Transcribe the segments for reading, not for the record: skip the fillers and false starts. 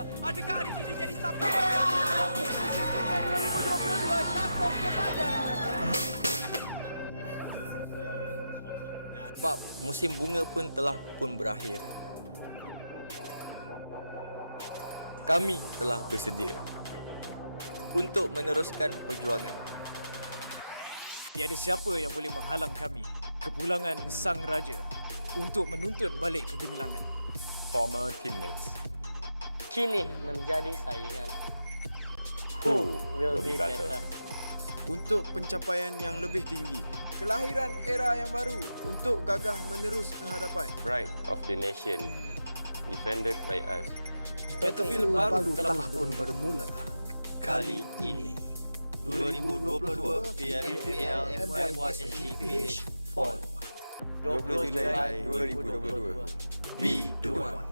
Malaysia. Adakah hari ini jadi sampai? PMPL 2022 takut kepada. Sebab musim bunga pun telah pun berakhir. Kami telah bersedia untuk meneruskan perjuangan. Tiada siapa yang boleh menghalang kami, kepulangan Sang Raja, untuk menuntut balik kegemilangan. Former teammates. Kini menjadi saingan. Who will be better? Untuk pencapaian yang lebih tinggi. Kelahiran era yang baru untuk gagah menerus ke hadapan. Pride of the nation. Defended by us. Battlefield baru telah pun bermula. Kali ini 2022 PMPL MYSGPH Fall 20 Julai 2022 redONE.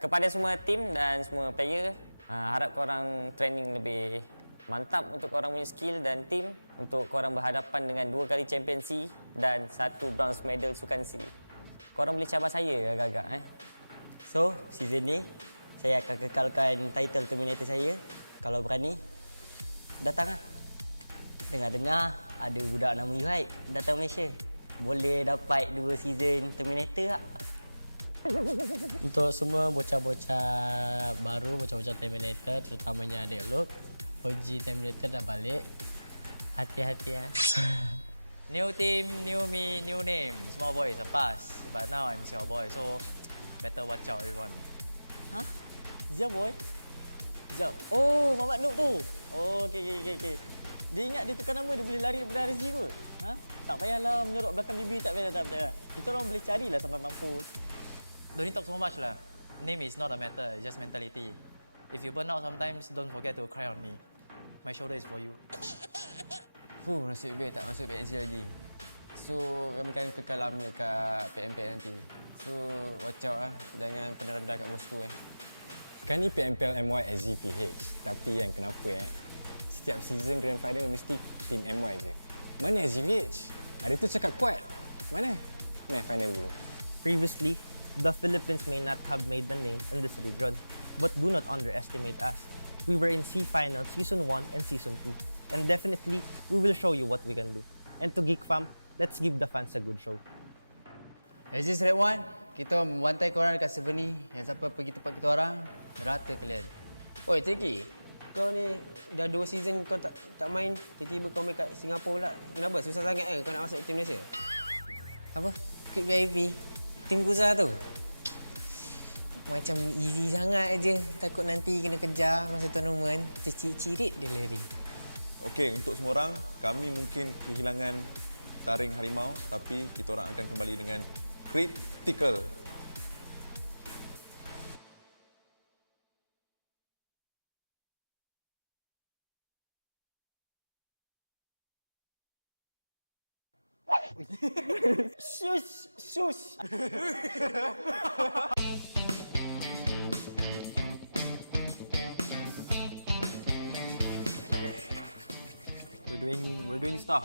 Kepada semua tim dan semua player, harap korang training lebih mantap untuk korang punya skill dan tim untuk korang berhadapan dengan 2 kali champion C dan 1 bronze medal sukan C. Korang boleh cabar saya agak-agak. So, season ni saya akan kekalkan title terminator saya. Kalau berani, datang lah. Dengar-dengar ada budak nama HYVE datang Malaysia. Boleh dapat 2 season terminator tak? Untuk semua bocah-bocah baru, bocah-bocah Terminator, terutamanya adik Luke, OG Terminator dah balik. Hati-hati ya. New team, new me, new name. Small boys, a pass. But now I'm small boy, so better watch out everyone. Hah? Zia boy? Sekejap. Oh, Mamat Noob tu. Oh, okey. Dia ingat dia tukar nama, dia boleh lari daripada RSG kot. Ha? Tak payahlah menyorok belakang bibir, tak payah. Kita orang boleh carilah sampai mampu. Don't need talk so much lah. Name is not a matter, it's just mentality. If you burn out sometimes, don't forget to cry on me. My shoulder is for you. Nasib baik tak masuk PNC lagi. So, kami akan kekal lama kat PMPL nanti. So, watch out lah. Jangan pernah rendah kat Bosskurr. Sekarang ni PMPL MYSGPH. Tapi yang kenapa setiap season Grand Final mesti team MY je. Mana SGPH? Hari tu cakap kuat. Mana? Final dulu. Previously, the Philippines may not have made the name in this region, but do not underestimate us. We were in C Final Season 1 and Season 2, and definitely, we will show you what we can do. And to GEEK fam, let's give the fans a good show. As this Red One, kita membantai korang dekat server ni. Yang siapa pergi tempat kita orang, rata kalian. Oi, Teki, kau ni dah 2 season kau tak main, tiba-tiba kau main kat Singapura pula. Kenapa? Susah sangat kan kau nak masuk tim Malaysia? Apa? Ikut VIP? Tim Kusa tu? Macam easy sangat je. Takut nanti kena kejar masa tournament. Tercirit dia lari. Okey, untuk semua orang, kami mungkin kehilangan taring harimau, tapi kita orang akan kembali dengan critical. Shush! We're doing stuff.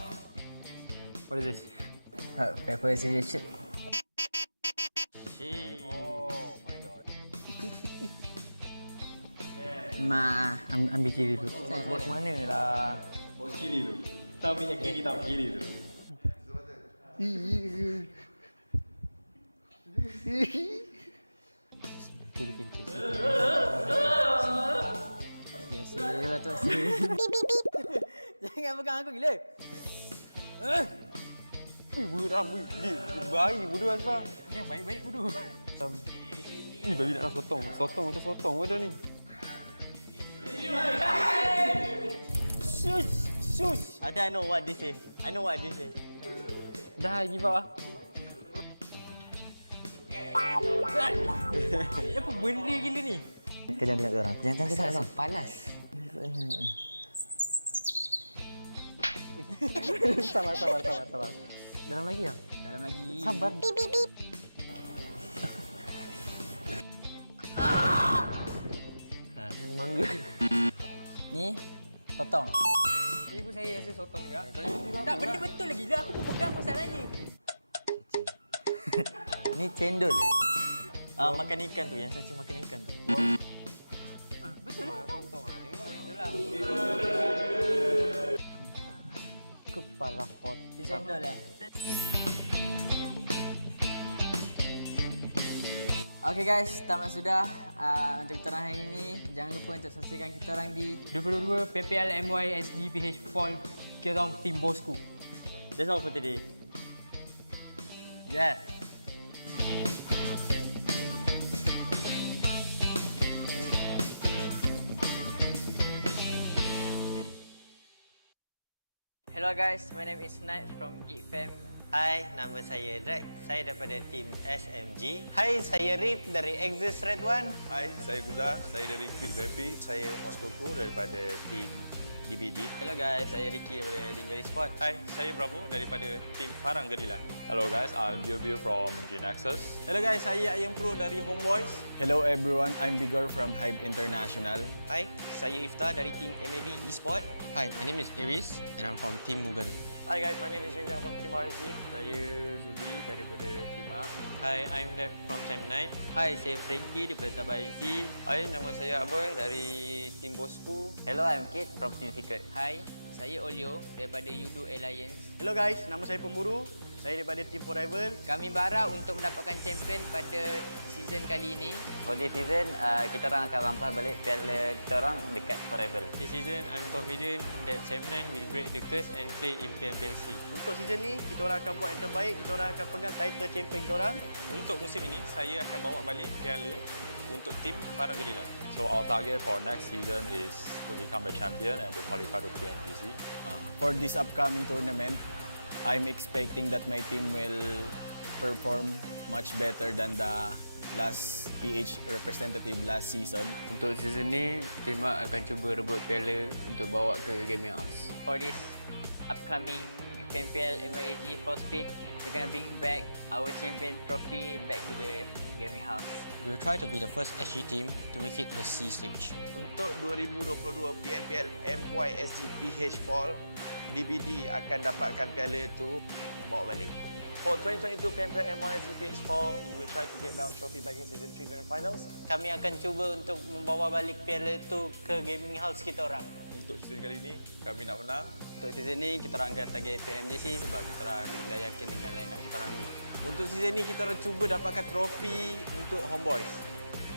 What is this? Paper suggestion. Oh my god. Ambil kiri tu. Bos mana lah? Bos kiri tu. Tak minyak kiri, tak kiri tu. Kiri. Sila tu. Jangan pegang aku gila. Budak bayi bodoh asal. Yang baik-baik bodoh. Ni babi nak sotong. Sotong macam sotong bodoh ni. Shush! I know what this is. Dah, give up lah. Apa benda gila ni? Kejam tengok orang. Jangan. Panas. Sabar. Dalam lagi ya? Dalam lagi. Sabar. Mangga. Ni sotong. Ni pun saya rasa sotong juga. Tak, benda betul lagi lah. Aku pun pegang masalahnya. Ni cendol. Makan ikan tu, yang cacing makan ikan tu. Betul lah. Kepala kotak. Cendol Okay guys, tamat sudah untuk kita orang hari ini. Jangan lupa untuk saksikan kita orang di 22 PMPL MYSGPH Fall. Kita orang tim Bosskurr. That's all for today. Yeah. Hello guys, my name is Snipes from GEEK. Hai, nama saya Drake. Saya daripada tim SMG. Hai, saya Rip dari Exis Red One. Hai, saya Guza. Saya dari PMPL. Saya Bosskurr daripada tim DBD. Hello guys, saya Ricky daripada Dingoz Esports. Hai, saya Bravo daripada tim Farang Guerilla. Hello guys, I'm Yoodo from Genexus. Hello guys, saya Ayam Pro dari HomeBois. Hello everyone, I'm Bigger from HYVE International. Hai, saya Iftar dari tim MAB Esports. Hi, my name is Iris and I'm from Team MUGEN. Hi guys, my name is Erangel from Team RSG. Saya Zubi daripada tim MAB. Hi, I'm Dev from Time 9. Hi, saya Frankie daripada Tabah NSEA. Hai, nama saya Abel dari tim Bosskurr. Hello, I'm Kate from Team Secret. Hai, saya Olio daripada Yoodo Alliance. Hello guys, nama saya Pemburu. Saya daripada Team Forever. Kami berharap untuk mendapatkan champion pada season kali ini. For this season, kita orang akan rampas balik piala kita orang dekat Forever. This season, I'm confident that Sam9 will break the curse and play in PMPLC. Untuk season ni, kita orang akan buat yang terbaik. Kita orang akan pegang title champion kita orang. Untuk musim ini, saya akan bawa balik piala untuk tim Farang Guerilla. So our target for next season is to become the champion and to qualify to PMPC. For this upcoming tournament, I'm expecting that my team will perform much better than the last PH representative last season. Untuk season ni, tim MAB akan cuba rebut piala untuk bawa ke Gaming House. For this upcoming PMPL MYSG Fall Speed, we're gonna bring back our champion trophy back to the gaming house. We will try to be the first SG team to make it to the C stage. Untuk 2022 PMPL MYSGPH Fall, DBD akan dapatkan piala tu bawa balik. For 2022 PMPL MYSGPH Fall, we will try to get back trophy back in season 3 grand finals. Kami akan cuba untuk membawa balik piala tu ke gaming house kita orang. Untuk season kali ini, kami nak menang. Untuk season ni, kita orang akan target PMGC sebab kita orang dah yakin dengan line-up kita orang. Untuk season ni, kita orang cuba dapatkan trofi untuk HomeBois.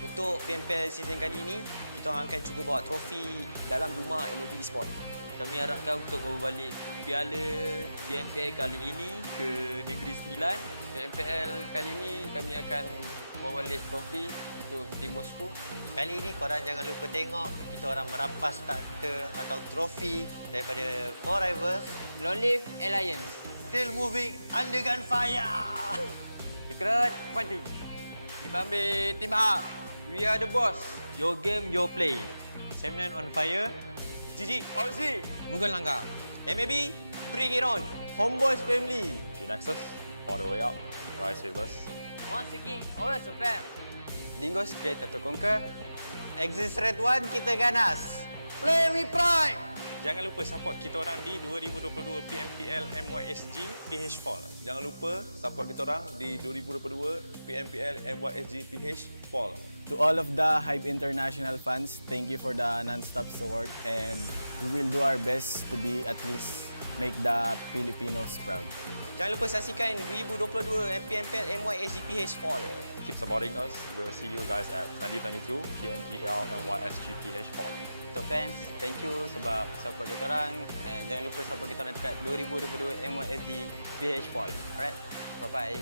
Untuk PMPL season kali ini, kita orang akan cuba bawa trofi dalam rumah MAB Esports. Kami harapkan untuk bawa balik piala PMPL kali ini ke Negeri Sembilan. PMPL kali ini kami akan bawa balik trofi untuk tim Bosskurr. Kali ini korang jangan lupa tengok kita orang merampas starter atau trofi daripada Forever. Long live Alliance. Still moving under gunfire. Secret fighting. Dibambil tim MAB. We are the boss. Your game, your play. Sam9 on fire. GG, Aussie. MUGEN langgar. MAB, bring it on. HomeBois family. Genexus, all the way up. Rise with us. Once again, always a fan. Dingoz create atau conquer. Exis Red One, kita ganas. Play with pride. Jangan lupa support kita orang di 2022 PMPL MYSGPH Fall. Jangan lupa support kita orang di 2022 PMPL MYSGPH Fall. To all of the HYVE International fans, thank you for the non-stop support and we will do our best to be at least make the Filipinos proud. Jangan lupa saksikan 2022 PMPL MYSGPH Fall. Keep supporting us. We'll see you guys at 2022 PMPL MYSGPH Fall. Untuk fans, thank you sebab support kita orang. And jangan lupa support kita orang dekat 2022 MYSGPH Fall. Alright, bye-bye.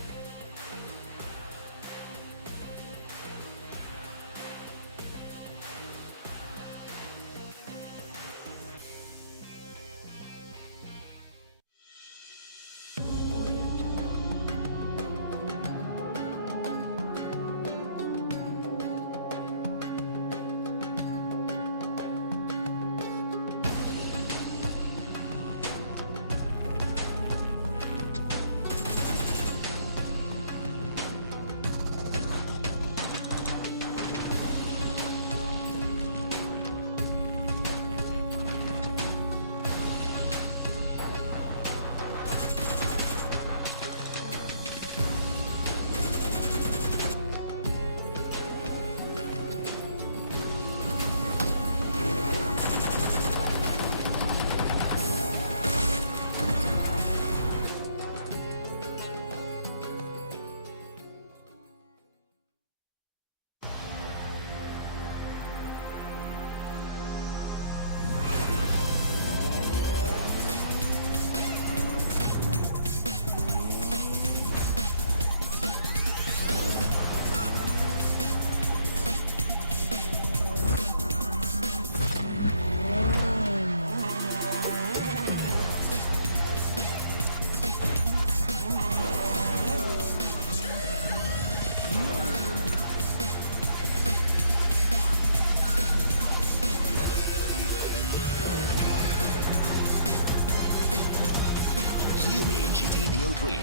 3.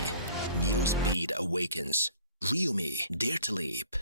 New speed awakens. Ryumi, dare to leap.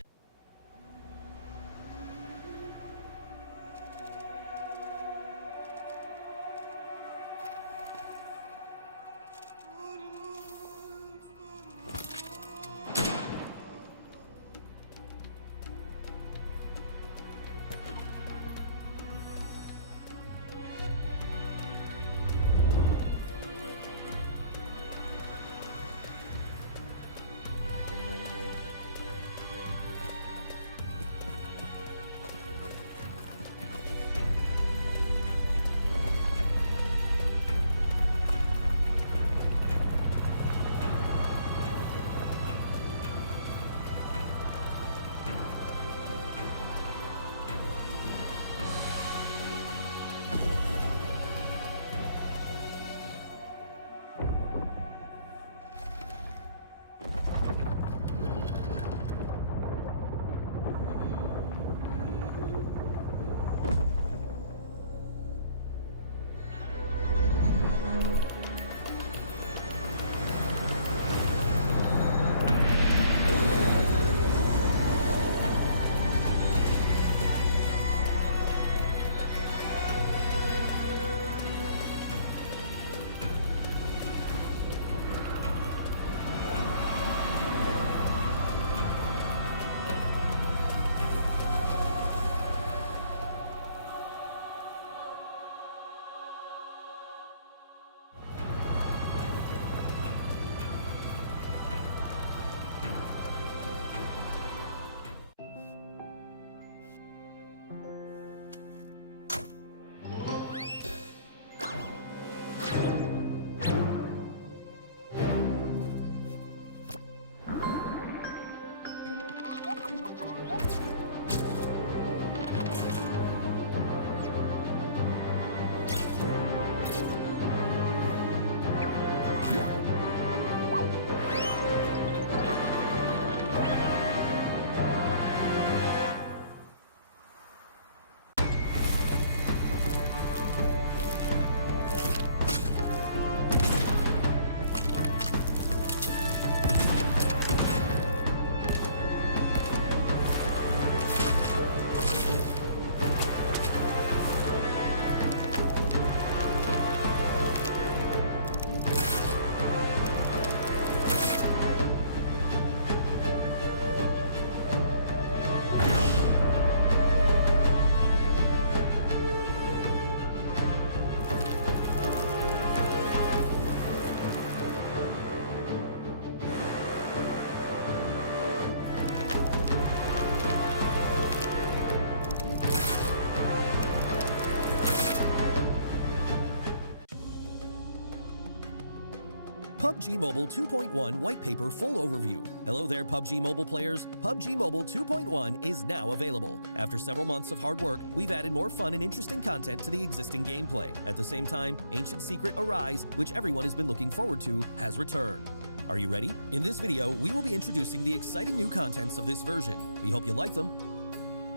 PUBG Mobile 2.1 White Paper Full Overview. Hello there, PUBG Mobile players. PUBG Mobile 2.1 is now available. After several months of hard work, we've added more fun and interesting content to the existing gameplay. At the same time, Ancient Secret Arise, which everyone has been looking forward to, has returned. Are you ready? In this video, we will be introducing the exciting new contents of this version. We hope you like them.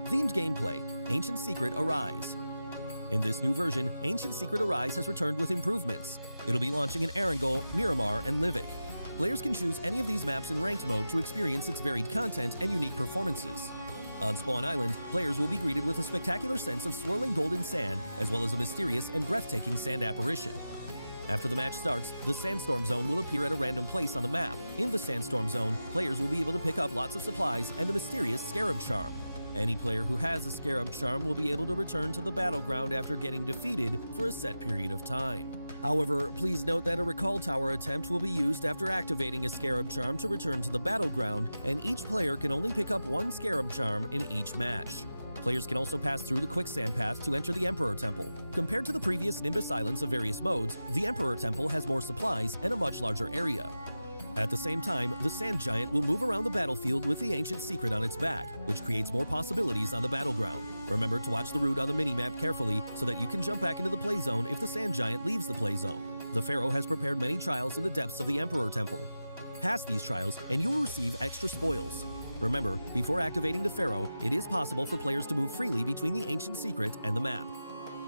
Themed gameplay, Ancient Secret Arise. In this new version, Ancient Secret Arise has returned with improvements. It'll be launching in Erangel, Miramar, and Livik. Players can choose any of these maps in ranked mode to experience its varied content and unique performances. On Spawn Island, players will be greeted with a spectacular sense of swirling golden sand, as well as a mysterious and breathtaking sand apparition. After the match starts, the Sandstorm Zone will appear at a random place on the map. In the Sandstorm Zone, players will be able to pick up lots of supplies and a mysterious Scarab Charm. Any player who has a Scarab Charm will be able to return to the battleground after getting defeated for a set period of time. However, please note that a Recall Tower attempt will be used after activating a Scarab Charm to return to the battleground, and each player can only pick up one Scarab Charm in each match. Players can also pass through the Quicksand Path to enter the Emperor Temple. Compared to the previous Nimbus Islands of various modes, the Emperor Temple has more supplies and a much larger area. At the same time, the Sand Giant will move around the battlefield with the Ancient Secret on its back, which creates more possibilities on the battleground. Remember to watch the route on the minimap carefully so that you can jump back into the play zone if the Sand Giant leaves the play zone. The Pharaoh has prepared many trials in the depths of the Emperor Temple. Pass these trials and you will receive extra spoils. Remember, before activating the Pharaoh, it is possible for players to move freely between the Ancient Secret and the map.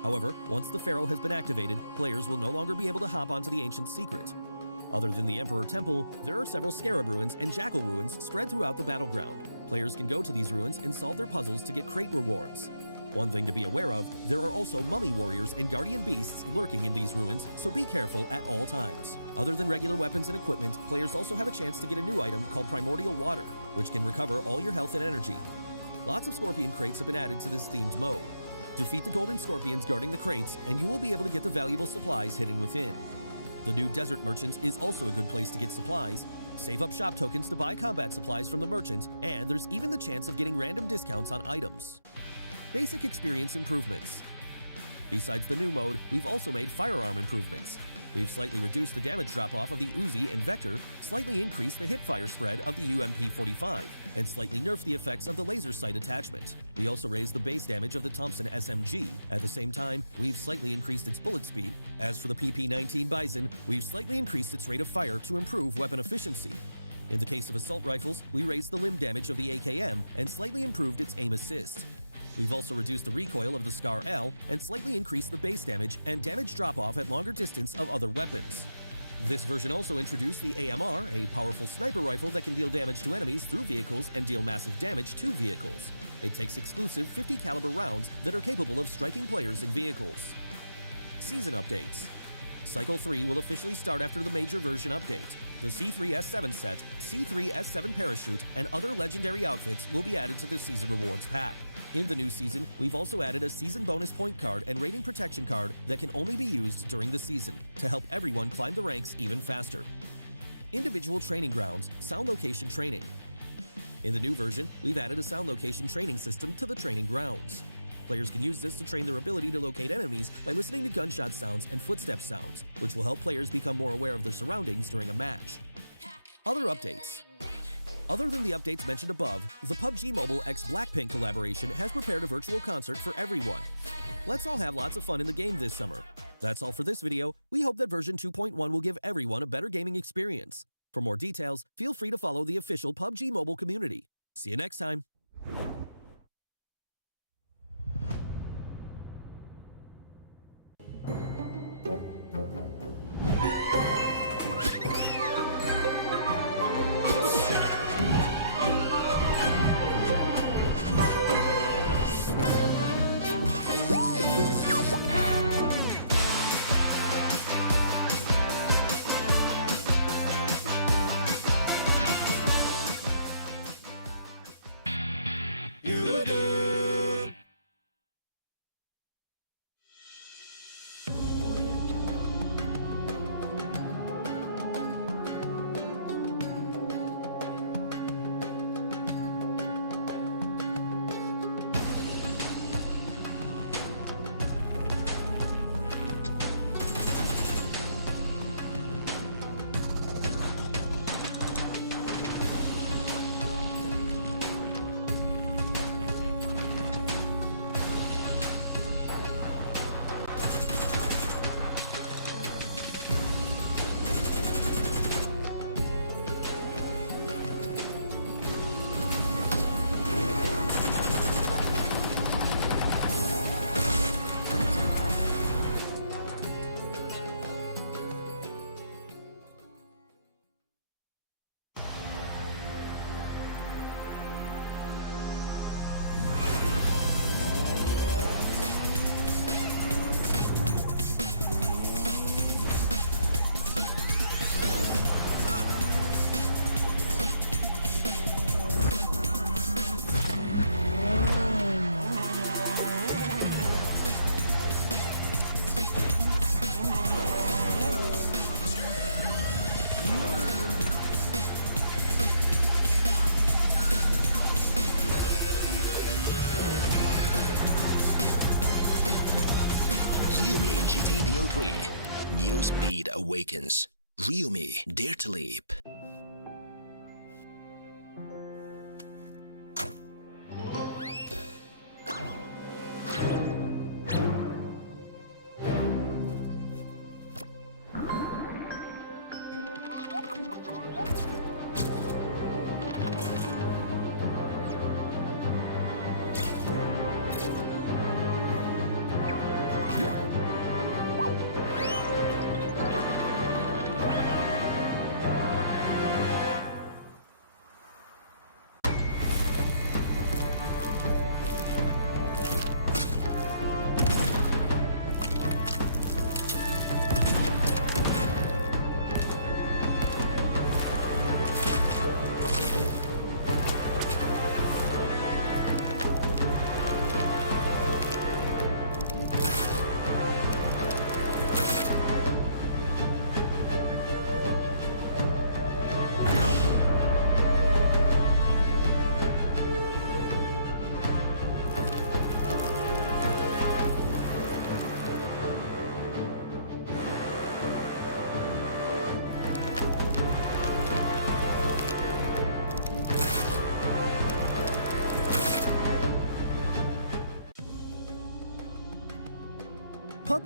However, once the Pharaoh has been activated, players will no longer be able to hop onto the Ancient Secret. Other than the Emperor Temple, there are several Scarab ruins and Jackal ruins spread throughout the battleground. Players can go to these ruins and solve their puzzles to get crate rewards. One thing to be aware of, there are also mummy warriors and guardian beasts lurking in these ruins, so be careful at all times. Other than regular weapons and equipment, players also have a chance to get a new item called Primordial Water, which can recover all your health and energy. Lots of scorpion crates have been added to this themed mode. Defeat the golden scorpions guarding the crates, and you will be able to get the valuable supplies hidden within. The new Desert Merchant is also a good place to get supplies. Save up shop tokens to buy combat supplies from the merchant, and there's even the chance of getting random discounts on items. Basic experience improvements. Besides the new mode, we've also made firearm improvements. We've slightly reduced the damage drop-off of the Uzi and Vector, slightly increased the hip-fire spread of the UMP-45, and slightly nerfed the effects of the laser sight attachment. We also raised the base damage of the Thompson SMG. At the same time, we've slightly increased its bullet speed. As for the PP-19 Bison, we've slightly increased its rate of fire to improve weapon efficiency. In the case of assault rifles, we raised the limb damage of the AKM and slightly improved its aim assist. We've also reduced the recoil of the Scar L and slightly increased the base damage and damage drop-off at longer distance of other weapons. This version also introduced the AMR, a powerful sniper rifle that can deal damage to enemies through vehicles and deal massive damage to vehicles. It takes exclusive 50 caliber rounds that are capable of striking players in vehicles. Season updates. Cycle 3 will officially start after the major version update. The C3S7 set, C3S7 parachute, and other legendary outfits will be added to the season rewards pack. In the new season, we've also added a season bonus point card and rating protection card that can only be used during the season to help everyone climb the ranks even faster. Individual training grounds, sound location training. In the new version, we've added a sound location training system to the training grounds. Players can use this to train their ability to locate enemies by listening to gunshot sounds and footstep sounds, which will help players become more aware of their surroundings during a match. Other updates. Other than the updates mentioned above, the PUBG Mobile x Blackpink collaboration has prepared a virtual concert for everyone. Let's all have lots of fun in the game this summer. That's all for this video. We hope that version 2.1 will give everyone a better gaming experience. For more details, feel free to follow the official PUBG Mobile community. See you next time. New speed awakens. Ryumi, dare to leap.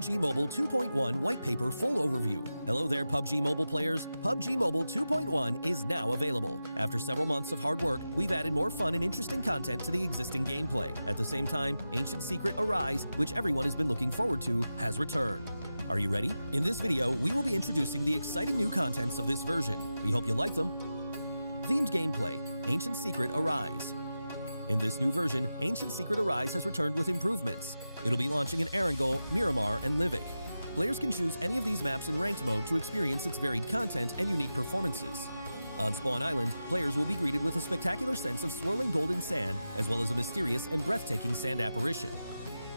PUBG Mobile 2.1 White Paper Full Overview. Hello there, PUBG Mobile players. PUBG Mobile 2.1 is now available. After several months of hard work, we've added more fun and interesting content to the existing gameplay. At the same time, Ancient Secret Arise, which everyone has been looking forward to, has returned. Are you ready? In this video, we will be introducing the exciting new contents of this version. We hope you like them. Themed gameplay, Ancient Secret Arise. In this new version, Ancient Secret Arise has returned with improvements. It'll be launching in Erangel, Miramar, and Livik. Players can choose any of these maps in ranked mode to experience its varied content and unique performances. On Spawn Island, players will be greeted with a spectacular sense of swirling golden sand, as well as a mysterious and breathtaking sand apparition.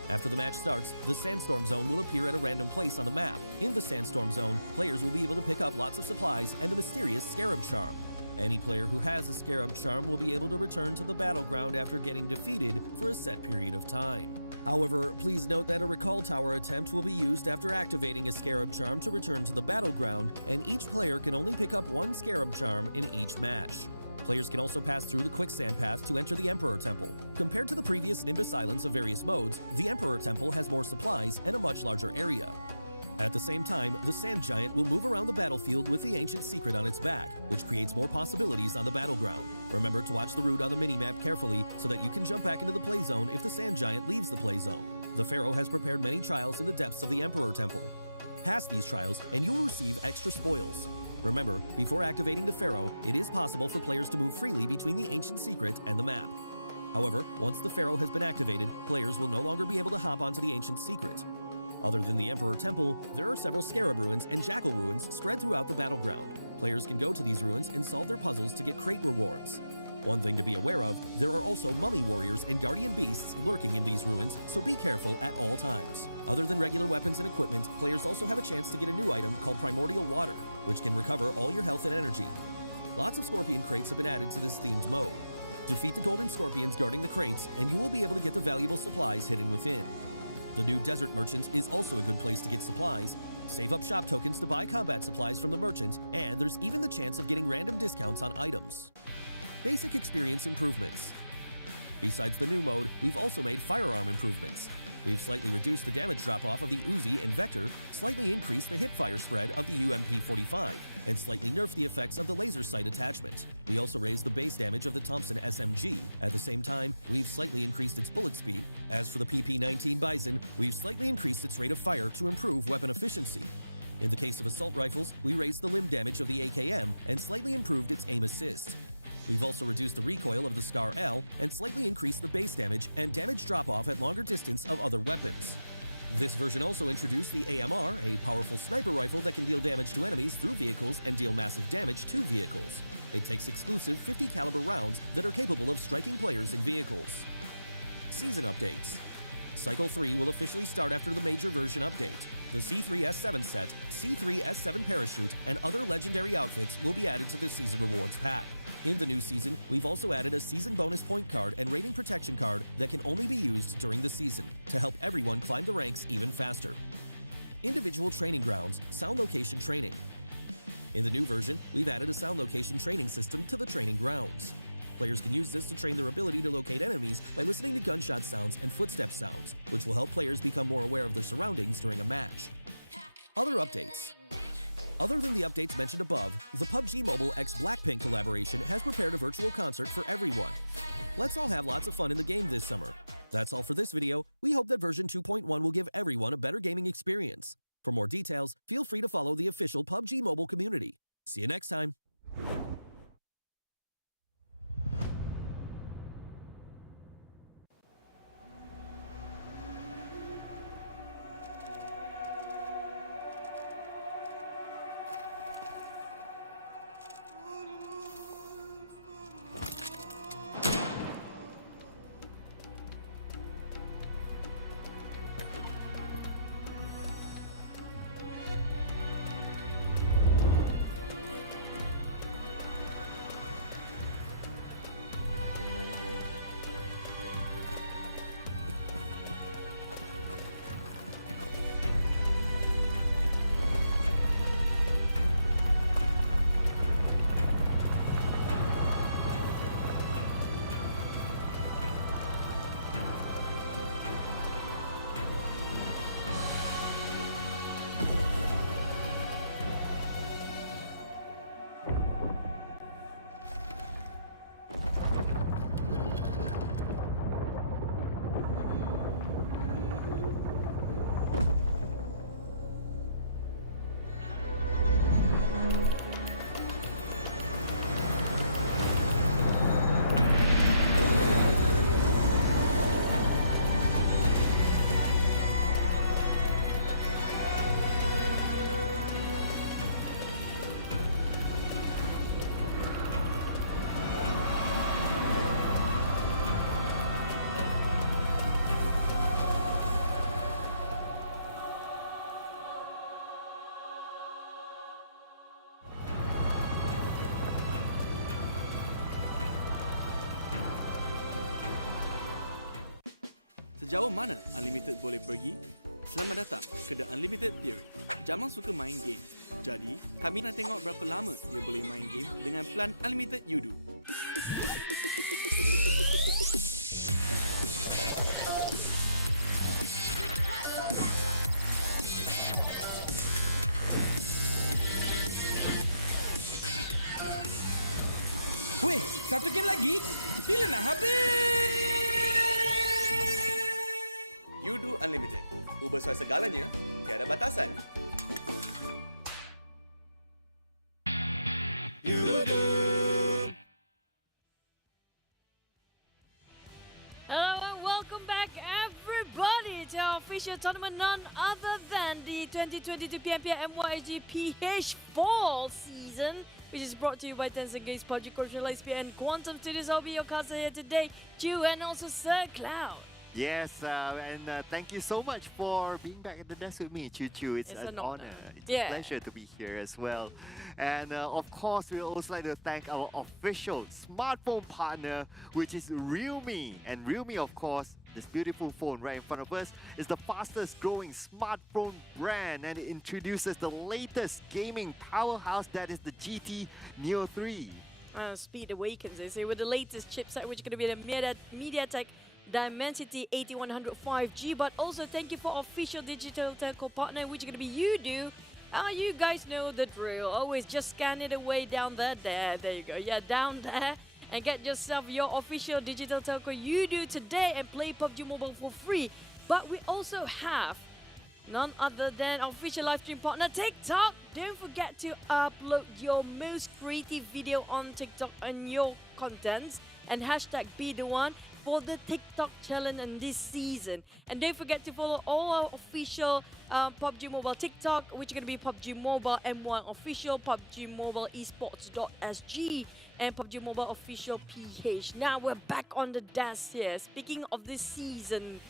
After the match starts, the Sandstorm Zone will appear at a random place on the map. In the Sandstorm Zone, players will be able to pick up lots of supplies and a mysterious Scarab Charm. Any player who has a Scarab Charm will be able to return to the battleground after getting defeated for a set period of time. However, please note that a Recall Tower attempt will be used after activating a Scarab Charm to return to the battleground, and each player can only pick up one Scarab Charm in each match. Players can also pass through the Quicksand Path to enter the Emperor Temple. Compared to the previous Nimbus Islands of various modes, the Emperor Temple has more supplies and a much larger area. At the same time, the Sand Giant will move around the battlefield with the Ancient Secret on its back, which creates more possibilities on the battleground. Remember to watch the route on the minimap carefully so that you can jump back into the play zone if the Sand Giant leaves the play zone. The Pharaoh has prepared many trials in the depths of the Emperor Temple. Pass these trials and you will receive extra spoils. Remember, before activating the Pharaoh, it is possible for players to move freely between the Ancient Secret and the map. However, once the Pharaoh has been activated, players will no longer be able to hop onto the Ancient Secret. Other than the Emperor Temple, there are several Scarab Ruins and Jackal Ruins spread throughout the battleground. Players can go to these ruins and solve their puzzles to get crate rewards. One thing to be aware of, there are also Mummy Warriors and Guardian Beasts lurking in these ruins, so be careful at all times. Other than regular weapons and equipment, players also have a chance to get a new item called Primordial Water, which can recover all your health and energy. Lots of Scorpion crates have been added to this themed mode. Defeat the Golden Scorpions guarding the crates, and you will be able to get the valuable supplies hidden within. The new Desert Merchant is also a good place to get supplies. Save up shop tokens to buy combat supplies from the merchant, and there's even the chance of getting random discounts on items. Basic experience improvements. Besides the new mode, we've also made firearm improvements. We've slightly reduced the damage drop-off of the Uzi and Vector, slightly increased the hipfire spread of the UMP-45, and slightly nerfed the effects of the laser sight attachment. We also raised the base damage of the Thompson SMG. At the same time, we've slightly increased its bullet speed. As for the PP-19 Bison, we've slightly increased its rate of fire to improve weapon efficiency. In the case of assault rifles, we raised the limb damage of the AKM and slightly improved its aim assist. We've also reduced the recoil of the Scar L and slightly increased the base damage and damage drop-off at longer distance of other weapons. This version also introduced the AMR, a powerful sniper rifle that can deal damage to enemies through vehicles and deal massive damage to vehicles. It takes exclusive 50 caliber rounds that are capable of striking players in vehicles. Season updates. Cycle 3 will officially start after the major version update. The C3S7 set, C3S7 parachute, and other legendary outfits will be added to the Season Rewards pack. In the new season, we've also added a season bonus point card and rating protection card that can only be used during the season to help everyone climb the ranks even faster. Individual training grounds, sound location training. In the new version, we've added a sound location training system to the training grounds. Players can use this to train their ability to locate enemies by listening to gunshot sounds and footstep sounds, which will help players become more aware of their surroundings during a match. Other updates. Other than the updates mentioned above, the PUBG Mobile x Blackpink collaboration has prepared a virtual concert for everyone. Let's all have lots of fun in the game this summer. That's all for this video. We hope that version 2.1 will give everyone a better gaming experience. For more details, feel free to follow the official PUBG Mobile community. See you next time. Sejauh mana Unlimited boleh pergi? Selamat datang ke The Unlimited Theory. Jamal suka main game. Jadi, kami nak tengok berapa lama dia boleh main game dengan plan Unlimited Yoodo. Weh, satu game lagi? Bila nak habis? Yoodo Unlimited. Ubah suai segalanya, tiada batasan. Hello and welcome back everybody to our official tournament, none other than the 2022 PMPL MYSGPH Fall season, which is brought to you by Tencent Games, PUBG Corporate Lightspeed and Quantum Studios. I'll be your caster here today, Ju, and also Sir Cloud. Yes, and thank you so much for being back at the desk with me, Choo Choo. It's an honor. It's a pleasure to be here as well. And of course, we also like to thank our official smartphone partner, which is Realme. And Realme, of course, this beautiful phone right in front of us is the fastest growing smartphone brand, and it introduces the latest gaming powerhouse, that is the GT Neo 3. Speed awakens, they say, with the latest chipset, which is going to be the MediaTek Dimensity 8100 5G. But also thank you for our official digital telco partner, which is going to be Yoodo. You guys know the drill. Always just scan it away down there. There you go. Yeah, down there. And get yourself your official digital telco Yoodo today and play PUBG Mobile for free. But we also have none other than our official live stream partner, TikTok. Don't forget to upload your most creative video on TikTok and your contents and hashtag be the one for the TikTok challenge in this season. And don't forget to follow all our official PUBG Mobile TikTok, which is going to be PUBG Mobile MY official, PUBG Mobile Esports.sg, and PUBG Mobile official PH. Now we're back on the desk here. Speaking of this season,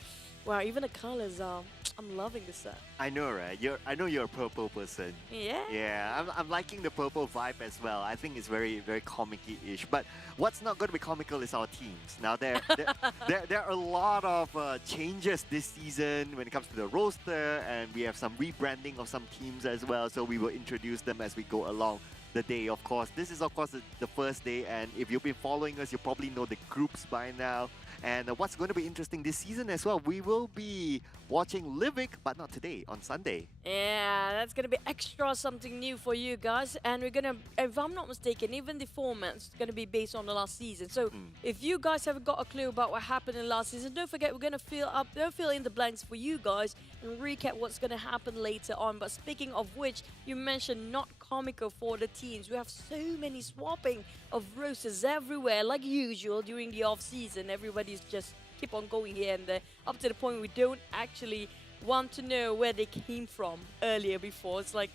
wow, even the colors are. I'm loving this set. I know, right? I know you're a purple person. Yeah? Yeah, I'm liking the purple vibe as well. I think it's very, very comic-y-ish. But what's not going to be comical is our teams. Now, there are a lot of changes this season when it comes to the roster, and we have some rebranding of some teams as well. So we will introduce them as we go along the day, of course. This is, of course, the first day, and if you've been following us, you probably know the groups by now. And what's going to be interesting this season as well, we will be watching Livik, but not today, on Sunday. Yeah, that's going to be extra something new for you guys. And we're going to, if I'm not mistaken, even the format's going to be based on the last season. So if you guys haven't got a clue about what happened in last season, don't forget we're going to fill in the blanks for you guys and recap what's going to happen later on. But speaking of which, you mentioned not comical for the teams. We have so many swapping of rosters everywhere, like usual during the off-season. Everybody's just keep on going here and there, up to the point we don't actually want to know where they came from earlier before. It's like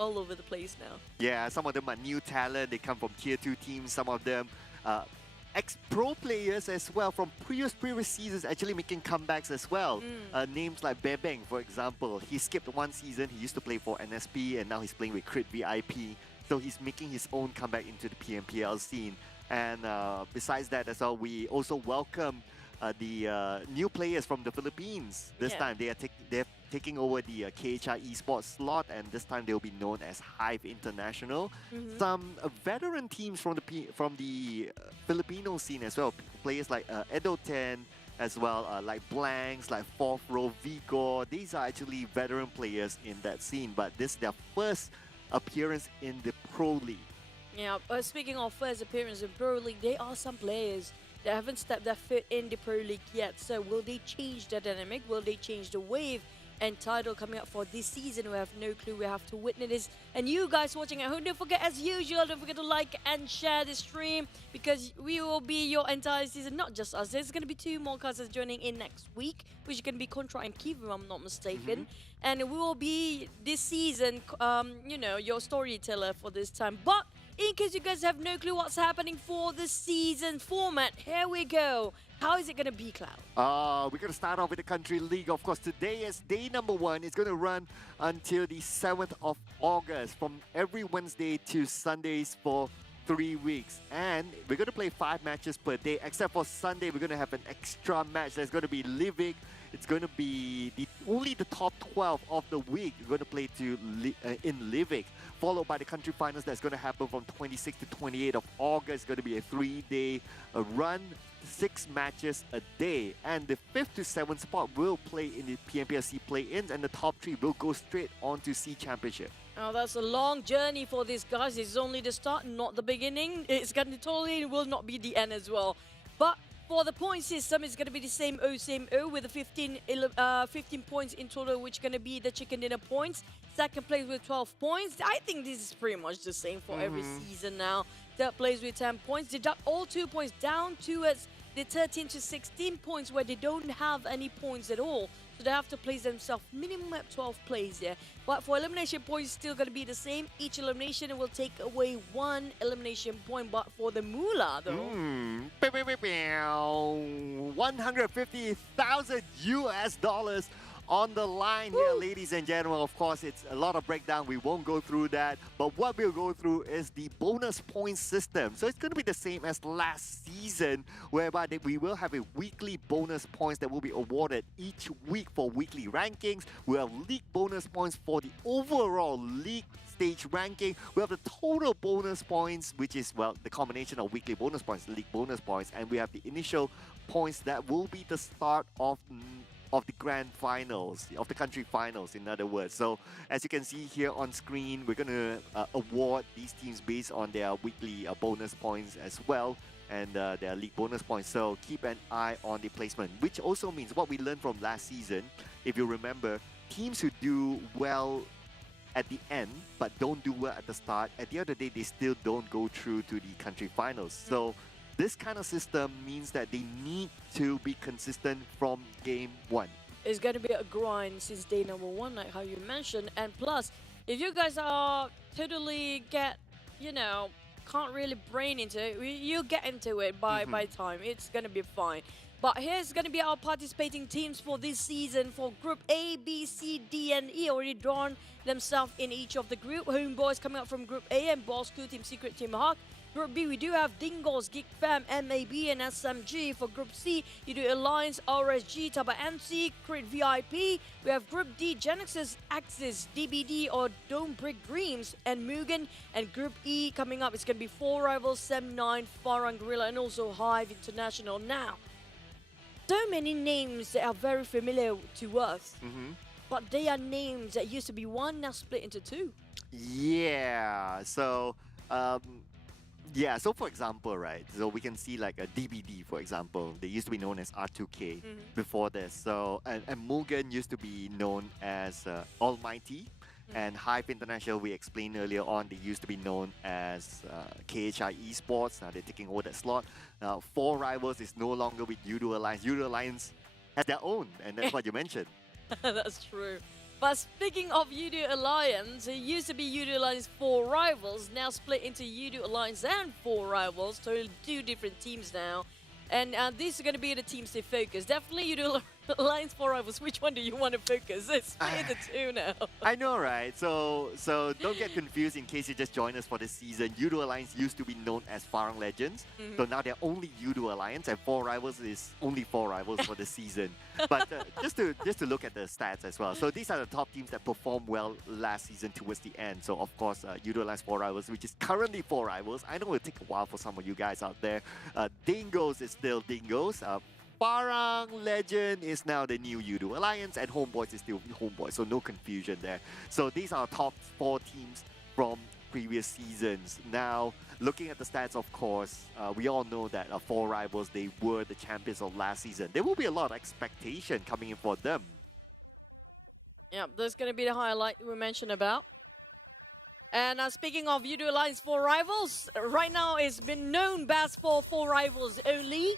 all over the place now. Yeah, some of them are new talent. They come from tier 2 teams. Some of them ex-pro players as well from previous seasons, actually making comebacks as well. Names like Bebeng, for example. He skipped one season. He used to play for NSP, and now he's playing with Crit VIP. So he's making his own comeback into the PMPL scene. And besides that as well, we also welcome the new players from the Philippines. This time they're taking over the HYVE Esports slot, and this time they'll be known as HYVE International. Some veteran teams from the Filipino scene as well. Players like Edo 10 as well, like Blanks, like Fourth Row, Vigor. These are actually veteran players in that scene, but this is their first appearance in the Pro League. Yeah, speaking of first appearance in Pro League, there are some players that haven't stepped their foot in the Pro League yet. So will they change the dynamic? Will they change the wave and title coming up for this season? We have no clue. We have to witness this. And you guys watching at home, don't forget, as usual, don't forget to like and share the stream, because we will be your entire season, not just us. There's going to be 2 more casters joining in next week, which is going to be Contra and Keith, if I'm not mistaken. And we will be, this season, you know, your storyteller for this time. But in case you guys have no clue what's happening for the season format, here we go. How is it going to be, Cloud? We're going to start off with the Country League. Of course, today is day number 1. It's going to run until the 7th of August, from every Wednesday to Sundays for 3 weeks. And we're going to play 5 matches per day, except for Sunday, we're going to have an extra match. There's going to be Livik. It's going to be only the top 12 of the week. We're going to play in Livik, followed by the country finals that's going to happen from 26th to 28th of August. It's going to be a 3-day run, 6 matches a day. And the 5th to 7th spot will play in the PMPL play-ins, and the top 3 will go straight on to C Championship. Oh, that's a long journey for these guys. It's only the start, not the beginning. It's going to totally will not be the end as well. But for the point system, it's going to be the same O with the 15 points in total, which is going to be the chicken dinner points. Second place with 12 points. I think this is pretty much the same for every season now. Third place with 10 points. Deduct all 2 points down towards the 13 to 16 points where they don't have any points at all. So they have to place themselves minimum at 12 plays there. But for elimination points, it's still going to be the same. Each elimination will take away 1 elimination point. But for the moolah, though... 150,000 US dollars on the line here, ladies and gentlemen. Of course, it's a lot of breakdown. We won't go through that. But what we'll go through is the bonus point system. So it's going to be the same as last season, whereby we will have a weekly bonus points that will be awarded each week for weekly rankings. We'll have league bonus points for the overall league stage ranking. We have the total bonus points, which is, well, the combination of weekly bonus points, league bonus points, and we have the initial points that will be the start of the grand finals, of the country finals, in other words. So as you can see here on screen, we're going to award these teams based on their weekly bonus points as well, and their league bonus points. So keep an eye on the placement, which also means what we learned from last season. If you remember, teams who do well at the end but don't do well at the start, at the end of the day, they still don't go through to the country finals. So this kind of system means that they need to be consistent from game 1. It's going to be a grind since day number 1, like how you mentioned. And plus, if you guys are totally can't really brain into it, you get into it by time. It's going to be fine. But here's going to be our participating teams for this season. For Group A, B, C, D, and E already drawn themselves in each of the group. HomeBois coming up from Group A, and Bosskurr, Team Secret, Team Hawk. Group B, we do have Dingoz, GEEK, MAB, and SMG. For Group C, Yoodo Alliance, RSG, Tabah NSEA, Crit VIP. We have Group D, Genexus, Axis, DBD, or Don't Break Dreams, and MUGEN. And Group E coming up, it's going to be 4 rivals, Sem9, Farang Guerilla, and also HYVE International. Now, so many names that are very familiar to us, but they are names that used to be one, now split into 2. Yeah, so... so for example, right, so we can see like a DBD, for example. They used to be known as R2K before this. So, and MUGEN used to be known as Almighty. And HYVE International, we explained earlier on, they used to be known as HYVE Esports. Now they're taking over that slot. Now, 4 rivals is no longer with Yoodo Alliance. Yoodo Alliance has their own, and that's what you mentioned. That's true. But speaking of Yoodo Alliance, it used to be Yoodo Alliance 4 rivals, now split into Yoodo Alliance and 4 rivals, so 2 different teams now. And these are going to be the teams they focus. Definitely Yoodo Alliance 4 rivals. Which one do you want to focus? It's split into 2 now. I know, right? So don't get confused in case you just joined us for this season. Yoodo Alliance used to be known as Farang Legends. So now they're only Yoodo Alliance, and 4 rivals is only 4 rivals for this season. But just to look at the stats as well. So these are the top teams that performed well last season towards the end. So of course, Yoodo Alliance 4 rivals, which is currently 4 rivals. I know it'll take a while for some of you guys out there. Dingoz is still Dingoz. Farang Legend is now the new Yoodo Alliance, and HomeBois is still HomeBois, so no confusion there. So these are top 4 teams from previous seasons. Now, looking at the stats, of course, we all know that 4 rivals, they were the champions of last season. There will be a lot of expectation coming in for them. Yeah, that's going to be the highlight we mentioned about. And speaking of Yoodo Alliance 4 rivals, right now it's been known best for 4 rivals only.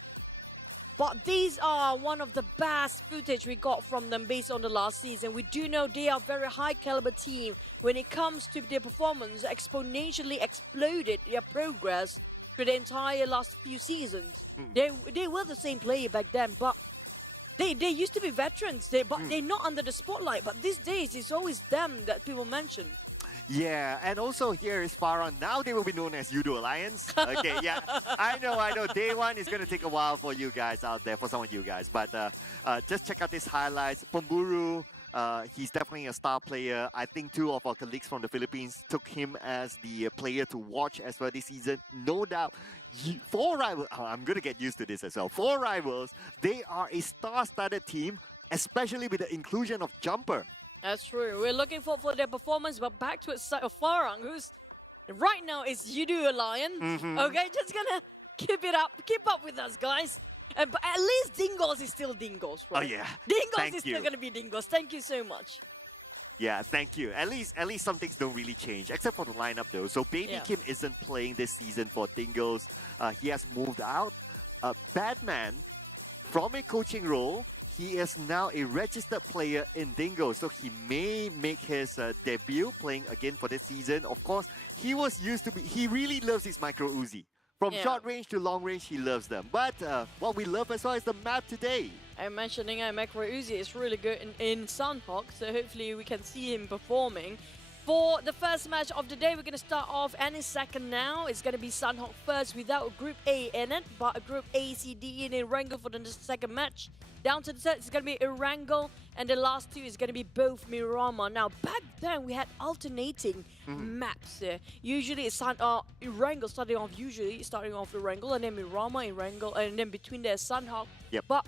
But these are one of the best footage we got from them based on the last season. We do know they are a very high caliber team. When it comes to their performance, exponentially exploded their progress for the entire last few seasons. They were the same player back then, but they used to be veterans, but they're not under the spotlight. But these days, it's always them that people mention. Yeah, and also here is Farang. Now they will be known as Yoodo Alliance. Okay, yeah, I know. Day one is going to take a while for you guys out there, for some of you guys. But just check out these highlights. Pemburu, he's definitely a star player. I think two of our colleagues from the Philippines took him as the player to watch as well this season. No doubt. 4 rivals, I'm going to get used to this as well. 4 rivals, they are a star-studded team, especially with the inclusion of Jumper. That's true. We're looking forward for their performance, but back to Farang, who's right now is Yoodo Alliance. Okay, just gonna keep up with us, guys. But at least Dingoz is still Dingoz. Right? Oh yeah. Dingoz is still gonna be Dingoz. Thank you so much. Yeah, thank you. At least some things don't really change, except for the lineup though. So Baby Kim isn't playing this season for Dingoz. He has moved out. Batman, from a coaching role, he is now a registered player in Dingoz. So he may make his debut playing again for this season. Of course, he really loves his micro Uzi. From short range to long range, he loves them. But what we love as well is the map today. I'm mentioning Macro Uzi is really good in Sanhok, so hopefully we can see him performing. For the first match of the day, we're going to start off any second now. It's going to be Sanhok first without a Group A in it, but a Group A, C, D in Erangel for the second match. Down to the third, it's going to be Erangel, and the last two is going to be both Miramar. Now, back then, we had alternating maps there. Usually, it's Erangel starting off Erangel, and then Miramar, Erangel, and then between there, Sanhok. But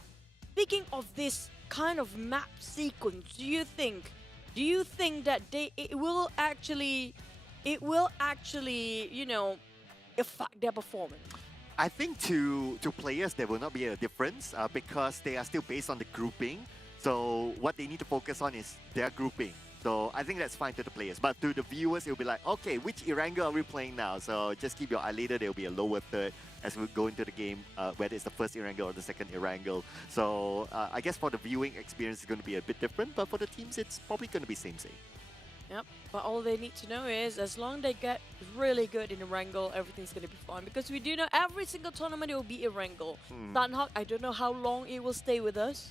speaking of this kind of map sequence, do you think that it will actually, you know, affect their performance? I think to players there will not be a difference because they are still based on the grouping. So what they need to focus on is their grouping. So I think that's fine to the players. But to the viewers, it will be like, okay, which Erangel are we playing now? So just keep your eye later. There will be a lower third as we go into the game, whether it's the first Erangel or the second Erangel. So I guess for the viewing experience, it's going to be a bit different. But for the teams, it's probably going to be same. Yep, but all they need to know is as long as they get really good in Erangel, everything's going to be fine. Because we do know every single tournament it will be Erangel. Sanhok, I don't know how long it will stay with us.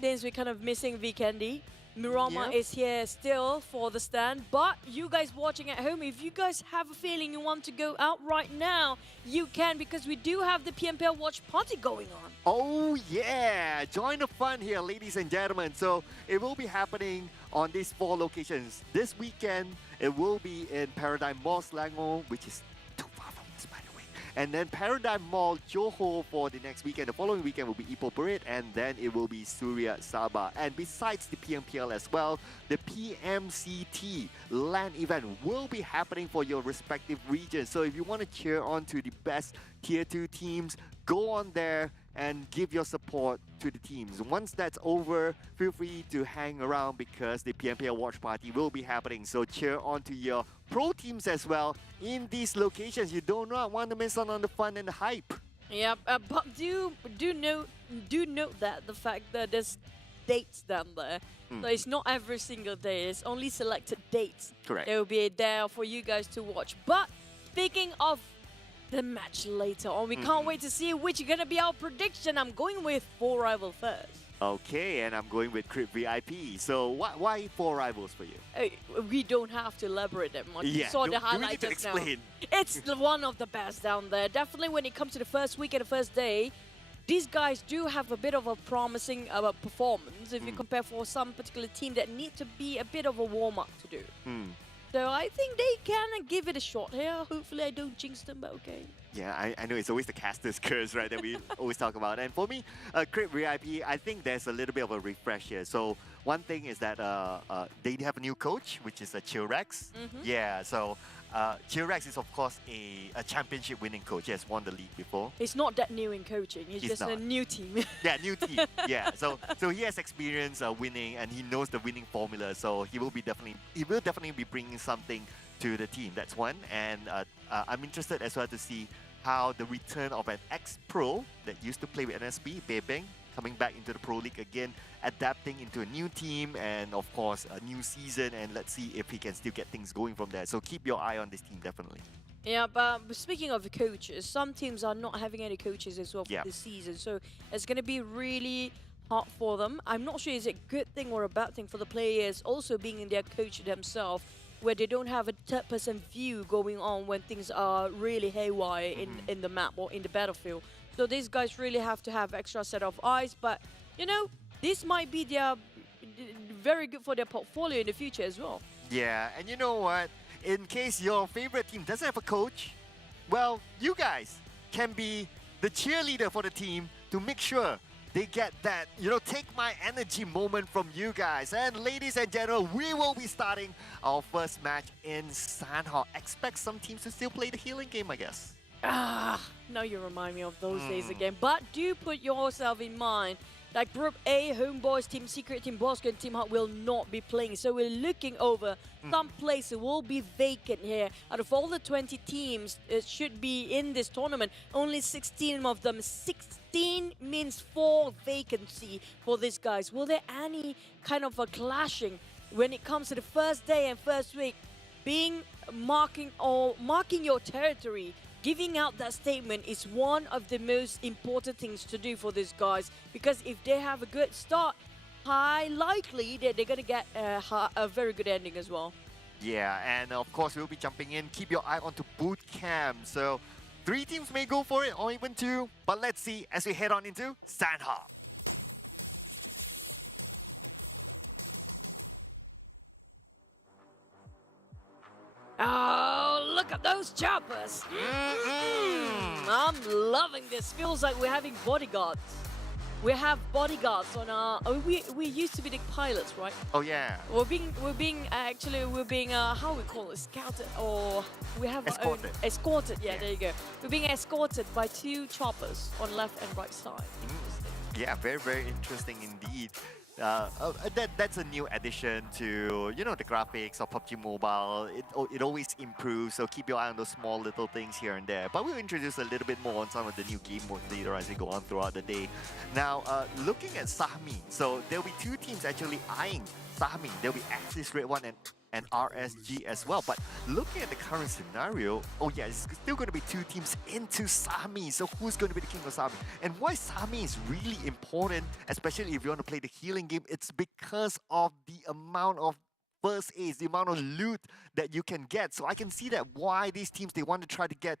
Since we're kind of missing Vikendi. Miramar is here still for the stand. But you guys watching at home, if you guys have a feeling you want to go out right now, you can, because we do have the PMPL watch party going on. Oh yeah! Join the fun here, ladies and gentlemen. So it will be happening on these 4 locations. This weekend, it will be in Paradigm Mall, Selangor, which is too far from us, by the way. And then Paradigm Mall, Johor for the next weekend. The following weekend will be Ipoh Parade, and then it will be Suria, Sabah. And besides the PMPL as well, the PMCT LAN event will be happening for your respective regions. So if you want to cheer on to the best Tier 2 teams, go on there and give your support to the teams. Once that's over, feel free to hang around because the PMPL watch party will be happening. So cheer on to your pro teams as well in these locations. You do not want to miss out on the fun and the hype. Yep, but do note that the fact that there's dates down there. So it's not every single day. It's only selected dates. Correct. They will be there for you guys to watch. But speaking of the match later on, we can't wait to see which is going to be our prediction. I'm going with 4 rival first. Okay, and I'm going with Crypt VIP. So why 4 rivals for you? We don't have to elaborate that much. Yeah, You saw do the we highlights need to just now. explain? It's one of the best down there. Definitely when it comes to the first week and the first day, these guys do have a bit of a promising performance if you compare for some particular team that need to be a bit of a warm-up to do. So I think they can give it a shot here. Hopefully I don't jinx them, but okay. Yeah, I know it's always the caster's curse, right, that we always talk about. And for me, Crypt VIP, I think there's a little bit of a refresh here. So one thing is that they have a new coach, which is Chillrex. Yeah, so Chillrex is, of course, a championship winning coach. He has won the league before. It's not that new in coaching. It's just a new team. Yeah, new team. Yeah, so he has experience winning, and he knows the winning formula. So he will definitely be bringing something to the team. That's one. And I'm interested as well to see how the return of an ex-pro that used to play with NSP, Bebeng, coming back into the Pro League again, adapting into a new team and, of course, a new season. And let's see if he can still get things going from there. So keep your eye on this team, definitely. Yeah, but speaking of the coaches, some teams are not having any coaches as well for this season. So it's going to be really hard for them. I'm not sure is it a good thing or a bad thing for the players also being in their coach themselves. where they don't have a third-person view going on when things are really haywire in the map or in the battlefield. So these guys really have to have extra set of eyes. But, you know, this might be their very good for their portfolio in the future as well. Yeah, and you know what? In case your favorite team doesn't have a coach, well, you guys can be the cheerleader for the team to make sure they get that, take my energy moment from you guys. And ladies and gentlemen, we will be starting our first match in Sanhok. Expect some teams to still play the healing game, I guess. Now you remind me of those days again. But do put yourself in mind that Group A, HomeBois, Team Secret, Team Bosskurr, and Team HYVE will not be playing. So we're looking over some places will be vacant here. Out of all the 20 teams it should be in this tournament, only 16 of them. 16 means 4 vacancy for these guys. Will there any kind of a clashing when it comes to the first day and first week? Marking your territory, giving out that statement is one of the most important things to do for these guys, because if they have a good start, high likely that they're going to get a very good ending as well. Yeah, and of course we'll be jumping in. Keep your eye onto boot camp. So 3 teams may go for it, or even 2. But let's see as we head on into Sanhok. Oh, look at those choppers. I'm loving this. Feels like we're having bodyguards. We have bodyguards on our... Oh, we used to be the pilots, right? Oh, yeah. We're being how we call it, scouted, or we have escorted. Escorted, yeah, there you go. We're being escorted by 2 choppers on left and right side. Yeah, very, very interesting indeed. That's a new addition to, the graphics of PUBG Mobile. It always improves, so keep your eye on those small little things here and there. But we'll introduce a little bit more on some of the new game modes later as we go on throughout the day. Now, looking at Sahmi, so there'll be 2 teams actually eyeing Sahmi. There'll be Axis Red One and RSG as well. But looking at the current scenario, oh yeah, it's still going to be 2 teams into Sahmi. So who's going to be the king of Sahmi? And why Sahmi is really important, especially if you want to play the healing game, it's because of the amount of first aids, the amount of loot that you can get. So I can see that why these teams, they want to try to get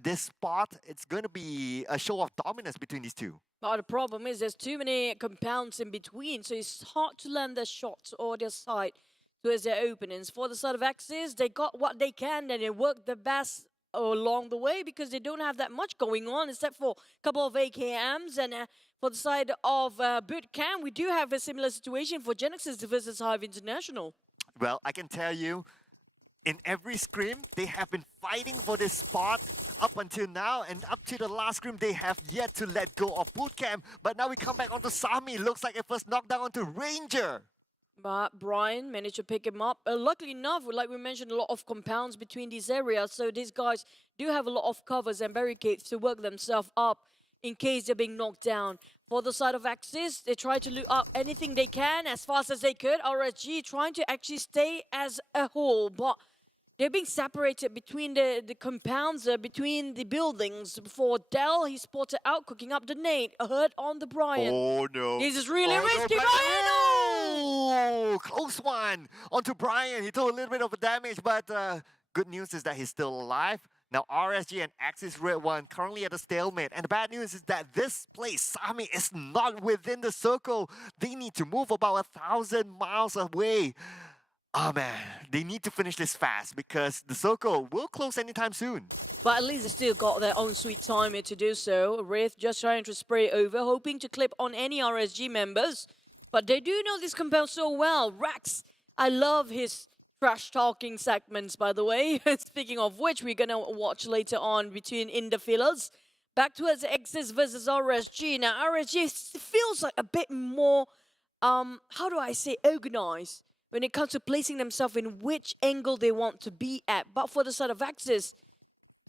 this spot. It's going to be a show of dominance between these 2. But the problem is there's too many compounds in between, so it's hard to land their shots or their sight towards their openings. For the side of Axis, they got what they can and they work the best along the way because they don't have that much going on except for a couple of AKMs. And for the side of Bootcamp, we do have a similar situation for Genexus versus HYVE International. Well, I can tell you, in every scrim, they have been fighting for this spot up until now, and up to the last scrim, they have yet to let go of Bootcamp. But now we come back onto Sahmi. Looks like a first knockdown onto Ranger. But Brian managed to pick him up. Luckily enough, like we mentioned, a lot of compounds between these areas. So these guys do have a lot of covers and barricades to work themselves up in case they're being knocked down. For the side of Axis, they try to loot up anything they can as fast as they could. RSG trying to actually stay as a whole, but they're being separated between the compounds, between the buildings. For Dell, he spotted out, cooking up the nade. A hurt on the Brian. Oh no. This is really risky, no, Brian! Oh, close one onto Brian. He took a little bit of a damage, but good news is that he's still alive. Now RSG and Axis Red One currently at a stalemate. And the bad news is that this place, Sahmi, is not within the circle. They need to move about 1,000 miles away. Oh man, they need to finish this fast because the circle will close anytime soon. But at least they still got their own sweet time here to do so. Wraith just trying to spray over, hoping to clip on any RSG members. But they do know this compound so well. Rax, I love his trash-talking segments, by the way. Speaking of which, we're going to watch later on in the fillers. Back towards Axis versus RSG. Now, RSG feels like a bit more, how do I say, organized when it comes to placing themselves in which angle they want to be at. But for the side of Axis,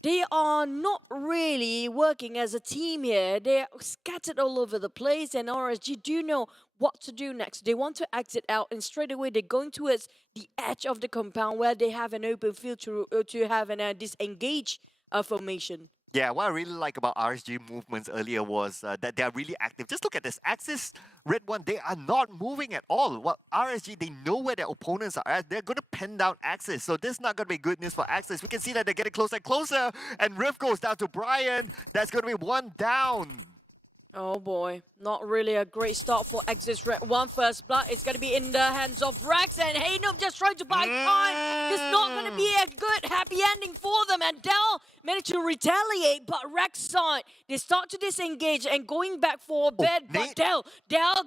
they are not really working as a team here. They're scattered all over the place, and RSG do know what to do next. They want to exit out, and straight away they're going towards the edge of the compound where they have an open field to have a disengage formation. Yeah, what I really like about RSG movements earlier was that they are really active. Just look at this. Axis, redONE, they are not moving at all. Well, RSG, they know where their opponents are at. They're going to pen down Axis. So this is not going to be good news for Axis. We can see that they're getting closer and closer. And Rift goes down to Brian. That's going to be one down. Oh boy, not really a great start for Axis redONE. First blood is going to be in the hands of Rex, and Haynook just trying to buy time. It's not going to be a good, happy ending for them, and Dell managed to retaliate, but Rex side, they start to disengage and going back for a bed, but Dell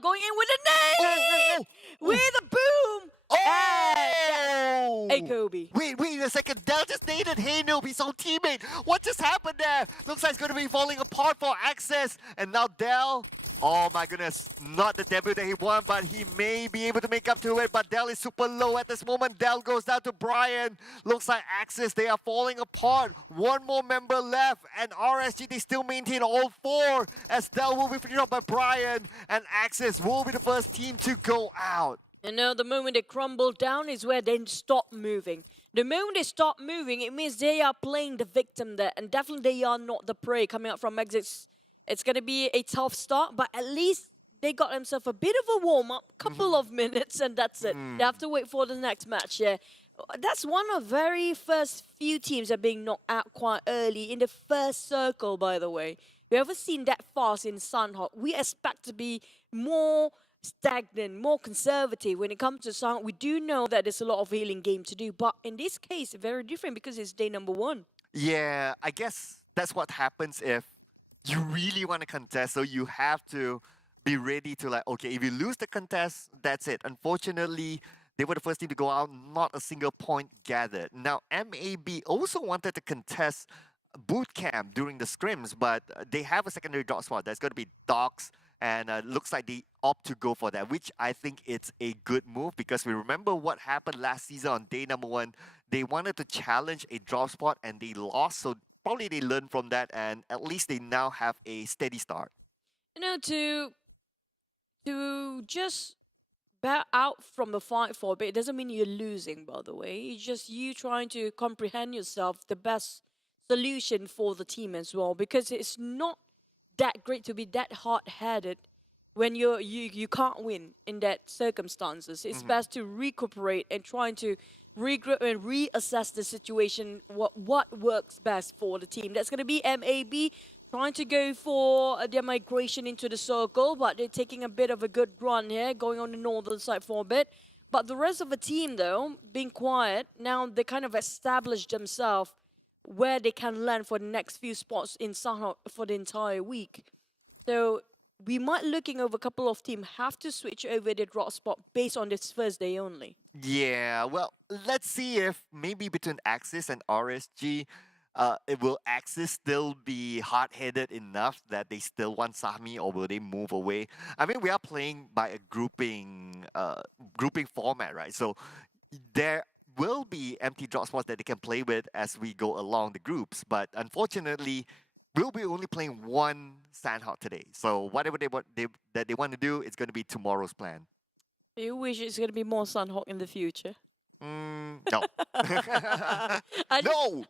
going in with a nade! With a boom! Oh! Hey, Kobe. Wait a second. Dell just naded Haynook, his own teammate. What just happened there? Looks like it's going to be falling apart for Axis. And now Dell, oh my goodness, not the debut that he won, but he may be able to make up to it. But Dell is super low at this moment. Dell goes down to Brian. Looks like Axis, they are falling apart. One more member left, and RSG, they still maintain all four, as Dell will be finished off by Brian, and Axis will be the first team to go out. You know, the moment they crumble down is where they stop moving. The moment they stop moving, it means they are playing the victim there, and definitely they are not the prey coming out from exits. It's going to be a tough start, but at least they got themselves a bit of a warm-up, couple of minutes, and that's it. They have to wait for the next match, yeah. That's one of the very first few teams that are being knocked out quite early in the first circle, by the way. We haven't seen that fast in Sanhok. We expect to be more stagnant, more conservative when it comes to Sanhok. We do know that there's a lot of healing game to do, but in this case, very different because it's day number 1. Yeah, I guess that's what happens if you really want to contest, so you have to be ready to like, okay, if you lose the contest, that's it. Unfortunately, they were the first team to go out, not a single point gathered. Now, MAB also wanted to contest boot camp during the scrims, but they have a secondary drop spot. That's going to be Dogs, and looks like they opt to go for that, which I think it's a good move because we remember what happened last season on day number 1. They wanted to challenge a drop spot and they lost, so probably they learned from that, and at least they now have a steady start. You know, to just back out from the fight for a bit, it doesn't mean you're losing, by the way. It's just you trying to comprehend yourself the best solution for the team as well, because it's not that great to be that hard-headed when you can't win in that circumstances. It's best to recuperate and trying to regroup and reassess the situation, what works best for the team. That's going to be MAB trying to go for their migration into the circle, but they're taking a bit of a good run here, going on the northern side for a bit. But the rest of the team, though, being quiet, now they kind of established themselves where they can land for the next few spots in Sanhok for the entire week. So we might looking over a couple of teams have to switch over their drop spot based on this first day only. Yeah, well, let's see if maybe between Axis and RSG, will Axis still be hard-headed enough that they still want Sahmi, or will they move away? I mean, we are playing by a grouping format, right? So there will be empty drop spots that they can play with as we go along the groups, but unfortunately, we'll be only playing one Sanhok today. So whatever they want to do, it's going to be tomorrow's plan. You wish it's going to be more Sanhok in the future? No.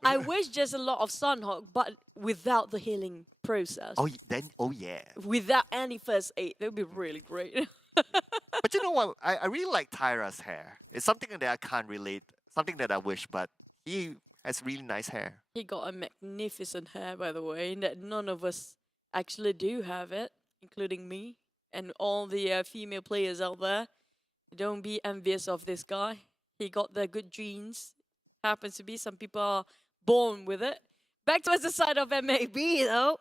I wish just a lot of Sanhok, but without the healing process. Oh yeah. Without any first aid, that would be really great. But you know what? I really like Tyra's hair. It's something that I can't relate. Something that I wish, but he has really nice hair. He got a magnificent hair, by the way, that none of us actually do have it, including me and all the female players out there. Don't be envious of this guy. He got the good genes. Happens to be, some people are born with it. Back towards the side of MAB, though.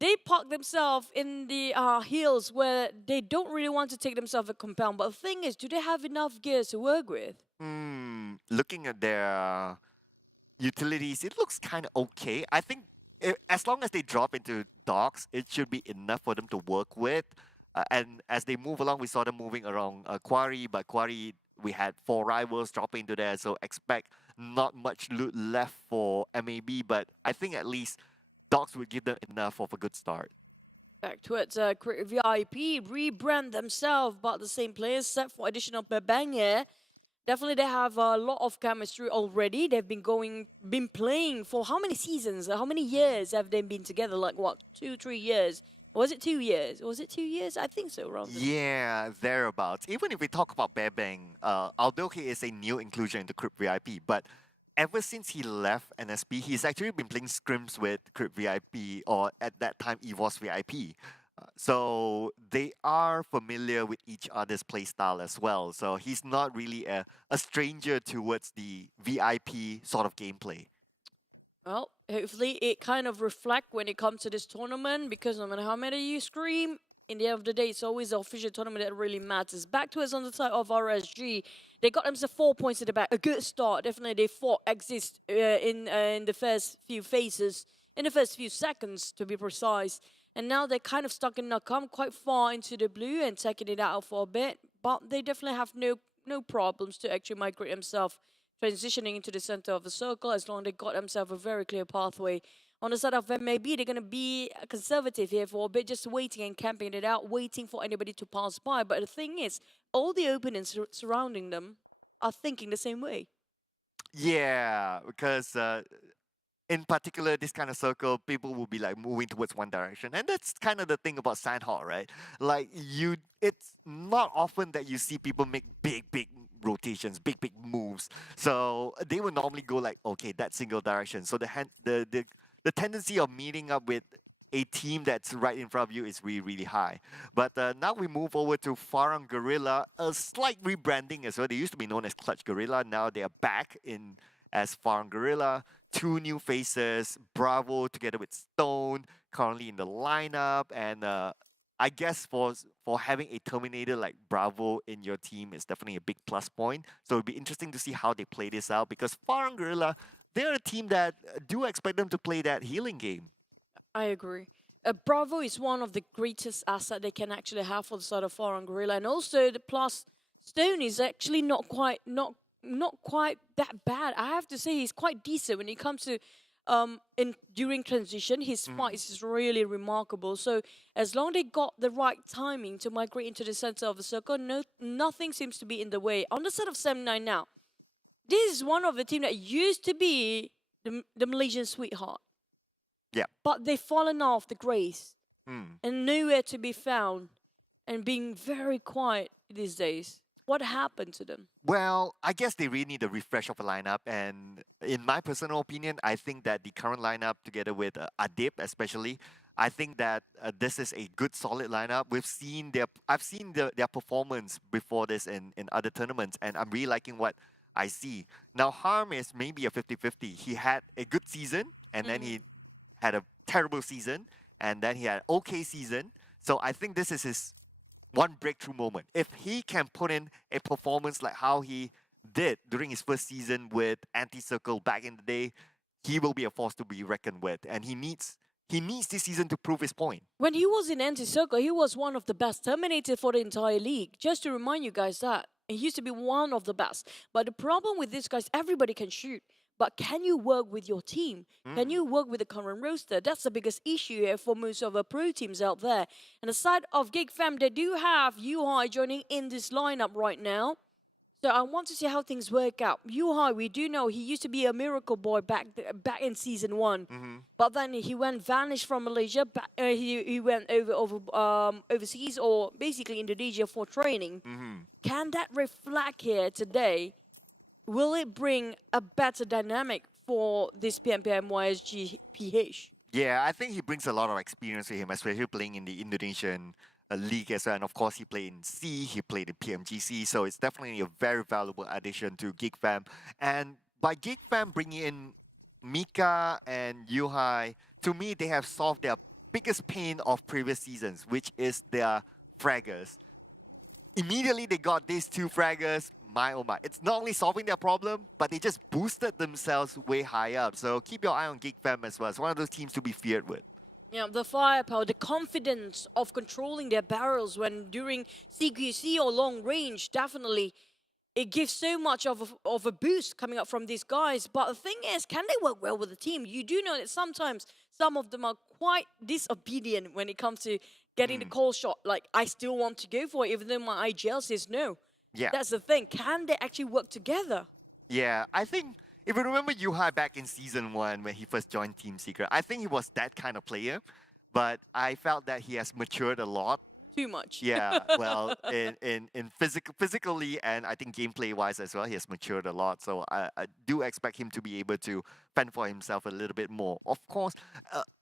They park themselves in the hills where they don't really want to take themselves a compound. But the thing is, do they have enough gears to work with? Looking at their utilities, it looks kind of okay. I think as long as they drop into docks, it should be enough for them to work with. And as they move along, we saw them moving around Quarry, but Quarry, we had 4 rivals dropping into there, so expect not much loot left for MAB, but I think at least Dogs would give them enough of a good start. Back towards VIP, rebrand themselves, but the same players set for additional bang here. Definitely, they have a lot of chemistry already. They've been playing for how many seasons? How many years have they been together? Like what, 2-3 years? Or was it 2 years? Was it 2 years? I think so, around. Yeah, thereabouts. Even if we talk about Bebeng, although he is a new inclusion into Crypt VIP, but ever since he left NSP, he's actually been playing scrims with Crypt VIP, or at that time EVOS VIP. So they are familiar with each other's playstyle as well. So he's not really a stranger towards the VIP sort of gameplay. Well, hopefully it kind of reflect when it comes to this tournament, because no matter how many you scream, in the end of the day, it's always the official tournament that really matters. Back to us on the side of RSG. They got themselves 4 points at the back. A good start. Definitely they fought exist in the first few phases, in the first few seconds to be precise. And now they're kind of stuck in Nakam, quite far into the blue and taking it out for a bit. But they definitely have no problems to actually migrate themselves, transitioning into the center of the circle, as long as they got themselves a very clear pathway. On the side of MAB, they're going to be conservative here for a bit, just waiting and camping it out, waiting for anybody to pass by. But the thing is, all the opponents surrounding them are thinking the same way. Yeah, because in particular, this kind of circle, people will be like moving towards one direction. And that's kind of the thing about Sanhok, right? Like it's not often that you see people make big rotations, big moves. So they will normally go like, okay, that single direction. So the tendency of meeting up with a team that's right in front of you is really high. But now we move over to Farang Guerilla, a slight rebranding as well. They used to be known as Clutch Guerilla. Now they are back in as Farang Guerilla. 2 new faces, Bravo together with Stone, currently in the lineup. And I guess for having a Terminator like Bravo in your team is definitely a big plus point. So it'll be interesting to see how they play this out, because Farang Guerilla, they're a team that do expect them to play that healing game. I agree. Bravo is one of the greatest assets they can actually have for the side of Farang Guerilla. And also the plus Stone is actually not quite that bad. I have to say he's quite decent when it comes to during transition. His fights is really remarkable. So as long as they got the right timing to migrate into the center of the circle, nothing seems to be in the way. On the side of 7-9 now, this is one of the team that used to be the Malaysian sweetheart. Yeah. But they've fallen off the grace and nowhere to be found and being very quiet these days. What happened to them? Well, I guess they really need a refresh of a lineup, and in my personal opinion, I think that the current lineup, together with Adib especially, I think that this is a good, solid lineup. I've seen their performance before this in other tournaments, and I'm really liking what I see. Now, Harm is maybe a 50-50. He had a good season, and then he had a terrible season, and then he had an okay season. So I think this is his one breakthrough moment. If he can put in a performance like how he did during his first season with Anti-Circle back in the day, he will be a force to be reckoned with. And he needs this season to prove his point. When he was in Anti-Circle, he was one of the best Terminators for the entire league. Just to remind you guys that. He used to be one of the best. But the problem with this, guys, everybody can shoot. But can you work with your team? Can you work with the current roster? That's the biggest issue here for most of the pro teams out there. And aside of GEEK fam, they do have Yuhai joining in this lineup right now. So I want to see how things work out. Yuhai, we do know he used to be a miracle boy back in season 1. But then he vanished from Malaysia. He went overseas, or basically Indonesia, for training. Can that reflect here today? Will it bring a better dynamic for this PMPL MYSGPH? Yeah, I think he brings a lot of experience with him, especially playing in the Indonesian league as well. And of course, he played in C, he played in PMGC, so it's definitely a very valuable addition to GEEK fam. And by GEEK fam bringing in Mika and Yuhai, to me, they have solved their biggest pain of previous seasons, which is their fraggers. Immediately, they got these 2 fraggers. My oh my. It's not only solving their problem, but they just boosted themselves way high up. So keep your eye on GEEK fam as well. It's one of those teams to be feared with. Yeah, the firepower, the confidence of controlling their barrels when during CQC or long range, definitely it gives so much of a boost coming up from these guys. But the thing is, can they work well with the team? You do know that sometimes some of them are quite disobedient when it comes to getting the call shot. Like, I still want to go for it, even though my IGL says no. Yeah. That's the thing. Can they actually work together? Yeah, I think if you remember Yuhai back in Season 1 when he first joined Team Secret, I think he was that kind of player, but I felt that he has matured a lot. Too much. Yeah, well, in physically and I think gameplay-wise as well, he has matured a lot. So I do expect him to be able to fend for himself a little bit more. Of course,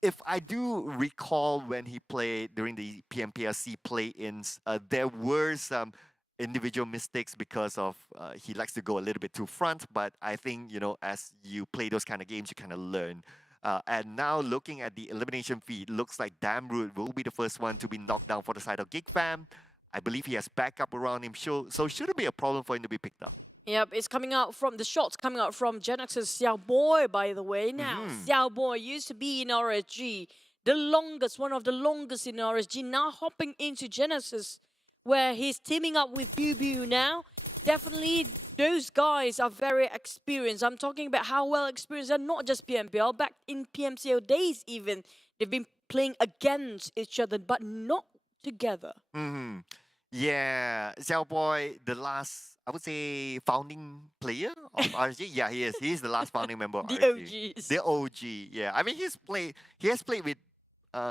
if I do recall when he played during the PMPLC play-ins, there were some individual mistakes because of he likes to go a little bit too front. But I think, you know, as you play those kind of games, you kind of learn. And now looking at the elimination feed, looks like Damroot will be the first one to be knocked down for the side of GEEK fam. I believe he has backup around him, so shouldn't be a problem for him to be picked up. Yep, it's coming out from the shots coming out from Genexus Xiaoboy, by the way. Now, Xiaoboy used to be in RSG, one of the longest in RSG, now hopping into Genexus, where he's teaming up with PUBG now. Definitely, those guys are very experienced. I'm talking about how well experienced they're, not just PMPL. Back in PMCL days even, they've been playing against each other, but not together. Yeah, Xiaoboy, the last, I would say, founding player of RSG. Yeah, he is. He is the last founding member of RSG. OGs. The OG, yeah. I mean, he has played with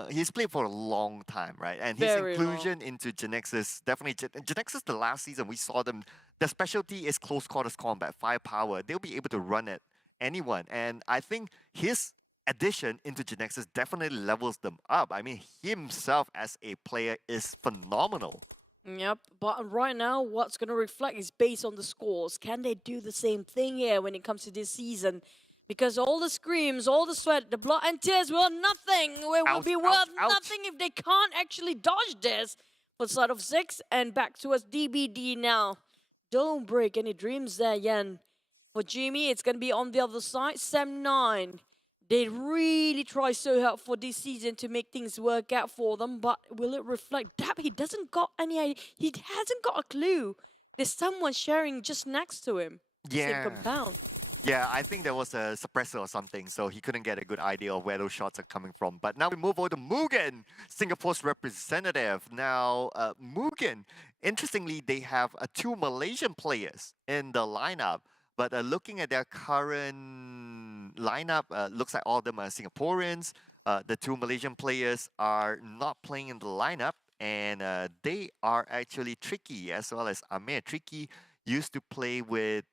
he's played for a long time, right? And his Very inclusion into Genexus, definitely, Genexus the last season, we saw them, their specialty is close quarters combat, firepower. They'll be able to run at anyone. And I think his addition into Genexus definitely levels them up. I mean, himself as a player is phenomenal. Yep, but right now, what's going to reflect is based on the scores. Can they do the same thing here when it comes to this season? Because all the screams, all the sweat, the blood and tears will nothing. Will be worth nothing if they can't actually dodge this. For side of 6 and back towards DBD now. Don't break any dreams there, Yen. For Jimmy, it's going to be on the other side. Sem9. They really try so hard for this season to make things work out for them, but will it reflect? Dab, he doesn't got any idea. He hasn't got a clue. There's someone sharing just next to him. Yeah. Same compound. Yeah, I think there was a suppressor or something, so he couldn't get a good idea of where those shots are coming from. But now we move over to MUGEN, Singapore's representative. Now, MUGEN, interestingly, they have 2 Malaysian players in the lineup. But looking at their current lineup, looks like all of them are Singaporeans. The 2 Malaysian players are not playing in the lineup, and they are actually Tricky as well as Amir. Tricky used to play with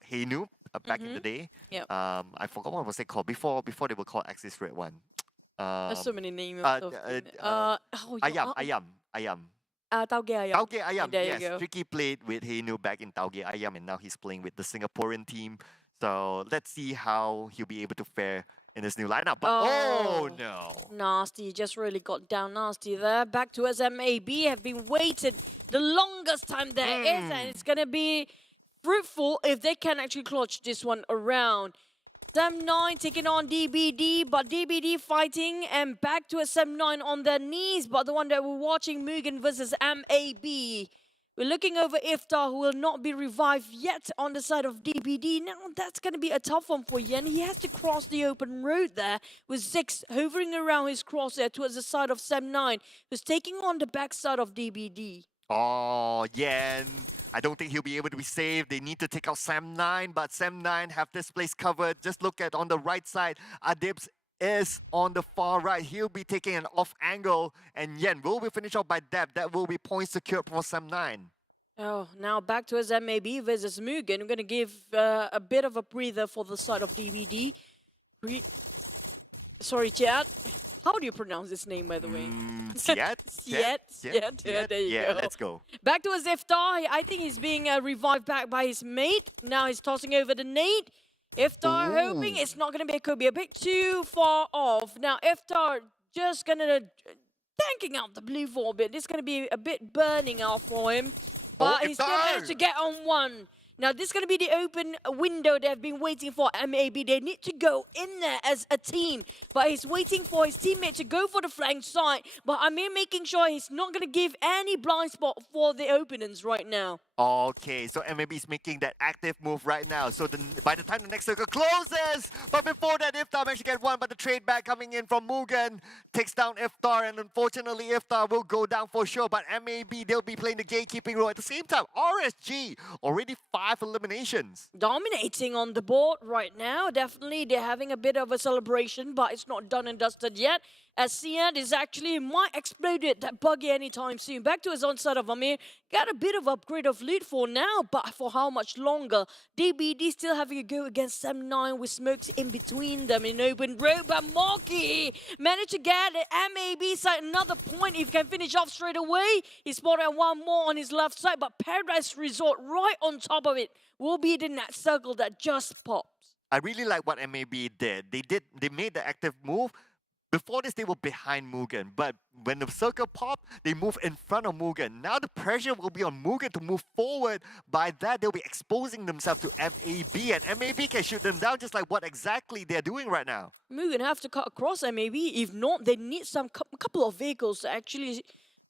Hey Noob back in the day. Yep. I forgot what was they called before they were called Axis Red One. There's so many names. Ayam. Tauge Ayam. Tauge Ayam, There yes. you go. Tricky played with Hey Noob back in Tauge Ayam, and now he's playing with the Singaporean team. So let's see how he'll be able to fare in this new lineup. But oh no! Nasty, just really got down nasty there. Back towards MAB, have been waited the longest time there is, and it's going to be fruitful if they can actually clutch this one around. Sem9 taking on DBD, but DBD fighting and back to a Sem9 on their knees. But the one that we're watching, MUGEN versus MAB. We're looking over Iftar, who will not be revived yet on the side of DBD. Now, that's going to be a tough one for Yen. He has to cross the open road there with Zix hovering around his crosshair towards the side of Sem9, who's taking on the backside of DBD. Oh, Yen. I don't think he'll be able to be saved. They need to take out Sem9, but Sem9 have this place covered. Just look at on the right side. Adibs is on the far right. He'll be taking an off angle, and Yen will be finished off by Deb. That will be points secured for Sem9. Oh, now back to his MAB versus MUGEN. I'm going to give a bit of a breather for the side of DBD. Sorry, Chad. How do you pronounce this name, by the way? Siet? Yeah, there you go. Let's go. Back to his Iftar. I think he's being revived back by his mate. Now he's tossing over the nade. Iftar hoping it's not going to be a Kobe. A bit too far off. Now Iftar just going to tanking out the blue for a bit. It's going to be a bit burning out for him. But he's still managed to get on one. Now, this is going to be the open window they've been waiting for MAB. They need to go in there as a team. But he's waiting for his teammate to go for the flank side. But Amir making sure he's not going to give any blind spot for the openings right now. Okay, so MAB is making that active move right now. So the by the time the next circle closes. But before that, Iftar managed to get one, but the trade back coming in from MUGEN takes down Iftar, and unfortunately Iftar will go down for sure. But MAB, they'll be playing the gatekeeping role at the same time. RSG, already 5 eliminations. Dominating on the board right now. Definitely, they're having a bit of a celebration, but it's not done and dusted yet. As Sian is actually might explode it, that buggy anytime soon. Back to his own side of Amir. Got a bit of upgrade of lead for now, but for how much longer? DBD still having a go against M9 with smokes in between them in open road. But Moki managed to get it. MAB side another point. If he can finish off straight away, he spotted one more on his left side. But Paradise Resort right on top of it will be the net circle that just pops. I really like what MAB did. They made the active move. Before this, they were behind MUGEN, but when the circle popped, they moved in front of MUGEN. Now the pressure will be on MUGEN to move forward. By that, they'll be exposing themselves to MAB, and MAB can shoot them down just like what exactly they're doing right now. MUGEN have to cut across MAB. If not, they need some couple of vehicles to actually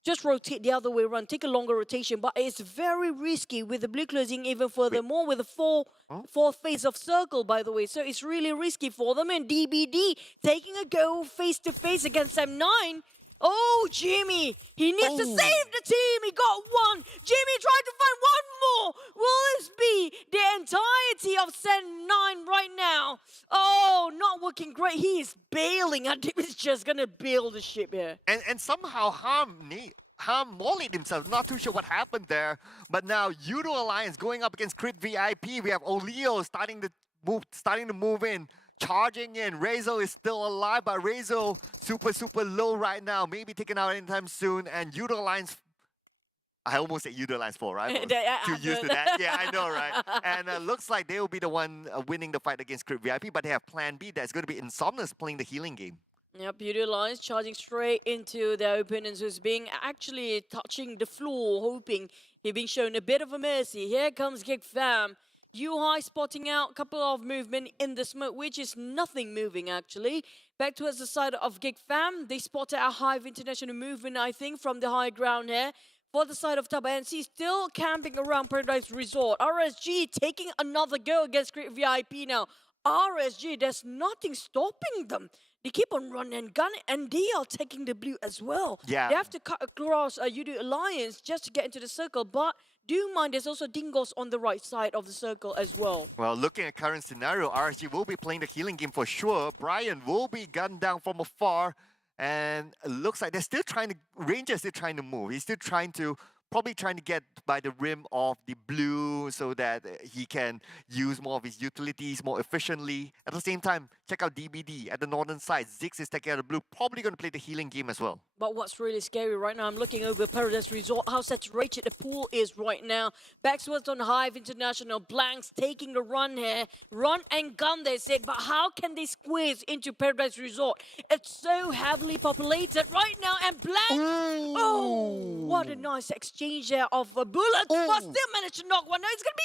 just rotate the other way around, take a longer rotation. But it's very risky with the blue closing even furthermore with the fourth phase of circle, by the way. So it's really risky for them. And DBD taking a go face-to-face against M9. Oh, Jimmy, he needs to save the team. He got one. Jimmy tried to find one more. Will this be the entirety of M9 right now? Oh, not working great. He is bailing. I think he's just going to bail the ship here. And somehow Harm mollied himself. Not too sure what happened there. But now Yoodo Alliance going up against Crit VIP. We have Oleo starting to move in. Charging in. Rezo is still alive, but Rezo super low right now. Maybe taken out anytime soon. And Yoodo Alliance, I almost said Yoodo Alliance 4, right? Too used to that. Yeah, I know, right? And looks like they will be the one winning the fight against Crit VIP, but they have plan B. That's going to be Insomnus playing the healing game. Yep, Yoodo Alliance charging straight into their opponents, who's being actually touching the floor, hoping he's being shown a bit of a mercy. Here comes GEEK Fam. High spotting out a couple of movement in the smoke, which is nothing moving actually. Back towards the side of GEEK Fam, they spotted a HYVE International movement, I think, from the high ground here. For the side of Tabah NSEA, still camping around Paradise Resort. RSG taking another go against Crit VIP now. RSG, there's nothing stopping them. They keep on running and gunning, and they are taking the blue as well. Yeah. They have to cut across Yoodo Alliance just to get into the circle, but do mind there's also Dingoz on the right side of the circle as well. Well, looking at current scenario, RSG will be playing the healing game for sure. Brian will be gunned down from afar, and it looks like they're still trying to, Ranger's still trying to move. He's still probably trying to get by the rim of the blue so that he can use more of his utilities more efficiently. At the same time, check out DBD at the northern side. Zix is taking out the blue, probably going to play the healing game as well. But what's really scary right now, I'm looking over Paradise Resort, how saturated the pool is right now. Backswords on HYVE International, Blanks taking the run here. Run and gun, they say, but how can they squeeze into Paradise Resort? It's so heavily populated right now, and Blanks, oh, what a nice exchange there of bullets, but still managed to knock one. Now it's going to be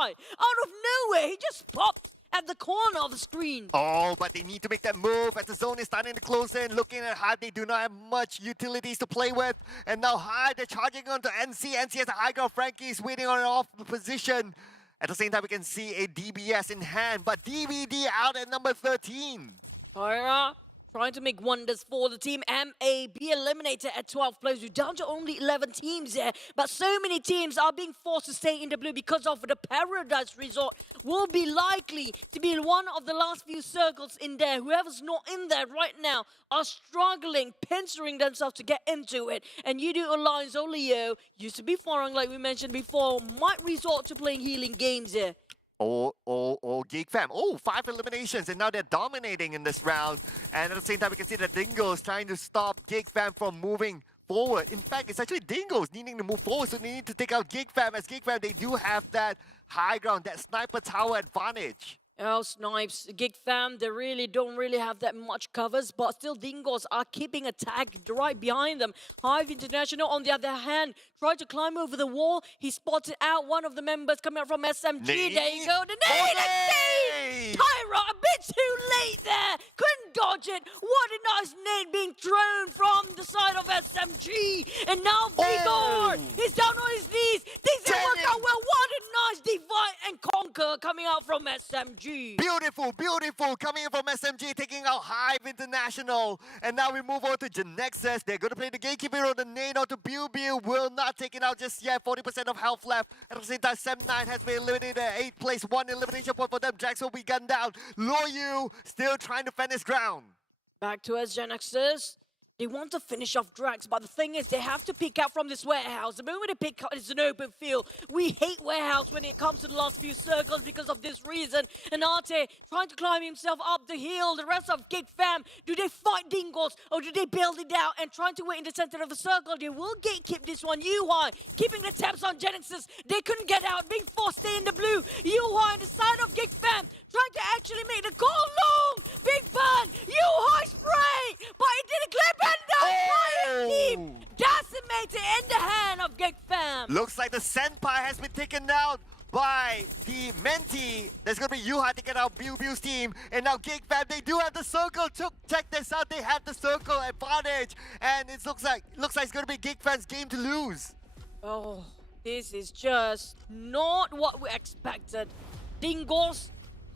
UI out of nowhere. He just popped at the corner of the screen. Oh, but they need to make that move as the zone is starting to close in. Looking at HYVE, they do not have much utilities to play with. And now HYVE, they're charging onto NC. NC has a high ground. Frankie is waiting on an off position. At the same time, we can see a DBS in hand, but DBD out at number 13. Alright. Trying to make wonders for the team. MAB eliminated at 12 players. We're down to only 11 teams there. But so many teams are being forced to stay in the blue because of the Paradise Resort. Will be likely to be one of the last few circles in there. Whoever's not in there right now are struggling, pinching themselves to get into it. And Yoodo Alliance Oleo, used to be Farang like we mentioned before, might resort to playing healing games here. GEEK Fam. 5 eliminations, and now they're dominating in this round. And at the same time, we can see that Dingoz trying to stop GEEK Fam from moving forward. In fact, it's actually Dingoz needing to move forward, so they need to take out GEEK Fam. As GEEK Fam, they do have that high ground, that sniper tower advantage. Oh, snipes. GEEK Fam, they don't really have that much covers, but still Dingoz are keeping a tag right behind them. HYVE International, on the other hand, tried to climb over the wall. He spotted out one of the members coming out from SMG. There you go. The nade! Tyra, a bit too late there. Couldn't dodge it. What a nice nade being thrown from the side of SMG. And now Bosskurr is down on his knees. Things didn't work out well. What a nice divide and conquer Bosskurr coming out from SMG. Beautiful, beautiful. Coming in from SMG, taking out HYVE International. And now we move on to Genexus. They're going to play the gatekeeper on the nade onto PUBG. Will not take it out just yet. 40% of health left. At the same time, Sem9 has been eliminated at 8th place. 1 elimination point for them. Jax will be gunned down. Loyu still trying to fend his ground. Back to us, Genexus. They want to finish off Drax, but the thing is, they have to pick out from this warehouse. The moment they pick out, it's an open field. We hate warehouse when it comes to the last few circles because of this reason. And Arte trying to climb himself up the hill. The rest of GEEK fam, do they fight Dingoz or do they build it out and trying to wait in the center of the circle? They will gatekeep this one. Yuhai keeping the tabs on Genexus. They couldn't get out. Big Four stay in the blue. Yuhai on the side of GEEK fam trying to actually make the goal long. Big burn. Yuhai spray, but it didn't clip and fire team decimated in the hand of GEEK fam. Looks like the Senpai has been taken down by the Menti. There's going to be Yuhai taking out Bu's team. And now GEEK fam, they do have the circle. Check this out. They have the circle advantage. And it looks like it's going to be GEEK fam's game to lose. Oh, this is just not what we expected. Dingoz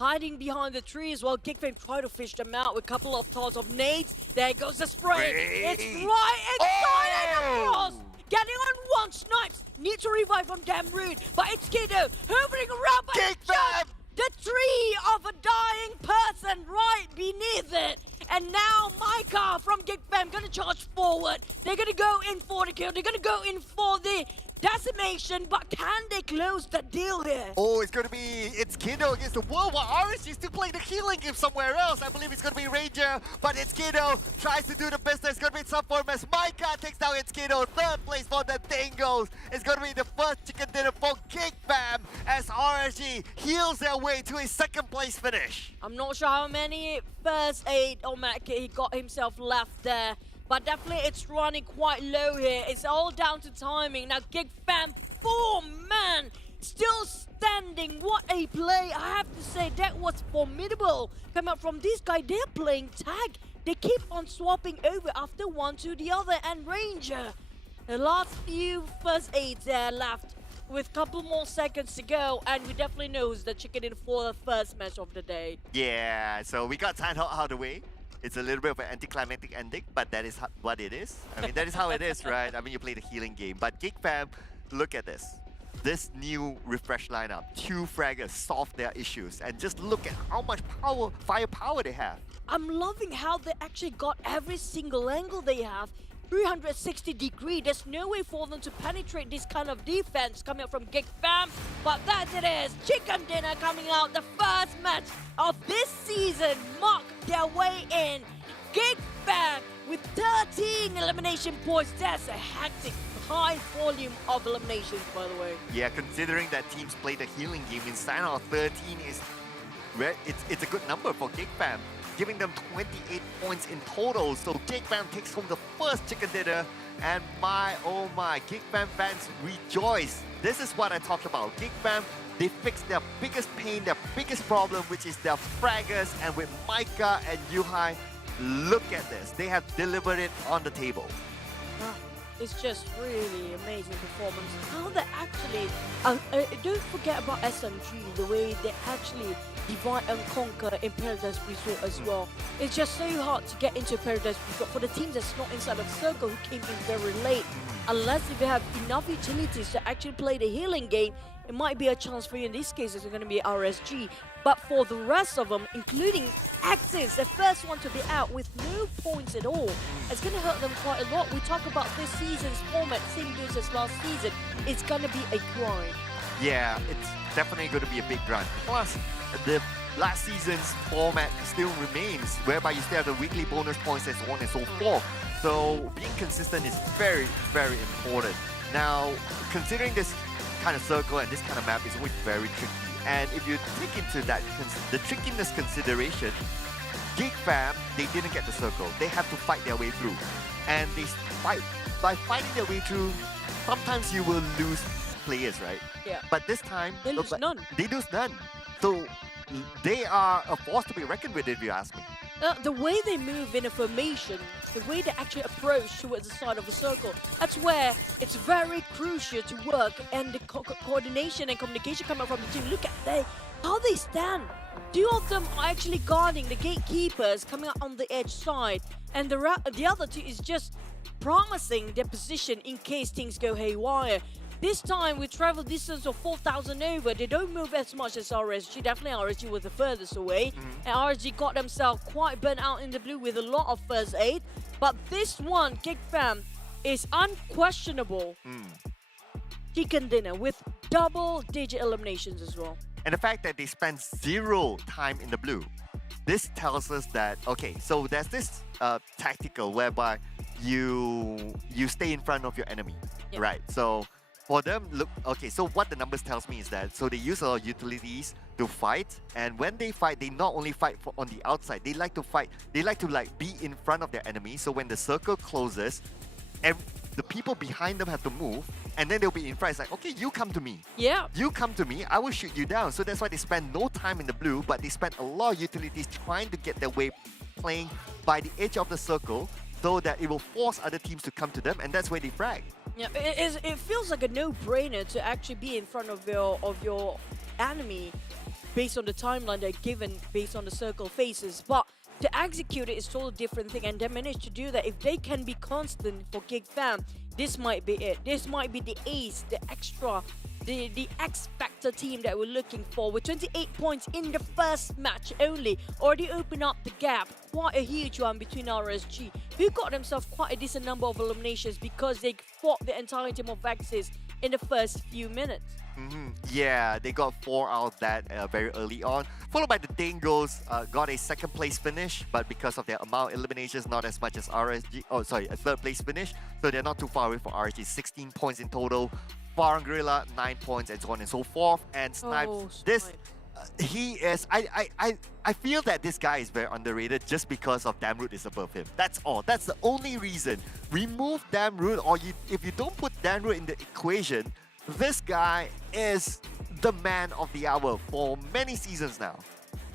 hiding behind the trees while GEEK fam try to fish them out with a couple of toss of nades. There goes the spray. It's right inside and across. Getting on one snipe. Need to revive from debris, but it's Kiddo hovering around. But GEEK fam! The tree of a dying person right beneath it. And now Micah from GEEK fam gonna charge forward. They're gonna go in for the kill. They're gonna go in for the decimation, but can they close the deal here? Oh, it's Kiddo against the world, while RSG still playing the healing game somewhere else. I believe it's going to be Ranger, but it's Kiddo tries to do the business. It's going to be some form as Micah takes down it's Kiddo. Third place for the Dingoz. It's going to be the first chicken dinner for GEEK fam as RSG heals their way to a second place finish. I'm not sure how many first aid or med kit he got himself left there. But definitely it's running quite low here. It's all down to timing. Now GEEK fam, 4 man, still standing. What a play. I have to say that was formidable. Coming up from this guy, they're playing tag. They keep on swapping over after one to the other. And Ranger, the last few first aids there left with a couple more seconds to go. And we definitely know who's the chicken in for the first match of the day. Yeah, so we got Sanhok out of the way. It's a little bit of an anticlimactic ending, but that is what it is. I mean, that is how it is, right? I mean, you play the healing game. But GEEK fam, look at this. This new refresh lineup, 2 fraggers solve their issues. And just look at how much firepower they have. I'm loving how they actually got every single angle they have. 360 degree. There's no way for them to penetrate this kind of defense coming up from GEEK fam. But that it is. Chicken dinner coming out. The first match of this season mark their way in. GEEK fam with 13 elimination points. That's a hectic, high volume of eliminations, by the way. Yeah, considering that teams play the healing game in Sanhok, 13 is it's a good number for GEEK fam, giving them 28 points in total. So GEEK fam takes home the first chicken dinner, and oh my, GEEK fam fans rejoice. This is what I talked about. GEEK fam, they fixed their biggest pain, their biggest problem, which is their fraggers, and with Micah and Yuhai, look at this. They have delivered it on the table. It's just really amazing performance. How they actually, don't forget about SMG, the way they actually divide and conquer in Paradise Resort as well. It's just so hard to get into Paradise Resort for the team that's not inside of Circle who came in very late. Unless if you have enough utilities to actually play the healing game, it might be a chance for you. In this case, it's going to be RSG. But for the rest of them, including Axis, the first one to be out with no points at all, it's going to hurt them quite a lot. We talk about this season's format, same news as last season. It's going to be a grind. Yeah, it's definitely going to be a big grind. Plus, the last season's format still remains, whereby you still have the weekly bonus points and so on and so forth. So being consistent is very, very important. Now, considering this kind of circle and this kind of map is always very tricky. And if you take into that, the trickiness consideration, GEEK fam, they didn't get the circle. They have to fight their way through. And by fighting their way through, sometimes you will lose players, right? Yeah. But this time, they lose none. They lose none. So they are a force to be reckoned with, if you ask me. The way they move in a formation, the way they actually approach towards the side of the circle, that's where it's very crucial to work, and the coordination and communication coming from the team. Look at how they stand. Two of them are actually guarding the gatekeepers coming out on the edge side, and the other two is just promising their position in case things go haywire. This time with travel distance of 4,000 over, they don't move as much as RSG. Definitely RSG was the furthest away, and RSG got themselves quite burnt out in the blue with a lot of first aid. But this one, GEEK Fam, is unquestionable chicken dinner with double-digit eliminations as well. And the fact that they spend 0 time in the blue, this tells us that, okay, so there's this tactical whereby you stay in front of your enemy, right? So for them, look, okay, so what the numbers tells me is that, so they use a lot of utilities to fight, and when they fight, they not only fight on the outside, they like to fight, they like to like be in front of their enemy, so when the circle closes, the people behind them have to move, and then they'll be in front. It's like, okay, you come to me. Yeah. You come to me, I will shoot you down. So that's why they spend no time in the blue, but they spend a lot of utilities trying to get their way playing by the edge of the circle so that it will force other teams to come to them, and that's where they frag. Yeah, it feels like a no-brainer to actually be in front of your enemy based on the timeline they're given, based on the circle faces. But to execute it is totally different thing, and they managed to do that. If they can be constant for GEEK Fam, this might be it. This might be the ace, the extra, the X-Factor team that we're looking for. With 28 points in the first match only, already opened up the gap. Quite a huge one between RSG, who got themselves quite a decent number of eliminations because they fought the entire team of Vexes in the first few minutes. Yeah, they got 4 out of that very early on, followed by the Dingoz, got a second place finish, but because of their amount of eliminations, not as much as RSG, a third place finish, so they're not too far away from RSG. 16 points in total, Farang Guerilla 9 points, and so on and so forth. And Snipes, he is, I feel that this guy is very underrated just because of Damroot is above him. That's all. That's the only reason. Remove Damroot, or if you don't put Damroot in the equation, this guy is the man of the hour for many seasons now.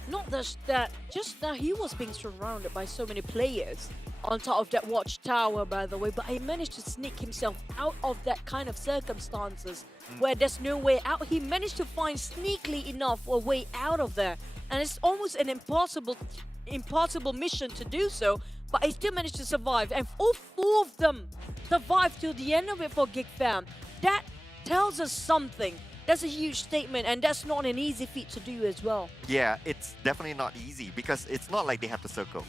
Not just that, just now he was being surrounded by so many players on top of that watchtower, by the way, but he managed to sneak himself out of that kind of circumstances where there's no way out. He managed to find sneakily enough a way out of there, and it's almost an impossible mission to do so, but he still managed to survive, and all 4 of them survived to the end of it for GEEK Fam. That tells us something. That's a huge statement, and that's not an easy feat to do as well. Yeah, it's definitely not easy because it's not like they have to circle,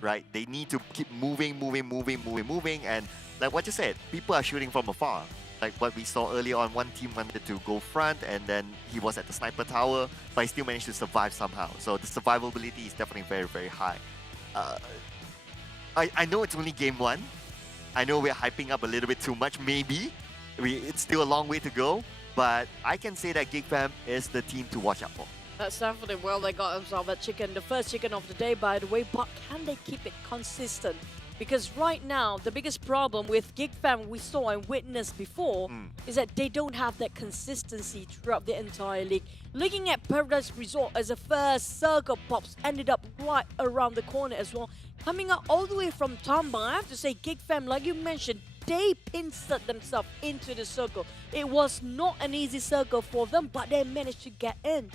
right? They need to keep moving, and like what you said, people are shooting from afar. Like what we saw earlier on, one team wanted to go front, and then he was at the sniper tower, but he still managed to survive somehow. So the survivability is definitely very, very high. I know it's only game 1. I know we're hyping up a little bit too much, maybe. It's still a long way to go, but I can say that GEEK Fam is the team to watch out for. That's definitely well. They got themselves a chicken, the first chicken of the day, by the way, but can they keep it consistent? Because right now, the biggest problem with GEEK Fam we saw and witnessed before is that they don't have that consistency throughout the entire league. Looking at Paradise Resort as a first circle pops, ended up right around the corner as well. Coming up all the way from Tabah, I have to say GEEK Fam, like you mentioned, they pincered themselves into the circle. It was not an easy circle for them, but they managed to get in.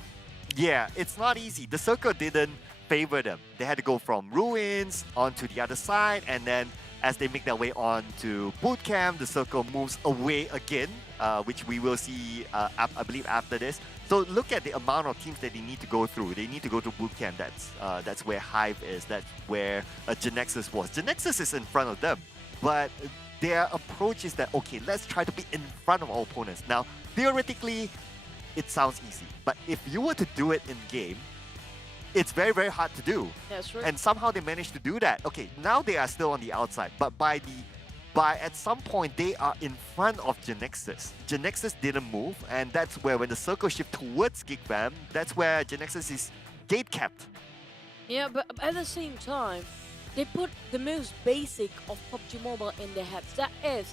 Yeah, it's not easy. The circle didn't favor them. They had to go from ruins onto the other side, and then as they make their way on to boot camp, the circle moves away again, which we will see, I believe, after this. So look at the amount of teams that they need to go through. They need to go to boot camp. That's where HYVE is. That's where Genexus was. Genexus is in front of them, but their approach is that, okay, let's try to be in front of our opponents. Now, theoretically, it sounds easy, but if you were to do it in game, it's very, very hard to do. That's right. And somehow they managed to do that. Okay, now they are still on the outside, but by at some point they are in front of Genexus. Genexus didn't move, and that's where when the circle shift towards GEEK Fam, that's where Genexus is gate capped. Yeah, but at the same time, they put the most basic of PUBG Mobile in their heads. That is,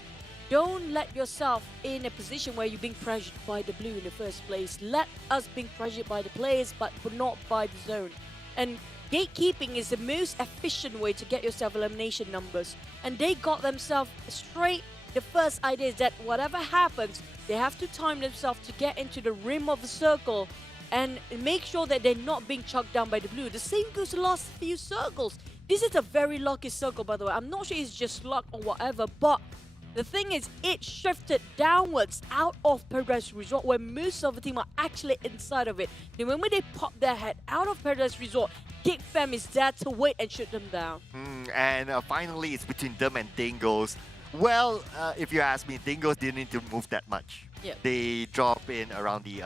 don't let yourself in a position where you're being pressured by the blue in the first place. Let us being pressured by the players, but not by the zone. And gatekeeping is the most efficient way to get yourself elimination numbers. And they got themselves straight. The first idea is that whatever happens, they have to time themselves to get into the rim of the circle and make sure that they're not being chucked down by the blue. The same goes the last few circles. This is a very lucky circle, by the way. I'm not sure it's just luck or whatever, but the thing is, it shifted downwards out of Paradise Resort where most of the team are actually inside of it. The moment they pop their head out of Paradise Resort, GEEK fam is there to wait and shoot them down. And finally, it's between them and Dingoz. Well, if you ask me, Dingoz didn't need to move that much. Yep. They drop in around the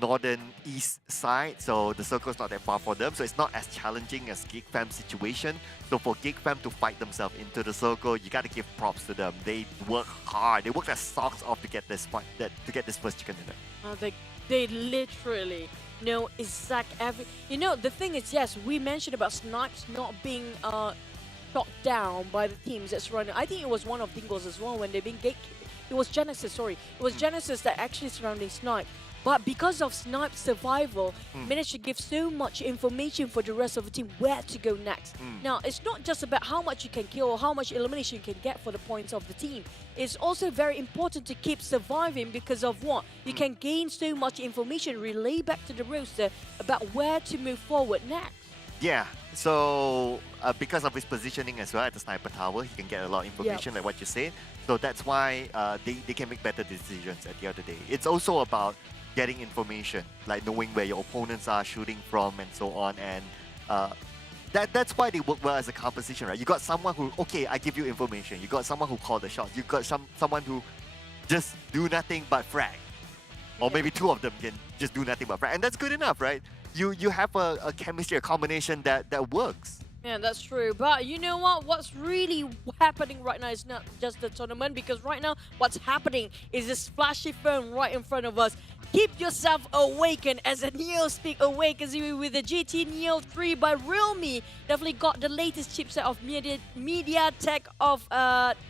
northern east side, so the circle's not that far for them, so it's not as challenging as GEEK fam's situation. So for GEEK fam to fight themselves into the circle, you gotta give props to them. They work hard. They work their socks off to get this first chicken dinner. They literally know the thing is, yes, we mentioned about snipes not being shot down by the teams that's running. I think it was one of Dingoz as well when they've been gatekeeping. It was Genexus, sorry. It was Genexus that actually surrounding Snipe. But because of Snipe's survival, managed to give so much information for the rest of the team where to go next. Now, it's not just about how much you can kill or how much elimination you can get for the points of the team. It's also very important to keep surviving because of what? You can gain so much information, relay back to the roster about where to move forward next. Yeah, so because of his positioning as well at the sniper tower, he can get a lot of information like what you said. So that's why they can make better decisions at the end of the day. It's also about getting information, like knowing where your opponents are shooting from and so on. And that's why they work well as a composition, right? You got someone who, okay, I give you information. You got someone who called the shot. You got someone who just do nothing but frag. Or maybe two of them can just do nothing but frag. And that's good enough, right? You have a chemistry, a combination that works. Yeah, that's true. But you know what? What's really happening right now is not just the tournament, because right now what's happening is this flashy phone right in front of us. Keep yourself awakened as a Neo Speak awakens you with the GT Neo 3 by Realme. Definitely got the latest chipset of MediaTek of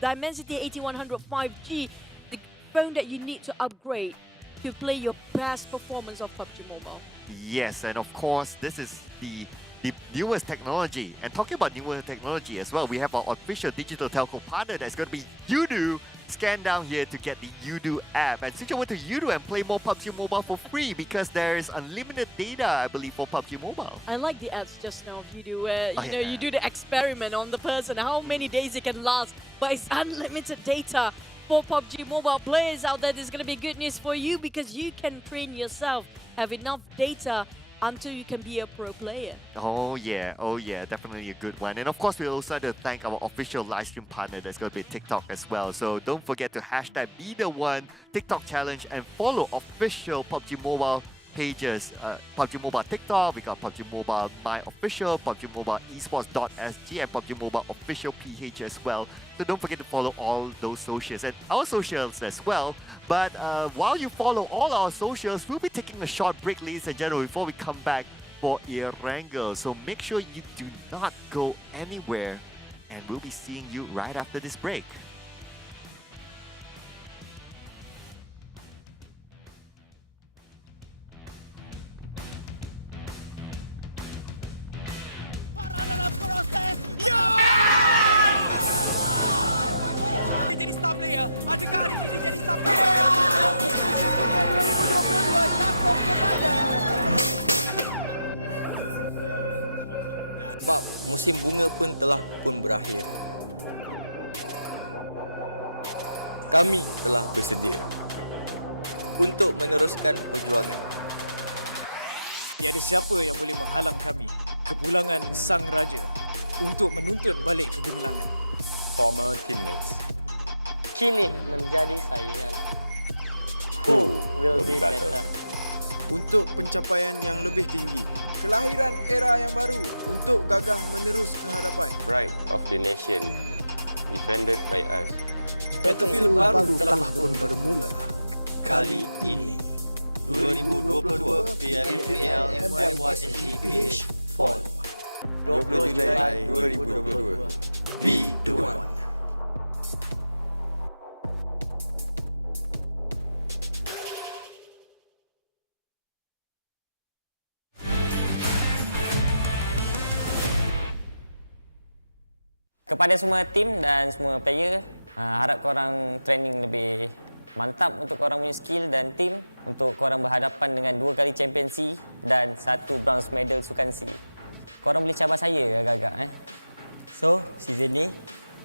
Dimensity 8100 5G. The phone that you need to upgrade to play your best performance of PUBG Mobile. Yes, and of course, this is the newest technology. And talking about newer technology as well, we have our official digital telco partner that's going to be Yoodo. Scan down here to get the Yoodo app and switch over to Yoodo and play more PUBG Mobile for free because there is unlimited data, I believe, for PUBG Mobile. I like the ads just now of Yoodo where you do the experiment on the person, how many days it can last, but it's unlimited data. For PUBG Mobile players out there, this is going to be good news for you because you can train yourself, have enough data until you can be a pro player. Oh yeah, definitely a good one. And of course, we also have to thank our official livestream partner that's going to be TikTok as well. So don't forget to hashtag #BeTheOne TikTok challenge and follow official PUBG Mobile pages. PUBG Mobile TikTok, we got PUBG Mobile My Official, PUBG Mobile Esports.sg, and PUBG Mobile Official PH as well. So don't forget to follow all those socials and our socials as well. But while you follow all our socials, we'll be taking a short break, ladies and gentlemen, before we come back for Erangel. So make sure you do not go anywhere, and we'll be seeing you right after this break. Dalam proses. Jadi star player. Adakah hari ini jadi star player? 2022 nyambung kepada. Sebab musim bunga pun telah pun berakhir. Kami telah bersedia untuk meneruskan perjuangan. Tiada siapa yang boleh menghalang kami, kepulangan Sang Raja, untuk menuntut balik kegemilangan. Former teammates. Kini menjadi saingan. Who will be better? Untuk pencapaian yang lebih tinggi. Kelahiran era yang baru untuk gagah menerus ke hadapan. Pride of the nation, defended by us. Battlefield baru telah pun bermula. Kali ini 2022 PMPL MYSGPH Fall 20 Julai 2022. Be the one. Kepada semua tim dan semua player, harap korang training lebih mantap untuk korang punya skill dan team untuk korang berhadapan dengan 2 kali champion C dan 1 bronze medal sukan C. Korang boleh cabar saya agak-agak. So, season ni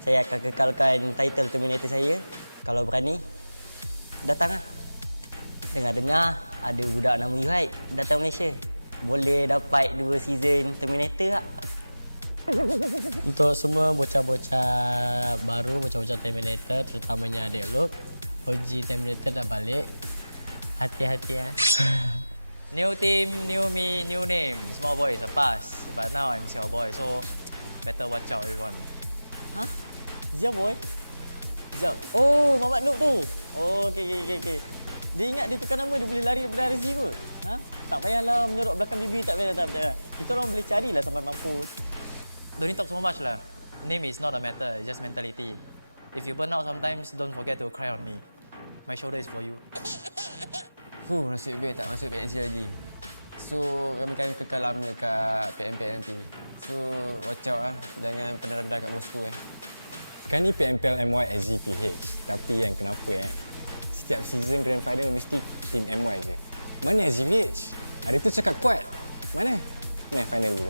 saya akan kekalkan title terminator saya. Kalau berani, datang lah. Dengar-dengar ada budak nama HYVE datang Malaysia. Boleh dapat 2 season terminator tak? Untuk semua bocah-bocah baru, bocah-bocah Terminator, terutamanya adik Luke, OG Terminator dah balik. Hati-hati ya. New team, new me, new name. Small boy is a pass, but now I'm small boy, so better watch out everyone. Hah? Zia boy? Sekejap. Oh, Mamat Noob tu. Oh, okey. Dia ingat dia tukar nama, dia boleh lari daripada RZ kot. Ha? Tak payahlah menyorok belakang bibir, tak payah. Kita orang boleh carilah sampai mampus. Don't need talk so much lah. Name is not a matter, it's just mentality. If you burn out sometimes, don't forget to cry on me. My shoulder is for you. Nasib baik tak masuk PNC lagi. So, kami akan kekal lama kat PMPL nanti. So, watch out lah. Jangan pernah rendah kat Bosskurr Sekarang ni PMPL MYSGPH. Tapi yang kenapa setiap season Grand Final mesti team MY je. Mana SGPH? Hari tu cakap kuat. Mana? Final dulu.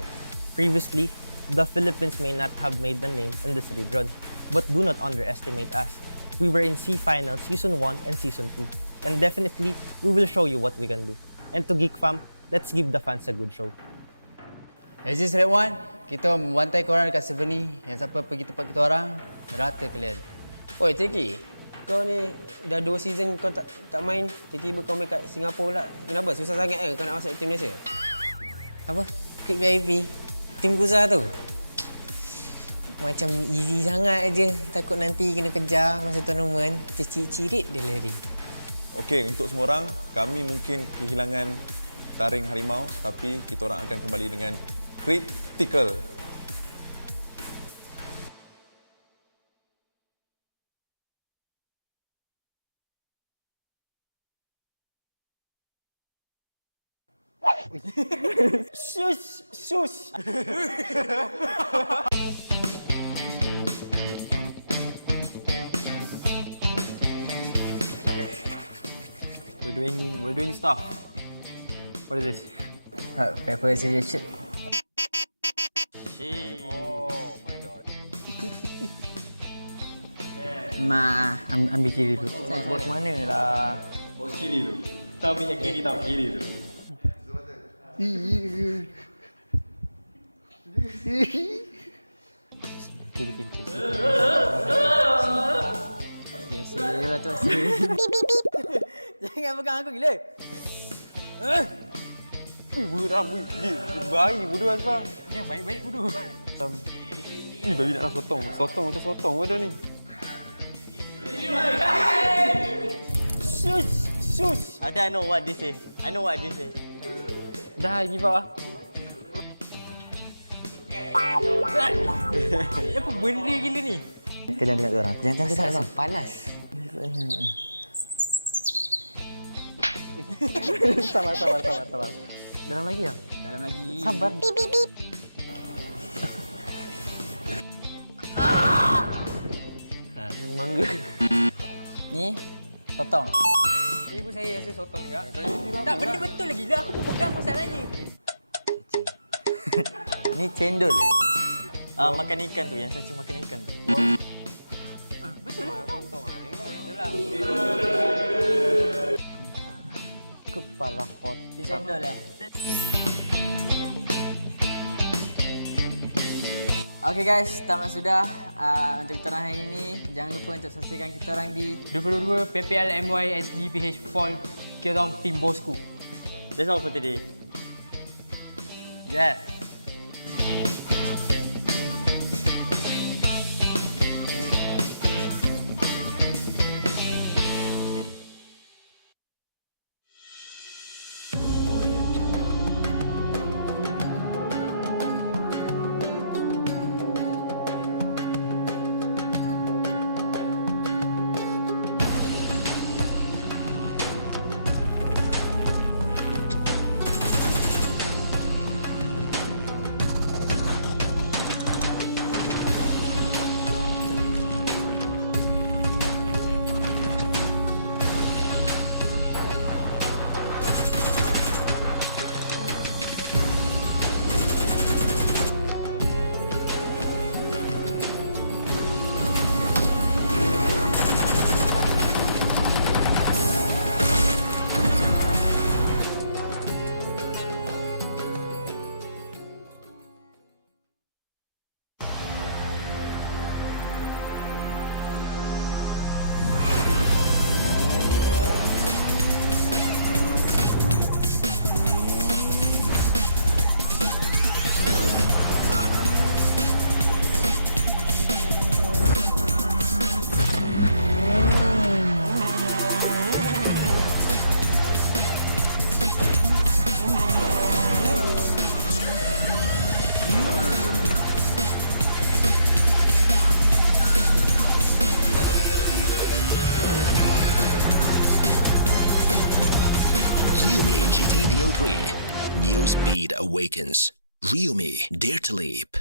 Previously, the Philippines may not have made the name in this region, but do not underestimate us. We were in C Finals Season 1 and Season 2, and definitely, we will show you what we can do. And to GEEK fam, let's give the fans a good show. As is Red One, kita membantai korang dekat server ni. Yang siapa pergi tempat kita orang, rata kalian. Oi, Teki. Kau ni dah 2 season kau tak main, tiba-tiba kau main kat Singapura pula. Kenapa? Susah sangat kau nak masuk tim Malaysia? Apa? Ikut VIP? Tim Kusa tu? Macam easy sangat je. Takut nanti kena kejar masa tournament. Tercirit dia lari. Okey, untuk semua orang, kami mungkin kehilangan taring harimau, tapi kita orang akan kembali dengan critical. Shush. We're doing stuff. What is this? Paper scissors shoot. Oh my god. Ambil kiri dulu. Bos mana lah? Bos kiri tu. Tahu minyak kiri tak kiri tu. Kiri. Jangan pegang aku gila. Budak bayi bodoh Azfar. Yang baik-baik bodoh. Ni babi nak sotong. Sotong macam sotong bodoh ni. Shush. I know what this is. Dah, give up lah. Apa benda gila ni? Jangan tengok orang. Jangan. Panas. Sabar. Dalam lagi ya? Dalam lagi. Sabar. Mangga. Ni, sotong. Ni pun saya rasa sotong juga. Tak, benda betul lagi lah. Aku pun pegang masalahnya. Ni cendol. Makan ikan tu, yang cacing makan ikan tu. Betul lah. Kepala hot. Cendol Okay guys, tamat sudah untuk kita orang hari ini. Jangan lupa untuk saksikan kita orang di 22 PMPL MYSGPH Fall. Kita orang tim Bosskurr. That's all for today. Yeah. awakens. Ryumi, dare to leap.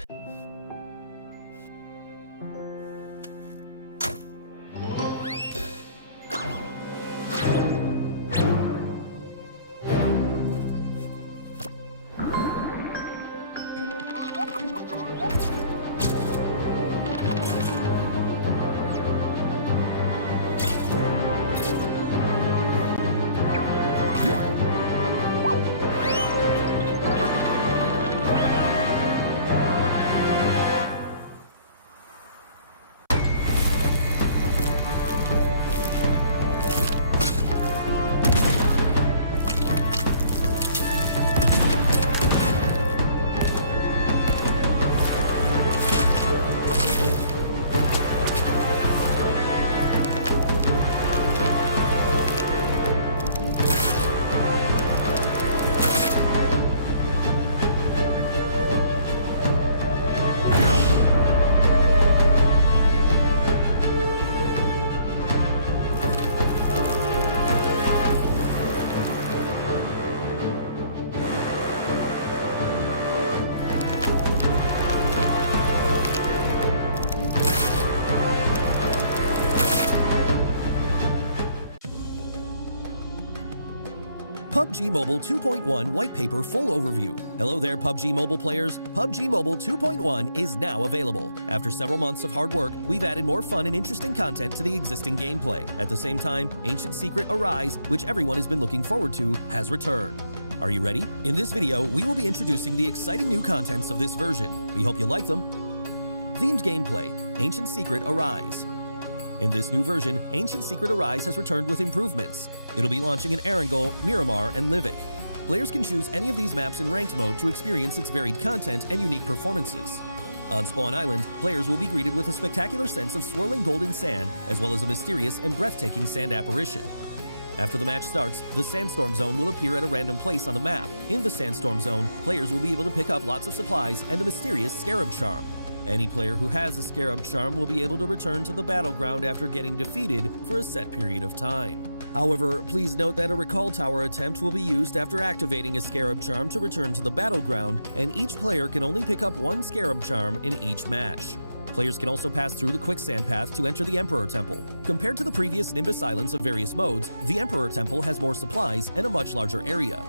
PUBG Mobile 2.1 White Paper Full Overview. Hello there, PUBG Mobile players. PUBG Mobile 2.1 is now available. After several months of hard work, we've added more fun and interesting content to the existing gameplay. At the same time, Ancient Secret Arise, which everyone has been looking forward to, has returned. Are you ready? In this video, we will be introducing the exciting new contents of this version. We hope you like them. Themed gameplay, Ancient Secret Arise. In this new version, Ancient Secret Arise has returned with improvements. It'll be launching in Erangel, Miramar, and Livik. Players can choose any of these maps in ranked mode to experience its varied content and unique performances. On Spawn Island, players will be greeted with a spectacular sense of swirling golden sand, as well as a mysterious and breathtaking sand apparition. After the match starts, the Sandstorm Zone will appear at a random place on the map. In the Sandstorm Zone, players will be able to pick up lots of supplies and a mysterious Scarab Charm. Any player who has a Scarab Charm will be able to return to the battleground after getting defeated for a set period of time. However, please note that a Recall Tower attempt will be used after activating a Scarab Charm to return to the battleground, and each player can only pick up one Scarab Charm in each match. Players can also pass through the Quicksand Path to enter the Emperor Temple. Compared to the previous Nimbus Islands of various modes, the Emperor Temple has more supplies and a much larger area.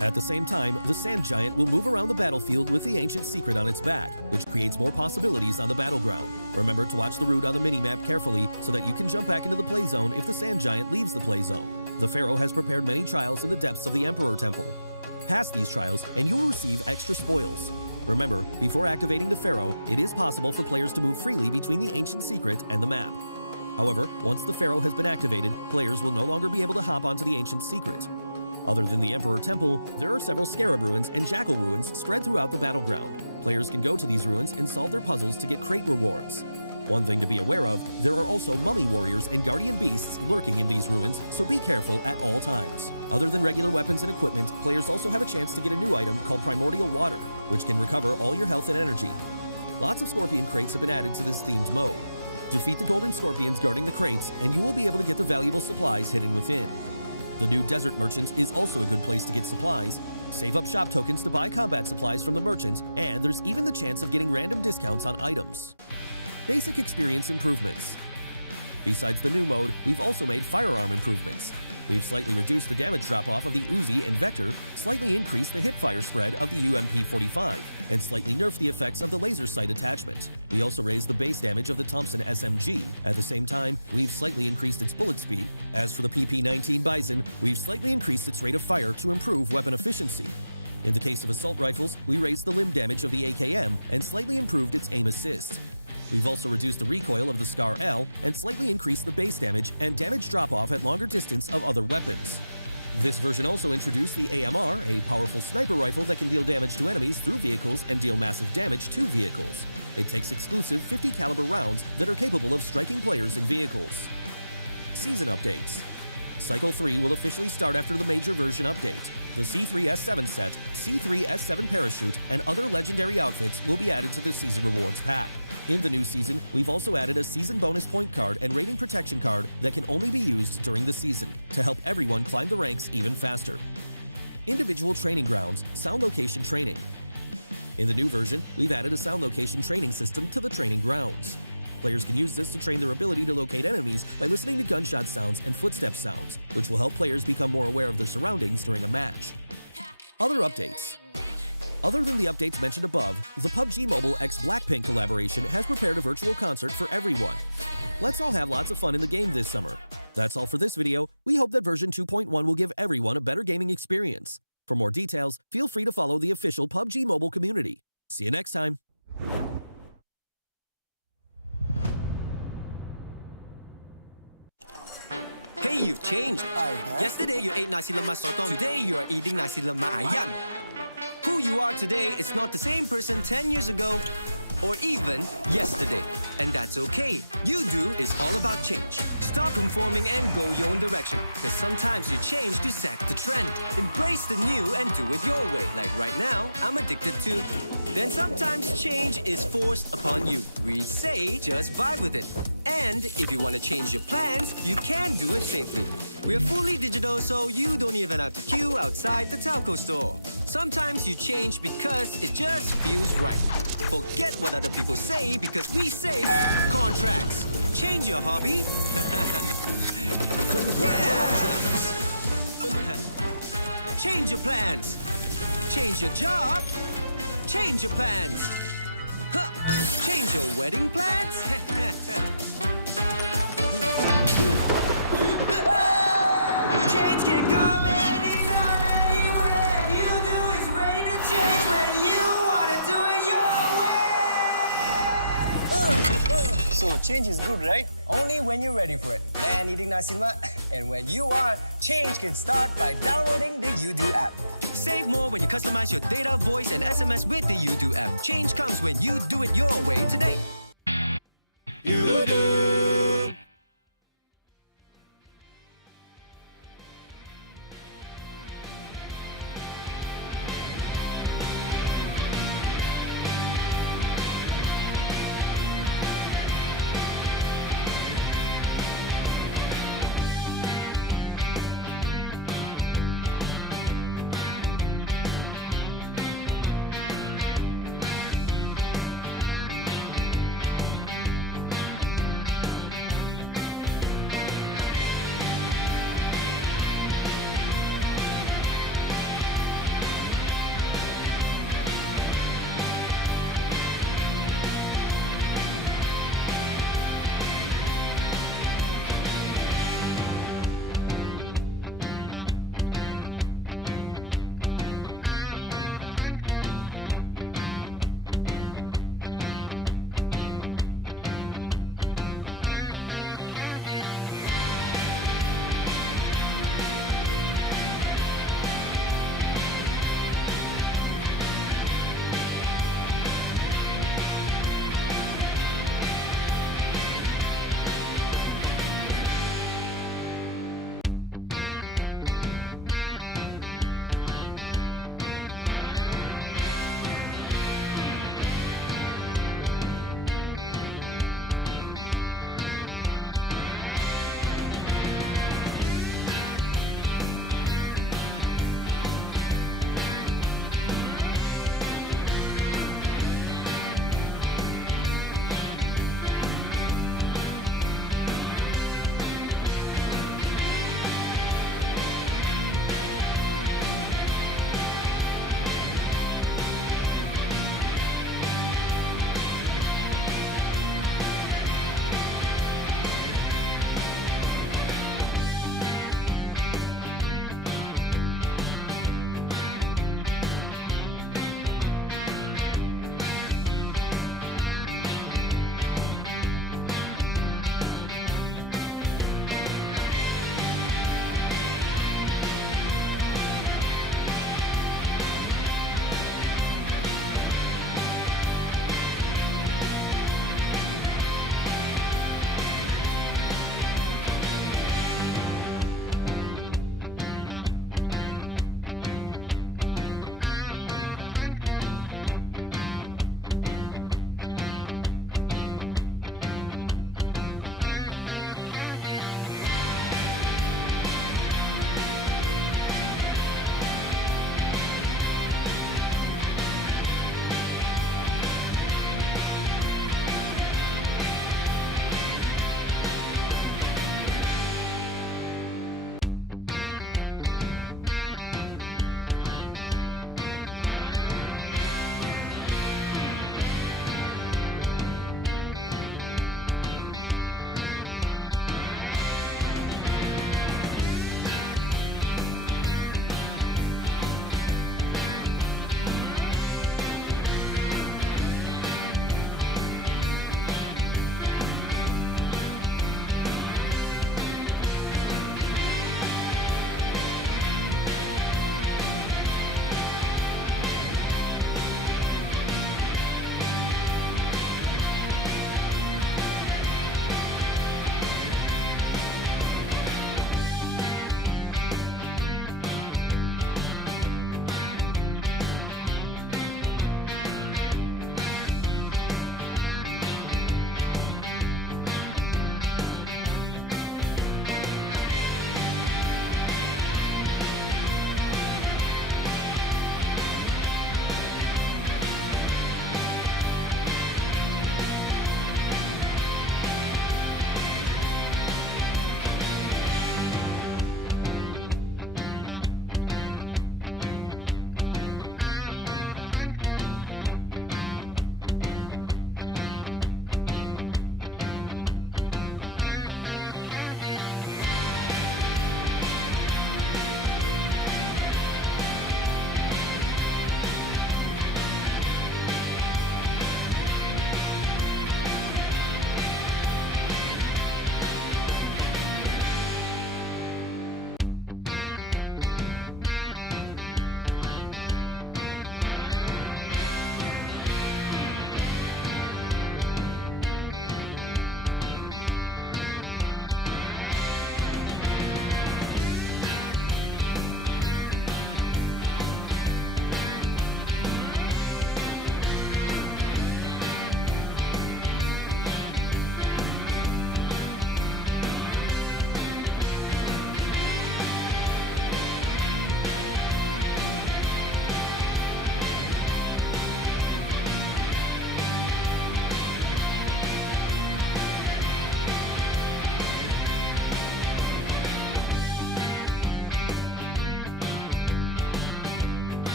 At the same time, the Sand Giant will move around the battlefield with the Ancient Secret on its back, which creates more possibilities on the battleground. Remember to watch the route on the minimap carefully so that you can jump back into the play zone if the Sand Giant leaves the play zone. The Pharaoh has prepared many trials in the depths of the Emperor Temple. Pass these trials and you will receive extra spoils. Remember, before activating the Pharaoh, it is possible for players to move freely between the Ancient Secret and the map. However, once the Pharaoh has been activated, players will no longer be able to hop onto the Ancient Secret. Other than the Emperor Temple, there are several Scarab Ruins and Jackal Ruins spread throughout the battleground. Players can go to these ruins and solve their puzzles to get crate rewards. One thing to be aware of, there are also Mummy Warriors and Guardian Beasts lurking in these ruins, so be careful at all times. Other than regular weapons and equipment, players also have a chance to get a new item called Primordial Water, which can recover all your health and energy. Lots of Scorpion crates have been added to this themed mode. Defeat the Golden Scorpions guarding the crates, and you will be able to get the valuable supplies hidden within. The new Desert Merchant is also a good place to get supplies. Save up shop tokens to buy combat supplies from the merchant, and there's even the chance of getting random discounts on items. Basic experience improvements. Besides the new mode, we've also made firearm improvements. We've slightly reduced the damage drop-off of the Uzi and Vector, slightly increased the hip-fire spread of the UMP-45, and slightly nerfed the effects of the laser sight attachment. We also raised the base damage of the Thompson SMG. At the same time, we've slightly increased its bullet speed. As for the PP-19 Bison, we've slightly increased its rate of fire to improve weapon efficiency. In the case of assault rifles, we raised the limb damage of the AKM and slightly improved its aim assist. We've also reduced the recoil of the Scar L and slightly increased the base damage and damage drop-off at longer distance of other weapons. This version also introduced the AMR, a powerful sniper rifle that can deal damage to enemies through vehicles and deal massive damage to vehicles. It takes exclusive 50 caliber rounds that are capable of striking players in vehicles. Season updates. Cycle 3 will officially start after the major version update. The C3S7 set, C3S7 parachute, and other legendary outfits will be added to the season rewards pack. In the new season, we've also added a season bonus point card and rating protection card that can only be used during the season to help everyone climb the ranks even faster. Individual Training Grounds Sound Location Training. In the new version, we've added a sound location training system to the training grounds. Players can use this to train their ability to locate enemies by listening to gunshot sounds and footstep sounds, which will help players become more aware of their surroundings during a match. Other updates. Other than the updates mentioned above, the PUBG Mobile x Blackpink collaboration has prepared a virtual concert for everyone. Let's all have lots of fun in the game this summer. That's all for this video. We hope that version 2.1 will give everyone a better gaming experience. For more details, feel free to follow the official PUBG Mobile community. See you next time. Hey, you've changed. Yesterday you ate nasi lemak sotong. Today you are eating nasi lemak ayam. Who you are today is not the same person 10 years ago or even yesterday. And that's okay. Yoodo is all about change. Stop conforming and go your own direction. Because sometimes you change to set the trend. Embrace the new and do it your way. Like right now, I'm addicted to. Then sometimes change is forced upon you. We say just vibe with it. And if you want to change your plans, you can do it safely. We are fully digital, so you don't even have to queue outside the telco store. Sometimes you change because it just feels right. Forget what other people say because we say contracts. Change your hobby. Congratulations. Change your plans. Change your job. Change your plans. Huh. Change your wedding plans. Change can come anytime, anywhere. And Yoodo is ready to change when you want to do it your way. So change is good, right? Only when you're ready for it. Ban eating nasi lemak, and when you are, change can start by downloading the Yoodo app. Save more when you customize your data, voice, and SMS with the Yoodo app. Change comes when you do it your way today. Yoodo.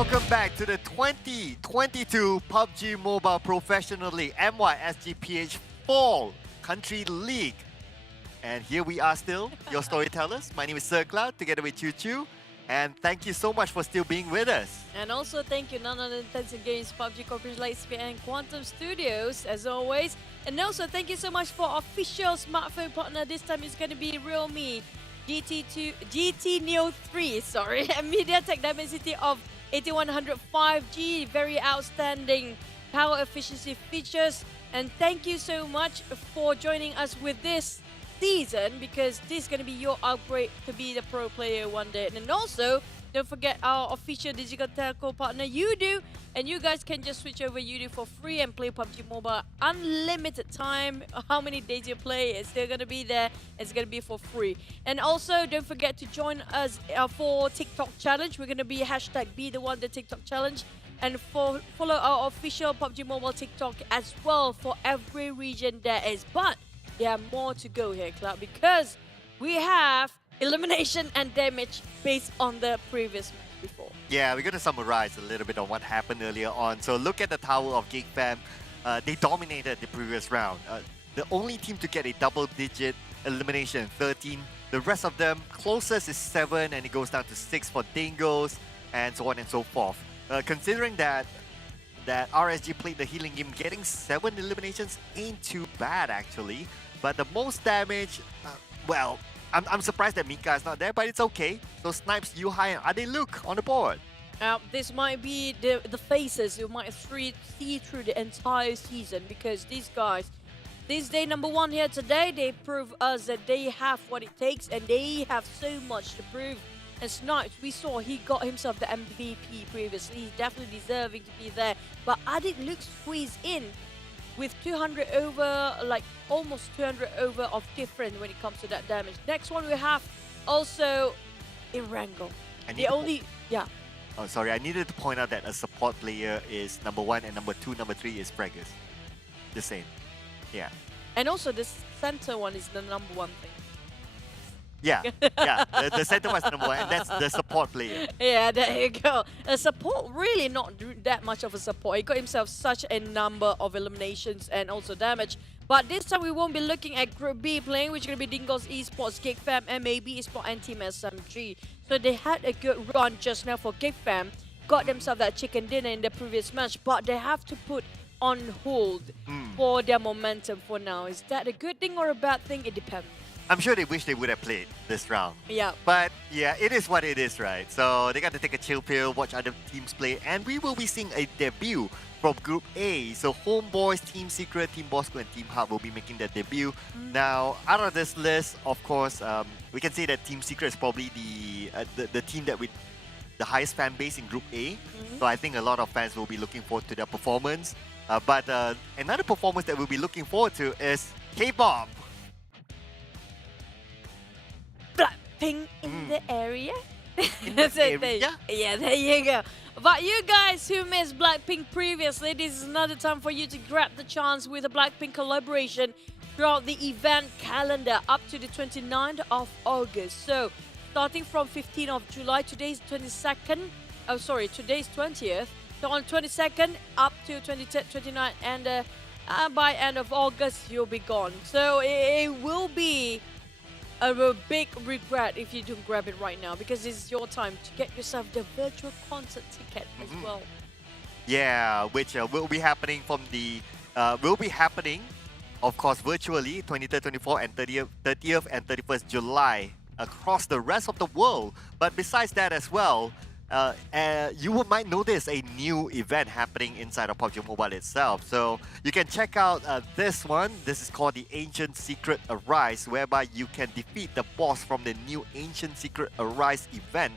Welcome back to the 2022 PUBG Mobile Professional League MYSGPH Fall Country League. And here we are still, your storytellers. My name is Sir Cloud, together with Choo Choo. And thank you so much for still being with us. And also thank you, None Other Than Tencent Games, PUBG Corporation Lightspeed and Quantum Studios, as always. And also thank you so much for official smartphone partner. This time it's going to be Realme GT Neo 3, and MediaTek Dimensity of 8100 5G. Very outstanding power efficiency features. And thank you so much for joining us with this season, because this is going to be your upgrade to be the pro player one day. And then also, don't forget our official digital telco partner, Yoodo. And you guys can just switch over Yoodo for free and play PUBG Mobile unlimited time. How many days you play, it's still going to be there. It's going to be for free. And also, don't forget to join us for TikTok challenge. We're going to be hashtag be the one the TikTok challenge. And follow our official PUBG Mobile TikTok as well for every region there is. But there are more to go here, Cloud, because we have elimination and damage based on the previous match before. Yeah, we're going to summarize a little bit on what happened earlier on. So look at the tower of GEEK fam. They dominated the previous round. The only team to get a double-digit elimination, 13. The rest of them, closest is 7, and it goes down to 6 for Dingoz, and so on and so forth. Considering that RSG played the healing game, getting 7 eliminations ain't too bad actually. But the most damage, well, I'm surprised that Mika is not there, but it's okay. So Snipes, Yuhai, and Ade Luke on the board. This might be the faces you might see through the entire season, because these guys, this day number 1 here today, they prove us that they have what it takes and they have so much to prove. And Snipes, we saw he got himself the MVP previously. He's definitely deserving to be there. But Ade Luke squeezed in with 200 over, like almost 200 over of difference when it comes to that damage. Next one we have also Erangel. Oh, sorry, I needed to point out that a support player is number 1 and number 2, number 3 is Fraggers. The same. Yeah. And also the center one is the number 1 thing. Yeah, the center was number 1, and that's the support player. Yeah, there you go. A support, really not that much of a support. He got himself such a number of eliminations and also damage. But this time we won't be looking at Group B playing, which is going to be Dingoz Esports, GEEK Fam, MAB Esports, and Team SMG. So they had a good run just now for GEEK Fam. Got themselves that chicken dinner in the previous match, but they have to put on hold for their momentum for now. Is that a good thing or a bad thing? It depends. I'm sure they wish they would have played this round. Yeah. But yeah, it is what it is, right? So they got to take a chill pill, watch other teams play, and we will be seeing a debut from Group A. So HomeBois, Team Secret, Team Bosskurr, and Team HYVE will be making their debut. Now, out of this list, of course, we can say that Team Secret is probably the team that with the highest fan base in Group A. So I think a lot of fans will be looking forward to their performance. But another performance that we'll be looking forward to is K-pop. Blackpink in the area. Yeah, there you go. But you guys who missed Blackpink previously, this is another time for you to grab the chance with a Blackpink collaboration throughout the event calendar up to the 29th of August. So starting from 15th of July, today's 22nd. Oh, sorry, today's 20th. So on 22nd up to 29th, and by end of August you'll be gone. So it will be a big regret if you don't grab it right now, because this is your time to get yourself the virtual concert ticket as well. Yeah, which will be happening of course, virtually 23rd, 24th, and 30th and 31st July across the rest of the world. But besides that as well, you might notice a new event happening inside of PUBG Mobile itself. So you can check out this one. This is called the Ancient Secret Arise, whereby you can defeat the boss from the new Ancient Secret Arise event.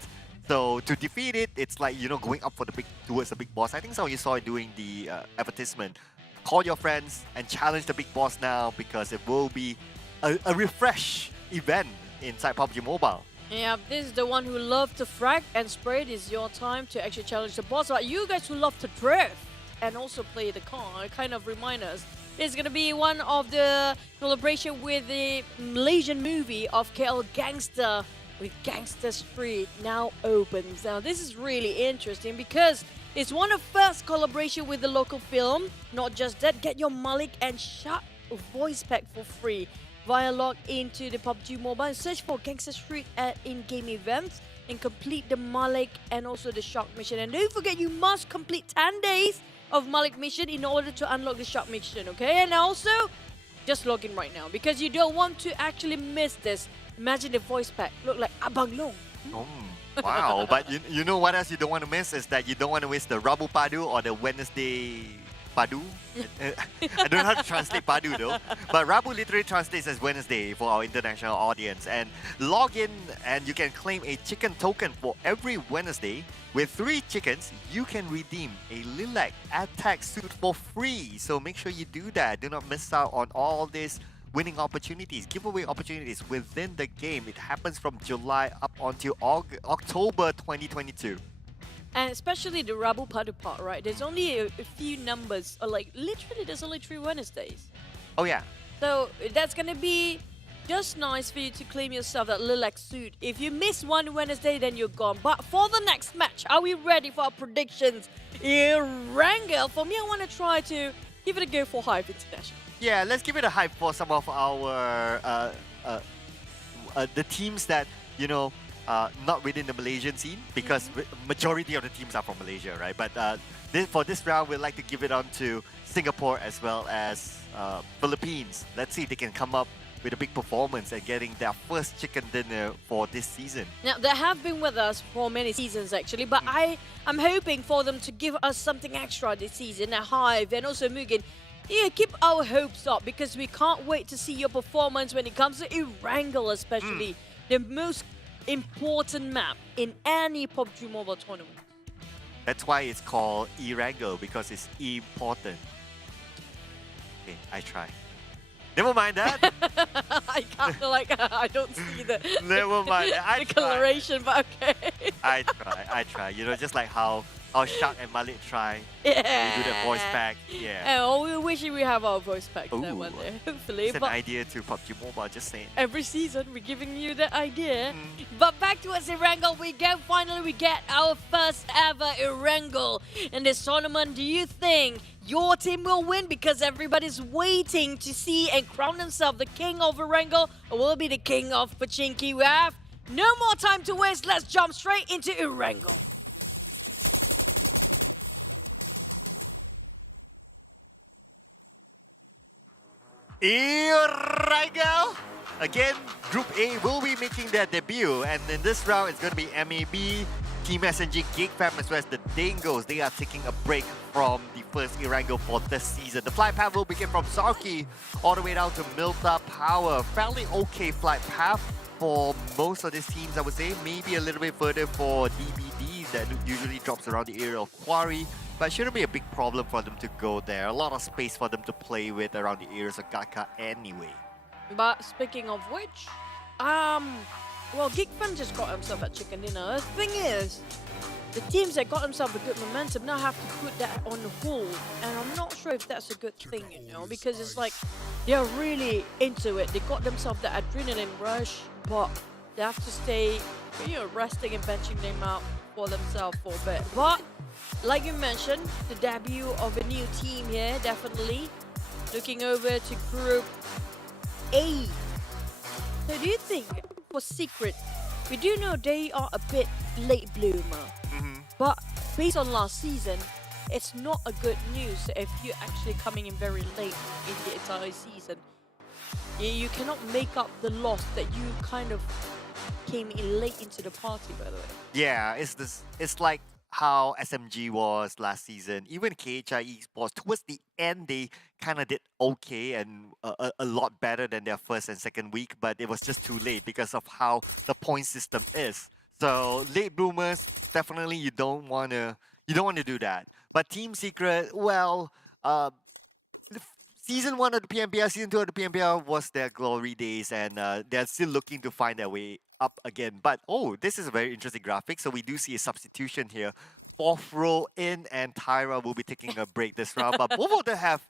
So to defeat it, it's like, you know, going up for towards the big boss. I think some of you saw it during the advertisement. Call your friends and challenge the big boss now, because it will be a refresh event inside PUBG Mobile. Yeah, this is the one who love to frag and spray. This is your time to actually challenge the boss. But you guys who love to drift and also play the car, kind of remind us, it's going to be one of the collaboration with the Malaysian movie of KL Gangster with Gangster Street now opens. Now this is really interesting because it's one of first collaboration with the local film. Not just that, get your Malik and Shark voice pack for free via log into the PUBG Mobile and search for Gangster Street at in-game events and complete the Malik and also the Shark mission. And don't forget, you must complete 10 days of Malik mission in order to unlock the Shark mission, okay? And also, just log in right now because you don't want to actually miss this. Imagine the voice pack look like Abang Long. Oh, wow. But you know what else you don't want to miss is that you don't want to miss the Rabu Padu or the Wednesday Padu. I don't know how to translate Padu though. But Rabu literally translates as Wednesday for our international audience. And log in and you can claim a chicken token for every Wednesday. With 3 chickens, you can redeem a Lilac attack suit for free. So make sure you do that. Do not miss out on all these winning opportunities, giveaway opportunities within the game. It happens from July up until October 2022. And especially the Rabu Padu part, right? There's only a few numbers, or like literally there's only 3 Wednesdays. Oh yeah. So that's gonna be just nice for you to claim yourself that lilac suit. If you miss one Wednesday, then you're gone. But for the next match, are we ready for our predictions? Erangel, for me, I want to try to give it a go for HYVE International. Yeah, let's give it a hype for some of our the teams that, you know, not within the Malaysian scene, because majority of the teams are from Malaysia, right? But for this round, we'd like to give it on to Singapore as well as Philippines. Let's see if they can come up with a big performance and getting their first chicken dinner for this season. Now, they have been with us for many seasons actually, but I'm hoping for them to give us something extra this season at HYVE and also MUGEN. Yeah, keep our hopes up because we can't wait to see your performance when it comes to Erangel especially. The most important map in any PUBG Mobile tournament. That's why it's called Erangel, because it's important. Okay, I try. Never mind that. I kind of like, I don't see the, Never mind. the coloration, but okay. I try. You know, just like how Shark and Malik try. Yeah. We do that voice pack. Yeah. Oh, we wish we have our voice pack there one day, hopefully. It's an idea to PUBG Mobile, just saying. Every season, we're giving you the idea. But back to us, Erangel. Finally, we get our first ever Erangel in this tournament. Do you think your team will win because everybody's waiting to see and crown themselves the king of Erangel, or will be the king of Pachinki? We have no more time to waste. Let's jump straight into Erangel. Erangel! Again, Group A will be making their debut, and in this round it's going to be MAB, Team SNG, GEEK Fam, as well as the Dingoz. They are taking a break from the first Erangel for this season. The flight path will begin from Sarki all the way down to Milta Power. Fairly okay flight path for most of these teams, I would say. Maybe a little bit further for DBD that usually drops around the area of Quarry. But it shouldn't be a big problem for them to go there. A lot of space for them to play with around the areas of Gaka anyway. But speaking of which, well, GEEK Fam just got himself a chicken dinner. The thing is, the teams that got themselves a good momentum now have to put that on hold. And I'm not sure if that's a good thing, you know, because it's like they're really into it. They got themselves the adrenaline rush, but they have to stay, you know, resting and benching them out for themselves for a bit. But like you mentioned, the debut of a new team here, definitely. Looking over to Group A. So do you think, for Secret, we do know they are a bit late bloomer, but based on last season, it's not a good news if you're actually coming in very late in the entire season. You cannot make up the loss that you kind of came in late into the party, by the way. Yeah, it's like how SMG was last season. Even HYVE Esports, towards the end, they kind of did okay and a lot better than their first and second week, but it was just too late because of how the point system is. So late bloomers, definitely you don't want to do that. But Team Secret, well, Season 1 of the PMPL, Season 2 of the PMPL was their glory days, and they're still looking to find their way up again. But, oh, this is a very interesting graphic. So we do see a substitution here. 4th row in, and Tyra will be taking a break this round. But both of them have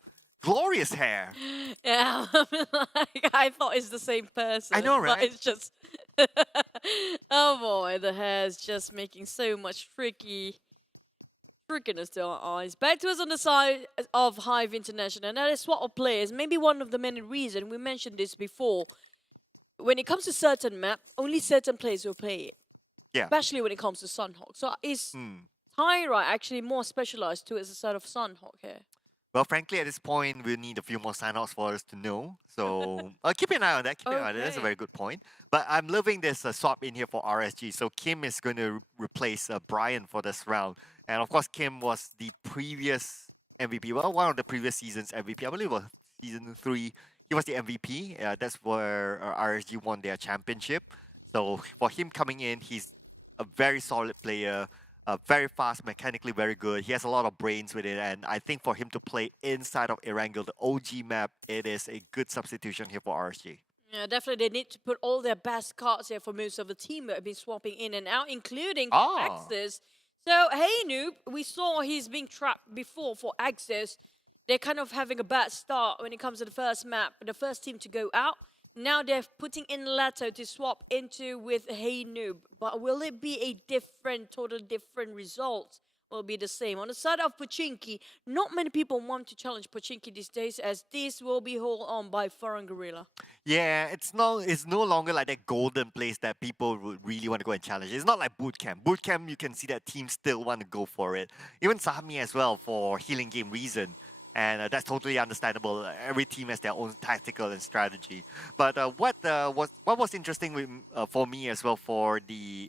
glorious hair. Yeah, like, I thought it's the same person. I know, right? But it's just... Oh boy, the hair is just making so much freakiness to our eyes. Back to us on the side of HYVE International, and that is swap of players. Maybe one of the many reasons, we mentioned this before, when it comes to certain map, only certain players will play it. Yeah. Especially when it comes to Sanhok. So is Tyra actually more specialized to the side of Sanhok here? Well, frankly, at this point, we'll need a few more sign-offs for us to know. So keep an eye on that. Keep an eye on that. That's a very good point. But I'm loving this swap in here for RSG. So Kim is going to replace Brian for this round. And of course, Kim was the previous MVP. Well, one of the previous season's MVP. I believe it was season 3. He was the MVP. That's where RSG won their championship. So for him coming in, he's a very solid player. Very fast, mechanically very good. He has a lot of brains with it, and I think for him to play inside of Erangel, the OG map, it is a good substitution here for RSG. Yeah, definitely. They need to put all their best cards here for most of the team that have been swapping in and out, including Axis. So, hey, Noob, we saw he's being trapped before for Axis. They're kind of having a bad start when it comes to the first map, the first team to go out. Now they're putting in Leto to swap into with Hey Noob. But will it be a total different result? Will it be the same? On the side of Pochinki, not many people want to challenge Pochinki these days, as this will be held on by Farang Guerilla. Yeah, it's no longer like that golden place that people would really want to go and challenge. It's not like boot camp. Boot camp, you can see that teams still want to go for it. Even Sahami as well, for healing game reason. And that's totally understandable. Every team has their own tactical and strategy. But what was interesting for me as well for the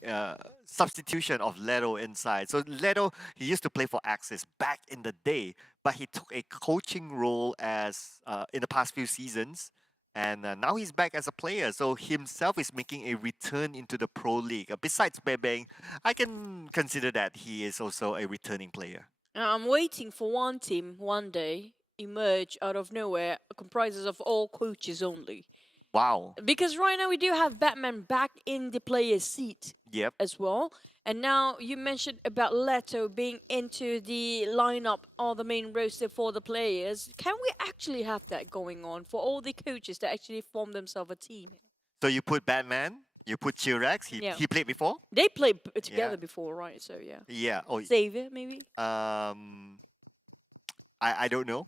substitution of Leto inside. So Leto, he used to play for Axis back in the day, but he took a coaching role as in the past few seasons. And now he's back as a player. So himself is making a return into the Pro League. Besides Bebeng, I can consider that he is also a returning player. I'm waiting for one team one day emerge out of nowhere, comprises of all coaches only. Wow. Because right now we do have Batman back in the player's seat as well. And now you mentioned about Leto being into the lineup or the main roster for the players. Can we actually have that going on for all the coaches to actually form themselves a team? So you put Batman, you put Chirax, he played before? They played together before, right? So yeah. Yeah. Oh, Xavier, maybe? I don't know.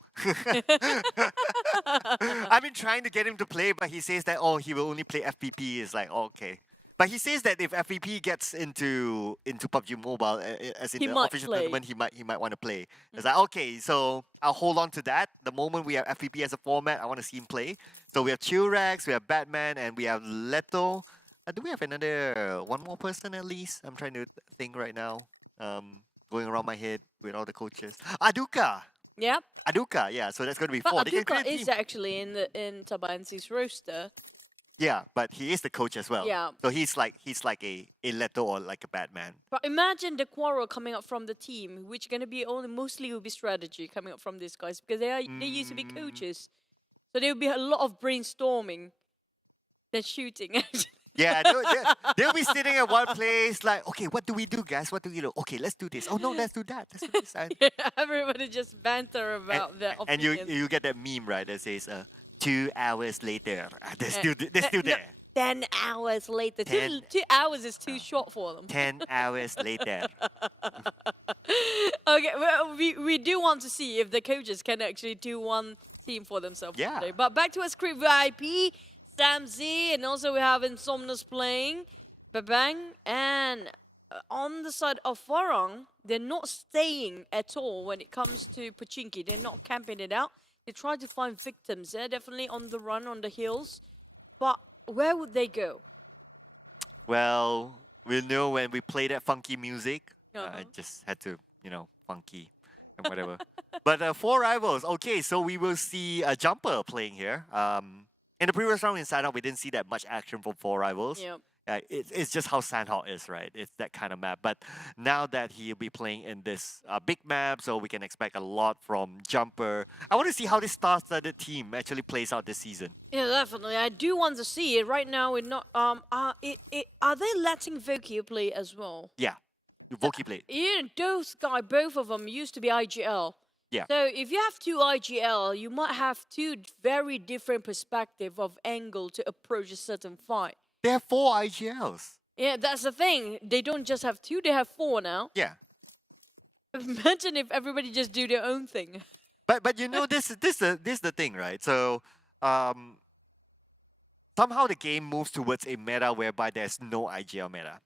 I've been trying to get him to play, but he says that, he will only play FPP. It's like, okay. But he says that if FPP gets into PUBG Mobile, as in the official tournament, he might want to play. It's like, okay, so I'll hold on to that. The moment we have FPP as a format, I want to see him play. So we have Chirax, we have Batman, and we have Leto. Do we have one more person at least? I'm trying to think right now. Going around my head with all the coaches. Aduka! Yep. Aduka, yeah. So that's going to be but 4. Aduka is actually in Tabah NSEA's roster. Yeah, but he is the coach as well. Yeah. So he's like a Leto or like a Batman. But imagine the quarrel coming up from the team, which going to be mostly will be strategy coming up from these guys, because they used to be coaches. So there will be a lot of brainstorming than shooting. Yeah, they'll be sitting at one place like, okay, what do we do, guys? What do we do? Okay, let's do this. Oh no, let's do that. Let's do this. Everybody just banter about their opinions. And you get that meme, right, that says 2 hours later. They're still there. 10 hours later. 2 hours is too short for them. 10 hours later. Okay, well, we do want to see if the coaches can actually do one team for themselves today. But back to our script VIP. Sam Z, and also we have Insomnus playing, Bebeng, and on the side of Farang, they're not staying at all when it comes to Pochinki. They're not camping it out. They try to find victims. They're definitely on the run on the hills, but where would they go? Well, we'll know when we play that funky music. I just had to, funky and whatever. But 4 rivals. Okay, so we will see a Jumper playing here. In the previous round in Sanhok, we didn't see that much action from 4 rivals. Yep. It's just how Sanhok is, right? It's that kind of map. But now that he'll be playing in this big map, so we can expect a lot from Jumper. I want to see how this star-studded team actually plays out this season. Yeah, definitely. I do want to see it. Right now, we're not. Are they letting Voki play as well? Yeah, Voki played. Those guys, both of them used to be IGL. Yeah. So if you have 2 IGL, you might have 2 very different perspectives of angle to approach a certain fight. There are 4 IGLs. Yeah, that's the thing. They don't just have 2, they have 4 now. Yeah. Imagine if everybody just do their own thing. But you know, this is the thing, right? So somehow the game moves towards a meta whereby there's no IGL meta.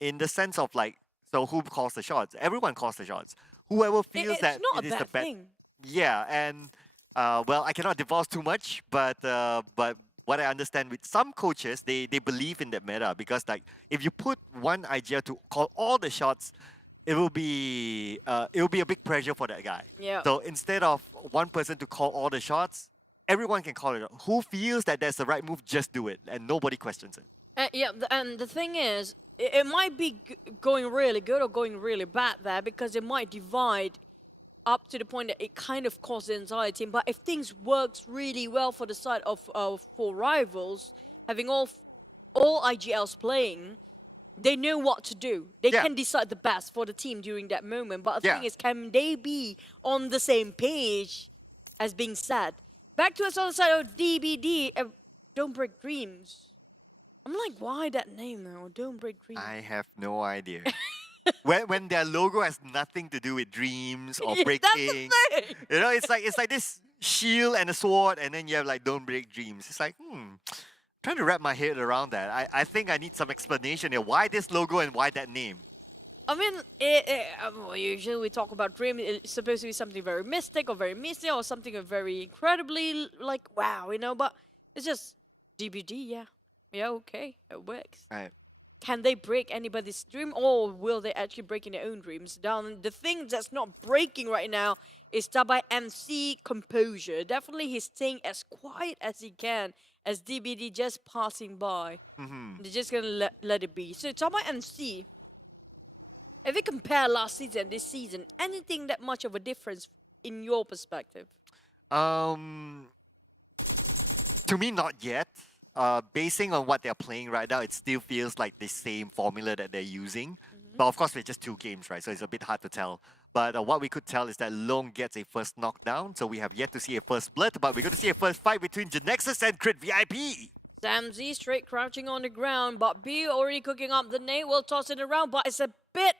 In the sense of like, so who calls the shots? Everyone calls the shots. Whoever feels that not it a is the bad best. thing. Yeah, and well, I cannot divulge too much, but what I understand with some coaches, they believe in that meta because like if you put one IGL to call all the shots, it will be a big pressure for that guy. Yeah. So instead of one person to call all the shots, everyone can call it. Who feels that that's the right move, just do it, and nobody questions it. Yeah, and the thing is, it might be going really good or going really bad there because it might divide up to the point that it kind of causes the entire team. But if things works really well for the side of 4 rivals, having all IGLs playing, they know what to do. They can decide the best for the team during that moment. But the thing is, can they be on the same page as being said? Back to us on the side of DBD, Don't Break Dreams. I'm like, why that name now? Don't Break Dreams. I have no idea. when their logo has nothing to do with dreams or breaking. That's the thing. You know, it's like this shield and a sword, and then you have like Don't Break Dreams. It's like, trying to wrap my head around that. I think I need some explanation here. Why this logo and why that name? I mean, usually we talk about dream. It's supposed to be something very mystic or very mystic or something very incredibly like wow, you know. But it's just DBD, yeah. Yeah, okay, it works. Right. Can they break anybody's dream, or will they actually break in their own dreams? Down, the thing that's not breaking right now is Tabah NSEA composure. Definitely, he's staying as quiet as he can as DBD just passing by. They're just gonna let it be. So Tabah NSEA, if you compare last season, this season, anything that much of a difference in your perspective? To me, not yet. Basing on what they're playing right now, it still feels like the same formula that they're using. But of course, it's just 2 games, right? So it's a bit hard to tell. But what we could tell is that Long gets a first knockdown, so we have yet to see a first blood, but we're going to see a first fight between Genexus and Crit VIP. Samzy straight crouching on the ground, but B already cooking up the nade. Will toss it around, but it's a bit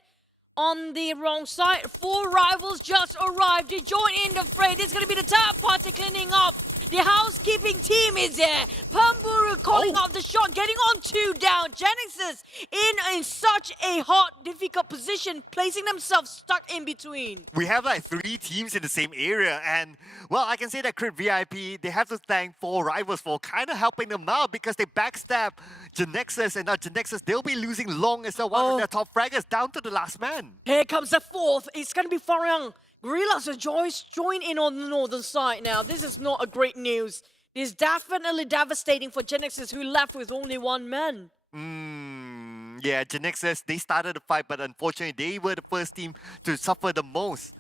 on the wrong side. 4 rivals just arrived to join in the fray. This is going to be the top party cleaning up. The housekeeping team is there. Pamburu calling out the shot, getting on 2 down. Genexus in such a hot, difficult position, placing themselves stuck in between. We have like 3 teams in the same area, and well, I can say that Crit VIP, they have to thank 4 rivals for kind of helping them out because they backstab Genexus, and now Genexus, they'll be losing Long as one of their top fraggers down to the last man. Here comes the 4th. It's going to be Farang Guerilla. So join in on the northern side now. This is not a great news. This is definitely devastating for Genexus, who left with only 1 man. Yeah, Genexus, they started the fight, but unfortunately, they were the first team to suffer the most.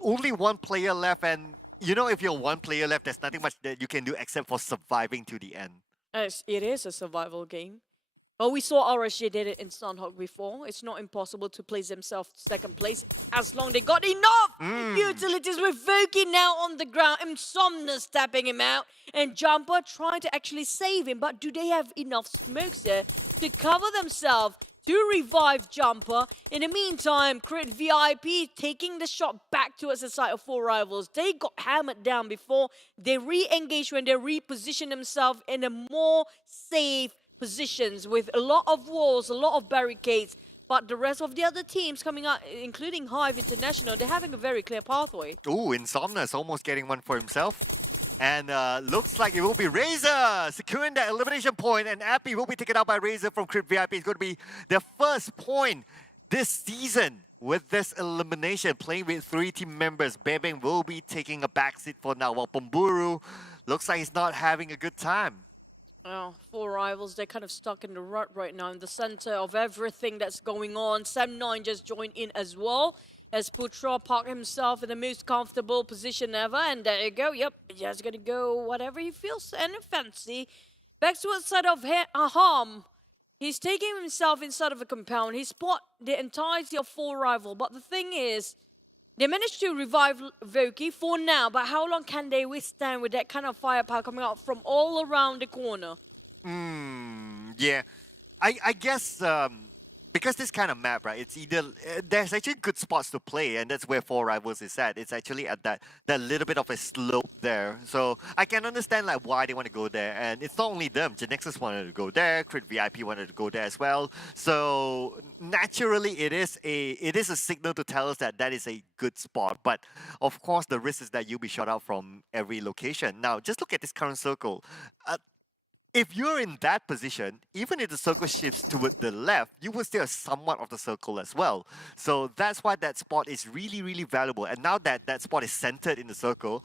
Only 1 player left, and you know, if you're 1 player left, there's nothing much that you can do except for surviving to the end. It is a survival game. Well, we saw RSG did it in Sanhok before. It's not impossible to place themselves 2nd place as long as they got enough utilities with Voki now on the ground. Insomnus tapping him out, and Jumper trying to actually save him. But do they have enough smokes there to cover themselves to revive Jumper? In the meantime, Crit VIP taking the shot back towards the side of 4 rivals. They got hammered down before. They re-engaged when they reposition themselves in a more safe positions with a lot of walls, a lot of barricades. But the rest of the other teams coming out, including HYVE International, they're having a very clear pathway. Ooh, Insomnus almost getting one for himself. And looks like it will be Razor securing that elimination point, and Appy will be taken out by Razor from Crit VIP. It's going to be their first point this season with this elimination. Playing with 3 team members, Bebeng will be taking a backseat for now, while Pamburu looks like he's not having a good time. Oh, 4 rivals, they're kind of stuck in the rut right now, in the center of everything that's going on. Sam9 just joined in as well, as Putra parked himself in the most comfortable position ever. And there you go, yep, just gonna go whatever he feels and fancy. Back to the side of Aham. He's taking himself inside of a compound. He spot the entirety of 4 rivals, but the thing is, they managed to revive Voki for now, but how long can they withstand with that kind of firepower coming out from all around the corner? Yeah. I guess because this kind of map, right, it's either there's actually good spots to play, and that's where Four Rivals is at. It's actually at that little bit of a slope there, so I can understand like why they want to go there. And it's not only them. Genexus wanted to go there. Crit VIP wanted to go there as well. So naturally, it is a signal to tell us that that is a good spot. But of course, the risk is that you'll be shot out from every location. Now, just look at this current circle. If you're in that position, even if the circle shifts toward the left, you will still have somewhat of the circle as well. So that's why that spot is really, really valuable. And now that that spot is centered in the circle,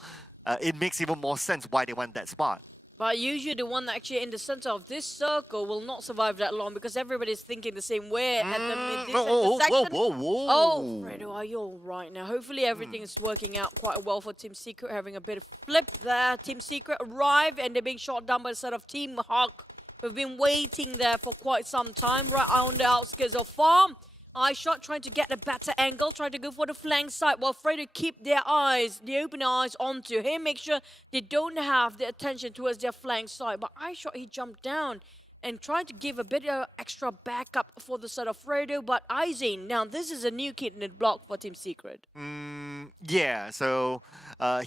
it makes even more sense why they want that spot. But usually the one actually in the center of this circle will not survive that long because everybody's thinking the same way at the intersection. Whoa. Oh, Fredo, are you all right now? Hopefully everything is working out quite well for Team Secret, having a bit of flip there. Team Secret arrive and they're being shot down by the side of Team Hawk. We've been waiting there for quite some time, right on the outskirts of farm. iShot trying to get a better angle, trying to go for the flank side while Fredo keep their eyes, the open eyes onto him, make sure they don't have the attention towards their flank side. But iShot, he jumped down and tried to give a bit of extra backup for the side of Fredo, but Izane, now this is a new kid in the block for Team Secret. Yeah, so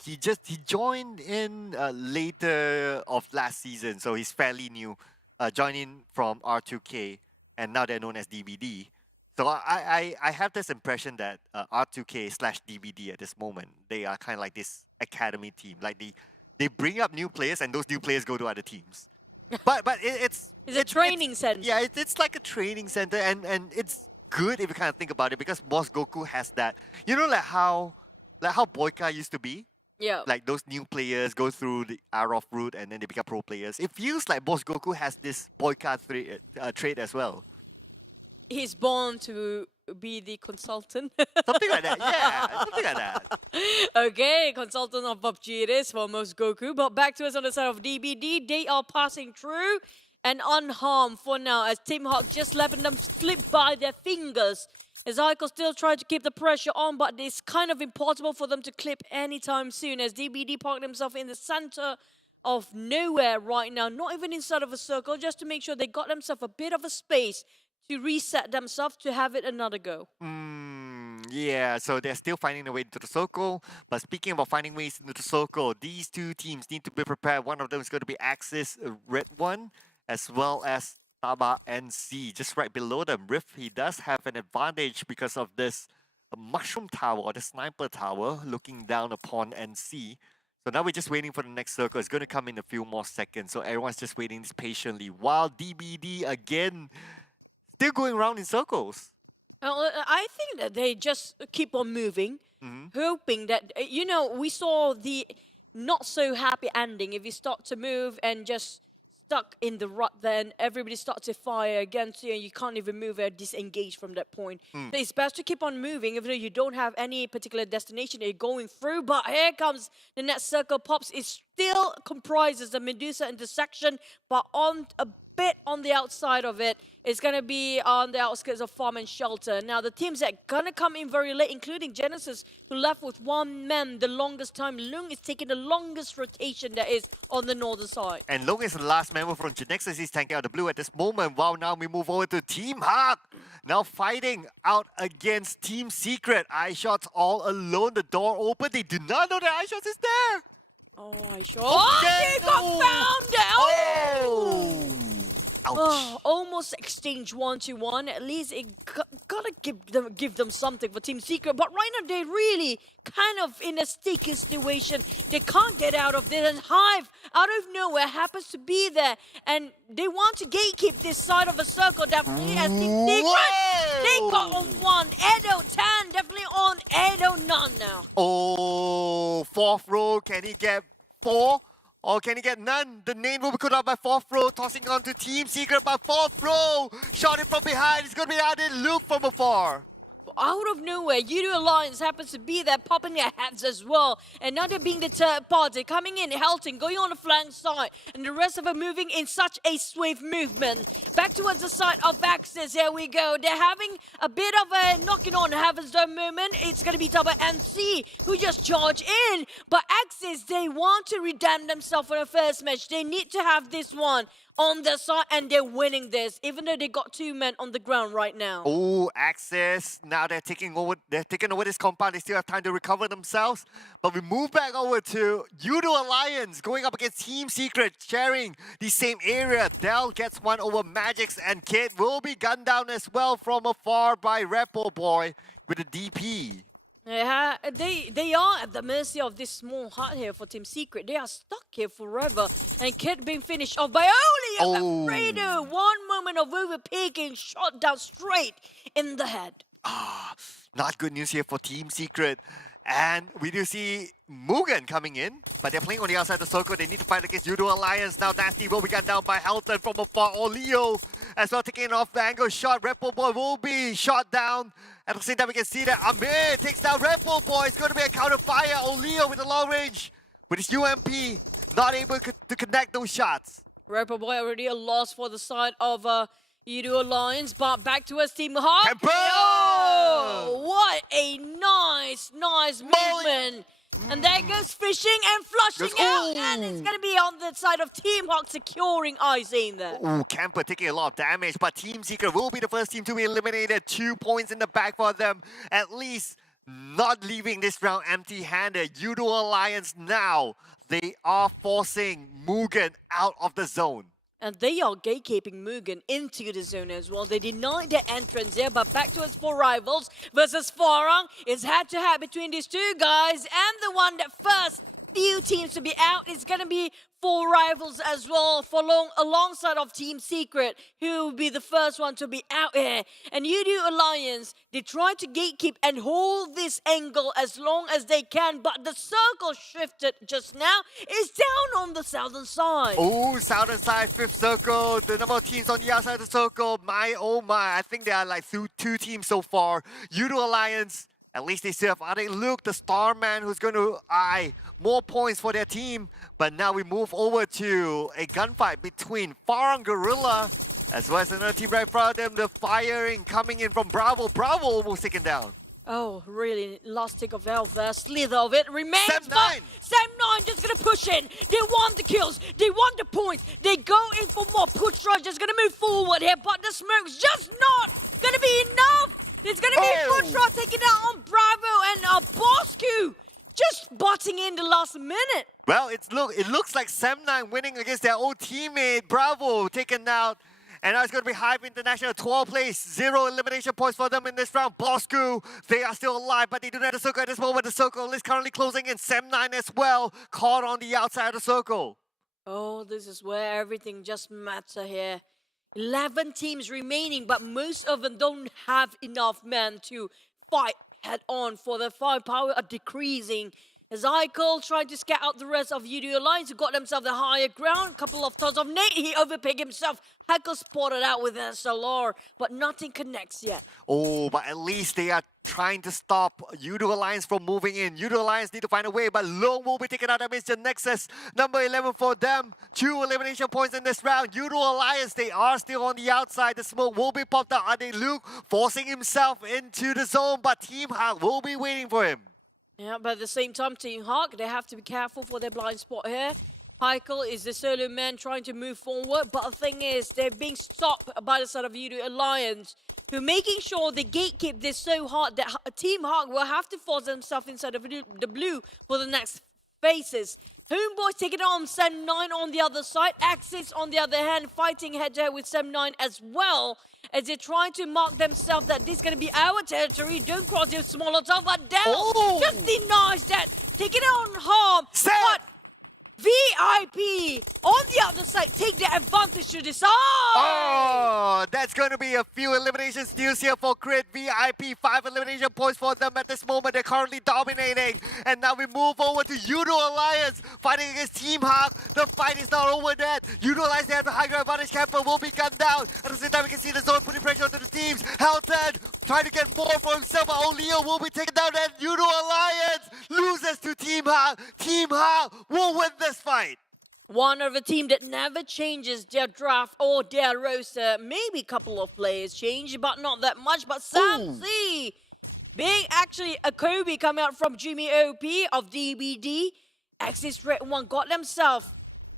he joined in later of last season, so he's fairly new, joining from R2K, and now they're known as DBD. So I have this impression that R2K/DBD at this moment, they are kind of like this academy team. Like they bring up new players and those new players go to other teams. But it's a training center. Yeah, it's like a training center, and it's good if you kind of think about it because Boss Goku has that. You know, like how Boyka used to be. Yeah. Like those new players go through the Arof route and then they become pro players. It feels like Boss Goku has this Boyka trait as well. He's born to be the consultant. Something like that, yeah, something like that. Okay, consultant of PUBG it is for most Goku. But back to us on the side of DBD, they are passing through and unharmed for now as Team Hawk just letting them slip by their fingers. As Aiko still trying to keep the pressure on, but it's kind of impossible for them to clip anytime soon as DBD parked themselves in the center of nowhere right now, not even inside of a circle, just to make sure they got themselves a bit of a space to reset themselves to have it another go. Yeah, so they're still finding their way into the circle. But speaking about finding ways into the circle, these two teams need to be prepared. One of them is going to be Axis redONE, as well as Tabah NSEA. Just right below them, Rift, he does have an advantage because of this mushroom tower or the sniper tower looking down upon NSEA. So now we're just waiting for the next circle. It's going to come in a few more seconds. So everyone's just waiting patiently. While DBD again, still going around in circles. I think that they just keep on moving, hoping that, you know, we saw the not so happy ending. If you start to move and just stuck in the rut, then everybody starts to fire against you and you can't even move or disengage from that point. So it's best to keep on moving even though you don't have any particular destination that you're going through. But here comes the next circle pops. It still comprises the Medusa intersection, but on a bit on the outside of it, it's going to be on the outskirts of Farm and Shelter. Now, the teams that are going to come in very late, including Genexus, who left with one man the longest time. Lung is taking the longest rotation that is on the northern side. And Lung is the last member from Genexus. He's tanking out the blue at this moment. Wow, now we move over to Team Hawk. Now fighting out against Team Secret. iShot's all alone. The door open. They do not know that iShot is there. Oh, iShot. Oh, they got found out! Oh, almost exchange 1-1. At least it gotta give them something for Team Secret. But right now they're really kind of in a sticky situation. They can't get out of this. And HYVE, out of nowhere, happens to be there. And they want to gatekeep this side of a circle. Definitely has Team Secret. They got on one. Edo 10, definitely on Edo none now. Oh, fourth row. Can he get 4? Or can he get none? The name will be cut out by fourth row, tossing on to Team Secret by fourth row. Shot it from behind. It's going to be added. Look from afar. Out of nowhere, Yoodo Alliance happens to be there, popping their heads as well. And now they're being the third party, coming in, halting, going on the flank side. And the rest of them moving in such a swift movement. Back towards the side of Axis, here we go. They're having a bit of a knocking on Heaven's Dome moment. It's going to be Tabah NSEA who just charge in. But Axis, they want to redeem themselves for the first match. They need to have this one. on their side, and they're winning this, even though they got 2 men on the ground right now. Oh, Axis. Now they're taking over this compound. They still have time to recover themselves. But we move back over to Yoodo Alliance going up against Team Secret, sharing the same area. Dell gets one over Magix, and Kid will be gunned down as well from afar by RedONE with a DP. Yeah, they are at the mercy of this small hut here for Team Secret. They are stuck here forever. And Kid being finished off by only Fredo. One moment of overpeaking, shot down straight in the head. Not good news here for Team Secret. And we do see MUGEN coming in, but they're playing on the outside of the circle. They need to fight against Yoodo Alliance. Now Nasty will be gunned down by Helton from afar. Leo as well taking off the angle shot. RedONE will be shot down. At the same time, we can see that Amir takes down RedONE. It's going to be a counter fire. Leo with the long range with his UMP, not able to connect those shots. RedONE already a loss for the side of Yoodo Alliance, but back to us, Team Hawk. Oh, what a nice movement. And there goes fishing and flushing out, and it's going to be on the side of Team Hawk securing Izane there. Ooh, Camper taking a lot of damage, but Team Secret will be the first team to be eliminated. 2 points in the bag for them, at least not leaving this round empty-handed. Yoodo Alliance now, they are forcing MUGEN out of the zone. And they are gatekeeping MUGEN into the zone as well. They denied their entrance there, but back to its 4 rivals versus Farang. It's head-to-head between these 2 guys, and the one that first few teams to be out is going to be 4 rivals as well, alongside of Team Secret, who will be the first one to be out here. And Yoodo Alliance, they try to gatekeep and hold this angle as long as they can, but the circle shifted just now is down on the southern side. Oh, southern side, 5th circle. The number of teams on the outside of the circle, my oh my. I think there are like 2 teams so far. Yoodo Alliance, at least they still have Ade Luke, the Starman, who's going to eye more points for their team. But now we move over to a gunfight between Farang Guerilla as well as another team right in front of them. The firing coming in from Bravo. Bravo almost taken down. Oh, really? Last tick of health there. Slither of it remains. Sam9! Sam9 just gonna push in. They want the kills. They want the points. They go in for more. Putra just gonna move forward here, but the smoke's just not gonna be enough. It's gonna be Putra taking down on Bravo and Bosskurr. Just butting in the last minute. Well, it looks like Sam9 winning against their old teammate. Bravo taken out. And now it's going to be HYVE International, 12th place. 0 elimination points for them in this round. Bosskurr, they are still alive, but they do not have the circle at this moment. The circle is currently closing in. Sam9 as well, caught on the outside of the circle. Oh, this is where everything just matters here. 11 teams remaining, but most of them don't have enough men to fight head-on, for the firepower are decreasing. As Eichel trying to scout out the rest of Yoodo Alliance, who got themselves the higher ground. Couple of tons of Nate, he overpicked himself. Hackle spotted out with an SLR, but nothing connects yet. Oh, but at least they are trying to stop Yoodo Alliance from moving in. Yoodo Alliance need to find a way, but Long will be taken out against Genexus. Number 11 for them. 2 elimination points in this round. Yoodo Alliance, they are still on the outside. The smoke will be popped out. Ade Luke forcing himself into the zone, but Team Hawk will be waiting for him. Yeah, but at the same time, Team Hawk, they have to be careful for their blind spot here. Heikel is the solo man trying to move forward, but the thing is, they're being stopped by the side of Yoodo Alliance, who making sure they gatekeep this so hard that Team Hawk will have to force themselves inside of the blue for the next phases. HomeBois taking on Sam9 on the other side. Axis, on the other hand, fighting head-to-head with Sam9 as well, as they're trying to mark themselves that this is going to be our territory. Don't cross your smaller top, but Dell just denies that. Taking on harm, but VIP on the other side take the advantage to decide. Oh, that's going to be a few eliminations news here for Crit. VIP, 5 elimination points for them at this moment. They're currently dominating. And now we move over to Yoodo Alliance fighting against Team Hawk. The fight is not over yet. Yoodo Alliance, they have the high ground advantage. Camper will be gunned down. At the same time, we can see the zone pretty pressure onto the teams. Helton trying to get more for himself. Leo will be taken down, and Yoodo Alliance loses to Team Hawk. Team Hawk will win this fight. One of the team that never changes their draft or their roster. Maybe a couple of players change, but not that much. But Sam Z, being actually a Kobe coming out from Jimmy OP of DBD. Axis redONE got themselves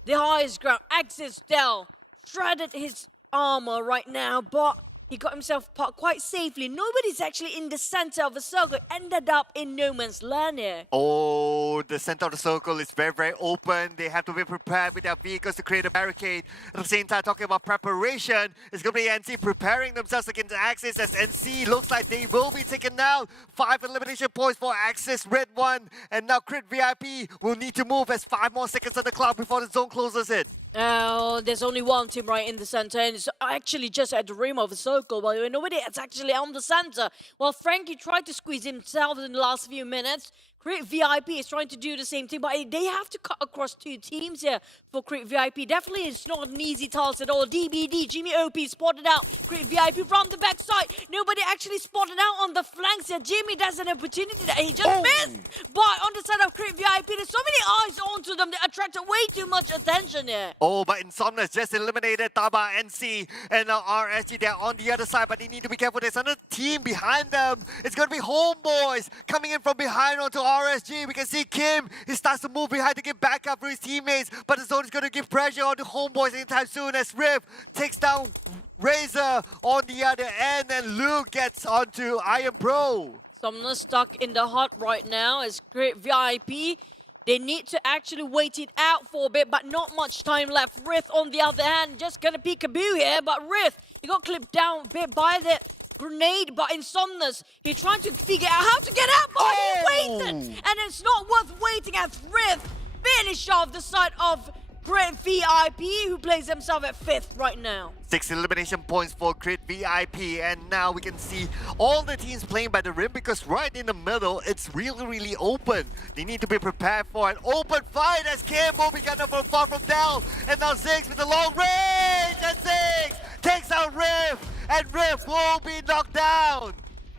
the highest ground. Axis Dell shredded his armor right now, but he got himself parked quite safely. Nobody's actually in the center of the circle. Ended up in no man's land here. Oh, the center of the circle is very, very open. They have to be prepared with their vehicles to create a barricade. At the same time, talking about preparation, it's going to be NC preparing themselves against Axis, as NC looks like they will be taken out. 5 elimination points for Axis, redONE, and now Crit VIP will need to move as 5 more seconds on the clock before the zone closes in. Oh, there's only one team right in the center, and it's actually just at the rim of the circle. By the way, nobody is actually on the center. Well, Frankie tried to squeeze himself in the last few minutes. Crit VIP is trying to do the same thing, but they have to cut across 2 teams here for Crit VIP. Definitely it's not an easy task at all. DBD, Jimmy OP spotted out Crit VIP from the backside. Nobody actually spotted out on the flanks here. Jimmy, there's an opportunity that he just missed. But on the side of Crit VIP, there's so many eyes onto them. They attracted way too much attention here. Oh, but Insomnia's just eliminated Tabah NSEA and now RSG. They're on the other side, but they need to be careful. There's another team behind them. It's going to be HomeBois coming in from behind onto RSG. We can see Kim. He starts to move behind to give backup for his teammates, but the zone is going to give pressure onto HomeBois anytime soon as Riff takes down Razor on the other end, and Luke gets onto Iron Pro. Someone's stuck in the hut right now as Crit VIP. They need to actually wait it out for a bit, but not much time left. Riff, on the other hand, just gonna peekaboo here, but Riff, he got clipped down a bit by the grenade, but Insomnia's, he tried to figure out how to get out, but he waited! And it's not worth waiting as Riff finish off the side of Crit VIP, who plays himself at 5th right now. 6 elimination points for Crit VIP, and now we can see all the teams playing by the rim because right in the middle, it's really, really open. They need to be prepared for an open fight as Kim will be gonna perform from down. And now Ziggs with the long range, and Ziggs takes out Riff, and Riff will be knocked down.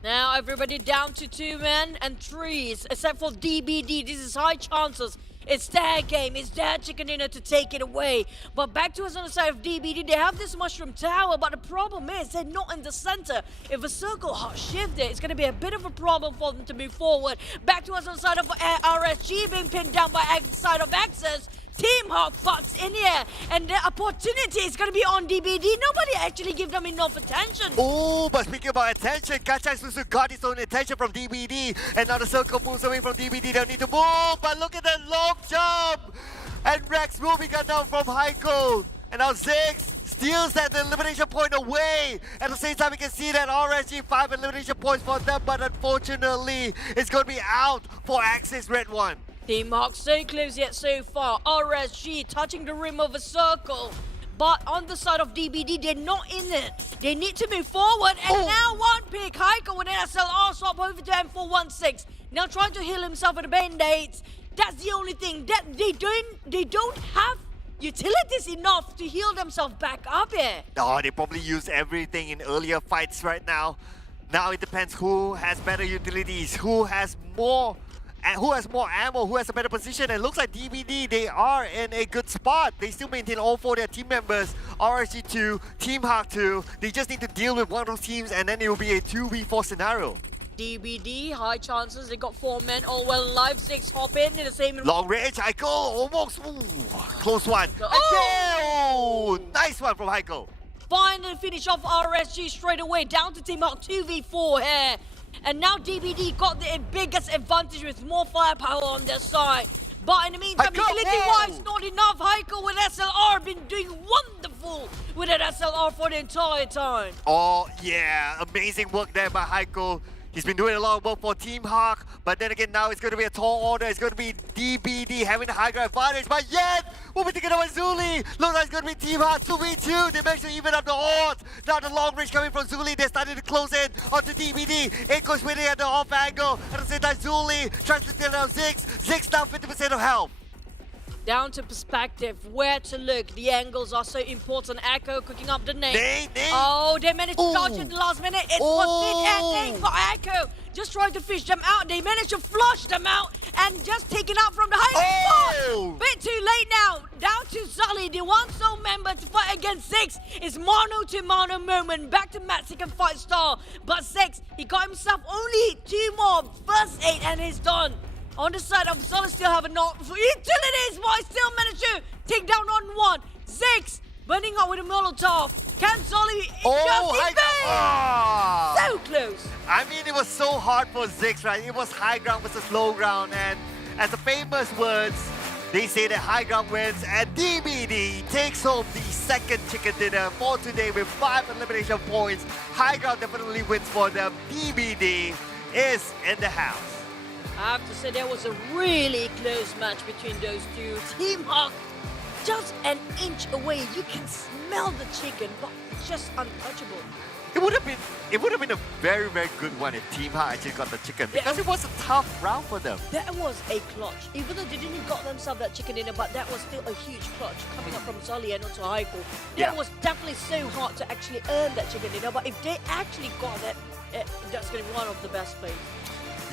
Now everybody down to 2 men and 3s, except for DBD. This is high chances. It's their game, it's their chicken dinner to take it away. But back to us on the side of DBD, they have this mushroom tower, but the problem is they're not in the center. If a circle hot shift it, it's going to be a bit of a problem for them to move forward. Back to us on the side of RSG, being pinned down by the side of Axis. Team Hawk bucks in here, and the opportunity is going to be on DBD. Nobody actually give them enough attention. Oh, but speaking about attention, Kachai Susu got his own attention from DBD, and now the circle moves away from DBD. They need to move, but look at that long jump! And Rex moving on now from Heiko, and now Ziggs steals that elimination point away. At the same time, we can see that RSG 5 elimination points for them, but unfortunately, it's going to be out for Axis redONE. Team Hawk so close yet so far. RSG touching the rim of a circle. But on the side of DBD, they're not in it. They need to move forward. And now one pick. Heiko with an SLR swap over to M416. Now trying to heal himself with the band-aids. That's the only thing. That they don't have utilities enough to heal themselves back up here. Oh, they probably use everything in earlier fights right now. Now it depends who has better utilities, who has more ammo, who has a better position. And it looks like DBD, they are in a good spot. They still maintain all 4 their team members. RSG 2, Team Hawk 2. They just need to deal with one of those teams, and then it will be a 2v4 scenario. DBD, high chances. They got 4 men all well alive. 6 hop into the same. Long range, Heiko, almost. Ooh, close one. Oh! Nice one from Heiko. Finally finish off RSG straight away. Down to Team Hawk 2v4 here. And now DBD got the biggest advantage with more firepower on their side. But in the meantime, utility-wise, not enough. Heiko with SLR been doing wonderful with an SLR for the entire time. Oh, yeah. Amazing work there by Heiko. He's been doing a lot of work for Team Hawk, but then again, now it's going to be a tall order. It's going to be DBD having the higher advantage, but yet, we'll be taking over Zuli. Looks like it's going to be Team Hawk 2v2. They managed to even up the odds. Now the long range coming from Zuli. They're starting to close in onto DBD. Inco's winning at the off angle. At the same time, Zuli tries to get out Ziggs. Ziggs down 50% of health. Down to perspective, where to look. The angles are so important. Echo cooking up the nade. Oh, they managed to dodge in the last minute. It was hit ending for Echo. Just trying to fish them out. They managed to flush them out and just taken out from the high. Bit too late now. Down to Sully, the one sole member to fight against Six. It's mono to mono moment. Back to Matt, second fight star. But Six, he got himself only 2 more. First 8 and he's done. On the side of Solid still have a knock for utilities, but still managed to take down on 1. Ziggs burning up with a Molotov. Can Zolly just evade? So close. I mean, it was so hard for Ziggs, right? It was high ground versus low ground, and as the famous words, they say that high ground wins, and DBD takes home the second chicken dinner for today with 5 elimination points. High ground definitely wins for them. DBD is in the house. I have to say there was a really close match between those two. Team Hawk just an inch away. You can smell the chicken, but just untouchable. It would have been a very, very good one if Team Hawk actually got the chicken, because it was a tough round for them. That was a clutch. Even though they didn't got themselves that chicken dinner, but that was still a huge clutch coming up from Zolly and also Haiko. Yeah. That was definitely so hard to actually earn that chicken dinner, but if they actually got that, that's going to be one of the best plays.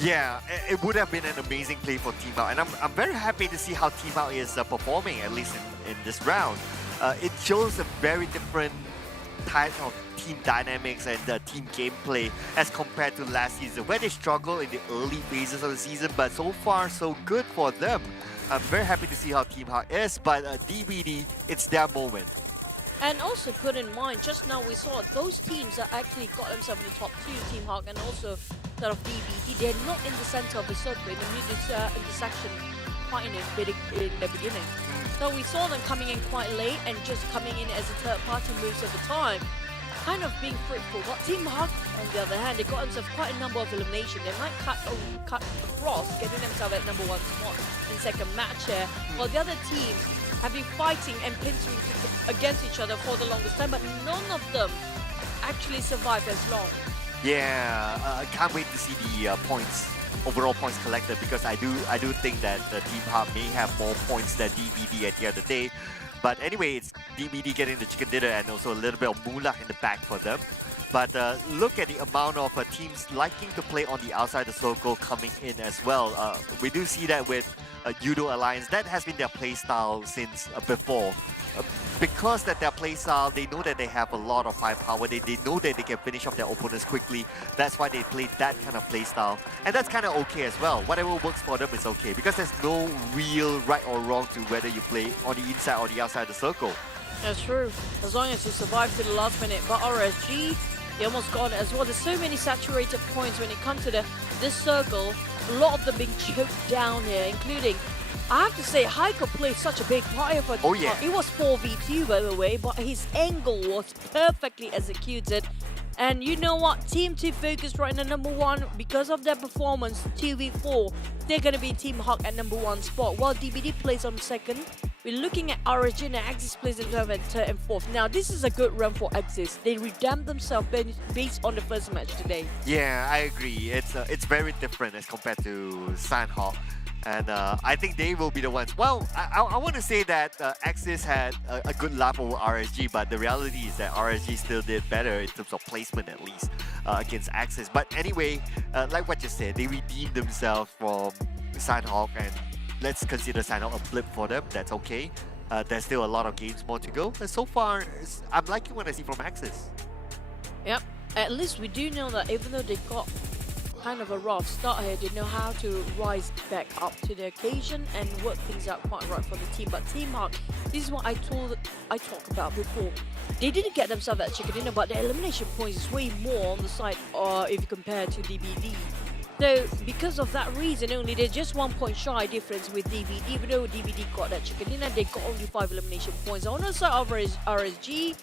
Yeah, it would have been an amazing play for Team Hawk, and I'm very happy to see how Team Hawk is performing, at least in this round. It shows a very different type of team dynamics and team gameplay as compared to last season, where they struggled in the early phases of the season, but so far so good for them. I'm very happy to see how Team Hawk is, but DBD, it's their moment. And also put in mind, just now we saw those teams that actually got themselves in the top 2, Team Hawk and also sort of DBD, they're not in the center of the circle, in the intersection fighting in the beginning. So we saw them coming in quite late and just coming in as a third party moves at the time, kind of being fruitful. But Team Hawk, on the other hand, they got themselves quite a number of eliminations. They might cut across, getting themselves at number 1 spot in second match here, while the other teams have been fighting and pitching against each other for the longest time, but none of them actually survived as long. Yeah, I can't wait to see the overall points collected, because I do think that Team Hawk may have more points than DBD at the end of the day. But anyway, it's DBD getting the chicken dinner and also a little bit of moolah in the back for them. But look at the amount of teams liking to play on the outside of the circle coming in as well. We do see that with Yoodo Alliance. That has been their playstyle since before. Because that their playstyle, they know that they have a lot of firepower. They know that they can finish off their opponents quickly. That's why they play that kind of playstyle. And that's kind of okay as well. Whatever works for them is okay, because there's no real right or wrong to whether you play on the inside or the outside of the circle. That's true. As long as you survive to the last minute. But RSG, they almost got it as well. There's so many saturated points when it comes to this circle. A lot of them being choked down here, including, I have to say, Haiko played such a big part here for Team Hawk. It was 4v2 by the way, but his angle was perfectly executed. And you know what? Team 2 focused right in number 1 because of their performance. 2v4, they're going to be Team Hawk at number 1 spot, while DBD plays on second. We're looking at Origin and Axis plays at third and fourth. Now, this is a good run for Axis. They redeemed themselves based on the first match today. Yeah, I agree. It's very different as compared to Sanhok. And I think they will be the ones. Well, I want to say that Axis had a good laugh over RSG, but the reality is that RSG still did better in terms of placement, at least, against Axis. But anyway, like what you said, they redeemed themselves from Sanhok, and let's consider Sanhok a blip for them. That's okay. There's still a lot of games more to go. And so far, I'm liking what I see from Axis. Yep. At least we do know that even though they got kind of a rough start here, they know how to rise back up to the occasion and work things out quite right for the team. But Team Hawk, this is what I talked about before. They didn't get themselves that chicken dinner, but the elimination points is way more on the side if you compare to DBD. So because of that reason only, they're just 1 point shy difference with DBD. Even though DBD got that chicken dinner, they got only 5 elimination points. On the side of RSG,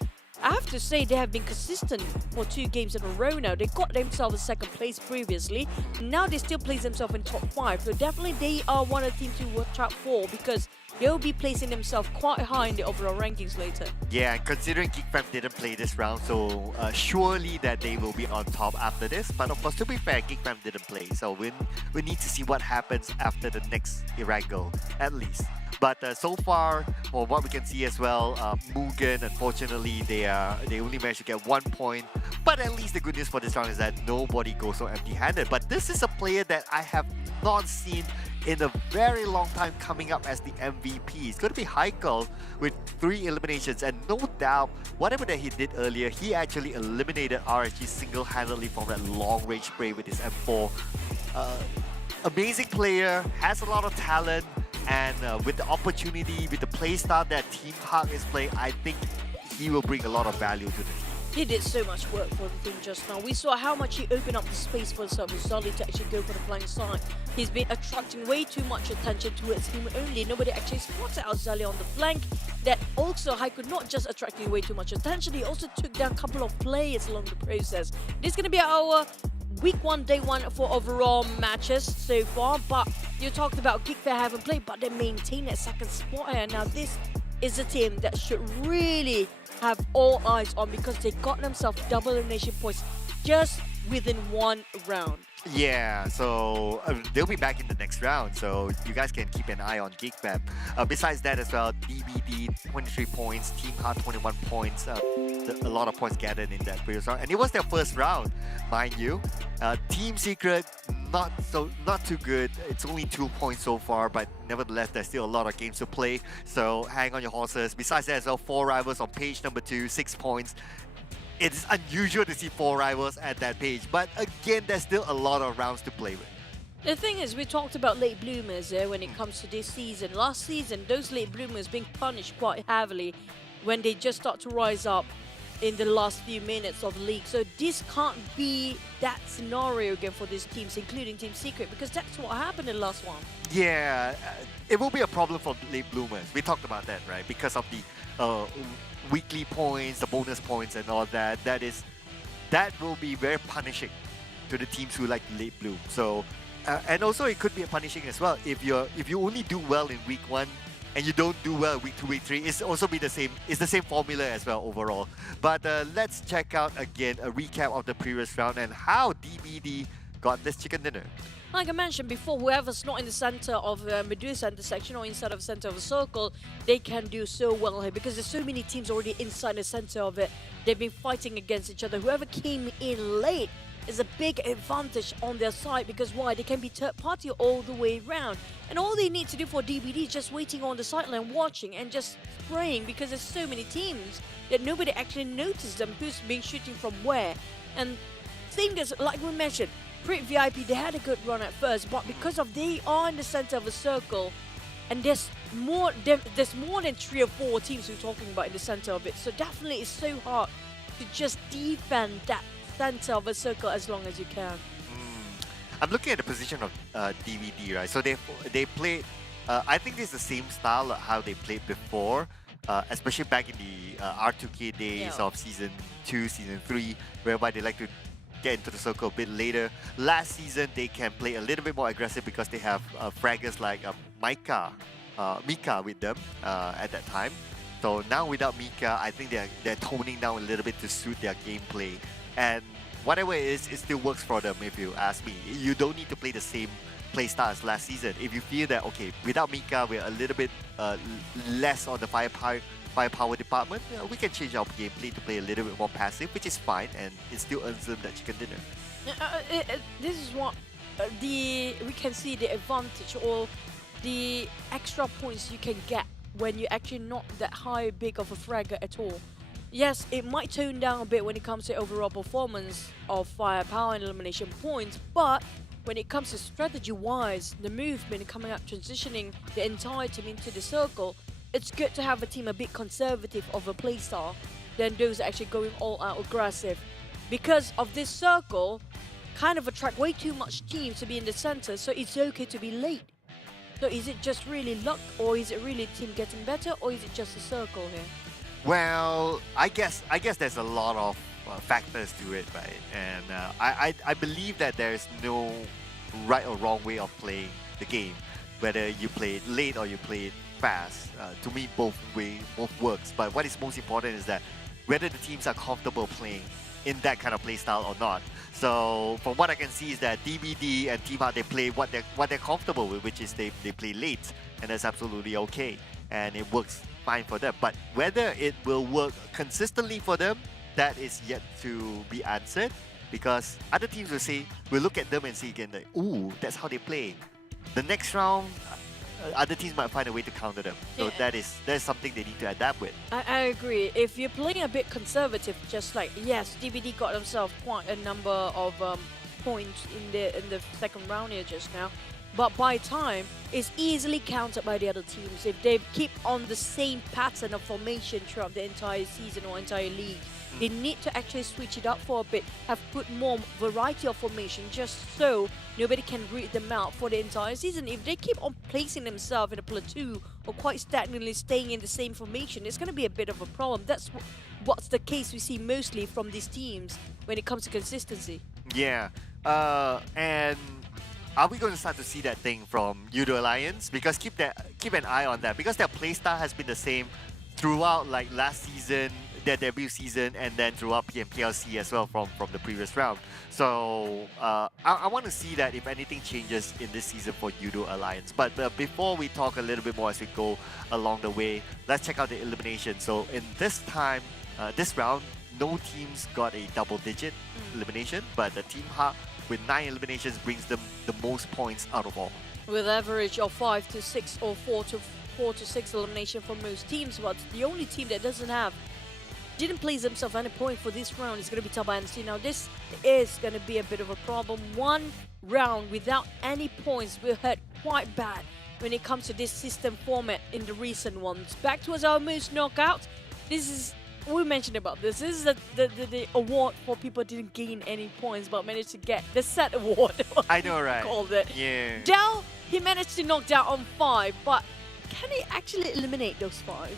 I have to say they have been consistent for 2 games in a row now. They got themselves in second place previously. Now they still place themselves in top 5. So definitely they are one of the teams to watch out for, because they'll be placing themselves quite high in the overall rankings later. Yeah, considering GEEK didn't play this round, so surely that they will be on top after this. But of course, to be fair, GEEK didn't play, so we need to see what happens after the next Erangel, at least. But so far, for what we can see as well, MUGEN, unfortunately, they only managed to get 1 point. But at least the good news for this round is that nobody goes so empty-handed. But this is a player that I have not seen in a very long time coming up as the MVP. It's going to be Haiko with 3 eliminations, and no doubt, whatever that he did earlier, he actually eliminated RSG single-handedly from that long-range spray with his M4. Amazing player, has a lot of talent, and with the opportunity, with the playstyle that Team Hawk is playing, I think he will bring a lot of value to the team. He did so much work for the team just now. We saw how much he opened up the space for himself with Zali to actually go for the flank side. He's been attracting way too much attention towards him only. Nobody actually spotted out Zali on the flank. That also, Haiku not just attracting way too much attention, he also took down a couple of players along the process. This is going to be our week 1, day 1 for overall matches so far. But you talked about GEEK, they haven't played, but they maintain that second spot here. Now this is a team that should really have all eyes on because they got themselves double elimination points just within 1 round. Yeah, so they'll be back in the next round, so you guys can keep an eye on GEEK map. Besides that as well, DBD 23 points, Team Heart 21 points, a lot of points gathered in that previous round, and it was their first round, mind you. Team Secret, not too good. It's only 2 points so far, but nevertheless, there's still a lot of games to play, so hang on your horses. Besides that as well, 4 rivals on page number 2, 6 points. It's unusual to see 4 rivals at that page, but again, there's still a lot of rounds to play with. The thing is, we talked about late bloomers when it comes to this season. Last season, those late bloomers being punished quite heavily when they just start to rise up in the last few minutes of the league. So this can't be that scenario again for these teams, including Team Secret, because that's what happened in the last one. Yeah, it will be a problem for late bloomers. We talked about that, right? Because of the weekly points, the bonus points and all that. That will be very punishing to the teams who like late bloom. So, and also it could be punishing as well if you only do well in week 1 and you don't do well week 2, week 3. It's also be the same. It's the same formula as well overall. But let's check out again a recap of the previous round and how DBD got this chicken dinner. Like I mentioned before, whoever's not in the center of the Medusa intersection or inside of the center of a circle, they can do so well here because there's so many teams already inside the center of it. They've been fighting against each other. Whoever came in late is a big advantage on their side because why? They can be third party all the way around. And all they need to do for DBD is just waiting on the sideline, watching and just spraying because there's so many teams that nobody actually noticed them who's been shooting from where. And thing is, like we mentioned, Pretty VIP, they had a good run at first, but because of they are in the center of a circle, and there's more than 3 or 4 teams we're talking about in the center of it, so definitely it's so hard to just defend that center of a circle as long as you can. I'm looking at the position of DVD, right? So they played. I think it's the same style of how they played before, especially back in the R2K days of Season 2, Season 3, whereby they like to get into the circle a bit later. Last season, they can play a little bit more aggressive because they have fraggers like Mika with them at that time. So now without Mika, I think they're toning down a little bit to suit their gameplay. And whatever it is, it still works for them if you ask me. You don't need to play the same playstyle as last season. If you feel that, okay, without Mika, we're a little bit less on the firepower department, we can change our gameplay to play a little bit more passive, which is fine, and it still earns them that chicken dinner. This is what we can see the advantage or the extra points you can get when you're actually not that big of a fragger at all. Yes, it might tone down a bit when it comes to overall performance of firepower and elimination points, but when it comes to strategy-wise, the movement coming up, transitioning the entire team into the circle, it's good to have a team a bit conservative of a playstyle than those actually going all out aggressive. Because of this circle, kind of attract way too much teams to be in the center, so it's okay to be late. So is it just really luck, or is it really team getting better, or is it just a circle here? Well, I guess there's a lot of factors to it, right? And I believe that there's no right or wrong way of playing the game, whether you play it late or you play it fast. To me, both works. But what is most important is that whether the teams are comfortable playing in that kind of play style or not. So from what I can see is that DBD and Team Heart, they play what they're comfortable with, which is they play late, and that's absolutely okay, and it works fine for them. But whether it will work consistently for them, that is yet to be answered, because other teams will look at them and say again, like, ooh, that's how they play. The next round, other teams might find a way to counter them. So that's something they need to adapt with. I agree. If you're playing a bit conservative, just like, yes, DBD got themselves quite a number of points in the second round here just now. but by time, it's easily countered by the other teams if they keep on the same pattern of formation throughout the entire season or entire league. They need to actually switch it up for a bit, have put more variety of formation just so nobody can read them out for the entire season. If they keep on placing themselves in a plateau or quite stagnantly staying in the same formation, it's going to be a bit of a problem. That's what's the case we see mostly from these teams when it comes to consistency. Yeah, and are we going to start to see that thing from Yoodo Alliance? Because keep an eye on that, because their playstyle has been the same throughout like last season, their debut season, and then throughout PMPLC as well from the previous round. So I want to see that if anything changes in this season for Yoodo Alliance. But before we talk a little bit more as we go along the way, let's check out the elimination. So in this round, no teams got a double-digit elimination, but the Team Ha with 9 eliminations brings them the most points out of all. With average of 5 to 6 or 4 to 6 elimination for most teams, but the only team that didn't place themselves any point for this round is going to be Tabah NSEA. Now this is going to be a bit of a problem. One round without any points will hurt quite bad when it comes to this system format in the recent ones. Back towards our most knockout. This is, we mentioned about this. This is the award for people who didn't gain any points but managed to get the set award. I know, right? Called it. Yeah. Del, he managed to knock down on 5, but can he actually eliminate those 5?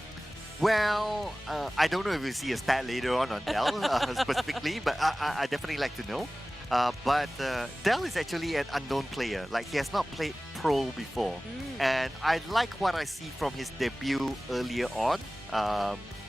Well, I don't know if we'll see a stat later on Del specifically, but I definitely like to know. But Del is actually an unknown player. Like, he has not played pro before. And I like what I see from his debut earlier on.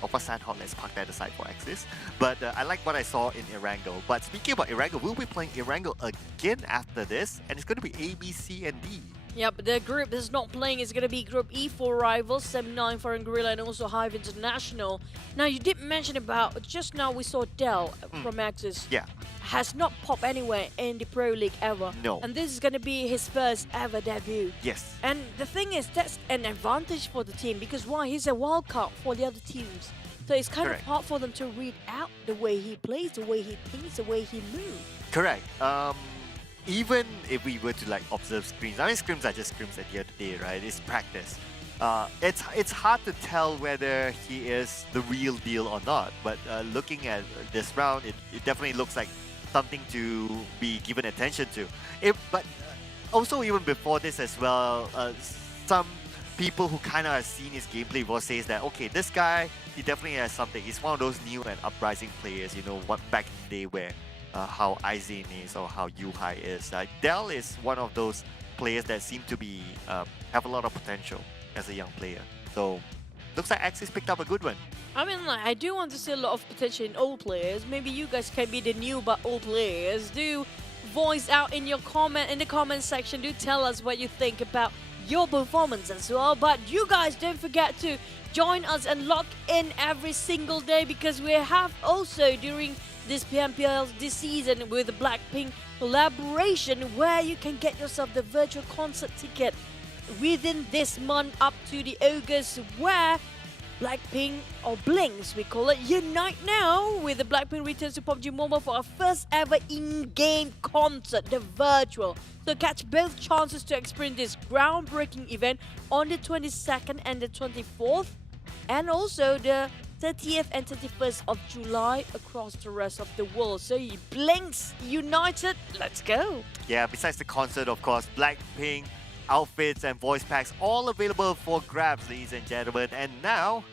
Of course, Sanhok, let's park that aside for Axis. But I like what I saw in Erangel. But speaking about Erangel, we'll be playing Erangel again after this. And it's going to be A, B, C, and D. Yep, the group that's not playing is going to be Group E for rivals, 7-9 Farang Guerilla and also HYVE International. Now, you did mention about, just now we saw Del from Axis. Yeah. Has not popped anywhere in the Pro League ever. No. And this is going to be his first ever debut. Yes. And the thing is, that's an advantage for the team because why? He's a wild card for the other teams. So it's kind of hard for them to read out the way he plays, the way he thinks, the way he moves. Correct. Even if we were to like observe scrims, I mean scrims are just scrims at the end of the day, right? It's practice. It's hard to tell whether he is the real deal or not, but looking at this round, it definitely looks like something to be given attention to. But also even before this as well, some people who kind of have seen his gameplay before says that, okay, this guy, he definitely has something. He's one of those new and uprising players, you know, what back in the day where how Aizen is or how Yuhai is. Del is one of those players that seem to be have a lot of potential as a young player. So looks like Axis picked up a good one. I mean, like, I do want to see a lot of potential in old players. Maybe you guys can be the new but old players. Do voice out in the comment section. Do tell us what you think about your performance as well. But you guys don't forget to join us and lock in every single day because we have also during this PMPL this season with the Blackpink collaboration where you can get yourself the virtual concert ticket within this month up to the August where Blackpink, or Blinks we call it, unite now with the Blackpink returns to PUBG Mobile for our first ever in-game concert, the virtual. So catch both chances to experience this groundbreaking event on the 22nd and the 24th and also the 30th and 31st of July across the rest of the world. So Blinks united, let's go. Yeah, besides the concert, of course, Blackpink outfits and voice packs all available for grabs, ladies and gentlemen. And now,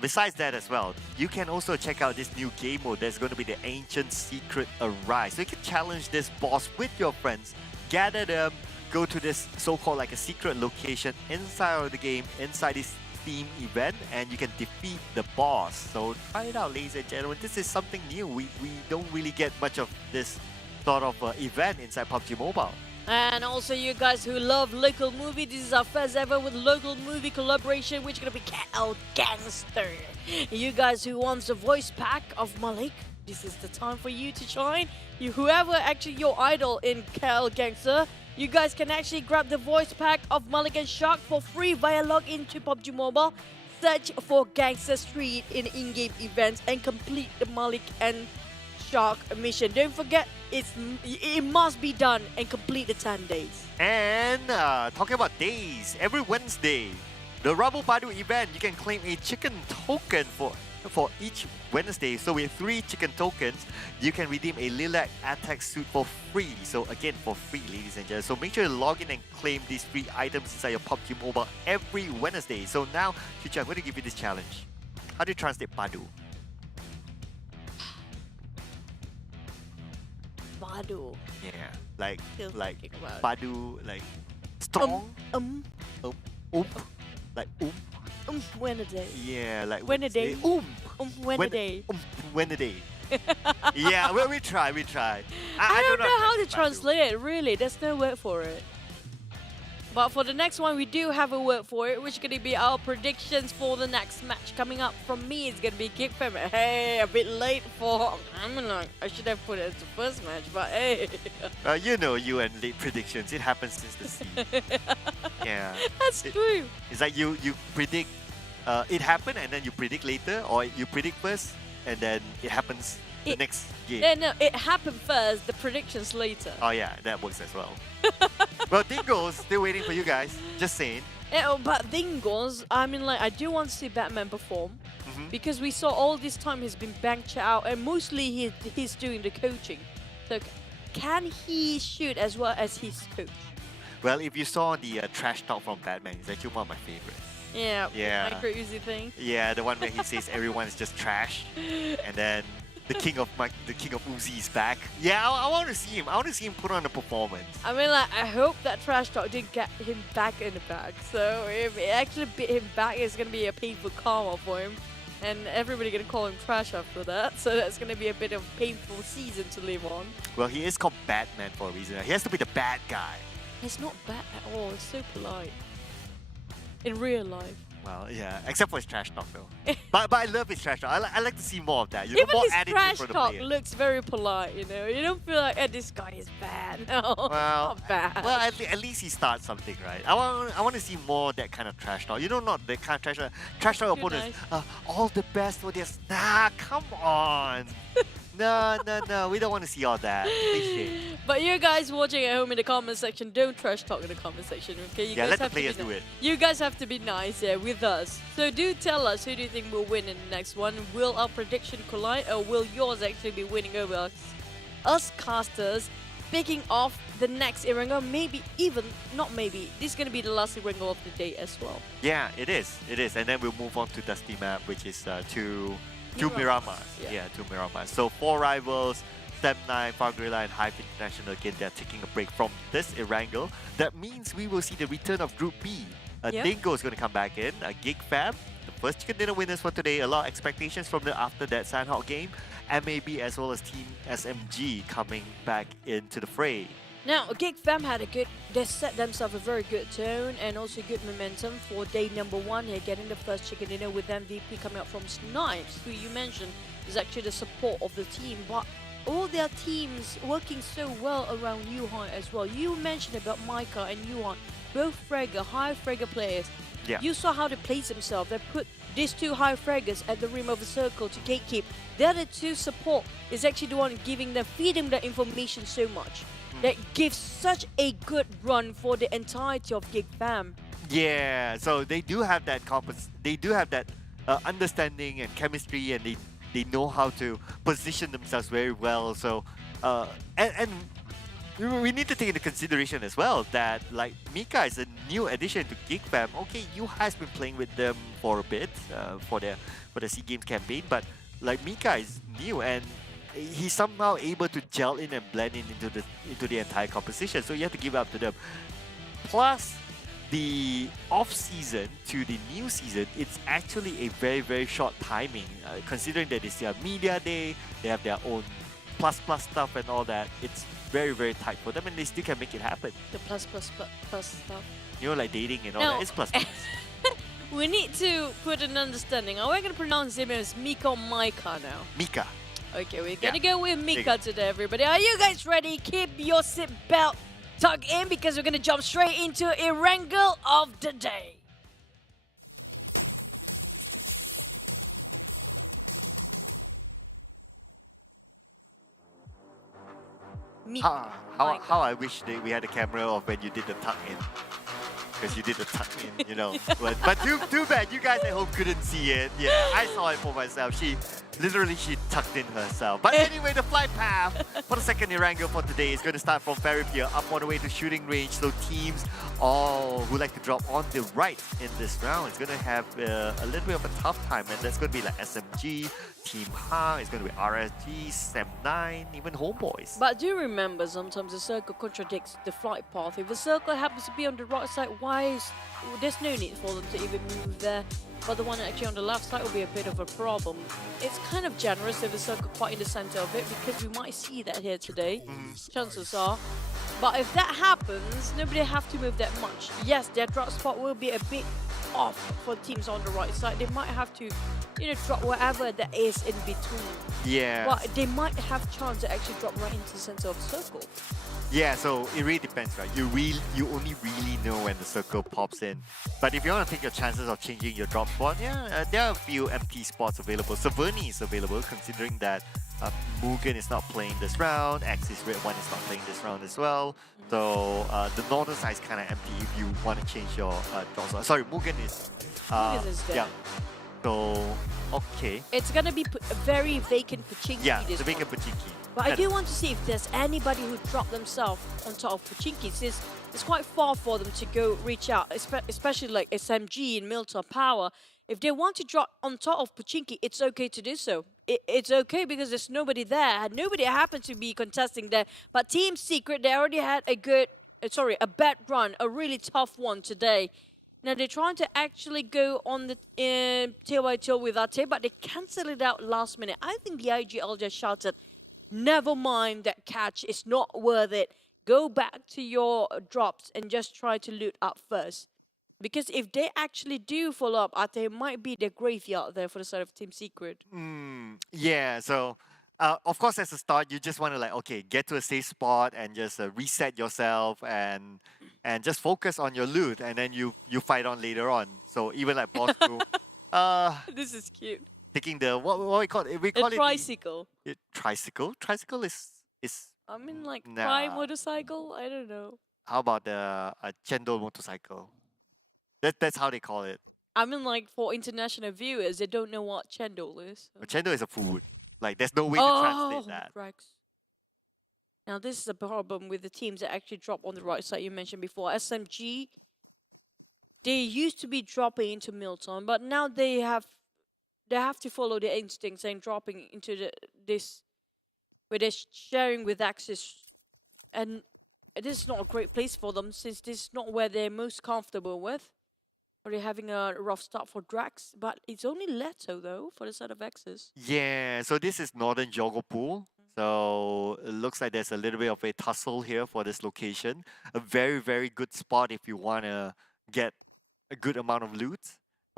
besides that as well, you can also check out this new game mode. There's going to be the Ancient Secret Arise. So you can challenge this boss with your friends, gather them, go to this so-called like a secret location inside of the game, inside this theme event, and you can defeat the boss. So try it out, ladies and gentlemen. This is something new. We don't really get much of this sort of event inside PUBG Mobile. And also you guys who love local movie, this is our first ever with local movie collaboration, which is going to be KL Gangster. You guys who wants the voice pack of Malik, this is the time for you to join. Whoever actually your idol in KL Gangster, you guys can actually grab the voice pack of Malik and Shark for free via login to PUBG Mobile. Search for Gangster Street in in-game events and complete the Malik and talk mission. Don't forget, it must be done and complete the 10 days. And talking about days, every Wednesday, the Rabu Padu event, you can claim a chicken token for each Wednesday. So with 3 chicken tokens, you can redeem a lilac attack suit for free. So again, for free, ladies and gentlemen. So make sure to log in and claim these free items inside your PUBG Mobile every Wednesday. So now, Chucha, I'm going to give you this challenge. How do you translate Padu? Padu. Yeah, like thinking about it. Padu, like strong. Like Wednesday. Yeah, like Wednesday. Wednesday. Wednesday. Yeah, well, we try. I don't know how to translate it, really. There's no word for it. But for the next one, we do have a word for it, which is going to be our predictions for the next match. Coming up from me, it's going to be GEEK Fam. Hey, a bit late for... I should have put it as the first match, but hey. You know you and late predictions. It happens since the season. Yeah. That's true. It's like you predict it happened and then you predict later, or you predict first and then it happens the next game. Yeah, no, it happened first, the predictions later. Oh yeah, that works as well. Well, Dingoz, still waiting for you guys. Just saying. Yeah, but Dingoz, I mean, like, I do want to see Batman perform. Because we saw all this time he's been banked out and mostly he's doing the coaching. So can he shoot as well as his coach? Well, if you saw the trash talk from Batman, it's actually one of my favorite. Yeah. Micro Uzi thing. Yeah, the one where he says everyone is just trash, and then the king of Uzi is back. Yeah, I want to see him. I want to see him put on a performance. I mean, like, I hope that trash talk did get him back in the bag. So if it actually beat him back, it's gonna be a painful karma for him, and everybody gonna call him trash after that. So that's gonna be a bit of a painful season to live on. Well, he is called Batman for a reason. He has to be the bad guy. He's not bad at all. He's so polite. In real life. Well, yeah, except for his trash talk though. but I love his trash talk. I like to see more of that. You know, Even more his attitude trash from the talk player. looks very polite, you know. You don't feel like, this guy is bad. No, Well, not bad. well, at least he starts something, right? I want to see more of that kind of trash talk. You know, not the kind of trash talk. Trash talk opponents. All the best for this. Nah, come on. No, we don't want to see all that. But you guys watching at home in the comment section, don't trash talk in the comment section, okay? You Yeah, guys let the have to be players do it. You guys have to be nice with us. So do tell us, who do you think will win in the next one? Will our prediction collide, or will yours actually be winning over us casters, picking off the next Erangel? Maybe even, not maybe, this is going to be the last Erangel of the day as well. Yeah, it is. And then we'll move on to Dusty Map, which is to Miramar. Yeah, to Miramar. So 4 rivals, Step9, Farang Guerilla, and HYVE International. Again, they're taking a break from this Erangel. That means we will see the return of Group B. Dingo is going to come back in. GEEK Fam, the first chicken dinner winners for today. A lot of expectations from them after that Sanhok game. MAB as well as Team SMG coming back into the fray. Now, GEEK Fam they set themselves a very good tone and also good momentum for day number 1 here, getting the first chicken dinner with MVP coming up from Snipes, who you mentioned is actually the support of the team, but all their teams working so well around Yuhan as well. You mentioned about Micah and Yuhan, both high fragger players. Yeah. You saw how they place themselves. They put these 2 high fraggers at the rim of the circle to gatekeep. The other 2 support is actually the one feeding the information so much. That gives such a good run for the entirety of GEEK Fam. Yeah, so they do have that understanding and chemistry, and they know how to position themselves very well. So and we need to take into consideration as well that like Mika is a new addition to GEEK Fam. Okay, you has been playing with them for a bit for the SEA Games campaign, but like Mika is new and he's somehow able to gel in and blend in into the entire composition. So you have to give it up to them. Plus, the off-season to the new season, it's actually a very, very short timing. Considering that it's their media day, they have their own plus stuff and all that. It's very, very tight for them, and they still can make it happen. The plus stuff. You know, like dating and all that. It's plus. We need to put an understanding. Are we going to pronounce him as Mika or Micah now? Mika. Okay, we're gonna go with Mika today, everybody. Are you guys ready? Keep your seatbelt tucked in because we're gonna jump straight into Erangel of the day. Me. How I wish we had a camera of when you did the tuck in. Because you did the tuck in, you know. But too bad, you guys at home couldn't see it. Yeah, I saw it for myself. She tucked in herself. But anyway, the flight path for the second Erangel for today is going to start from Ferry Pier up all the way to shooting range. So teams who like to drop on the right in this round, it's going to have a little bit of a tough time. And that's going to be like SMG, Team Ha, it's going to be RSG, SEM9, even HomeBois. But do remember, sometimes the circle contradicts the flight path. If the circle happens to be on the right side, there's no need for them to even move there. But the one actually on the left side will be a bit of a problem. It's kind of generous if the circle quite in the center of it, because we might see that here today. Chances are. But if that happens, nobody have to move that much. Yes, their drop spot will be a bit off for teams on the right side. They might have to, drop wherever that is in between. Yeah. But they might have chance to actually drop right into the center of the circle. Yeah, so it really depends, right? You only really know when the circle pops in. But if you want to take your chances of changing your drop spot, yeah, there are a few empty spots available. Saverni is available, considering that MUGEN is not playing this round, Axis Red 1 is not playing this round as well. So the northern side is kind of empty if you want to change your drop spot. Sorry, MUGEN is... MUGEN is there. Yeah. So, okay. It's going to be a very vacant Pachinki. Yeah, the vacant Pachinki. But I do want to see if there's anybody who dropped themselves on top of Pachinki, since it's quite far for them to go reach out, especially like SMG and Milton Power. If they want to drop on top of Pachinki, it's okay to do so. It's okay because there's nobody there. Nobody happened to be contesting there. But Team Secret, they already had a bad run, a really tough one today. Now they're trying to actually go on the tail by tail with Ate, but they cancelled it out last minute. I think the IGL just shouted, never mind that catch, it's not worth it. Go back to your drops and just try to loot up first. Because if they actually do follow up, Ate might be the graveyard there for the side of Team Secret. Yeah, so of course as a start, you just want to get to a safe spot and just reset yourself and just focus on your loot, and then you fight on later on. So even like Bosskurr, this is cute. Taking the what we call it? We call it tricycle. Tricycle. Tricycle is. I mean, like prime motorcycle. I don't know. How about the Chendol motorcycle? That's how they call it. I mean, like for international viewers, they don't know what Chendol is. Chendol is a food. Like there's no way to translate that. Rex. Now this is a problem with the teams that actually drop on the right side you mentioned before. SMG, they used to be dropping into Milton, but now they have to follow their instincts and dropping into this where they're sharing with Axis. And this is not a great place for them, since this is not where they're most comfortable with. Or they're having a rough start for Drax, but it's only Leto though for the side of Axis. Yeah, so this is Northern Jogopul. So it looks like there's a little bit of a tussle here for this location. A very, very good spot if you want to get a good amount of loot.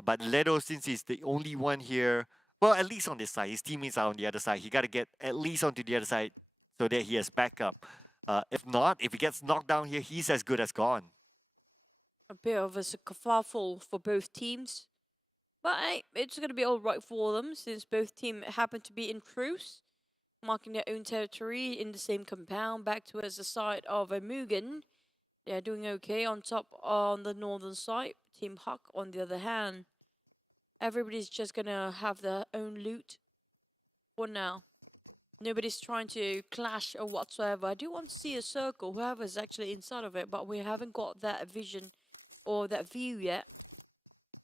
But Leto, since he's the only one here, well, at least on this side, his teammates are on the other side. He got to get at least onto the other side so that he has backup. If not, if he gets knocked down here, he's as good as gone. A bit of a kerfuffle for both teams. But it's going to be all right for them, since both teams happen to be in truce, marking their own territory in the same compound. Back towards the side of MUGEN. They are doing okay on top on the northern side. Team Huck, on the other hand, everybody's just going to have their own loot for now. Nobody's trying to clash or whatsoever. I do want to see a circle, whoever's actually inside of it, but we haven't got that vision or that view yet.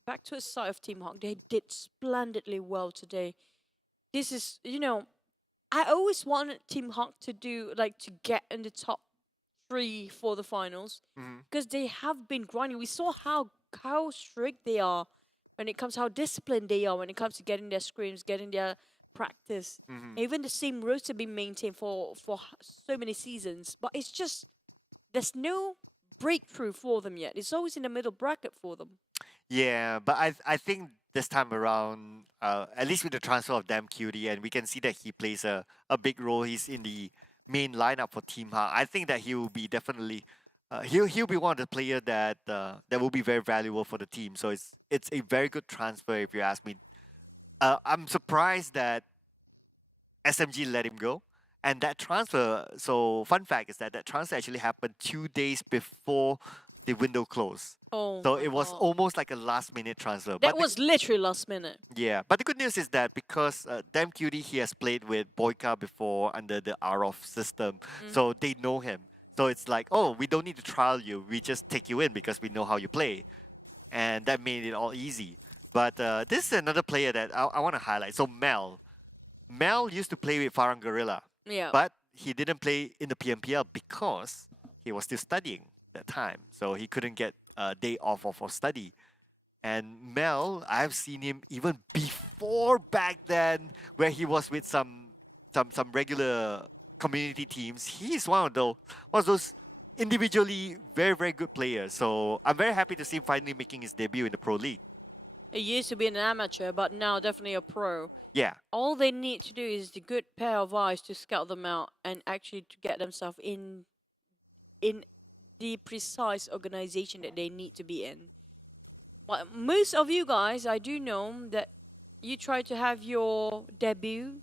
Back to the side of Team Hawk, they did splendidly well today. This is, I always wanted Team Hawk to do, to get in the top 3 for the finals. Because they have been grinding. We saw how strict they are when it comes to how disciplined they are when it comes to getting their scrims, getting their practice. Even the same routes have been maintained for so many seasons. But it's just, there's no breakthrough for them yet. It's always in the middle bracket for them. Yeah, but I think this time around, at least with the transfer of Damn Cutie, and we can see that he plays a big role. He's in the main lineup for Team Ha. I think that he will be definitely, he'll be one of the players that will be very valuable for the team. So it's a very good transfer if you ask me. I'm surprised that SMG let him go. And that transfer, so fun fact is that transfer actually happened 2 days before the window closed. Oh, So it was almost like a last minute transfer. that was literally last minute. Yeah, but the good news is that because Damn Cutie, he has played with Boyka before under the ROF system, so they know him. So it's like, oh, we don't need to trial you, we just take you in because we know how you play. And that made it all easy. But this is another player that I want to highlight. So Mel. Mel used to play with Farang Guerilla. Yeah. But he didn't play in the PMPL because he was still studying that time. So he couldn't get a day off for study. And Mel, I've seen him even before back then, where he was with some regular community teams. He's one of those individually very good players. So I'm very happy to see him finally making his debut in the Pro League. It used to be an amateur, but now definitely a pro. Yeah. All they need to do is the good pair of eyes to scout them out and actually to get themselves in the precise organization that they need to be in. But most of you guys, I do know that you try to have your debut,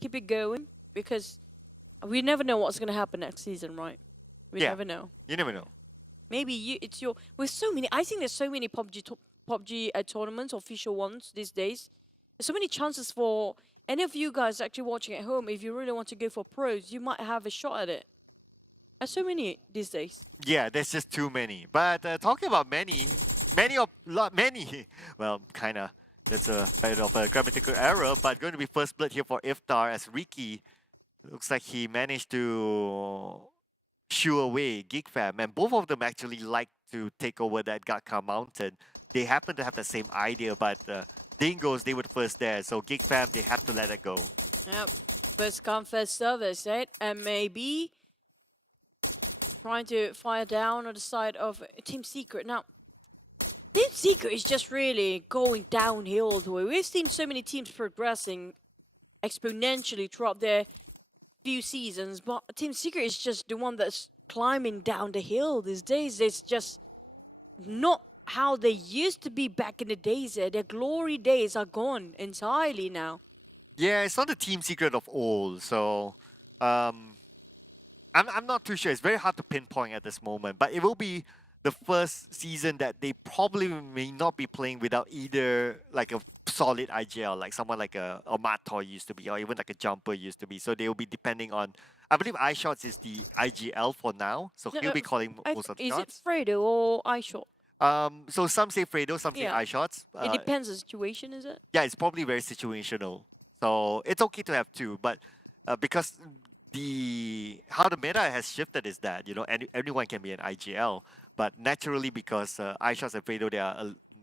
keep it going, because we never know what's going to happen next season, right? We never know. You never know. Maybe it's your... With so many... I think there's so many PUBG tournaments, official ones these days. There's so many chances for any of you guys actually watching at home. If you really want to go for pros, you might have a shot at it. There's so many these days. Yeah, there's just too many. But talking about many, well, kinda. It's a bit of a grammatical error, but going to be first blood here for Iftar as Ricky. Looks like he managed to shoo away GEEK fam, and both of them actually like to take over that Gatka mountain. They happen to have the same idea, but Dingoz, they were first there, so GEEK fam, they have to let it go. Yep. First come, first serve, they said, and maybe trying to fire down on the side of Team Secret. Now, Team Secret is just really going downhill the way. We've seen so many teams progressing exponentially throughout their few seasons, but Team Secret is just the one that's climbing down the hill these days. It's just not how they used to be back in the days. Their glory days are gone entirely now. Yeah, it's not the Team Secret of old, so I'm not too sure. It's very hard to pinpoint at this moment, but it will be the first season that they probably may not be playing without either like a solid IGL, like someone like a Mato used to be, or even like a Jumper used to be. So they will be depending on, I believe iShots is the IGL for now, so he'll be calling most of the shots. Is it Fredo or iShot? So some say Fredo, some say iShots. It depends on the situation, is it? Yeah, it's probably very situational. So it's okay to have two, but because how the meta has shifted is that, you know, anyone can be an IGL, but naturally because iShots and Fredo,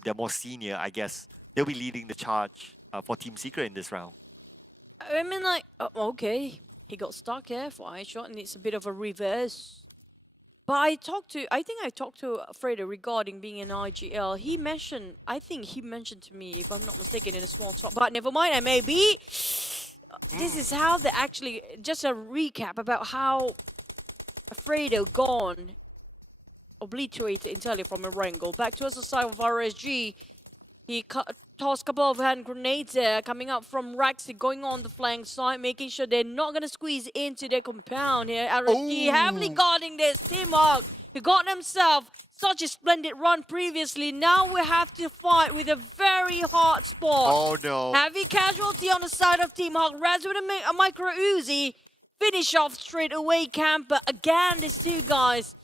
they're more senior, I guess they'll be leading the charge for Team Secret in this round. I mean, like, okay, he got stuck here for iShot, and it's a bit of a reverse. But I think I talked to Fredo regarding being an IGL. I think he mentioned to me, if I'm not mistaken, in a small talk. But never mind, maybe. This is how they actually, just a recap about how Fredo gone, obliterated entirely from Erangel. Back towards the side of RSG. He tossed a couple of hand grenades there, coming up from Raxi, going on the flank side, making sure they're not going to squeeze into their compound here. RSG heavily guarding this. Teamwork, who got himself such a splendid run previously. Now we have to fight with a very hard spot. Oh no. Heavy casualty on the side of Team Hawk. Raz with a micro Uzi. Finish off straight away, Camper. Again, these two guys.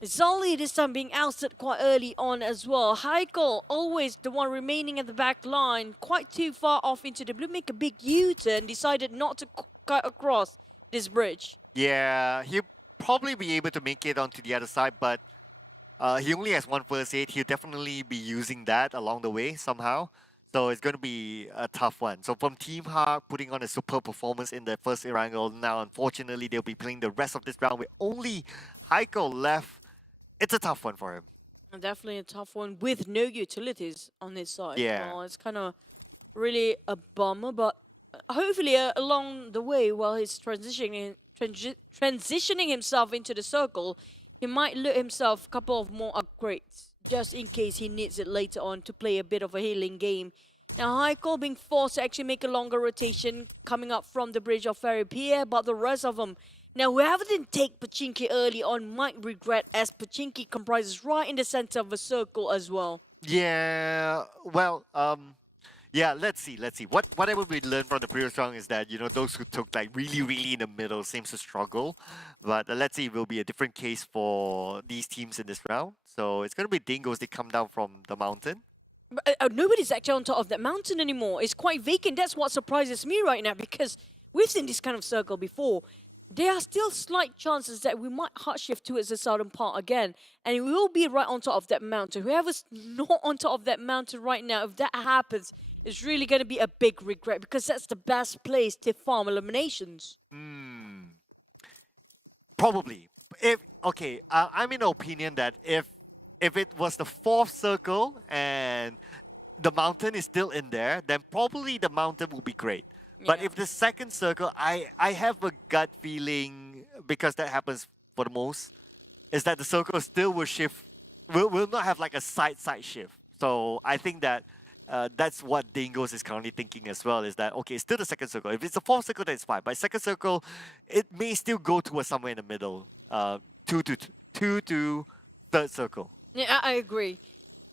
Zolly this time being ousted quite early on as well. Heikel, always the one remaining at the back line, quite too far off into the blue, make a big U-turn, decided not to cut across this bridge. Yeah, he'll probably be able to make it onto the other side, but he only has one first aid. He'll definitely be using that along the way somehow. So it's going to be a tough one. So from Team Hawk putting on a superb performance in the first Erangel, now unfortunately they'll be playing the rest of this round with only Heikel left. It's a tough one for him. And definitely a tough one with no utilities on his side. Yeah. Well, it's kind of really a bummer, but hopefully along the way while he's transitioning himself into the circle, he might loot himself a couple of more upgrades just in case he needs it later on to play a bit of a healing game Now HYVE being forced to actually make a longer rotation coming up from the bridge of Ferry Pier, but the rest of them, now whoever didn't take Pachinki early on might regret, as Pachinki comprises right in the center of the circle as well. Yeah, well, yeah, let's see. Whatever we learned from the previous round is that, you know, those who took like really in the middle seems to struggle. But let's see, it will be a different case for these teams in this round. So it's going to be Dingoz. They come down from the mountain. But, nobody's actually on top of that mountain anymore. It's quite vacant. That's what surprises me right now, because we've seen this kind of circle before. There are still slight chances that we might hard shift towards the southern part again, and we will be right on top of that mountain. Whoever's not on top of that mountain right now, if that happens, it's really going to be a big regret, because that's the best place to farm eliminations. Probably. I'm in the opinion that if it was the fourth circle and the mountain is still in there, then probably the mountain will be great. But if the second circle, I have a gut feeling, because that happens for the most, is that the circle still will shift, will not have like a side shift. So I think that that's what Dingoz is currently thinking as well, is that, okay, it's still the second circle. If it's the fourth circle, then it's fine. But second circle, it may still go towards somewhere in the middle. 2 to third circle. Yeah, I agree.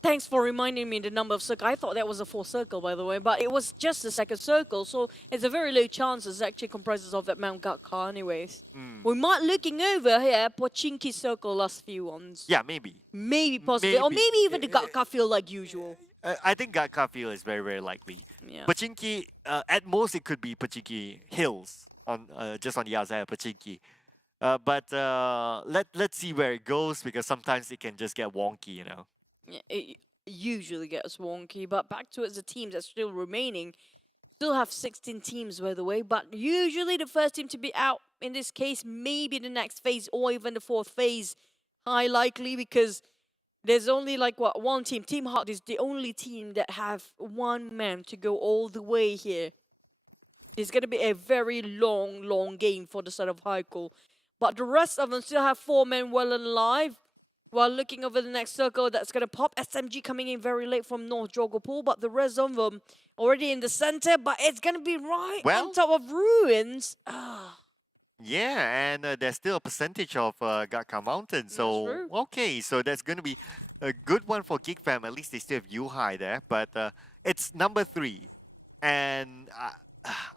Thanks for reminding me the number of circles. I thought that was a fourth circle, by the way, but it was just the second circle, so it's a very low chance it actually comprises of that Mount Gatka anyways. We might looking over here Pachinki circle last few ones. Yeah, maybe. Maybe possibly, or maybe even the Gatka field like usual. I think Gatka field is very likely. Yeah. Pachinki, at most it could be Pachinki Hills, on just on the outside of Pachinki. But let's see where it goes, because sometimes it can just get wonky, you know. Yeah, it usually gets wonky, but back towards the teams that's still remaining. Still have 16 teams, by the way, but usually the first team to be out, in this case, maybe the next phase or even the fourth phase, high likely, because there's only like one team. Team Heart is the only team that have one man to go all the way here. It's going to be a very long game for the side of HYVE. But the rest of them still have 4 men well and alive. While looking over the next circle, that's going to pop. SMG coming in very late from North Jogopol, but the rest of them already in the center, but it's going to be right on top of Ruins. Yeah, and there's still a percentage of Gatka Mountain, so okay, so that's going to be a good one for GEEK fam. At least they still have Yuhai there, but it's number 3, and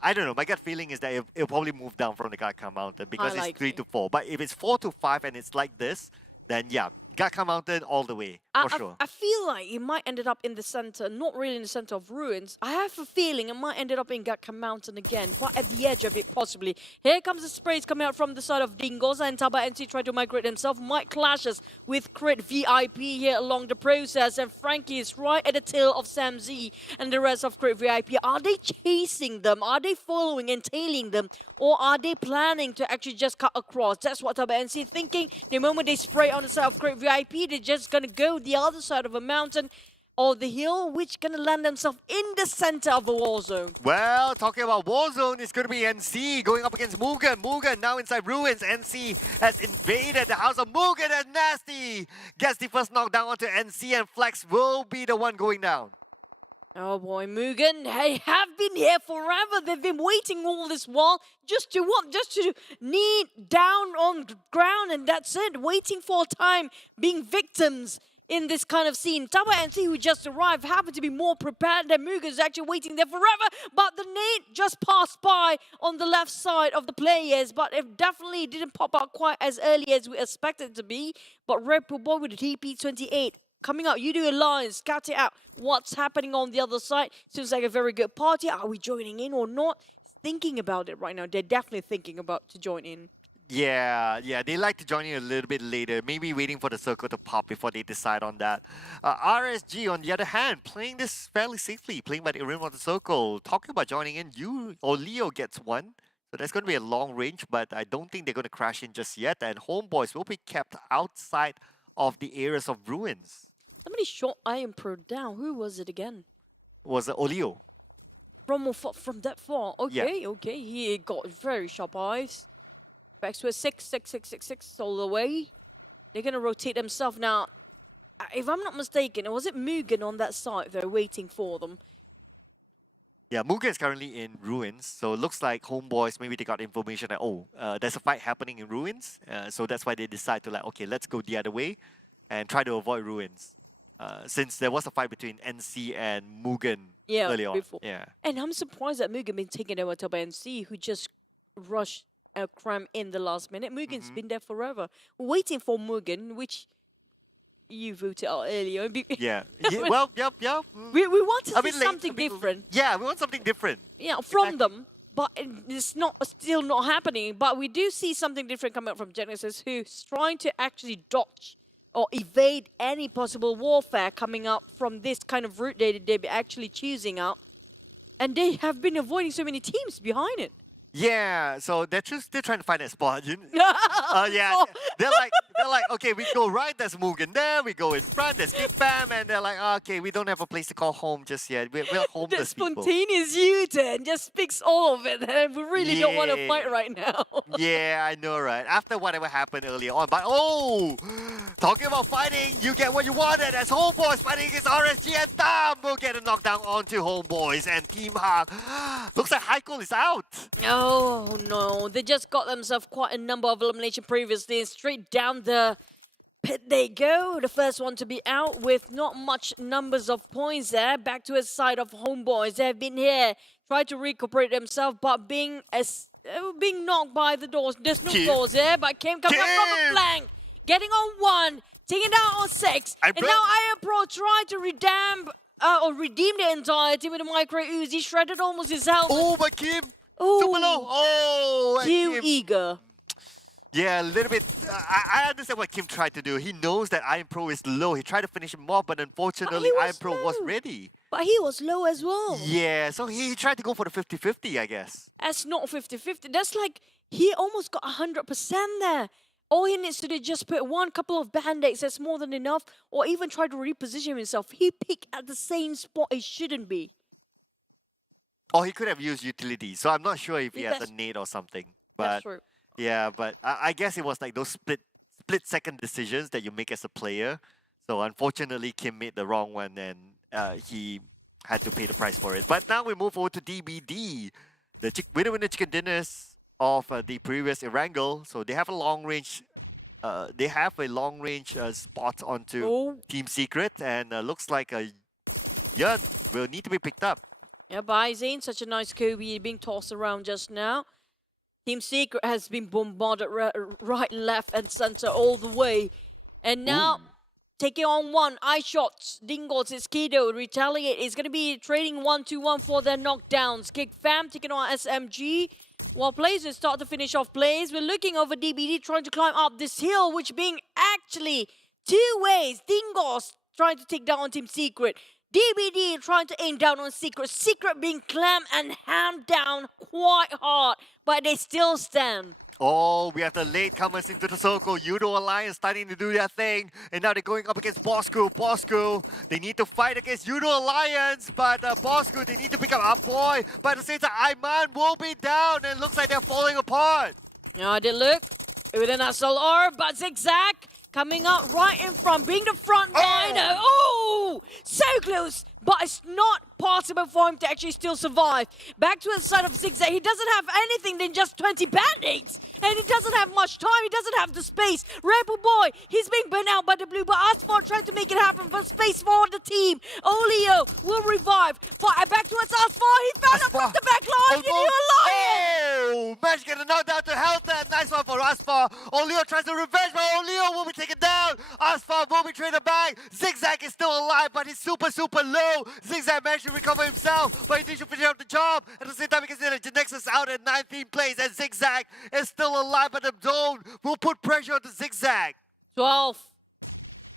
I don't know, my gut feeling is that it'll probably move down from the Gatka Mountain, because it's 3 to 4, but if it's 4 to 5 and it's like this, then yeah, Gatka Mountain all the way, for sure. I feel like it might ended up in the center, not really in the center of Ruins. I have a feeling it might ended up in Gatka Mountain again, right at the edge of it possibly. Here comes the sprays coming out from the side of Dingoz, and Tabah NSEA trying to migrate himself. Mike clashes with Crit VIP here along the process, and Frankie is right at the tail of Sam Z and the rest of Crit VIP. Are they chasing them? Are they following and tailing them? Or are they planning to actually just cut across? That's what Tabah NSEA thinking. The moment they spray on the side of Crit VIP, they're just gonna go the other side of a mountain or the hill, which gonna land themselves in the center of the war zone. Well, talking about war zone, it's gonna be NC going up against MUGEN. MUGEN now inside Ruins. NC has invaded the house of MUGEN, and Nasty gets the first knockdown onto NC, and Flex will be the one going down. Oh boy, MUGEN, they have been here forever. They've been waiting all this while just to what? Just to knee down on the ground, and that's it. Waiting for time, being victims in this kind of scene. Tabah NSEA, who just arrived, happened to be more prepared than MUGEN, is actually waiting there forever. But the nade just passed by on the left side of the players, but it definitely didn't pop out quite as early as we expected it to be. But Red Bull Boy with the TP28. Coming out, Yoodo Alliance, scout it out. What's happening on the other side? Seems like a very good party. Are we joining in or not? Thinking about it right now. They're definitely thinking about to join in. Yeah, they like to join in a little bit later. Maybe waiting for the circle to pop before they decide on that. RSG, on the other hand, playing this fairly safely. Playing by the rim of the circle. Talking about joining in, Leo gets one. So that's going to be a long range, but I don't think they're going to crash in just yet. And HomeBois will be kept outside of the areas of Ruins. Somebody shot Iron Pro down. Who was it again? Was it Olio? From that far. Okay, okay. He got very sharp eyes. Back to a 6 all the way. They're going to rotate themselves now. If I'm not mistaken, was it MUGEN on that side though, waiting for them? Yeah, MUGEN is currently in ruins, so it looks like HomeBois, maybe they got information that, there's a fight happening in ruins, so that's why they decide to okay, let's go the other way and try to avoid ruins. Since there was a fight between NC and MUGEN early on. Before. Yeah. And I'm surprised that MUGEN been taking over Tabah NSEA, who just rushed cram in the last minute. MUGEN's been there forever, waiting for MUGEN, which you voted out earlier. Yeah. Well, yep. We want to see something different. Yeah, we want something different. Yeah, from them, but it's still not happening. But we do see something different coming up from Genexus, who's trying to actually dodge or evade any possible warfare coming up from this kind of route they're actually choosing out. And they have been avoiding so many teams behind it. Yeah, so they're still trying to find that spot. Yeah, they're like, okay, we go right, there's MUGEN there, we go in front, there's Bam, and they're like, okay, we don't have a place to call home just yet. We're homeless people. The spontaneous U-turn just speaks all of it, and we really don't want to fight right now. Yeah, I know, right? After whatever happened earlier on, but talking about fighting, you get what you wanted as HomeBois fighting against RSG and Tam will get a knockdown onto HomeBois and Team Hak. Looks like Haikul is out. Oh no, they just got themselves quite a number of elimination previously and straight down the pit they go. The first one to be out with not much numbers of points there. Back to his side of HomeBois. They've been here, tried to recuperate themselves, but being knocked by the doors. There's no doors there, but Kim coming up from the flank. Getting on 1, taking down on 6, and now IronPro tried to redeem the entirety with a micro Uzi, shredded almost his health. Oh, but Kim, super low. Oh, too eager. Yeah, a little bit. I understand what Kim tried to do. He knows that IronPro is low. He tried to finish him off, but unfortunately, IronPro was ready. But he was low as well. Yeah, so he tried to go for the 50-50, I guess. That's not 50-50. That's like he almost got 100% there. All he needs to do is just put one couple of band-aids, that's more than enough, or even try to reposition himself. He picked at the same spot it shouldn't be. Or he could have used utility, so I'm not sure if he has a nade or something. But that's true. Yeah, but I guess it was like those split-second decisions that you make as a player. So unfortunately, Kim made the wrong one and he had to pay the price for it. But now we move over to DBD, the winner chicken dinners of the previous Erangel. So they have a long range spot onto Team Secret, and looks like a Yun will need to be picked up. Yeah, Bizine, such a nice Kobe being tossed around just now. Team Secret has been bombarded right, left, and center all the way. And now, taking on 1, eye shots. Dingoz is Kido. Retaliate is going to be trading 1-2-1 for their knockdowns. Kick Fam taking on SMG. While players will start to finish off plays, we're looking over DBD trying to climb up this hill, which being actually 2 ways. Dingoz trying to take down on Team Secret. DBD trying to aim down on Secret. Secret being clammed and hammed down quite hard, but they still stand. Oh, we have the latecomers into the circle. Yoodo Alliance starting to do their thing, and now they're going up against Bosskurr. Bosskurr, they need to fight against Yoodo Alliance, but Bosskurr, they need to pick up Boy. But at the same time, Aiman will be down, and it looks like they're falling apart. Now they look with an SLR, but Zigzag coming up right in front, being the front liner. Oh, so close, but it's not possible for him to actually still survive. Back to the side of Zigzag, he doesn't have anything than just 20 band-aids, and he doesn't have much time, he doesn't have the space. Rebel Boy, he's being burnt out by the blue, but Asphalt trying to make it happen for space for the team. Olio will revive, but back towards Asphalt, he found him from the back line, Yoodo Alliance! Oh, Mesh getting knocked down to health there. Nice one for Asphalt. Olio tries to revenge, but Olio will be taken down. Asphalt will be traded back. Zigzag is still alive, but he's super low. Zigzag managed to recover himself, but he needs to finish up the job. At the same time, we can see that Genexus out at 19th place, and Zigzag is still alive, but the zone will put pressure on the Zigzag. 12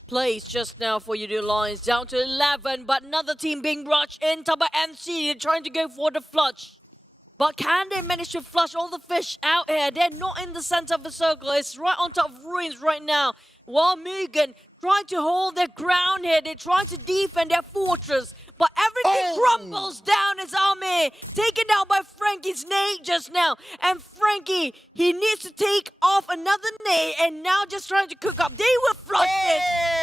plays just now for Yoodo Alliance, down to 11, but another team being rushed in. Tabah NSEA trying to go for the flush. But can they manage to flush all the fish out here? They're not in the center of the circle. It's right on top of ruins right now. While MUGEN trying to hold their ground here. They're trying to defend their fortress. but everything crumbles down as Ame taken down by Frankie's nade just now. And Frankie, he needs to take off another nade and now just trying to cook up. They were flushed it,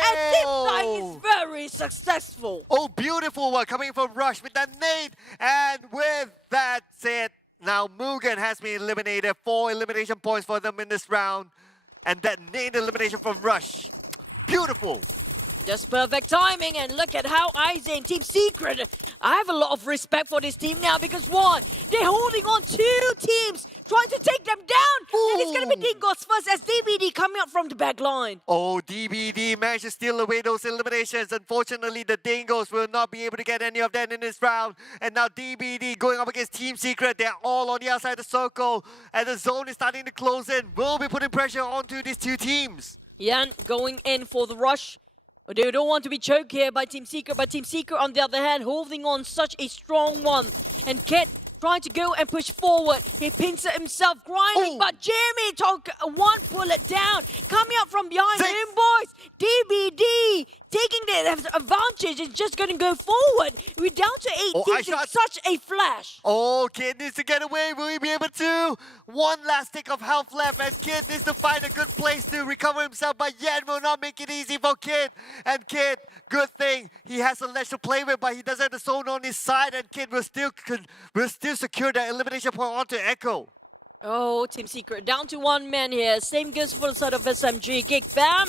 and Zipline is very successful. Oh, beautiful one coming from Rush with that nade. And with that said, now MUGEN has been eliminated. 4 elimination points for them in this round. And that nade elimination from Rush. Beautiful. Just perfect timing, and look at how Isaac and Team Secret. I have a lot of respect for this team now because one, they're holding on 2 teams, trying to take them down. And it's going to be Dingoz first as DBD coming up from the back line. Oh, DBD managed to steal away those eliminations. Unfortunately, the Dingoz will not be able to get any of them in this round. And now DBD going up against Team Secret. They're all on the outside of the circle. And the zone is starting to close in. We'll be putting pressure onto these 2 teams. Yan going in for the rush. They don't want to be choked here by Team Secret, but Team Secret on the other hand holding on such a strong one. And Kid trying to go and push forward. He pins it himself, grinding, but Jimmy took 1 bullet down. Coming up from behind HomeBois, DBD taking the advantage is just going to go forward. We're down to 8 teams in such a flash. Oh, Kid needs to get away. Will he be able to? 1 last tick of health left, and Kid needs to find a good place to recover himself, but Yan will not make it easy for Kid. And Kid, good thing, he has a ledge to play with, but he doesn't have the zone on his side, and Kid will still secure that elimination point onto Echo. Oh, Team Secret down to 1 man here. Same goes for the side of SMG. GEEK Fam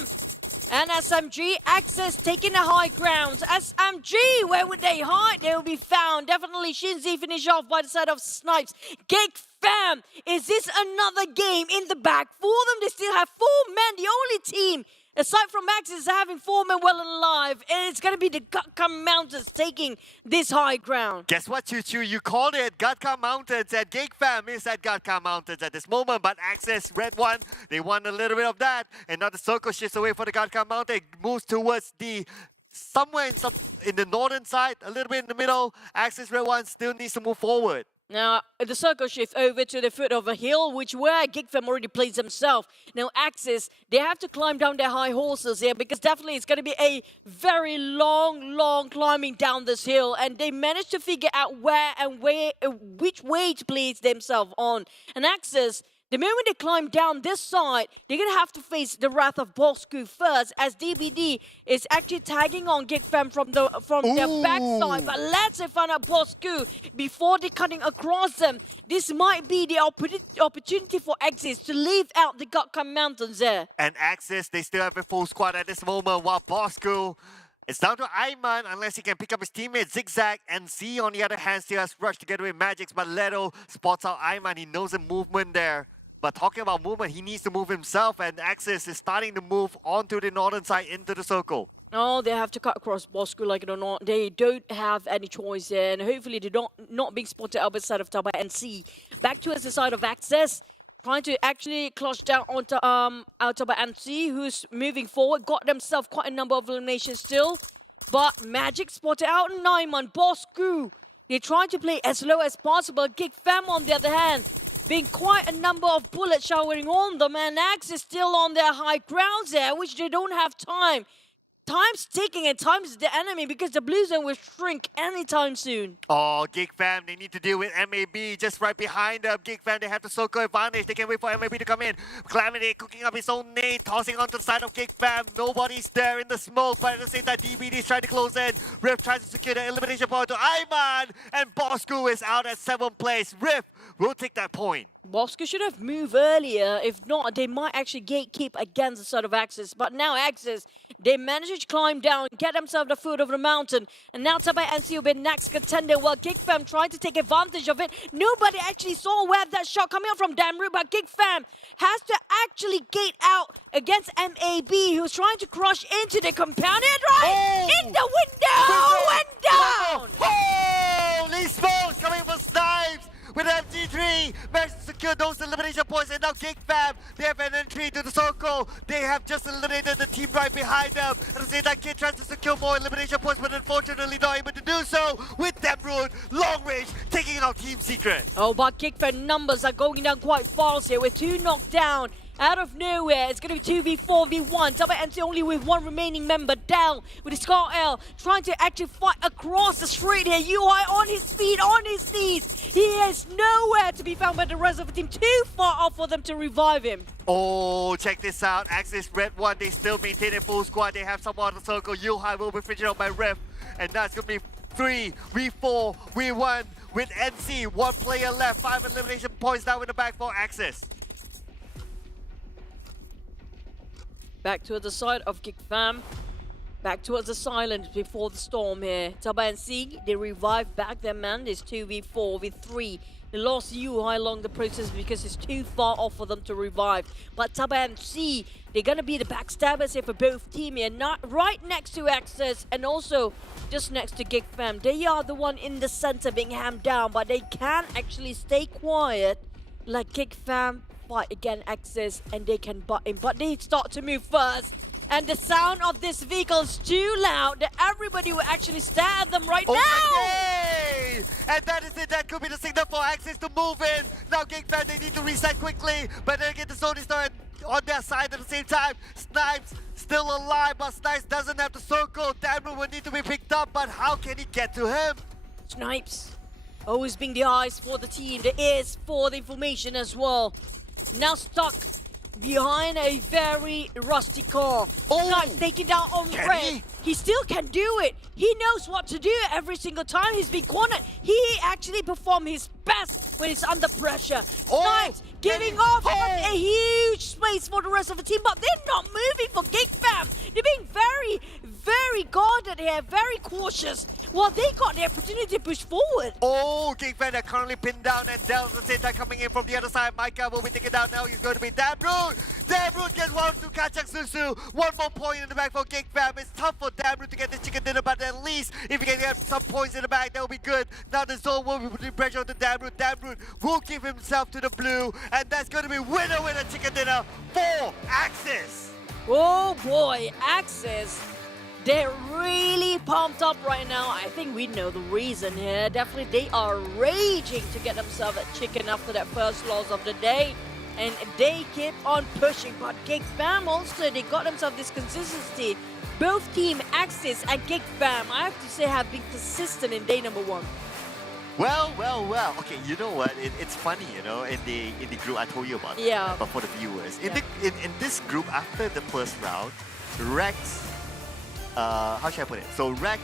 and SMG. Access taking the high ground. SMG, where would they hide? They will be found. Definitely Shinzi finish off by the side of Snipes. GEEK Fam, is this another game in the back for them? They still have 4 men. The only team aside from Axis having 4 men well alive, and it's going to be the Gutka Mountains taking this high ground. Guess what, Choo Choo? You called it. Gutka Mountains, and GEEK Fam is at Gutka Mountains at this moment, but Axis, Red One, they won a little bit of that, and now the circle shifts away for the Gutka Mountain, moves towards the somewhere in the northern side, a little bit in the middle. Axis, Red One still needs to move forward. Now, the circle shift over to the foot of a hill, where GEEK Fam already plays himself. Now, Axis, they have to climb down their high horses here because definitely it's going to be a very long climbing down this hill. And they managed to figure out which way to place themselves on. And Axis, the moment they climb down this side, they're going to have to face the wrath of Bosskurr first, as DBD is actually tagging on GEEK Fam from their backside. But let's find out Bosskurr before they're cutting across them. This might be the opportunity for Axis to leave out the Gutka Mountains there. And Axis, they still have a full squad at this moment, while Bosskurr, it's down to Ayman unless he can pick up his teammate Zigzag, and Z on the other hand still has Rush together with Magix, but Leto spots out Ayman. He knows the movement there. But talking about movement, he needs to move himself, and Axis is starting to move onto the northern side into the circle. Oh, they have to cut across Bosskurr like it or not. They don't have any choice there, and hopefully they're not being spotted out by the side of Tabah NSEA. Back towards the side of Axis, trying to actually clutch down onto Tabah NSEA, who's moving forward. Got themselves quite a number of eliminations still. But Magix spotted out Naiman, Bosskurr. They're trying to play as low as possible. GEEK Fam on the other hand, being quite a number of bullets showering on them, and Axis still on their high grounds there, which they don't have time. Time's ticking and time's the enemy because the blue zone will shrink anytime soon. Oh, GEEK Fam, they need to deal with MAB just right behind them. GEEK Fam, they have the circle advantage. They can wait for MAB to come in. Calamity cooking up his own nade, tossing onto the side of GEEK Fam. Nobody's there in the smoke, but at the same time, DBD is trying to close in. Riff tries to secure the elimination point to Ayman, and Bosskurr is out at 7th place. Riff will take that point. Bosskurr should have moved earlier. If not, they might actually gatekeep against the side of Axis. But now Axis, they managed to climb down, get themselves the foot of the mountain. And now Tabah NSEA will be next contender, while GEEK Fam trying to take advantage of it. Nobody actually saw where that shot coming out from Damru, but GEEK Fam has to actually gate out against MAB, who's trying to crush into the compound. And right in the window! Went down! Holy smokes, coming for Snipes! With MG3, managed to secure those elimination points, and now GEEK Fam, they have an entry to the circle. They have just eliminated the team right behind them. At the same time, Kid tries to secure more elimination points, but unfortunately not able to do so. With Deathroot, long range, taking out Team Secret. Oh, but GEEK Fam numbers are going down quite fast here with 2 knocked down. Out of nowhere, it's going to be 2v4v1. Tabah NSEA only with one remaining member down with his Scar L trying to actually fight across the street here. UI on his feet, on his knees. He is nowhere to be found by the rest of the team. Too far off for them to revive him. Oh, check this out. Axis Red One, they still maintain a full squad. They have someone on the circle. HYVE will be finishing up by Ref. And that's going to be 3v4, v1 with NC. One player left. 5 elimination points now in the back for Axis. Back towards the side of GEEK Fam. Back towards the silence before the storm here. Tabah NSEA, they revive back their man. It's 2v4 with 3. They lost UI along the process because it's too far off for them to revive. But Tabah NSEA, they're gonna be the backstabbers here for both team here. Not right next to Axis and also just next to GEEK Fam. They are the one in the center being hammed down, but they can actually stay quiet like GEEK Fam. Fight again Axis and they can butt in, but they start to move first. And the sound of this vehicle is too loud that everybody will actually stare at them right now. And that is it. That could be the signal for Axis to move in. Now GEEK Fam, they need to reset quickly, but then again the zone is not on their side at the same time. Snipes still alive, but Snipes doesn't have the circle. Damru will need to be picked up, but how can he get to him? Snipes always being the eyes for the team, the ears for the information as well. Now stuck behind a very rusty car. Snipes taking down on Red. He still can do it. He knows what to do every single time he's been cornered. He actually performed his best when he's under pressure. Snipes giving off a huge space for the rest of the team, but they're not moving for GEEK Fam. They're being very guarded here, very cautious. Well, they got the opportunity to push forward. Oh, GEEK Fam are currently pinned down, and Del's the same time coming in from the other side. Micah will be taken down now. He's going to be Damru. Damru gets one from Kachak Susu. One more point in the back for GEEK Fam. It's tough for Damru to get the chicken dinner, but at least if he can get some points in the back, that will be good. Now the zone will be putting pressure on the Damru. Damru will give himself to the blue, and that's going to be winner chicken dinner for Axis. Oh boy, Axis. They're really pumped up right now. I think we know the reason here. Definitely they are raging to get themselves a chicken after that first loss of the day. And they keep on pushing. But GEEK Fam also, they got themselves this consistency. Both team Axis and GEEK Fam, I have to say, have been consistent in day number 1. Well. Okay, you know what? It's funny, you know, in the group I told you about. Yeah. But for the viewers, in this group after the first round, Rex. How should I put it? So Rex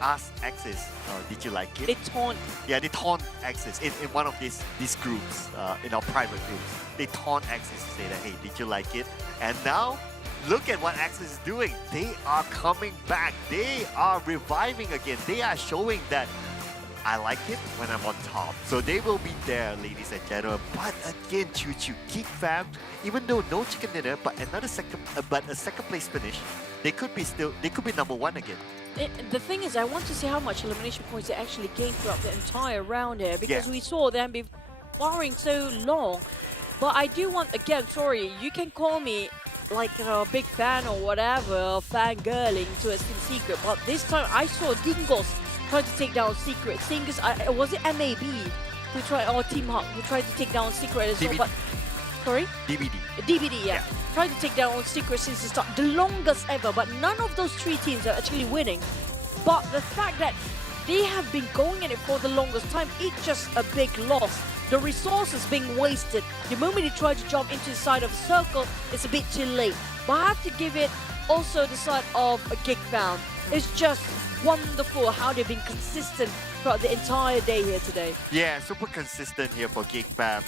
asked Axis, did you like it? They taunt. Yeah, they taunt Axis in one of these groups, in our private groups. They taunt Axis to say that, hey, did you like it? And now, look at what Axis is doing. They are coming back. They are reviving again. They are showing that I like it when I'm on top. So they will be there, ladies and gentlemen. But again, GEEK Fam, even though no chicken dinner, but a second place finish, they could be number 1 again. The thing is, I want to see how much elimination points they actually gained throughout the entire round here, because we saw them be firing so long. But I do want, again, sorry, you can call me like a big fan or whatever, fangirling to a secret, but this time I saw Dingoz trying to take down Secret. Was it MAB who tried, or Team Hawk who tried to take down Secret as well? But, sorry? DBD, yeah. Tried to take down Secret since the start, the longest ever, but none of those 3 teams are actually winning. But the fact that they have been going in it for the longest time, it's just a big loss. The resources being wasted. The moment they try to jump into the side of the circle, it's a bit too late. But I have to give it also the side of a GEEK Fam. It's just wonderful how they've been consistent throughout the entire day here today. Yeah, super consistent here for GEEK Fam.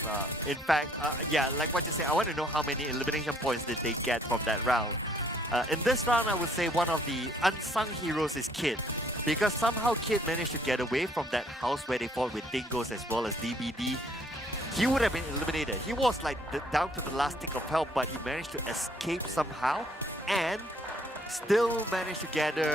In fact, yeah, like what you say, I want to know how many elimination points did they get from that round. In this round, I would say one of the unsung heroes is Kid, because somehow Kid managed to get away from that house where they fought with Dingoz as well as DBD. He would have been eliminated. He was like down to the last tick of health, but he managed to escape somehow and still managed to gather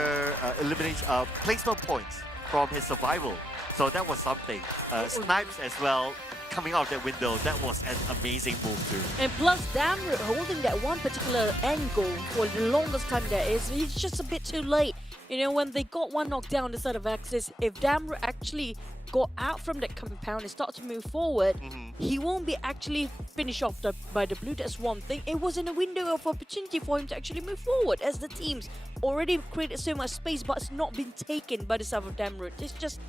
placement points from his survival. So that was something. Snipes as well, coming out of that window, that was an amazing move too. And plus Damru holding that one particular angle for the longest time there is, he's just a bit too late. You know, when they got one knockdown instead of Axis, if Damro actually got out from that compound and start to move forward, he won't be actually finished off by the blue. That's one thing. It was in a window of opportunity for him to actually move forward, as the teams already created so much space, but it's not been taken by the side of Damro. It's just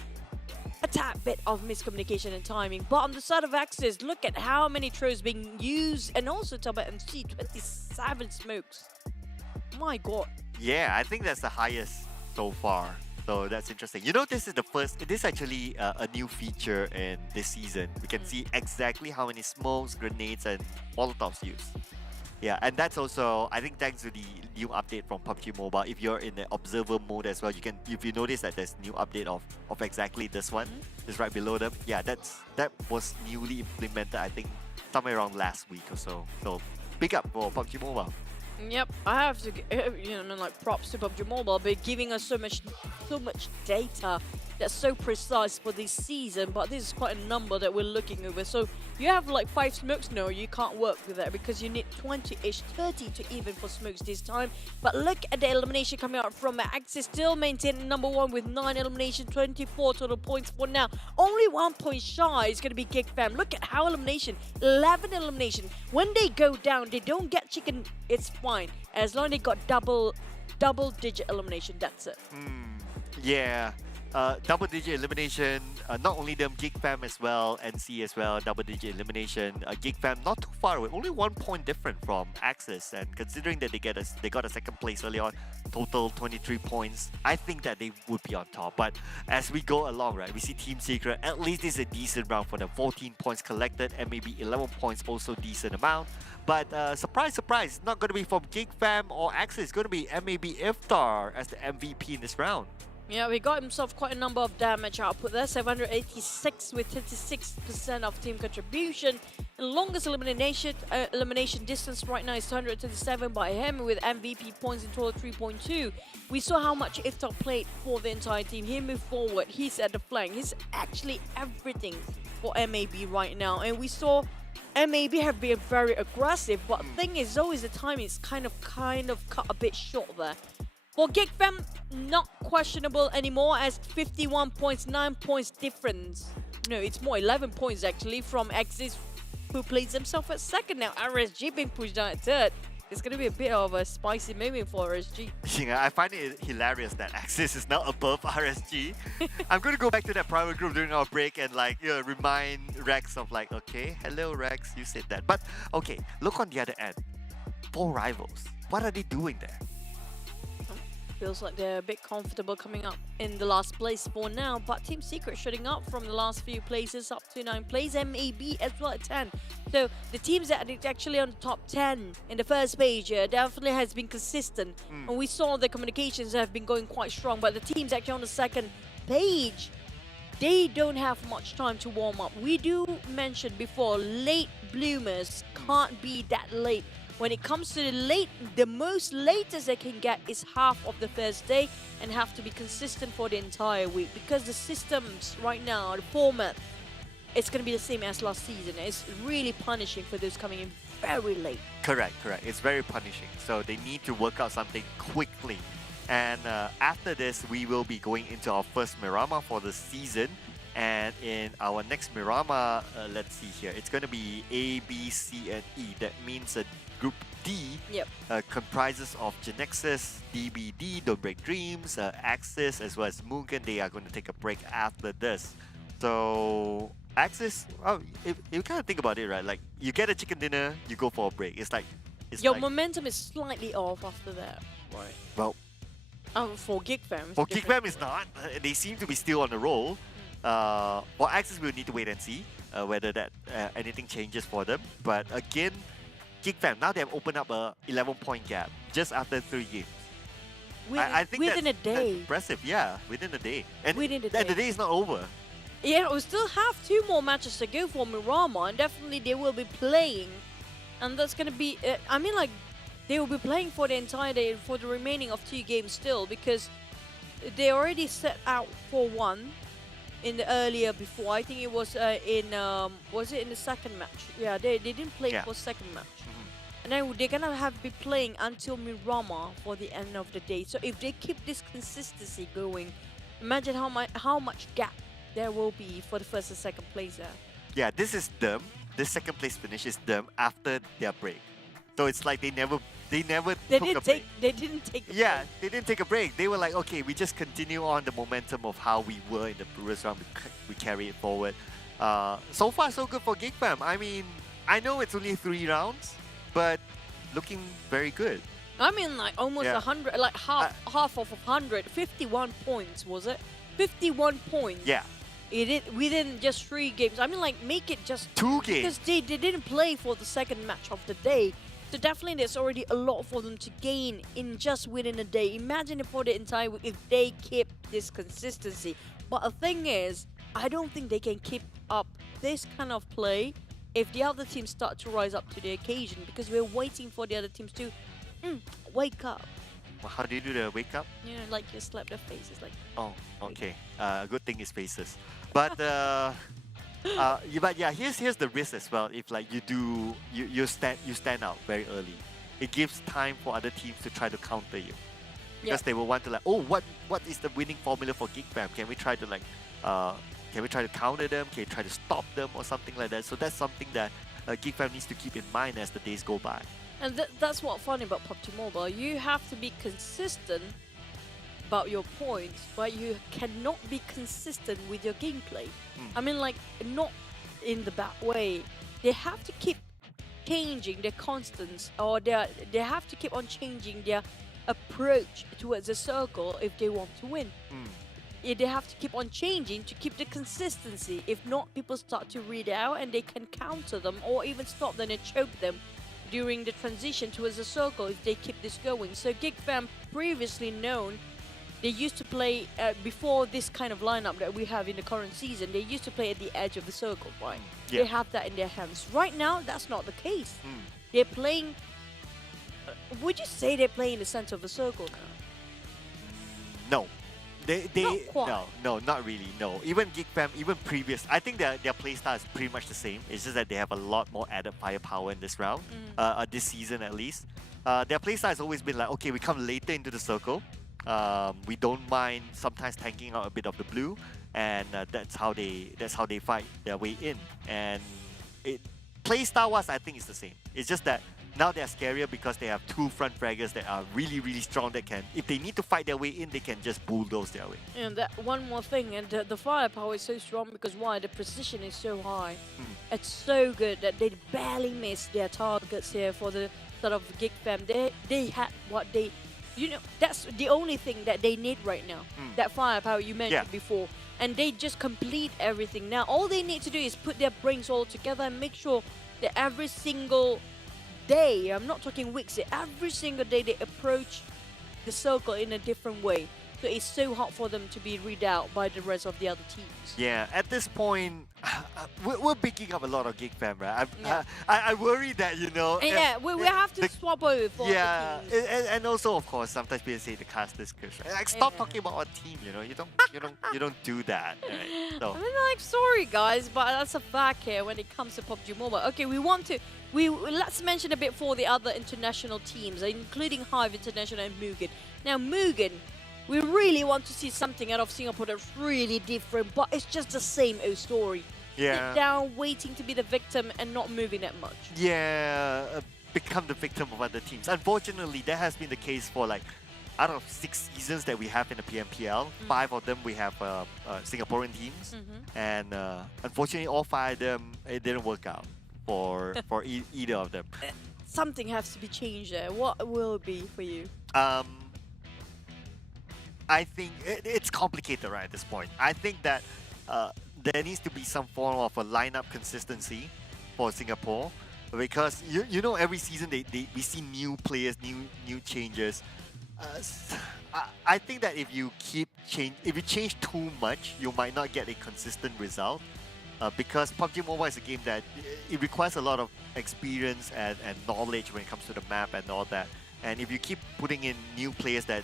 a tad bit of miscommunication and timing. But on the side of Axis, look at how many throws being used, and also Tabah NSEA, 27 smokes. My god. Yeah, I think that's the highest so far. So that's interesting. You know, this is the first, it is actually a new feature in this season. We can see exactly how many smokes, grenades, and molotovs used. Yeah, and that's also, I think, thanks to the new update from PUBG Mobile. If you're in the observer mode as well, you can, if you notice that there's new update of exactly this one, just right below them. Yeah, that was newly implemented, I think, somewhere around last week or so. So, big up for PUBG Mobile. Yep, I have to, like props to PUBG Mobile, but giving us so much data that's so precise for this season. But this is quite a number that we're looking over. So you have like 5 smokes. No, you can't work with that because you need 20-ish, 30 to even for smokes this time. But look at the elimination coming out from Axis, still maintaining number 1 with 9 elimination, 24 total points for now. Only 1 point shy is going to be GEEK Fam. Look at how elimination, 11 elimination. When they go down, they don't get chicken. It's fine as long as they got double-digit elimination. That's it. Yeah. Double-digit elimination, not only them, GEEK Fam as well, NC as well, double-digit elimination. GEEK Fam not too far away, only 1 point different from Axis, and considering that they got a second place early on, total 23 points, I think that they would be on top. But as we go along, right, we see Team Secret, at least it's a decent round for them, 14 points collected, and maybe 11 points, also decent amount. But surprise, surprise, not going to be from GEEK Fam or Axis, it's going to be MAB Iftar as the MVP in this round. Yeah, we got himself quite a number of damage output there, 786 with 56% of team contribution. The longest elimination distance right now is 237 by him with MVP points in total 3.2. We saw how much Iftar played for the entire team. He moved forward, he's at the flank, he's actually everything for MAB right now. And we saw MAB have been very aggressive, but the thing is always the timing is kind of cut a bit short there. For GEEK Fam, not questionable anymore as 51 points, 9 points difference. No, it's more, 11 points actually from Axis, who plays himself at second now. RSG being pushed down at third. It's going to be a bit of a spicy moment for RSG. Yeah, I find it hilarious that Axis is now above RSG. I'm going to go back to that private group during our break and like remind Rex of like, okay, hello Rex, you said that. But okay, look on the other end. 4 rivals. What are they doing there? Feels like they're a bit comfortable coming up in the last place for now, but Team Secret shooting up from the last few places up to 9 places, MAB as well at 10. So the teams that are actually on the top 10 in the first page definitely has been consistent. And we saw the communications have been going quite strong, but the teams actually on the second page, they don't have much time to warm up. We do mention before, late bloomers can't be that late. When it comes to the most latest they can get is half of the first day and have to be consistent for the entire week because the systems right now, the format, it's going to be the same as last season. It's really punishing for those coming in very late. Correct. It's very punishing. So they need to work out something quickly. And after this, we will be going into our first Miramar for the season. And in our next Miramar, let's see here, it's going to be A, B, C, and E. That means Group D comprises of Genexus, DBD, Don't Break Dreams, Axis, as well as MUGEN. They are going to take a break after this. So, Axis, if you kind of think about it, right? Like, you get a chicken dinner, you go for a break. It's like... Your momentum is slightly off after that. Right. Well... for GEEK Fam. For GEEK Fam, it's not. They seem to be still on the roll. For Axis, we'll need to wait and see whether that anything changes for them. But again, GEEK Fam, now they have opened up a 11-point gap just after 3 games. I think within a day. That's impressive, yeah, within a day. And within a day. And the day is not over. Yeah, we still have 2 more matches to go for Miramar, and definitely they will be playing. And that's going to be, I mean, like, they will be playing for the entire day for the remaining of 2 games still, because they already set out for 1 in the earlier before. I think it was was it in the second match? Yeah, they didn't play for second match. now they're gonna be playing until Miramar for the end of the day. So if they keep this consistency going, imagine how much gap there will be for the first and second place there. Yeah, this is them. This second place finish is them after their break. So it's like they never took a break. They didn't take a Yeah, break. they didn't take a break. They were like, okay, we just continue on the momentum of how we were in the previous round. We carry it forward. So far, so good for GEEK fam. I mean, I know it's only 3 rounds, but looking very good. I mean, like almost 100, like half of 100, 51 points was it? 51 points. Yeah. Within just 3 games. I mean, like, make it just 2 games. Because they didn't play for the second match of the day. So definitely there's already a lot for them to gain in just within a day. Imagine it for the entire week if they keep this consistency. But the thing is, I don't think they can keep up this kind of play if the other teams start to rise up to the occasion, because we're waiting for the other teams to wake up. Well, how do you do the wake up? You know, like you slap their faces, like. Oh, okay. Good thing is faces. But but yeah, here's the risk as well. If like you stand out very early, it gives time for other teams to try to counter you, because they will want to like, oh, what is the winning formula for GEEK fam? Can we try to like counter them? Can we try to stop them or something like that? So that's something that GEEK fam needs to keep in mind as the days go by. And that's what's funny about PUBG Mobile. You have to be consistent about your points, but you cannot be consistent with your gameplay. I mean, like, not in the bad way. They have to keep changing their constants, or they have to keep on changing their approach towards the circle if they want to win. Yeah, they have to keep on changing to keep the consistency. If not, people start to read out and they can counter them or even stop them and choke them during the transition towards the circle if they keep this going. So GEEK fam, previously known, they used to play before this kind of lineup that we have in the current season. They used to play at the edge of the circle, right? Yeah. They have that in their hands. Right now, that's not the case. They're playing. Would you say they're playing in the center of the circle now? No. No, not really. No, even GEEK fam, even previous, I think their playstyle is pretty much the same. It's just that they have a lot more added firepower in this round, this season at least. Their playstyle has always been like, okay, we come later into the circle. We don't mind sometimes tanking out a bit of the blue, and that's how they fight their way in. And playstyle wise, I think it's the same. It's just that now they're scarier because they have 2 front fraggers that are really, really strong. That can, if they need to fight their way in, they can just bulldoze their way. And that one more thing, and the firepower is so strong because why? The precision is so high. It's so good that they barely miss their targets here for the sort of GEEK fam. They had what they, you know, that's the only thing that they need right now. That firepower you mentioned before. And they just complete everything. Now all they need to do is put their brains all together and make sure that every single day, I'm not talking weeks, every single day they approach the circle in a different way. So it's so hard for them to be read out by the rest of the other teams. Yeah, at this point, we're picking up a lot of GEEK fam, right? I worry that, you know... And yeah, we have to swap over for yeah, the teams. and also, of course, sometimes people say the cast this curse. Like, stop talking about our team, you know? You don't do that, right? So. I mean, like, sorry guys, but that's a fact here when it comes to PUBG Mobile. Okay, let's mention a bit for the other international teams, including HYVE International and MUGEN. Now, MUGEN, we really want to see something out of Singapore that's really different, but it's just the same old story. Yeah. Sit down, waiting to be the victim and not moving that much. Yeah, become the victim of other teams. Unfortunately, that has been the case for like, out of 6 seasons that we have in the PMPL, 5 of them we have Singaporean teams. And unfortunately, all 5 of them, it didn't work out for either of them. Something has to be changed there. What will it be for you? I think it's complicated right at this point. I think that there needs to be some form of a lineup consistency for Singapore, because you know every season we see new players, new changes. I think that if you change too much, you might not get a consistent result. Because PUBG Mobile is a game that it requires a lot of experience and knowledge when it comes to the map and all that. And if you keep putting in new players that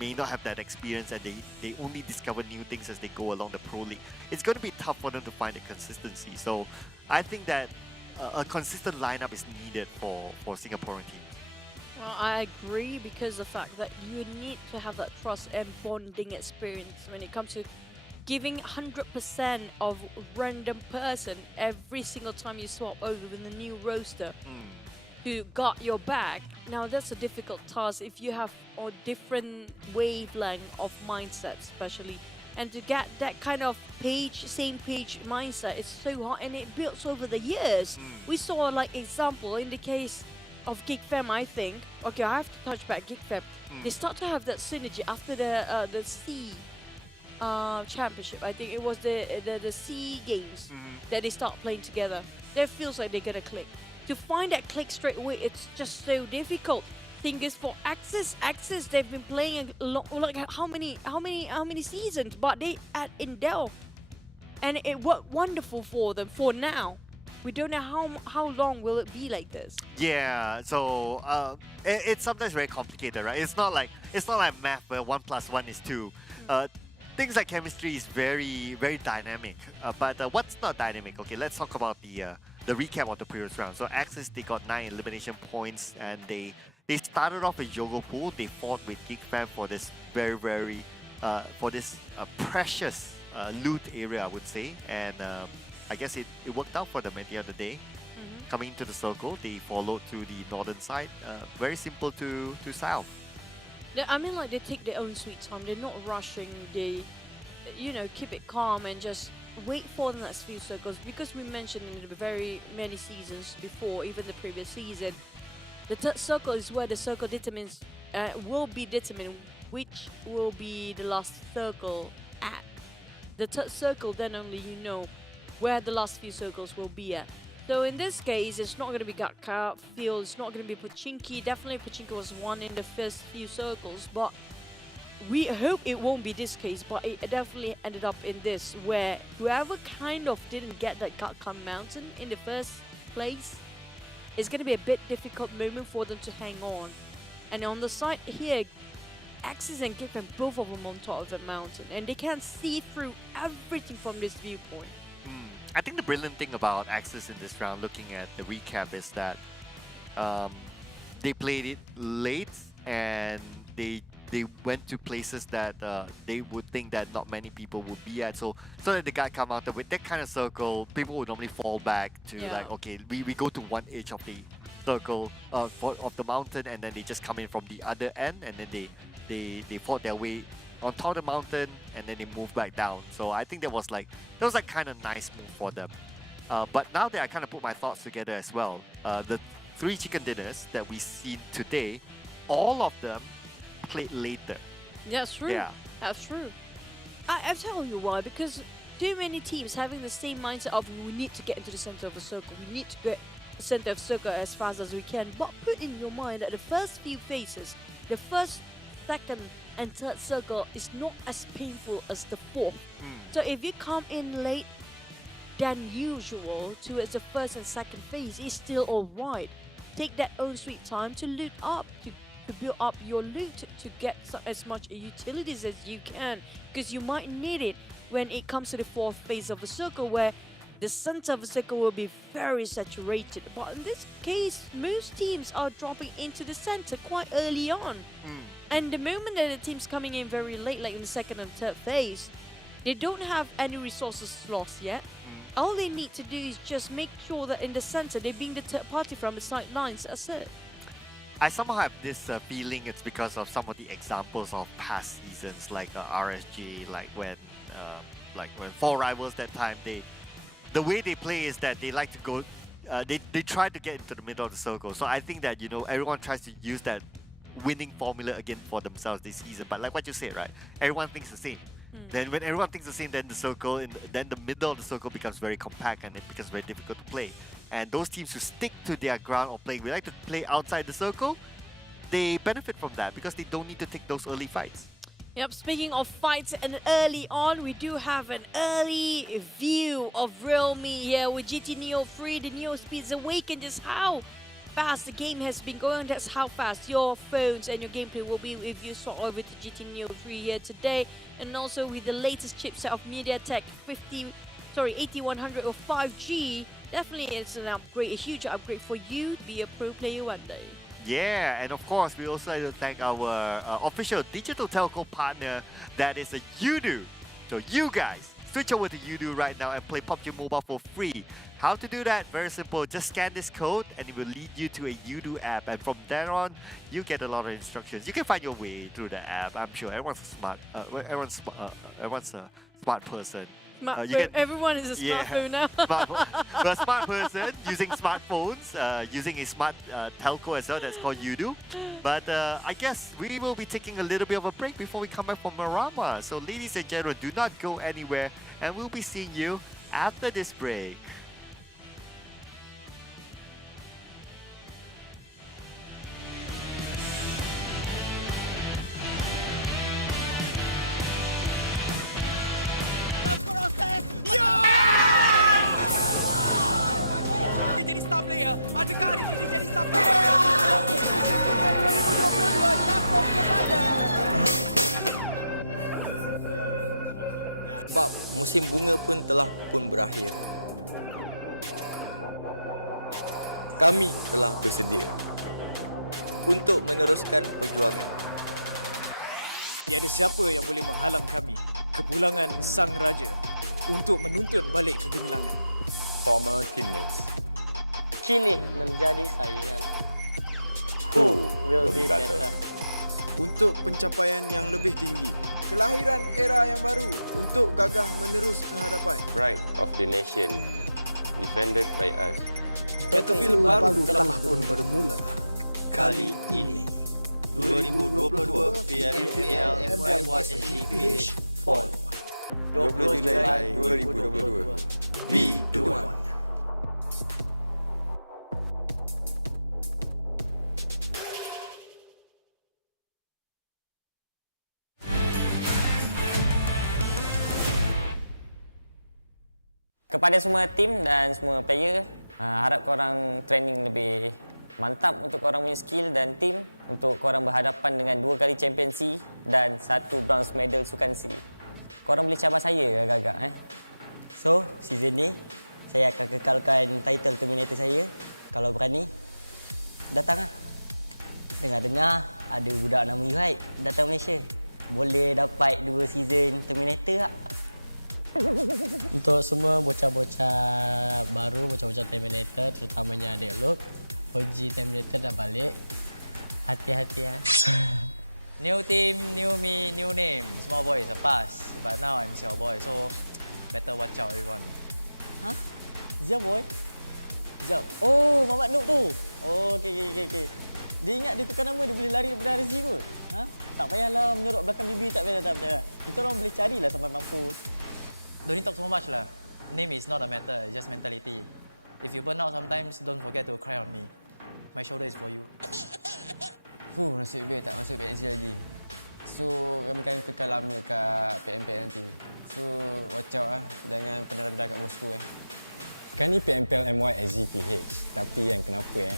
may not have that experience and they only discover new things as they go along the Pro League, it's going to be tough for them to find the consistency. So I think that a consistent lineup is needed for Singaporean teams. Well, I agree because the fact that you need to have that trust and bonding experience when it comes to giving 100% of random person every single time you swap over with a new roster who got your back. Now that's a difficult task if you have a different wavelength of mindset, especially. And to get that kind of same page mindset is so hard, and it builds over the years. We saw like example in the case of GEEK Fam, I think. Okay, I have to touch back GEEK Fam. They start to have that synergy after the C championship. I think it was the C games that they start playing together. That feels like they're gonna click. To find that click straight away, it's just so difficult. Thing is, for Axis, they've been playing a lot, like how many seasons, but they at Indel, and it worked wonderful for them for now. We don't know how long will it be like this. Yeah, so it's sometimes very complicated, right? It's not like math where 1 + 1 is 2. Things like chemistry is very, very dynamic. But what's not dynamic? Okay, let's talk about the recap of the previous round. So Axis, they got 9 elimination points, and they started off with Yogo Pool. They fought with GEEK Fam for this very precious loot area, I would say. And I guess it worked out for them at the end of the day. Coming into the circle, they followed to the northern side. Very simple to solve. I mean, like, they take their own sweet time. They're not rushing. They, keep it calm and just wait for the next few circles. Because we mentioned in the very many seasons before, even the previous season, the third circle is where the circle will be determined which will be the last circle at. The third circle, then only you know where the last few circles will be at. So in this case, it's not going to be Gatka Field, it's not going to be Pochinki. Definitely Pochinki was won in the first few circles, but we hope it won't be this case, but it definitely ended up in this, where whoever kind of didn't get that Gatka Mountain in the first place, it's going to be a bit difficult moment for them to hang on. And on the side here, Axis and GEEK Fam, both of them on top of the mountain, and they can see through everything from this viewpoint. I think the brilliant thing about Axis in this round, looking at the recap, is that they played it late, and they went to places that they would think that not many people would be at. So that the guy come out with that kind of circle, people would normally fall back to like, okay, we go to one edge of the circle of the mountain, and then they just come in from the other end, and then they fought their way on top of the mountain, and then they move back down. So I think that was kind of nice move for them. But now that I kind of put my thoughts together as well, the 3 chicken dinners that we seen today, all of them played later. That's true. Yeah. That's true. I'll tell you why, because too many teams having the same mindset of we need to get into the center of the circle, we need to get the center of the circle as fast as we can, but put in your mind that the first few phases, the first, second and third circle is not as painful as the fourth. So if you come in late than usual towards the first and second phase, it's still alright. Take that own sweet time to loot up, to build up your loot, to get as much utilities as you can, because you might need it when it comes to the fourth phase of the circle, where the center of the circle will be very saturated. But in this case, most teams are dropping into the center quite early on. And the moment that the team's coming in very late, like in the second and third phase, they don't have any resources lost yet. All they need to do is just make sure that in the center, they're being the third party from the sidelines. That's it. I somehow have this feeling it's because of some of the examples of past seasons, like RSG, like when 4 Rivals that time, the way they play is that they like to go, they try to get into the middle of the circle. So I think that, everyone tries to use that winning formula again for themselves this season. But like what you said, right? Everyone thinks the same. Then when everyone thinks the same, then the middle of the circle becomes very compact, and it becomes very difficult to play. And those teams who stick to their ground or we like to play outside the circle, they benefit from that because they don't need to take those early fights. Yep, speaking of fights and early on, we do have an early view of Real Me here with GT Neo 3. The Neo Speeds Awaken. Just how fast the game has been going, that's how fast your phones and your gameplay will be if you swap over to GT Neo 3 here today. And also with the latest chipset of MediaTek 8100 or 5G, definitely it's an upgrade, a huge upgrade for you to be a pro player one day. Yeah, and of course, we also like to thank our official digital telco partner, that is Yoodo. So you guys, switch over to Yoodo right now and play PUBG Mobile for free. How to do that? Very simple. Just scan this code and it will lead you to a Yoodo app. And from there on, you get a lot of instructions. You can find your way through the app. I'm sure everyone's a smart person. Everyone is a smartphone now. A smart person using smartphones, using a smart telco as well, that's called Yoodo. But I guess we will be taking a little bit of a break before we come back from Miramar. So ladies and gentlemen, do not go anywhere and we'll be seeing you after this break. Proses! Yo! Dia jadi star player. Adakah hari ini jadi star player? Musim Sungai 2022 takut kepada. Sebab musim bunga pun telah pun berakhir. Kami telah bersedia untuk meneruskan perjuangan. Tiada siapa yang boleh menghalang kami, kepulangan Sang Raja, untuk menuntut balik kegemilangan. Former teammates. Kini menjadi saingan. Who will be better? Untuk pencapaian yang lebih tinggi. Kelahiran era yang baru untuk gagah menerus ke hadapan. Pride of the nation. Defended by us. Battlefield baru telah pun bermula. Kali ini 2022 PMPL MYSGPH Fall 20 Julai 2022. redONE. Kepada semua tim dan semua player, harap korang training lebih mantap untuk korang punya skill dan tim untuk korang berhadapan dengan 2 kali championship dan 1 bronze medal sukan C. Korang boleh cabar saya agak-agak. So, season ni saya akan kekalkan title terminator saya. Kalau berani, datang lah. Dengar-dengar ada budak nama HYVE datang Malaysia. Boleh dapat 2 season terminator tak? Untuk semua bocah-bocah baru, bocah-bocah terminator, terutamanya adik Lok, OG terminator dah balik. Hati-hati ya. New team, new me, new name. Small boy is a pass. But now I'm Xiao boy, so better watch out everyone. Hah? Xiao boy? Sekejap. Oh, Mamat Noob tu. Oh, okey. Dia ingat dia tukar nama, dia boleh lari daripada RZ kot. Ha? Tak payahlah menyorok belakang bibir, tak payah. Kita orang boleh carilah sampai mampus. Don't need talk so much lah. Name is not a matter, it's just mentality. If you burn out sometimes, don't forget to cry on me. My shoulder is for you. Nasib baik tak masuk PNC lagi. So, kami akan kekal lama kat PMPL nanti. So, watch out lah. Jangan pernah rendah kat Bosskurr Sekarang ni PMPL MYSGPH. Tapi yang kenapa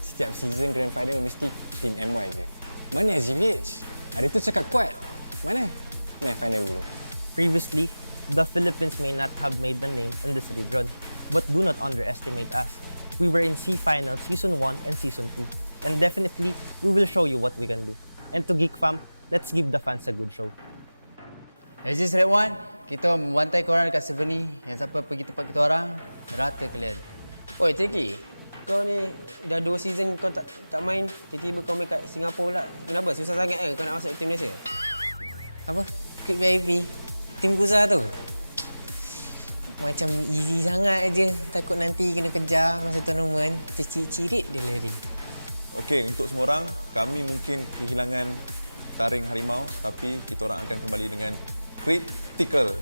setiap season Grand Final mesti team MY je. Mana SGPH? Hari tu cakap kuat. Mana? Final dulu. Previously, the Philippines may not have made the name in this region, but do not underestimate us. We were in C Finals Season 1 and Season 2, and definitely, we will show you what we can do. And to GEEK Fam, let's give the fans a good show. As this Red One, kita membantai korang dekat server ni. Yang siapa pergi tempat kita orang, rata kalian. Oi, Triki, kau ni dah 2 season kau tak main, tiba-tiba kau main kat Singapura pula. Kenapa? Susah sangat kan kau nak masuk tim Malaysia? Apa? Ikut VIP? Tim Kusa tu? Macam easy sangat je. Takut nanti kena kejar masa tournament, tercirit dia lari. Okey, untuk semua orang, kami mungkin kehilangan taring harimau, tapi kita orang akan kembali dengan critical.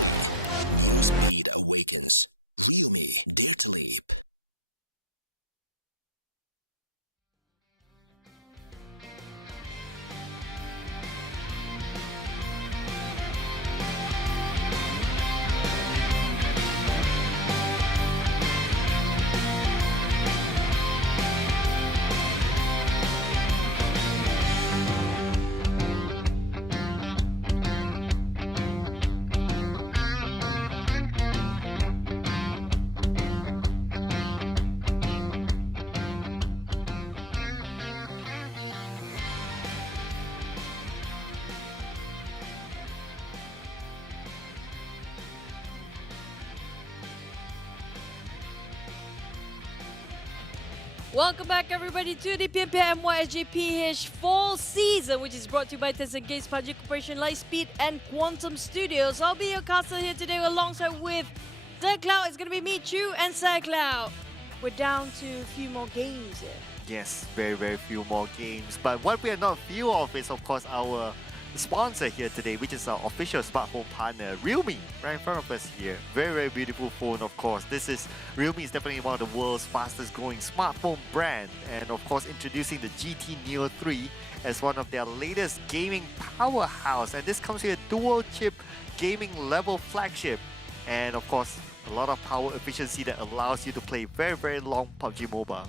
3. New speed awakens. Realme, dare to leap. Welcome back everybody to the PMPL MYSGPH fall season, which is brought to you by Tencent Games, PUBG Corporation, Lightspeed and Quantum Studios. I'll be your caster here today alongside with SirCloud. It's going to be me, Chu and SirCloud. We're down to a few more games here. Yes, very few more games. But what we are not few of is, of course, our sponsor here today, which is our official smartphone partner, Realme, right in front of us here. Very beautiful phone, of course. Realme is definitely one of the world's fastest growing smartphone brand, and of course introducing the GT Neo 3 as one of their latest gaming powerhouse. And this comes with a dual chip gaming level flagship, and of course a lot of power efficiency that allows you to play very long PUBG Mobile.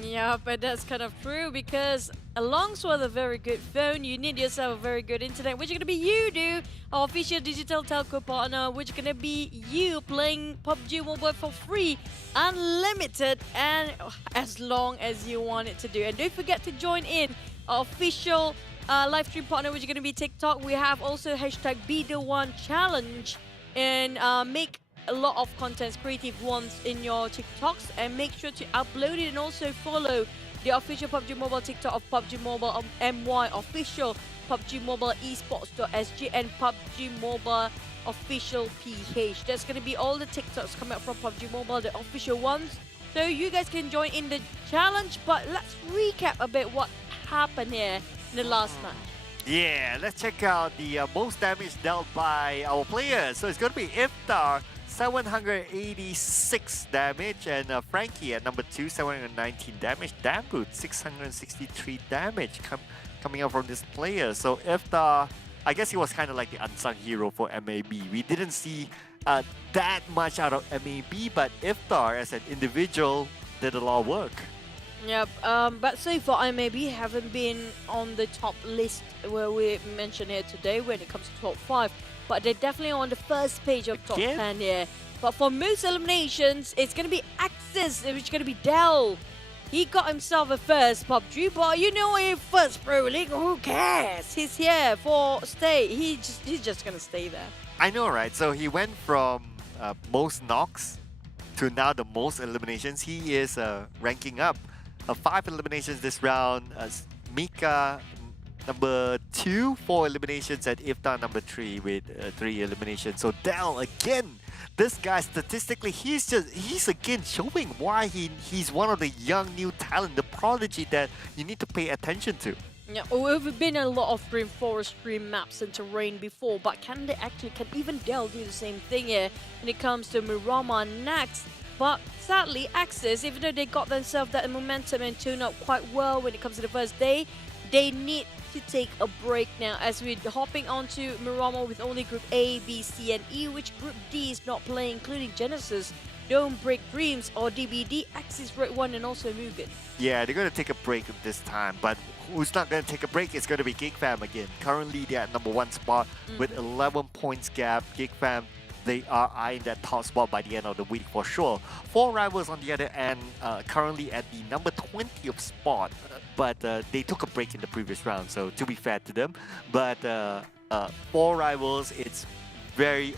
Yeah, but that's kind of true, because alongside a very good phone, you need yourself a very good internet, which is going to be Yoodo, our official digital telco partner, which is going to be you playing PUBG Mobile for free, unlimited, and as long as you want it to do. And don't forget to join in our official live stream partner, which is going to be TikTok. We have also hashtag #BeTheOne challenge, and make a lot of contents, creative ones in your TikToks, and make sure to upload it, and also follow the official PUBG Mobile TikTok of PUBG Mobile MY official, PUBG Mobile Esports.sg, and PUBG Mobile official PH. That's going to be all the TikToks coming up from PUBG Mobile, the official ones. So you guys can join in the challenge, but let's recap a bit what happened here in the last match. Yeah, let's check out the most damage dealt by our players. So it's going to be Iftar, 786 damage, and Frankie at number 2, 719 damage. Dambrut, 663 damage coming out from this player. So Iftar, I guess he was kind of like the unsung hero for MAB. We didn't see that much out of MAB, but Iftar as an individual did a lot of work. Yep, but so far MAB haven't been on the top list where we mentioned here today when it comes to top 5, but they're definitely on the first page of top 10 here. But for most eliminations, it's going to be Axis, which is going to be Dell. He got himself a first PUBG, but you know, in first Pro League, who cares? He's here for stay. He's just going to stay there. I know, right? So he went from most knocks to now the most eliminations. He is ranking up. 5 eliminations this round. Mika number 2, 4 eliminations, and Iftar number 3 with 3 eliminations. So Dell again, this guy statistically, he's again showing why he's one of the young new talent, the prodigy that you need to pay attention to. Yeah, we've been in a lot of forestry maps and terrain before, but can even Dell do the same thing here when it comes to Miramar next? But sadly, Axis, even though they got themselves that momentum and turned up quite well when it comes to the first day, they need to take a break now, as we're hopping onto Miramar with only Group A, B, C, and E, which Group D is not playing, including Genexus, Don't Break Dreams, or DBD, Axis, redONE, and also MUGEN. Yeah, they're going to take a break this time, but who's not going to take a break is going to be GEEK Fam again. Currently, they're at number 1 spot with 11 points gap. GEEK Fam, they are eyeing that top spot by the end of the week for sure. 4 Rivals on the other end, currently at the number 20th spot, but they took a break in the previous round, so to be fair to them. But 4 Rivals, it's very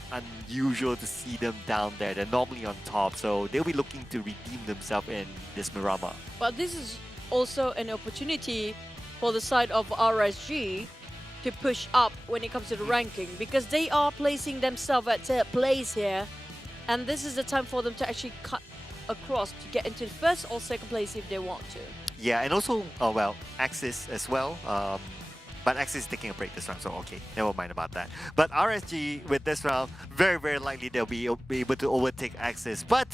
unusual to see them down there. They're normally on top, so they'll be looking to redeem themselves in this Miramar. But this is also an opportunity for the side of RSG to push up when it comes to the ranking, because they are placing themselves at 3rd place here, and this is the time for them to actually cut across to get into the 1st or 2nd place if they want to. Yeah, and also, well, Axis as well. But Axis is taking a break this round, so okay, never mind about that. But RSG with this round, very likely they'll be able to overtake Axis. But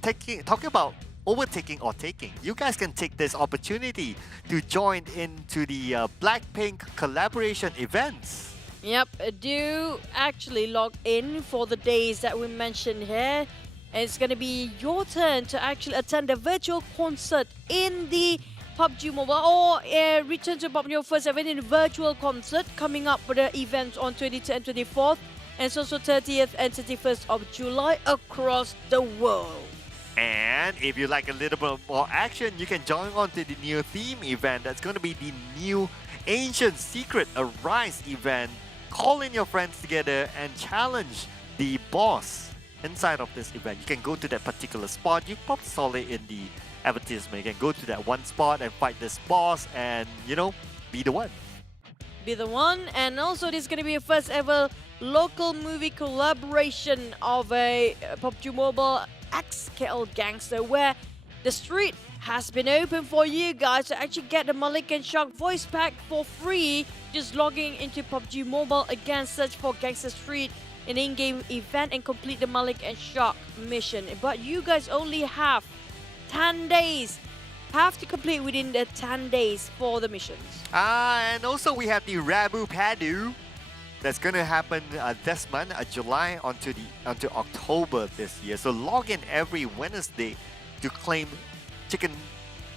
talking about overtaking or taking, you guys can take this opportunity to join into the Blackpink collaboration events. Yep, do actually log in for the days that we mentioned here. And it's going to be your turn to actually attend a virtual concert in the PUBG Mobile or return to PUBG Mobile first event in a virtual concert coming up with the event on 23rd and 24th. And it's also 30th and 31st of July across the world. And if you like a little bit more action, you can join on to the new theme event. That's going to be the new Ancient Secret Arise event. Call in your friends together and challenge the boss inside of this event. You can go to that particular spot. You probably saw it in the advertisement. You can go to that one spot and fight this boss and, you know, be the one. Be the one. And also this is going to be a first ever local movie collaboration of a PUBG Mobile XKL Gangster, where the street has been open for you guys to actually get the Malik and Shark voice pack for free. Just logging into PUBG Mobile, again search for Gangster Street, an in-game event, and complete the Malik and Shark mission. But you guys only have 10 days. Have to complete within the 10 days for the missions. And also we have the Rabu Padu. That's going to happen this month, July onto October this year. So log in every Wednesday to claim chicken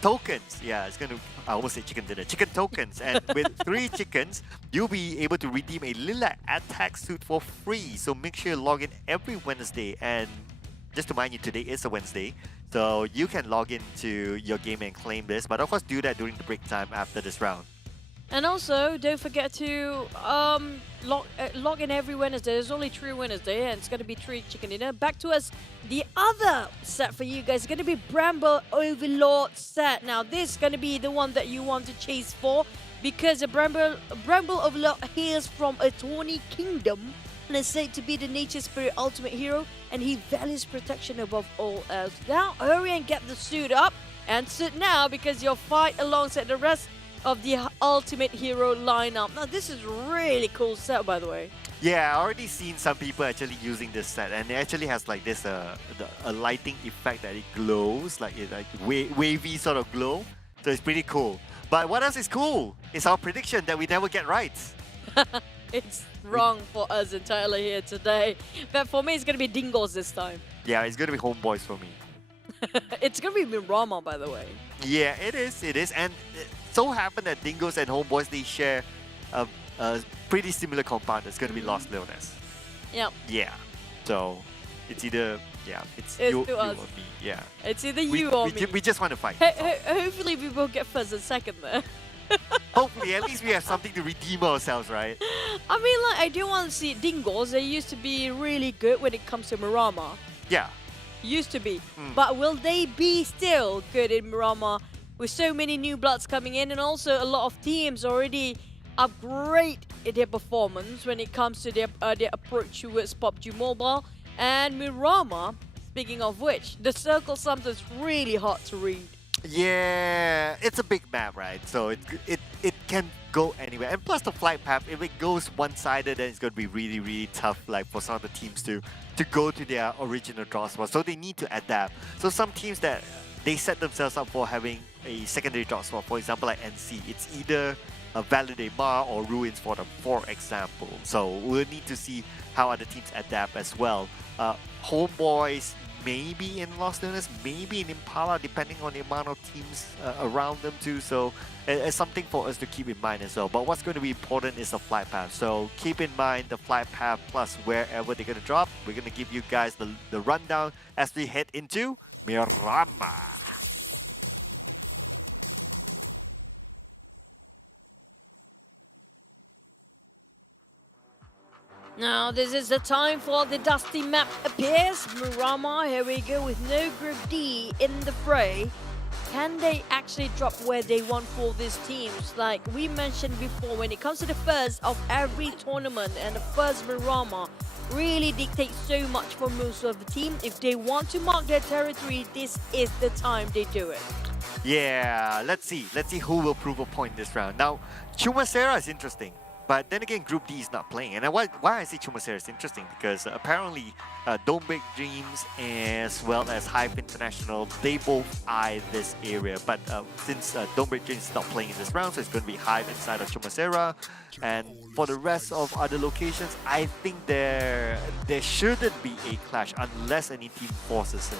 tokens. Yeah, it's going to, I almost said chicken dinner. Chicken tokens. And with 3 chickens, you'll be able to redeem a Lila attack suit for free. So make sure you log in every Wednesday. And just to mind you, today is a Wednesday. So you can log into your game and claim this. But of course, do that during the break time after this round. And also, don't forget to log in every Wednesday. There's only 3 Wednesday, and it's going to be 3 chicken dinner. Back to us. The other set for you guys is going to be Bramble Overlord set. Now, this is going to be the one that you want to chase for, because the Bramble Overlord hails from a Tawny Kingdom and is said to be the nature spirit ultimate hero, and he values protection above all else. Now, hurry and get the suit up and suit now, because you'll fight alongside the rest of the ultimate hero lineup. Now this is really cool set, by the way. Yeah, I already seen some people actually using this set, and it actually has like this a lighting effect that it glows, like it wavy sort of glow. So it's pretty cool. But what else is cool? It's our prediction that we never get right. It's wrong for us entirely here today. But for me, it's gonna be Dingoz this time. Yeah, it's gonna be HomeBois for me. It's gonna be Miramar, by the way. Yeah, it is. And it so happened that Dingoz and HomeBois, they share a pretty similar compound. It's going to be Lost Leones. Yep. Yeah. So it's either, it's you or me. Yeah. It's either you or me. We just want to fight. Hopefully we will get first and second there. Hopefully, at least we have something to redeem ourselves, right? I mean, like, I do want to see Dingoz. They used to be really good when it comes to Miramar. Yeah. Used to be. But will they be still good in Miramar with so many new bloods coming in, and also a lot of teams already upgrade their performance when it comes to their approach towards PUBG Mobile and Miramar? Speaking of which, the circle sometimes really hard to read. Yeah, it's a big map, right? So it can go anywhere. And plus the flight path, if it goes one-sided, then it's going to be really tough, like for some of the teams to go to their original draw spot. So they need to adapt. So some teams that they set themselves up for having a secondary draw spot, for example like NC, it's either a Valide Mar or Ruins for example. So we'll need to see how other teams adapt as well. HomeBois maybe in Lost Leones, maybe in Impala, depending on the amount of teams around them too. So it's something for us to keep in mind as well. But what's going to be important is the flight path. So keep in mind the flight path plus wherever they're going to drop. We're going to give you guys the rundown as we head into Miramar. Now this is the time for the dusty map appears. Miramar, here we go with no Group D in the fray. Can they actually drop where they want for these teams? Like we mentioned before, when it comes to the first of every tournament and the first Miramar really dictates so much for most of the team. If they want to mark their territory, this is the time they do it. Yeah, let's see who will prove a point this round. Now, Chumasera is interesting, but then again, Group D is not playing. And why I say Chumasera is interesting, because apparently Don't Break Dreams as well as HYVE International, they both eye this area. But since Don't Break Dreams is not playing in this round, so it's going to be HYVE inside of Chumasera. And for the rest of other locations, I think there shouldn't be a clash unless any team forces it.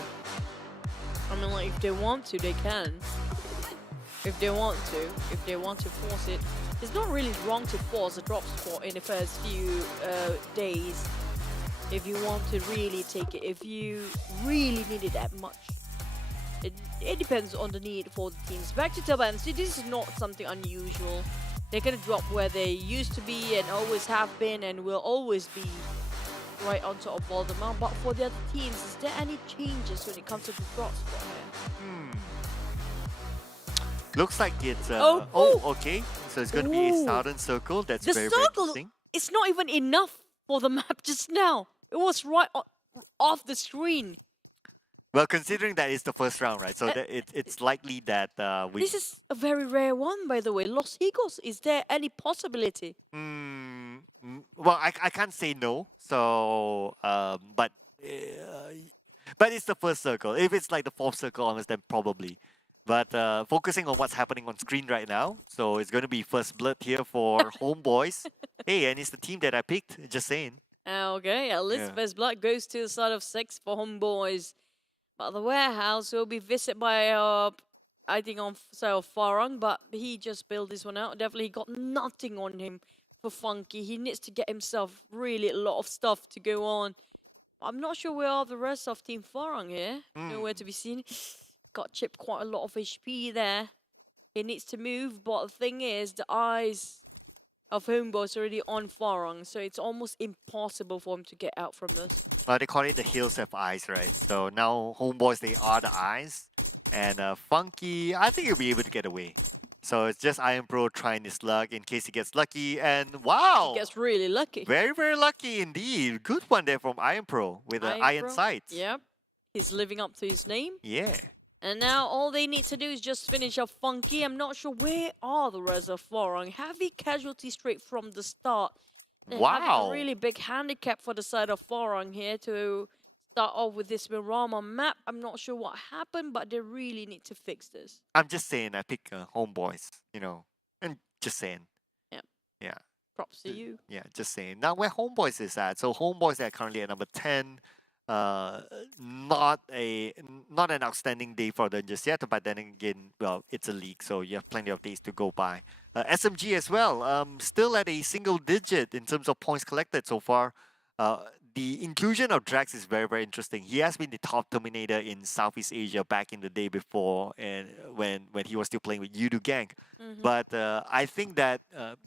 I mean, like, if they want to, they can. If they want to force it. It's not really wrong to force a drop spot in the first few days. If you want to really take it, if you really need it that much. It depends on the need for the teams. Back to Tabah NSEA, this is not something unusual. They're going to drop where they used to be and always have been and will always be. Right on top of all the mount, but for the other teams, is there any changes when it comes to the drop spot here? Looks like it's okay. So it's going to be a southern circle. That's very interesting. It's not even enough for the map just now. It was right off the screen. Well, considering that it's the first round, right? So it's likely that we. This is a very rare one, by the way. Los Higos. Is there any possibility? Well, I can't say no. So, but it's the first circle. If it's like the fourth circle, honest, then probably. But focusing on what's happening on screen right now, so it's going to be first blood here for HomeBois. Hey, and it's the team that I picked. Just saying. Okay, at least first blood goes to the side of 6 for HomeBois. But the warehouse will be visited by, I think, on side of Farang, but he just built this one out. Definitely got nothing on him for Funky. He needs to get himself really a lot of stuff to go on. I'm not sure where are the rest of Team Farang here. Nowhere to be seen. Got chipped quite a lot of HP there. He needs to move, but the thing is, the eyes of HomeBois already on Farang, so it's almost impossible for him to get out from this. Well, they call it the hills have eyes, right? So now HomeBois, they are the eyes. And Funky, I think he'll be able to get away. So it's just Iron Pro trying his luck in case he gets lucky. And wow! He gets really lucky. Very, very lucky indeed. Good one there from Iron Pro with the iron sights. Yep. He's living up to his name. Yeah. And now all they need to do is just finish off Funky. I'm not sure where are the rest of Farang. Heavy casualty straight from the start. They have a really big handicap for the side of Farang here to start off with this Miramar map. I'm not sure what happened, but they really need to fix this. I'm just saying I pick HomeBois, you know. And just saying. Yeah. Yeah. Props to you. Yeah, just saying. Now where HomeBois is at. So HomeBois are currently at number 10. Not an outstanding day for them just yet, but then again, well, it's a league, so you have plenty of days to go by. SMG as well, still at a single digit in terms of points collected so far. The inclusion of Drax is very, very interesting. He has been the top Terminator in Southeast Asia back in the day before, and when he was still playing with Yoodo Gang. But I think that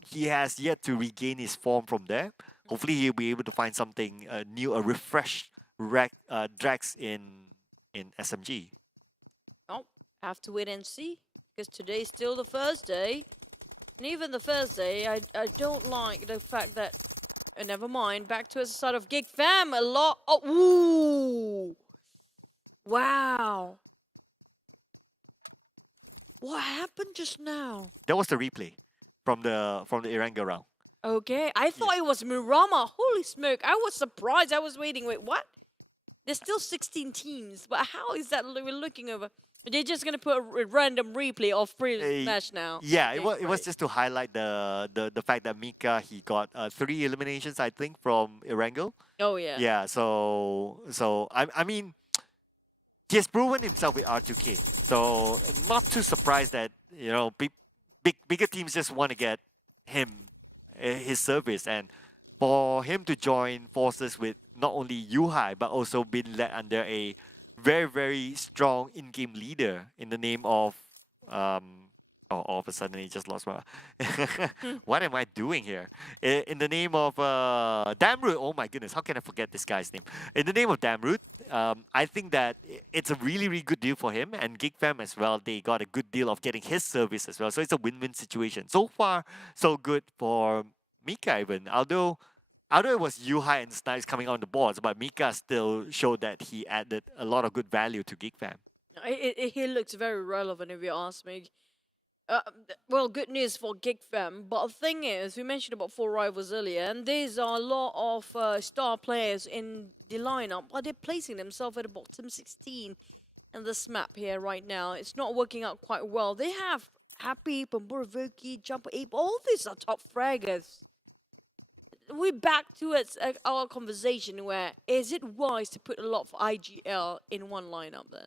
he has yet to regain his form from there. Hopefully he'll be able to find something new, a refreshed Drax in SMG. Oh, have to wait and see, because today's still the first day. And even the first day, I don't like the fact that... never mind, back to a side of GEEK fam, a lot... Oh, ooh! Wow! What happened just now? That was the replay from the Erangel round. Okay, I thought it was Miramar. Holy smoke, I was surprised. I was waiting. Wait, what? There's still 16 teams, but how is that we're looking over? They're just going to put a random replay of previous match now. Yeah, it was just to highlight the fact that Mika, he got 3 eliminations, I think, from Erangel. Oh, yeah. Yeah, so I mean, he has proven himself with R2K. So, not too surprised that, you know, bigger teams just want to get him his service, and for him to join forces with not only Yuhai but also been led under a very, very strong in-game leader in the name of all of a sudden he just lost my what am I doing here? In the name of Damroot. Oh my goodness, how can I forget this guy's name? In the name of Damroot, I think that it's a really, really good deal for him, and GEEK fam as well. They got a good deal of getting his service as well, so it's a win-win situation. So far, so good for Mika even. Although it was Yuhai and Snipes coming on the boards, but Mika still showed that he added a lot of good value to GEEK fam. He looks very relevant if you ask me. Well, good news for GEEK fam, but the thing is, we mentioned about 4 rivals earlier, and there's a lot of star players in the lineup, but they're placing themselves at the bottom 16 in this map here right now. It's not working out quite well. They have Happy, Pemburvoki, Jumper Ape, all these are top fraggers. We're back to our conversation where, is it wise to put a lot of IGL in one lineup then?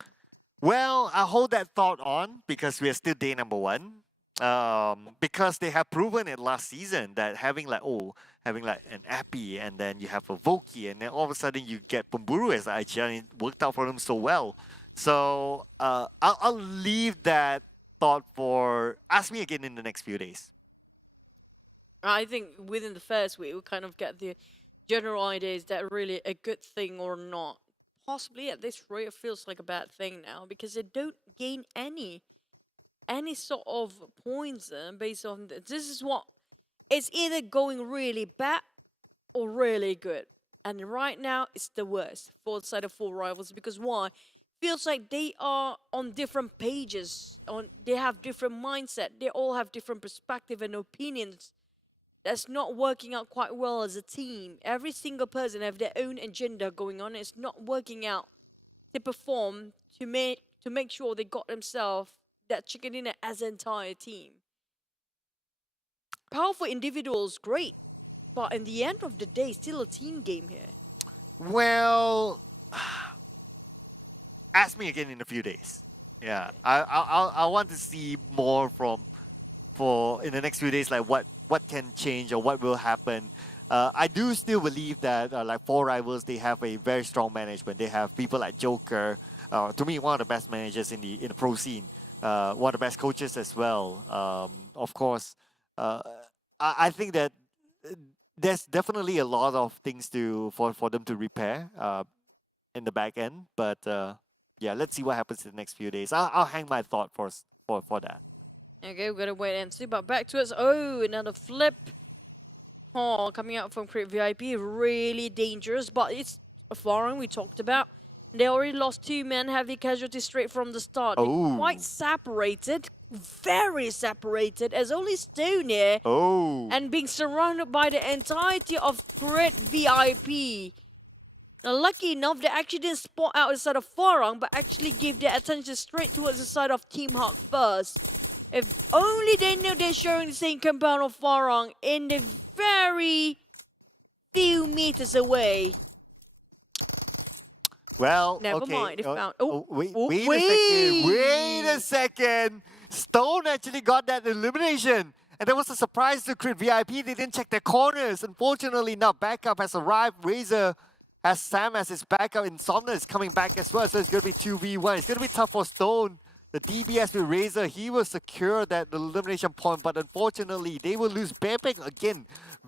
Well, I hold that thought on because we are still day number 1. Because they have proven it last season that having like an Appy and then you have a Voki and then all of a sudden you get Pemburu as IGL and it worked out for them so well. So I'll leave that thought for ask me again in the next few days. I think within the first week we'll kind of get the general idea, is that really a good thing or not? Possibly at this rate it feels like a bad thing now because they don't gain any sort of points based on this is what it's either going really bad or really good, and right now it's the worst for the side of 4 rivals. Because why? Feels like they are on different pages, they have different mindset, they all have different perspective and opinions. That's not working out quite well as a team. Every single person have their own agenda going on. It's not working out to perform to make sure they got themselves that chicken dinner as an entire team. Powerful individuals, great, but in the end of the day, still a team game here. Well, ask me again in a few days. Yeah, I want to see more in the next few days, like what can change or what will happen. I do still believe that like 4 rivals, they have a very strong management. They have people like Joker, to me one of the best managers in the pro scene, one of the best coaches as well. Of course, I think that there's definitely a lot of things for them to repair in the back end. But yeah, let's see what happens in the next few days. I'll hang my thought for that. Okay, we're gonna wait and see, but back to us. Oh, another flip. Oh, coming out from Crit VIP, really dangerous, but it's a Farang we talked about. They already lost 2 men, heavy casualties straight from the start. Oh. Quite separated, very separated, as only Stone here. Oh. And being surrounded by the entirety of Crit VIP. Now, lucky enough, they actually didn't spot out the side of Farang, but actually gave their attention straight towards the side of Team Hawk first. If only they knew they're sharing the same compound of Farang in the very few meters away. Well, never okay. mind. They found. Wait a second. Stone actually got that elimination. And that was a surprise to Crit VIP. They didn't check their corners. Unfortunately, now backup has arrived. Razor has Sam as his backup. Insomnia is coming back as well. So it's going to be 2v1. It's going to be tough for Stone. The DBS with Razor, he will secure that elimination point, but unfortunately, they will lose Bebek again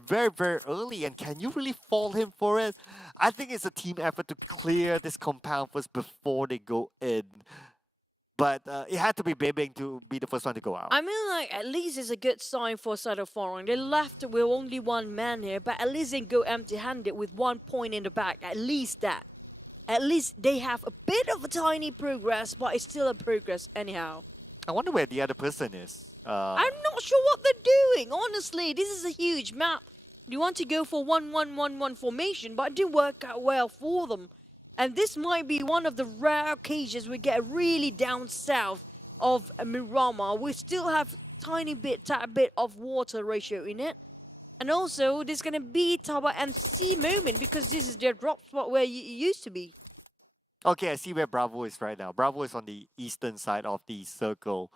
very, very early. And can you really fault him for it? I think it's a team effort to clear this compound first before they go in. But it had to be Bebek to be the first one to go out. I mean, like, at least it's a good sign for side of Farang. They left with only 1 man here, but at least they go empty-handed with 1 point in the back. At least that. At least they have a bit of a tiny progress, but it's still a progress anyhow. I wonder where the other person is. I'm not sure what they're doing, honestly. This is a huge map. You want to go for 1-1-1-1 formation, but it didn't work out well for them. And this might be one of the rare occasions we get really down south of Miramar. We still have tiny bit of water ratio in it. And also, there's going to be Tabah NSEA moment because this is their drop spot where it used to be. Okay, I see where Bravo is right now. Bravo is on the eastern side of the circle.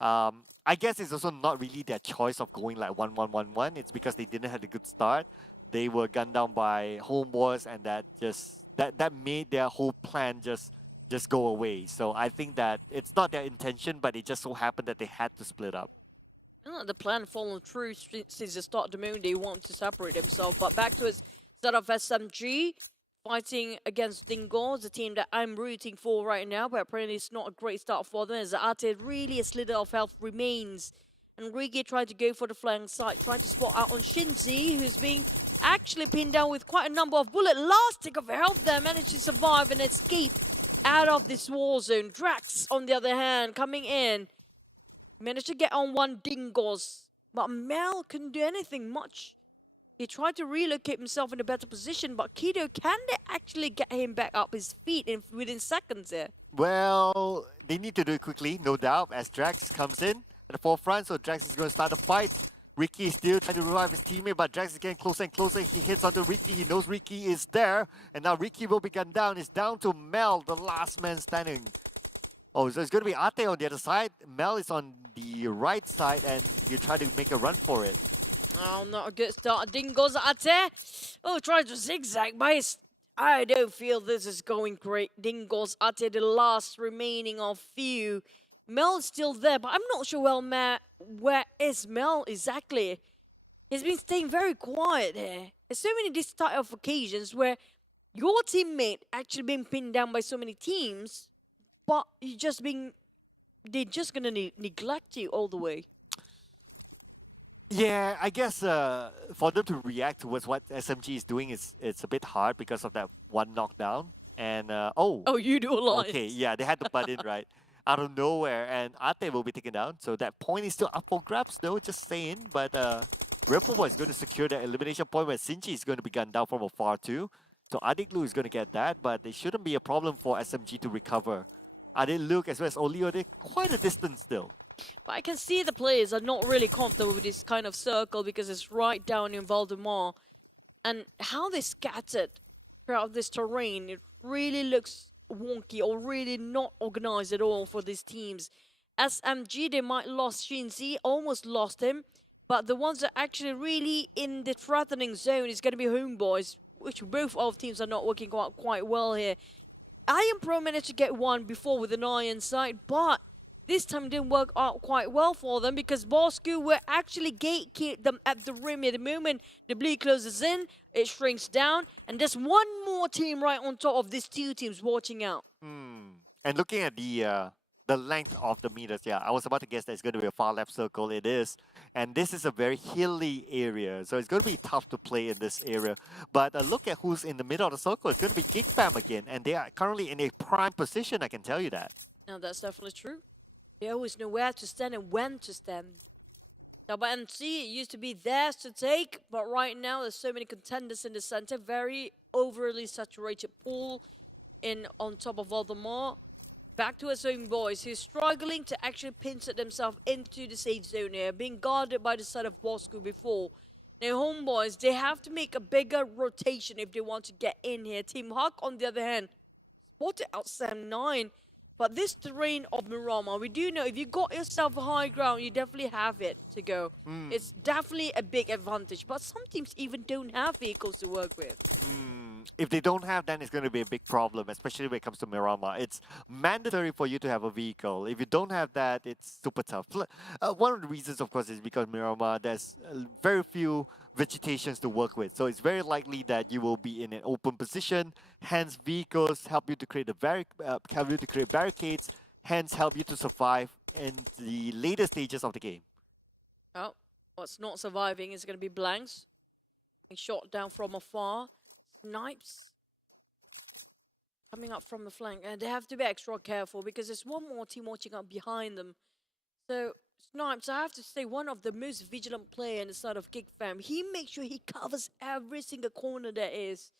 I guess it's also not really their choice of going like 1-1-1-1. It's because they didn't have a good start. They were gunned down by HomeBois, and that made their whole plan just go away. So I think that it's not their intention, but it just so happened that they had to split up. The plan followed through since the start of the moon. They want to separate themselves. But back to his start of SMG, fighting against Dingoz, the team that I'm rooting for right now. But apparently it's not a great start for them, as Ate really a slither of health remains. And Rigi tried to go for the flank side, trying to spot out on Shinzi, who's being actually pinned down with quite a number of bullets. Last tick of health there, managed to survive and escape out of this war zone. Drax, on the other hand, coming in. Managed to get on one Dingoz. But Mel couldn't do anything much. He tried to relocate himself in a better position, but Kido, can they actually get him back up his feet within seconds here? Well, they need to do it quickly, no doubt, as Drax comes in at the forefront, so Drax is going to start a fight. Ricky is still trying to revive his teammate, but Drax is getting closer and closer. He hits onto Ricky, he knows Ricky is there, and now Ricky will be gunned down. It's down to Mel, the last man standing. Oh, so it's going to be Ate on the other side. Mel is on the right side, and you try to make a run for it. Oh, not a good start. Dingoz Ate. Oh, tries to zigzag, but I don't feel this is going great. Dingoz Ate, the last remaining of few. Mel is still there, but I'm not sure where is Mel exactly. He's been staying very quiet here. There's so many this type of occasions where your teammate actually being pinned down by so many teams, but they're just gonna neglect you all the way. Yeah, I guess for them to react towards what SMG is doing, it's a bit hard because of that one knockdown. And Yoodo Alliance. Okay, yeah, they had to butt in right out of nowhere, and Ate will be taken down. So that point is still up for grabs, though. Just saying, but HomeBois is going to secure the elimination point where Sinchi is going to be gunned down from afar too. So Adiklu is going to get that, but it shouldn't be a problem for SMG to recover. Adiklu as well as Olio, they're quite a distance still. But I can see the players are not really comfortable with this kind of circle because it's right down in Valdemar. And how they scattered throughout this terrain, it really looks wonky or really not organized at all for these teams. SMG, they might lost Shinzi, almost lost him. But the ones that are actually really in the threatening zone is going to be HomeBois, which both of teams are not working quite well here. Iron Pro managed to get one before with an iron sight, but this time didn't work out quite well for them because Bosskurr were actually gatekeep them at the rim. At the moment the bleed closes in, it shrinks down, and there's one more team right on top of these two teams watching out. And looking at the length of the meters, yeah, I was about to guess that it's going to be a far left circle. It is. And this is a very hilly area, so it's going to be tough to play in this area. But look at who's in the middle of the circle. It's going to be GEEK Fam again, and they are currently in a prime position, I can tell you that. Now that's definitely true. They always know where to stand and when to stand. Tabah NSEA used to be theirs to take, but right now there's so many contenders in the center. Very overly saturated pool on top of Valdemar. Back to his HomeBois, who's struggling to actually pinch themselves into the safe zone here, being guarded by the side of Bosskurr before. Now HomeBois, they have to make a bigger rotation if they want to get in here. Team Huck, on the other hand, spotted out Sam 9. But this terrain of Miramar, we do know if you got yourself a high ground, you definitely have it to go. It's definitely a big advantage, but some teams even don't have vehicles to work with. If they don't have, then it's going to be a big problem, especially when it comes to Miramar. It's mandatory for you to have a vehicle. If you don't have that, it's super tough. One of the reasons, of course, is because Miramar, there's very few vegetations to work with. So it's very likely that you will be in an open position. Hence, vehicles help you to create barricades. Hence, help you to survive in the later stages of the game. Oh, what's not surviving is going to be blanks. Being shot down from afar. Snipes coming up from the flank, and they have to be extra careful because there's one more team watching up behind them. So Snipes, I have to say, one of the most vigilant players in the side of GEEK Fam. He makes sure he covers every single corner there is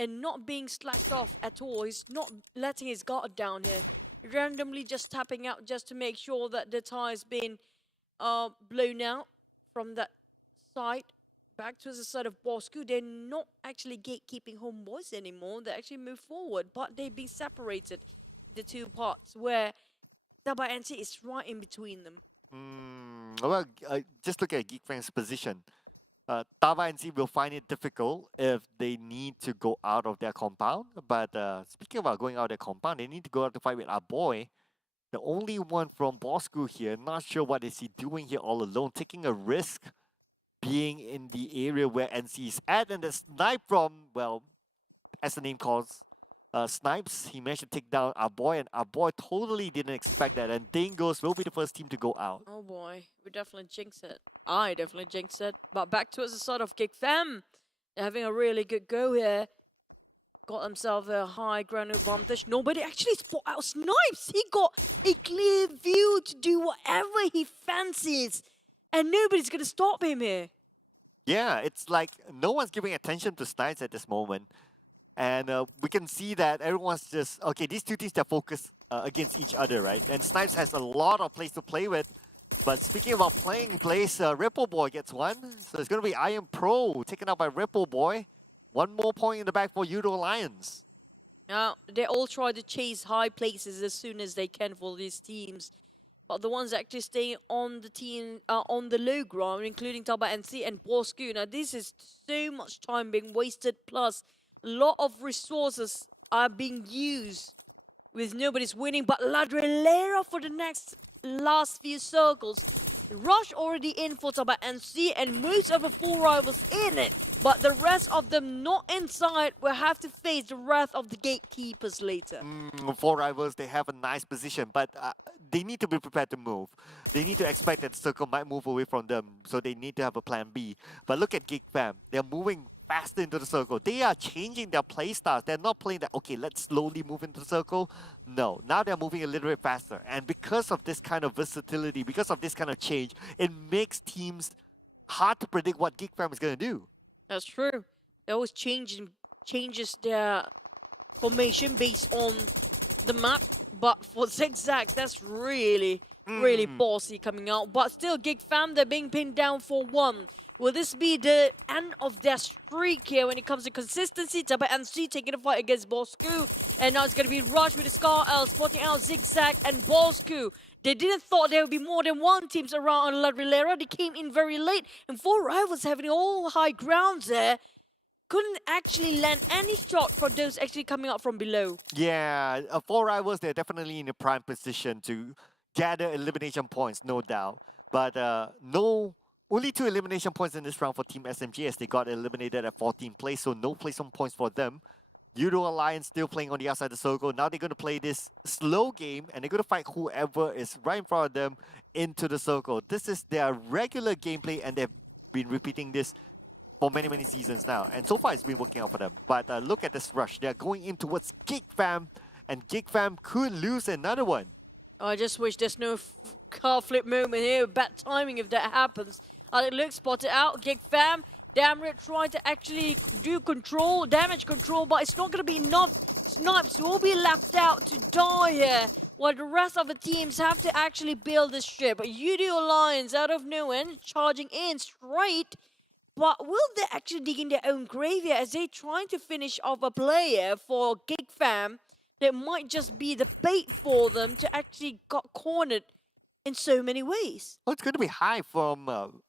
and not being slacked off at all. He's not letting his guard down here, randomly just tapping out just to make sure that the tire's been blown out from that side. Back to the side of Bosskurr, they're not actually gatekeeping HomeBois anymore. They actually move forward, but they've been separated, the two parts, where Tabah NSEA is right in between them. Well, just look at GEEK Fam's position. Tabah NSEA will find it difficult if they need to go out of their compound. But speaking about going out of their compound, they need to go out to fight with our boy. The only one from Bosskurr here, not sure what is he doing here all alone, taking a risk being in the area where NC is at, and the snipe from, well, as the name calls, Snipes, he managed to take down our boy, and our boy totally didn't expect that, and Dingoz will be the first team to go out. Oh boy, we definitely jinxed it. I definitely jinxed it. But back to us, the side of GEEK Fam. They're having a really good go here. got himself a high ground advantage. Nobody actually spot out Snipes. He got a clear view to do whatever he fancies. And nobody's going to stop him here. Yeah, it's like no one's giving attention to Snipes at this moment. And we can see that everyone's just, okay, these two teams, they're focused against each other, right? And Snipes has a lot of plays to play with. But speaking about playing plays, redONE gets one. So it's going to be Iron Pro taken out by redONE. One more point in the back for Yoodo Alliance. Now, they all try to chase high places as soon as they can for these teams. But the ones actually staying on the team, on the low ground, including Tabah NSEA and Bosskurr. Now, this is so much time being wasted, plus a lot of resources are being used with nobody's winning. But redONE for the last few circles. Rush already in for Tabah NSEA and most of the 4 rivals in it. But the rest of them not inside will have to face the wrath of the gatekeepers later. 4 rivals, they have a nice position, but they need to be prepared to move. They need to expect that the circle might move away from them, so they need to have a plan B. But look at GEEK fam, they're moving faster into the circle. They are changing their play styles. They're not playing that, okay, let's slowly move into the circle. No, now they're moving a little bit faster. And because of this kind of versatility, because of this kind of change, it makes teams hard to predict what GEEK fam is going to do. That's true. They always changes their formation based on the map. But for Zigzag, that's really bossy coming out. But still, GEEK fam, they're being pinned down for 1. Will this be the end of their streak here when it comes to consistency? Tabah NSEA taking a fight against Bosskurr. And now it's going to be Rush with Scar L, spotting out Zigzag and Bosskurr. They didn't thought there would be more than one teams around on redONE. They came in very late. And 4 rivals having all high grounds there. Couldn't actually land any shot from those actually coming out from below. Yeah, 4 rivals, they're definitely in a prime position to gather elimination points, no doubt. But only 2 elimination points in this round for Team SMG as they got eliminated at 14th place, so no placement points for them. Yoodo Alliance still playing on the outside of the circle. Now they're going to play this slow game and they're going to fight whoever is right in front of them into the circle. This is their regular gameplay and they've been repeating this for many seasons now. And so far it's been working out for them. But look at this rush. They're going in towards GEEK fam and GEEK fam could lose another one. I just wish there's no car flip moment here. Bad timing if that happens. Look, spot it out. GEEK fam. Damn it, trying to actually do damage control, but it's not going to be enough. Snipes will be left out to die here, while the rest of the teams have to actually build this ship. Yoodo Alliance out of nowhere, charging in straight, but will they actually dig in their own grave here as they trying to finish off a player for GEEK fam that might just be the bait for them to actually got cornered in so many ways. Oh, it's going to be HYVE from...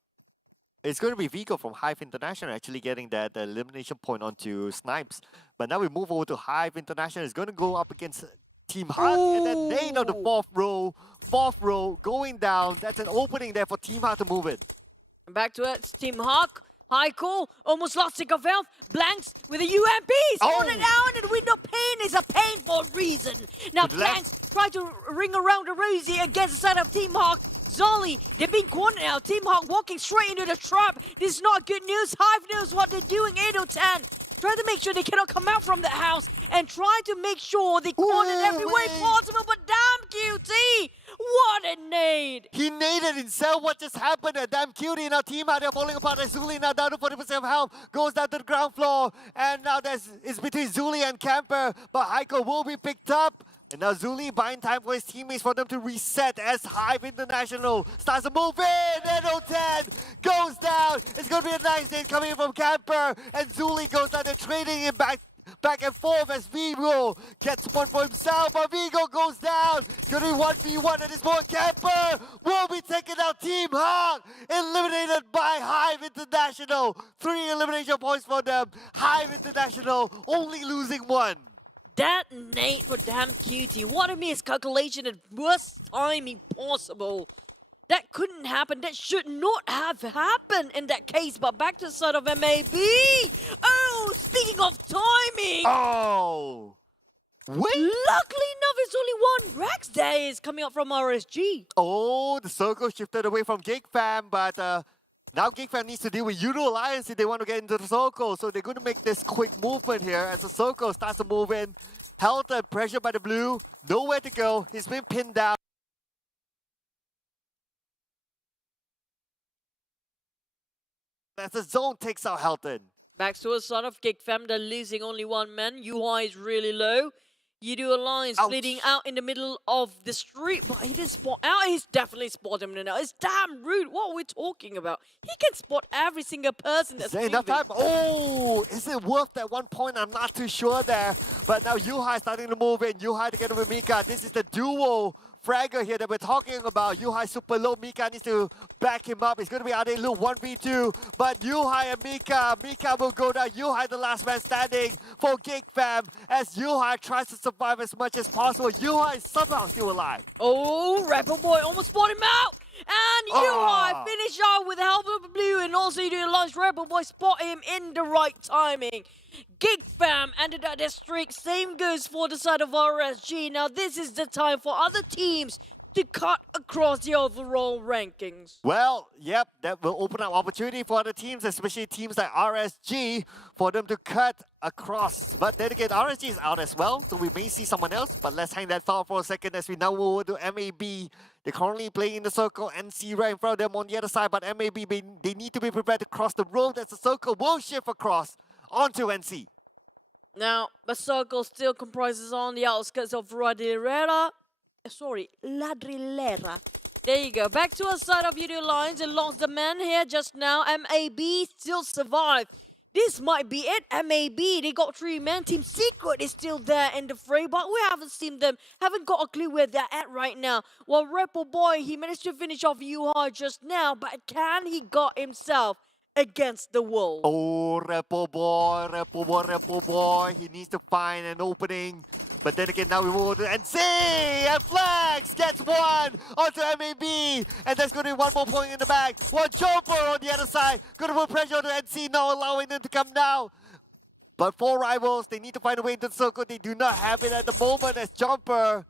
It's going to be Vigo from HYVE International actually getting that elimination point onto Snipes. But now we move over to HYVE International. It's going to go up against Team Hart. And then Dane on the 4th row. 4th row going down. That's an opening there for Team Hart to move it. Back to it. Team Hawk. Heiko almost lost sick of health. Blanks with a UMP. Spawn it out and window pane is a pain for a reason. Now Blanks try to ring around the rosy against the side of Team Hawk. Zolly, they've been cornered now. Team Hawk walking straight into the trap. This is not good news. HYVE knows what they're doing. 8-10. Try to make sure they cannot come out from the house and try to make sure they corner every way possible. But damn QT! What a nade! He naded himself. What just happened? A damn cutie. Now Team Hart, they're falling apart. Zuli now down to 40% of health. Goes down to the ground floor. And now it's between Zuli and Camper. But Heiko will be picked up. And now Zuli buying time for his teammates for them to reset as HYVE International starts to move in. And 10 goes down. It's going to be a nice nade coming from Camper. And Zuli goes down and trading it back and forth as Vigo gets one for himself. But Vigo goes down. It's going to be 1v1 at this point. Camper will be taking out Team Hawk. Eliminated by HYVE International. 3 elimination points for them. HYVE International only losing 1. That nade for damn QT. What a miscalculation and worst timing possible. That couldn't happen. That should not have happened in that case. But back to the side of MAB. Oh, speaking of timing. Oh. Wait. Luckily enough, it's only 1 Rex there is coming up from RSG. Oh, the circle shifted away from GEEK fam, but Now GEEK Fam needs to deal with Yoodo Alliance if they want to get into the circle. So they're going to make this quick movement here as the circle starts to move in. Helton pressured by the blue, nowhere to go. He's been pinned down. As the zone takes out Helton. Back to a side of GEEK Fam, they're losing only one man. UI is really low. Yoodo Alliance bleeding out in the middle of the street. But he didn't spot out. He's definitely spotted him now. It's damn rude. What are we talking about? He can spot every single person that's moving. Enough time. Oh, is it worth that 1 point? I'm not too sure there. But now Yuhai starting to move in. Yuhai together with Mika. This is the duo fragger here that we're talking about. Yuhai super low. Mika needs to back him up. It's going to be Ade Lu 1v2. But Yuhai and Mika. Mika will go down. Yuhai the last man standing for GEEK Fam as Yuhai tries to survive as much as possible. Yuhai is somehow still alive. Oh, RedONE almost spot him out. And Yuhai finish out with the help of the blue, and also Yoodo Alliance RedONE spot him in the right timing. GEEK Fam ended up their streak. Same goes for the side of RSG. Now this is the time for other teams to cut across the overall rankings. Well, yep, that will open up opportunity for other teams, especially teams like RSG, for them to cut across. But then again, RSG is out as well, so we may see someone else. But let's hang that thought for a second as we now move over to MAB. They're currently playing in the circle, NC right in front of them on the other side, but MAB, they need to be prepared to cross the road as the circle will shift across onto NC. Now, the circle still comprises on the outskirts of Ladrilera. There you go. Back to our side of Yoodo Alliance. They lost the man here just now. MAB still survive. This might be it. MAB, they got 3 men. Team Secret is still there in the fray, but we haven't seen them. Haven't got a clue where they're at right now. Well, RedONE, he managed to finish off Yuhai just now, but can he got himself against the wall? Oh, RedONE, he needs to find an opening. But then again, now we move to NC, and Flags gets one onto MAB, and there's going to be one more point in the back. One jumper on the other side, going to put pressure on NC, not allowing them to come down. But 4 rivals, they need to find a way into the circle. They do not have it at the moment as jumper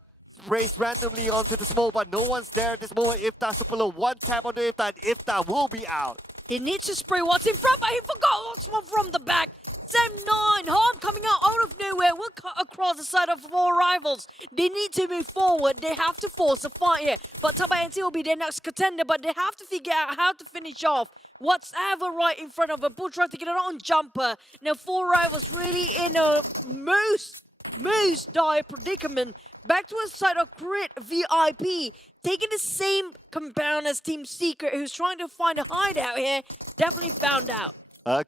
sprays randomly onto the smoke, but no one's there at this moment. Iftar super low, one tap onto Iftar, and Iftar will be out. He needs to spray what's in front, but he forgot what's one from the back. 7-9, Hard coming out of nowhere. We'll cut across the side of 4 rivals. They need to move forward. They have to force a fight here. But Tabah NSEA will be their next contender, but they have to figure out how to finish off what's ever right in front of them. Bull trying to get it on jumper. Now 4 rivals really in a most dire predicament. Back to a side of Crit VIP. Taking the same compound as Team Secret, who's trying to find a hideout here. Definitely found out.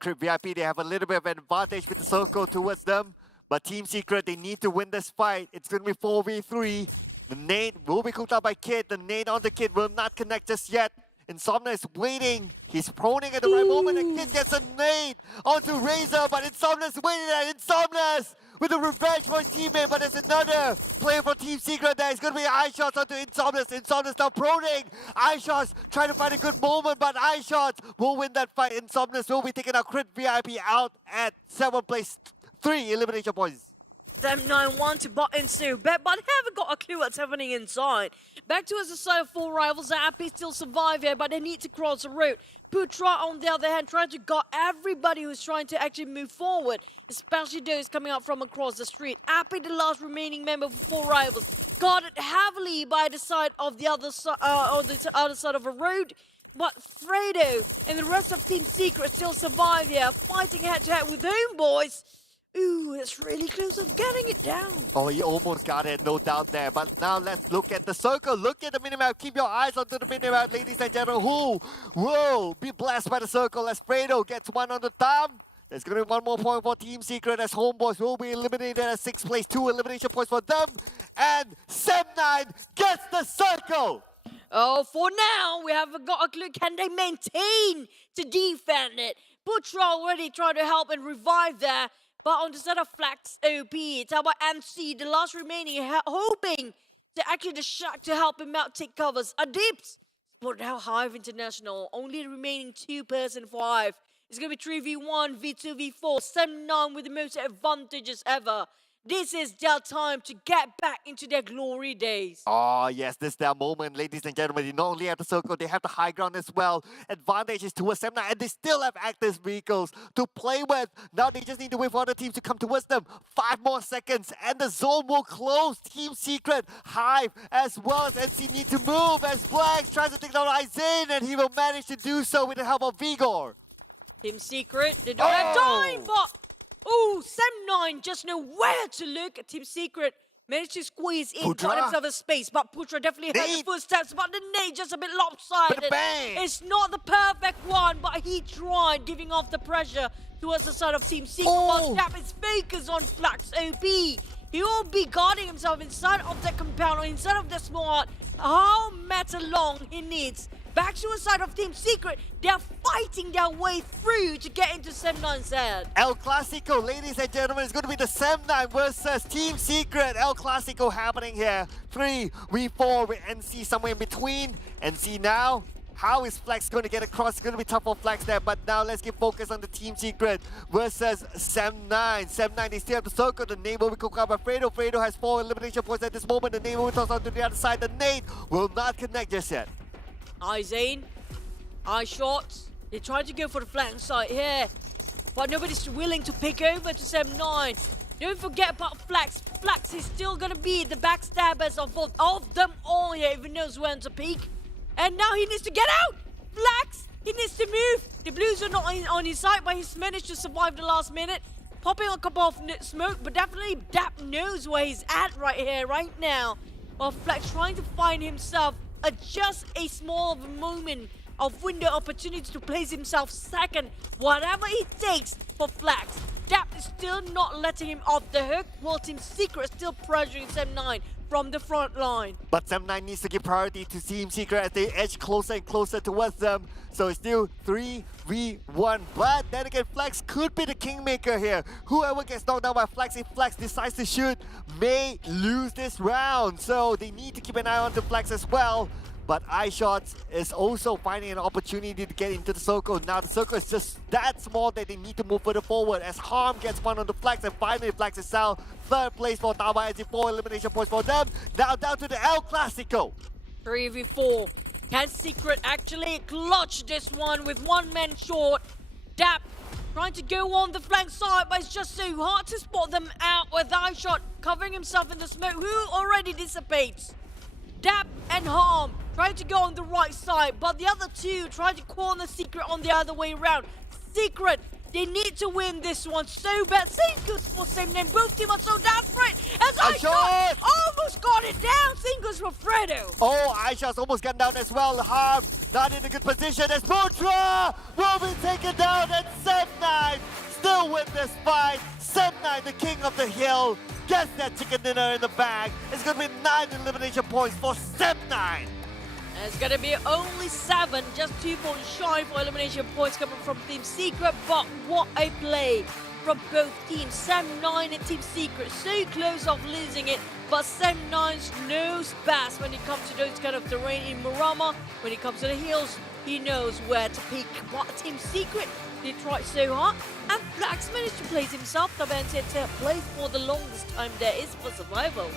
Crit VIP, they have a little bit of an advantage with the circle towards them. But Team Secret, they need to win this fight. It's going to be 4v3. The nade will be cooked out by Kid. The nade on the Kid will not connect just yet. Insomnia is waiting. He's proning at the right moment, and Kid gets a nade onto Razor, but Insomnia's waiting at Insomnia's with a revenge for his teammate, but there's another player from Team Secret there. It's going to be iShots onto Insomnia's. Insomnia's now proning. iShots trying to find a good moment, but iShots will win that fight. Insomnia's will be taking our Crit VIP out at 7th place, 3 elimination points. 7-9-1 to bot into bet, but they haven't got a clue what's happening inside. Back to us a side of 4 rivals. Happy still survive here, but they need to cross the road. Putra, on the other hand, trying to guard everybody who's trying to actually move forward, especially those coming out from across the street. Happy, the last remaining member of 4 rivals, guarded heavily by the side of the other side, other side of a road. But Fredo and the rest of Team Secret still survive here, fighting head-to-head with HomeBois. Ooh, it's really close to getting it down. Oh, he almost got it, no doubt there. But now let's look at the circle. Look at the minimap. Keep your eyes onto the minimap, ladies and gentlemen. Who will be blessed by the circle as Fredo gets one on the thumb? There's going to be one more point for Team Secret as HomeBois will be eliminated at 6th place. 2 elimination points for them. And Sem9 gets the circle. Oh, for now, we haven't got a clue. Can they maintain to defend it? Putra already tried to help and revive there. But on the side of Flax OP, Tabah NSEA, the last remaining, hoping to actually the shot to help him out take covers. Adips, but now HYVE International, only remaining 2-person for HYVE. It's going to be 3v1, v2, v4, Sem9 with the most advantages ever. This is their time to get back into their glory days. Oh, yes, this is their moment, ladies and gentlemen. They not only have the circle, they have the high ground as well. Advantage is towards them now, and they still have active vehicles to play with. Now they just need to wait for other teams to come towards them. 5 more seconds, and the zone will close. Team Secret, HYVE, as well as NC need to move as Flag tries to take down Aizen, and he will manage to do so with the help of Vigor. Team Secret, they don't have time, but... Ooh, Sem9 just know where to look. Team Secret managed to squeeze in, got himself a space, but Putra definitely had the footsteps, but the nade just a bit lopsided. It's not the perfect one, but he tried giving off the pressure towards the side of Team Secret, while Gap is focused on Flax OP. He will be guarding himself inside of the compound or inside of the smart. How meta long he needs. Back to the side of Team Secret, they're fighting their way through to get into Sem9's head. El Clasico, ladies and gentlemen, it's going to be the Sem9 versus Team Secret. El Clasico happening here. 3v4 with NC somewhere in between. NC now, how is Flex going to get across? It's going to be tough for Flex there, but now let's get focused on the Team Secret versus Sem9. Sem9, they still have the circle. The nade will be cooked up by Fredo. Fredo has 4 elimination points at this moment. The nade will toss onto the other side. The nade will not connect just yet. Aizen, eye shots. They tried to go for the flank side here, but nobody's willing to pick over to Sem9. Don't forget about Flax. Flax is still going to be the backstabbers of them all here, if he knows when to peek. And now he needs to get out. Flax, he needs to move. The Blues are not on his side, but he's managed to survive the last minute. Popping a couple of smoke, but definitely Dap knows where he's at right here, right now. While Flax trying to find himself just a small moment of window opportunity to place himself second, whatever it takes for Flax. Dap is still not letting him off the hook, while Team Secret is still pressuring Sem9 from the front line. But Sem9 needs to give priority to Team Secret as they edge closer and closer towards them. So it's still 3v1. But then again, Flex could be the kingmaker here. Whoever gets knocked down by Flex, if Flex decides to shoot, may lose this round. So they need to keep an eye on the Flex as well. But iShots is also finding an opportunity to get into the circle. Now the circle is just that small that they need to move further forward as Harm gets one on the Flex, and finally Flex is out. 3rd place for Tabah NSEA, 4 elimination points for them. Now down to the El Clasico. 3v4. Can Secret actually clutch this one with 1 man short? Dap trying to go on the flank side, but it's just so hard to spot them out with iShot covering himself in the smoke, who already dissipates. Dap and Harm trying to go on the right side, but the other two trying to corner Secret on the other way around. Secret, they need to win this one so bad. Sinkus for Sem9, both teams are so desperate. As iShot almost got it down. Sinkus for Fredo. Oh, iShot's almost gotten down as well. Harm not in a good position as Putra will be taken down, and Sem9 still win this fight. Sem9, the king of the hill, gets that chicken dinner in the bag. It's going to be 9 elimination points for Sem9. It's going to be only 7, just 2 points shy for elimination points coming from Team Secret. But what a play from both teams, Sem9 and Team Secret. So close off losing it, but Sem9 knows best when it comes to those kind of terrain in Miramar. When it comes to the hills, he knows where to peak. But Team Secret, they tried so hard, and Flax managed to place himself. Tabah NSEA played for the longest time there is for survival.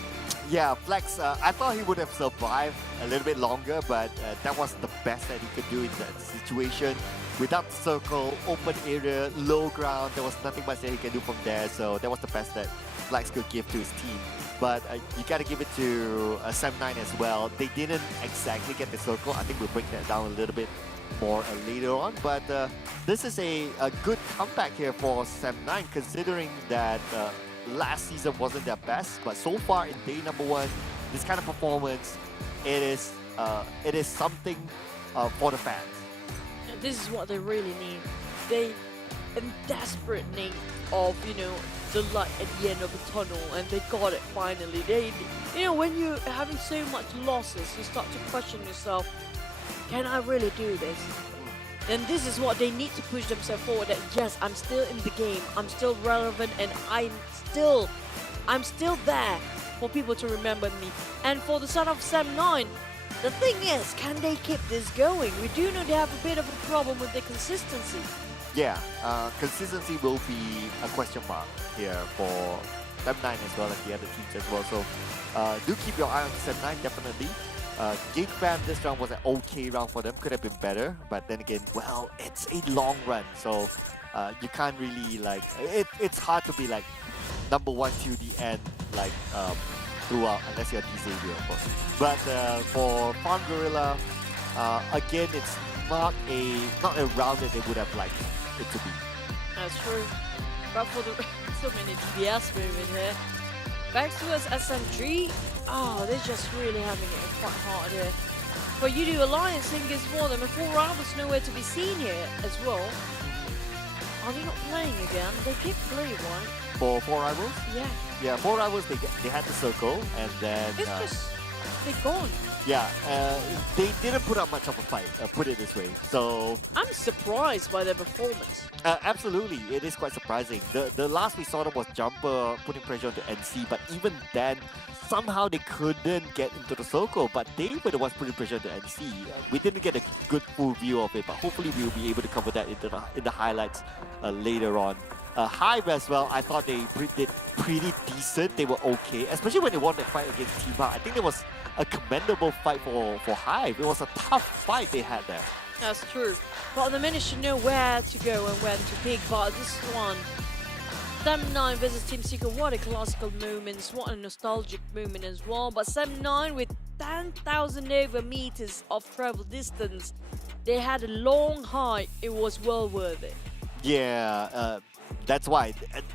Yeah, Flex, I thought he would have survived a little bit longer, but that was the best that he could do in that situation. Without the circle, open area, low ground, there was nothing much that he can do from there, so that was the best that Flex could give to his team. But you got to give it to Sem9 as well. They didn't exactly get the circle. I think we'll break that down a little bit more later on, but this is a good comeback here for Sem9, considering that last season wasn't their best, but so far in day number 1, this kind of performance, it is something for the fans. This is what they really need. They in desperate need of, the light at the end of the tunnel, and they got it finally. When you're having so much losses, you start to question yourself, can I really do this? And this is what they need to push themselves forward, that yes, I'm still in the game, I'm still relevant, and I'm still there for people to remember me. And for the son of Sem9, the thing is, can they keep this going? We do know they have a bit of a problem with their consistency. Yeah, consistency will be a question mark here for Sem9 as well as the other teams as well. So do keep your eye on Sem9 definitely. GEEK Fan this round was an okay round for them, could have been better, but then again, well, it's a long run, so you can't really like, it's hard to be like number 1 to the end like throughout unless you're Xavier, of course. But for Farang Guerilla, again, it's not a round that they would have liked it to be. That's true. But for the yes movement here, back towards SMG, they're just really having it quite hard here. For Yoodo Alliance, Dingoz for them, and 4 hours nowhere to be seen here as well. Are they not playing again? They did play, right? For 4 rivals? Yeah. Yeah, 4 rivals, they had the circle, and then... It's just big boy. Yeah, they didn't put up much of a fight, put it this way. So... I'm surprised by their performance. Absolutely, it is quite surprising. The last we saw them was Jumper putting pressure on the NC, but even then, somehow they couldn't get into the circle, but they were the ones putting pressure on the NC. We didn't get a good full view of it, but hopefully we'll be able to cover that in the highlights later on. HYVE as well, I thought they did pretty decent. They were okay, especially when they won that fight against Tabah. I think it was a commendable fight for HYVE. It was a tough fight they had there. That's true. But they managed to know where to go and when to pick. But this one, Sem9 versus Team Secret, what a classical moment, what a nostalgic moment as well. But Sem9 with 10,000 over meters of travel distance, they had a long hike. It was well worth it. Yeah, that's why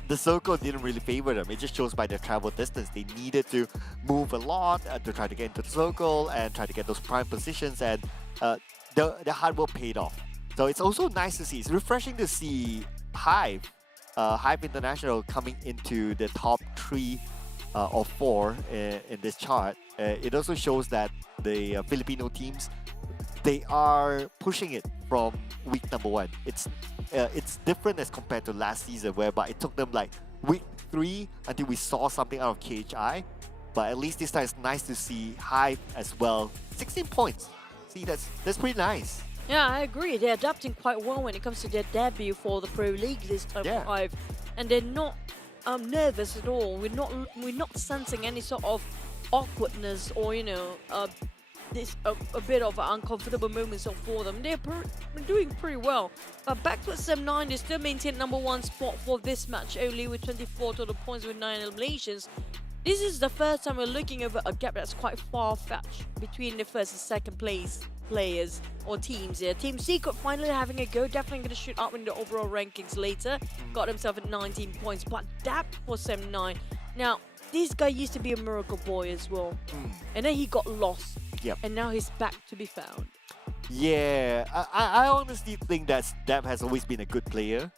the circle didn't really favor them. It just shows by their travel distance. They needed to move a lot to try to get into the circle and try to get those prime positions, and the hard work paid off. So it's also nice to see. It's refreshing to see HYVE International coming into the top 3 or 4 in this chart. It also shows that the Filipino teams, they are pushing it from week number 1. It's different as compared to last season, whereby it took them like week 3 until we saw something out of KHI. But at least this time it's nice to see HYVE as well. 16 points. See, that's pretty nice. Yeah, I agree. They're adapting quite well when it comes to their debut for the Pro League this time for HYVE, and they're not nervous at all. We're not sensing any sort of awkwardness or a bit of uncomfortable moments for them. They're doing pretty well. But back to Sem9, they still maintain number 1 spot for this match only with 24 total points with 9 eliminations. This is the first time we're looking over a gap that's quite far-fetched between the first and second place players or teams here. Team Secret finally having a go, definitely going to shoot up in the overall rankings later. Got himself at 19 points, but that for Sem9. Now, this guy used to be a miracle boy as well. And then he got lost. Yep. And now he's back to be found. Yeah, I honestly think that Dab has always been a good player.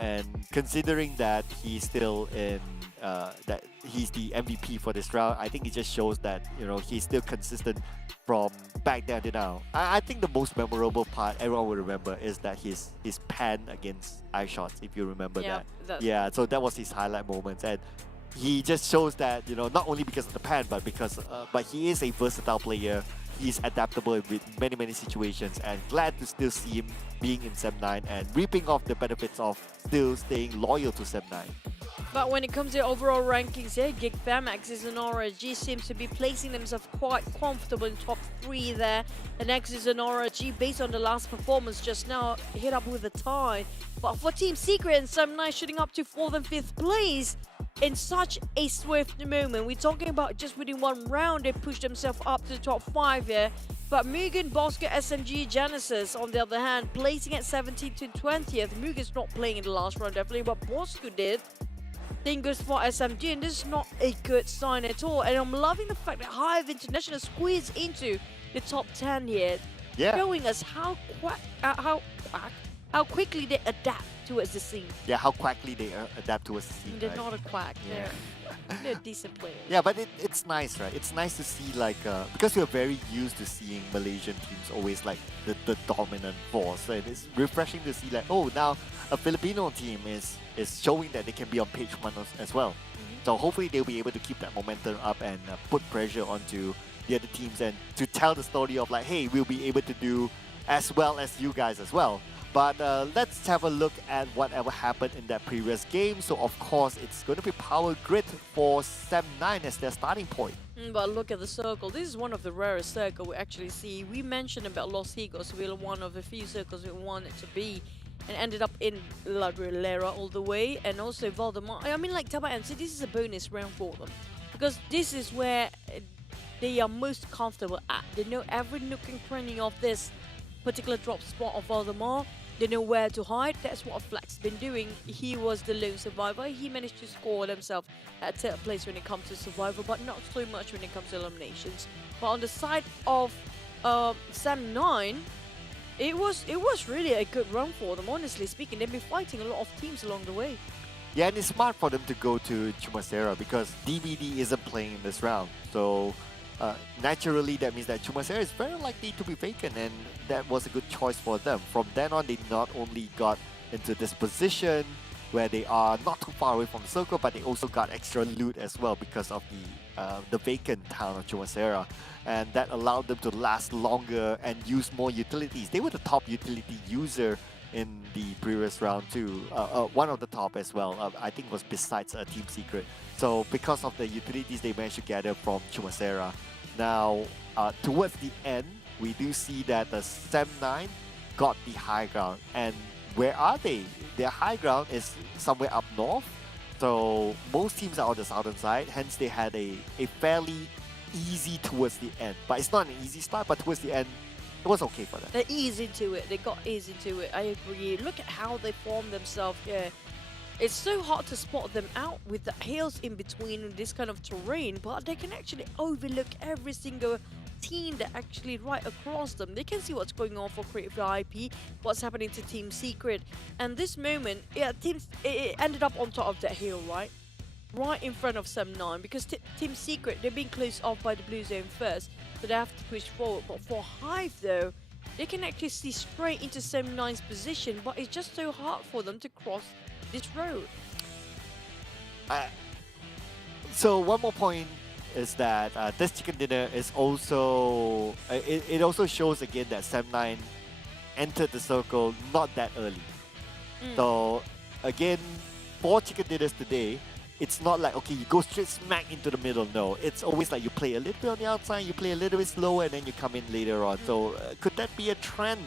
And considering that he's still in that he's the MVP for this round, I think it just shows that he's still consistent from back then to now. I think the most memorable part everyone will remember is that his pan against iShots, if you remember that. Yeah, so that was his highlight moment, and he just shows that not only because of the pan, but because but he is a versatile player. He's adaptable with many situations, and glad to still see him being in Sem9 and reaping off the benefits of still staying loyal to Sem9. But when it comes to overall rankings here, GEEK, Nexus and RG seems to be placing themselves quite comfortable in top 3 there. The Nexus and RG, based on the last performance just now, hit up with a tie. But for Team Secret and Sem9 shooting up to 4th and 5th place in such a swift moment. We're talking about just within 1 round, they pushed themselves up to the top 5 here. But MUGEN, Bosskurr, SMG, Genexus, on the other hand, placing at 17th to 20th. MUGEN's not playing in the last round, definitely, but Bosskurr did. Dingoz for SMG, and this is not a good sign at all. And I'm loving the fact that HYVE International squeezed into the top 10 here, showing us how quickly they adapt towards the scene. Yeah, how quickly they adapt towards the scene. They're not a quack. They're decent players. Yeah, but it's nice, right? It's nice to see, like, because we're very used to seeing Malaysian teams always like the dominant force, right? It's refreshing to see, like, oh, now a Filipino team is showing that they can be on page 1 as well. So hopefully they'll be able to keep that momentum up and put pressure onto the other teams and to tell the story of like, hey, we'll be able to do as well as you guys as well. But let's have a look at whatever happened in that previous game. So of course, it's going to be Power Grid for SEM9 as their starting point. But look at the circle. This is one of the rarest circles we actually see. We mentioned about Los Higos, we one of the few circles we wanted to be, and ended up in La Brillera all the way, and also Valdemar. I mean, like Tabah NSEA, this is a bonus round for them, because this is where they are most comfortable at. They know every nook and cranny of this particular drop spot of Valdemar. They know where to hide. That's what Flack's been doing. He was the lone survivor. He managed to score himself at third place when it comes to survival, but not so much when it comes to eliminations. But on the side of SEM9, it was really a good run for them, honestly speaking. They've been fighting a lot of teams along the way. Yeah, and it's smart for them to go to Chumacera because DVD isn't playing in this round. So naturally, that means that Chumacera is very likely to be vacant, and that was a good choice for them. From then on, they not only got into this position where they are not too far away from the circle, but they also got extra loot as well because of the vacant town of Chumacera, and that allowed them to last longer and use more utilities. They were the top utility user in the previous round too, one of the top as well. I think was besides Team Secret. So because of the utilities they managed to gather from Chumacera. Now towards the end, we do see that the SEM9 got the high ground, and where are they? Their high ground is somewhere up north. So most teams are on the southern side, hence they had a fairly easy towards the end. But it's not an easy start, but towards the end, it was okay for them. They're easy to it. They got easy to it. I agree. Look at how they form themselves here. It's so hard to spot them out with the hills in between this kind of terrain, but they can actually overlook every single team that actually right across them. They can see what's going on for Creative IP, what's happening to Team Secret. And this moment, yeah, it ended up on top of that hill, right? Right in front of SEM9, because Team Secret, they're being closed off by the blue zone first, so they have to push forward. But for HYVE though, they can actually see straight into SEM9's position, but it's just so hard for them to cross this road. So one more point is that this chicken dinner is also, it also shows again that SEM9 entered the circle not that early. So again, for chicken dinners today, it's not like, okay, you go straight smack into the middle. No, it's always like you play a little bit on the outside, you play a little bit slower, and then you come in later on. So could that be a trend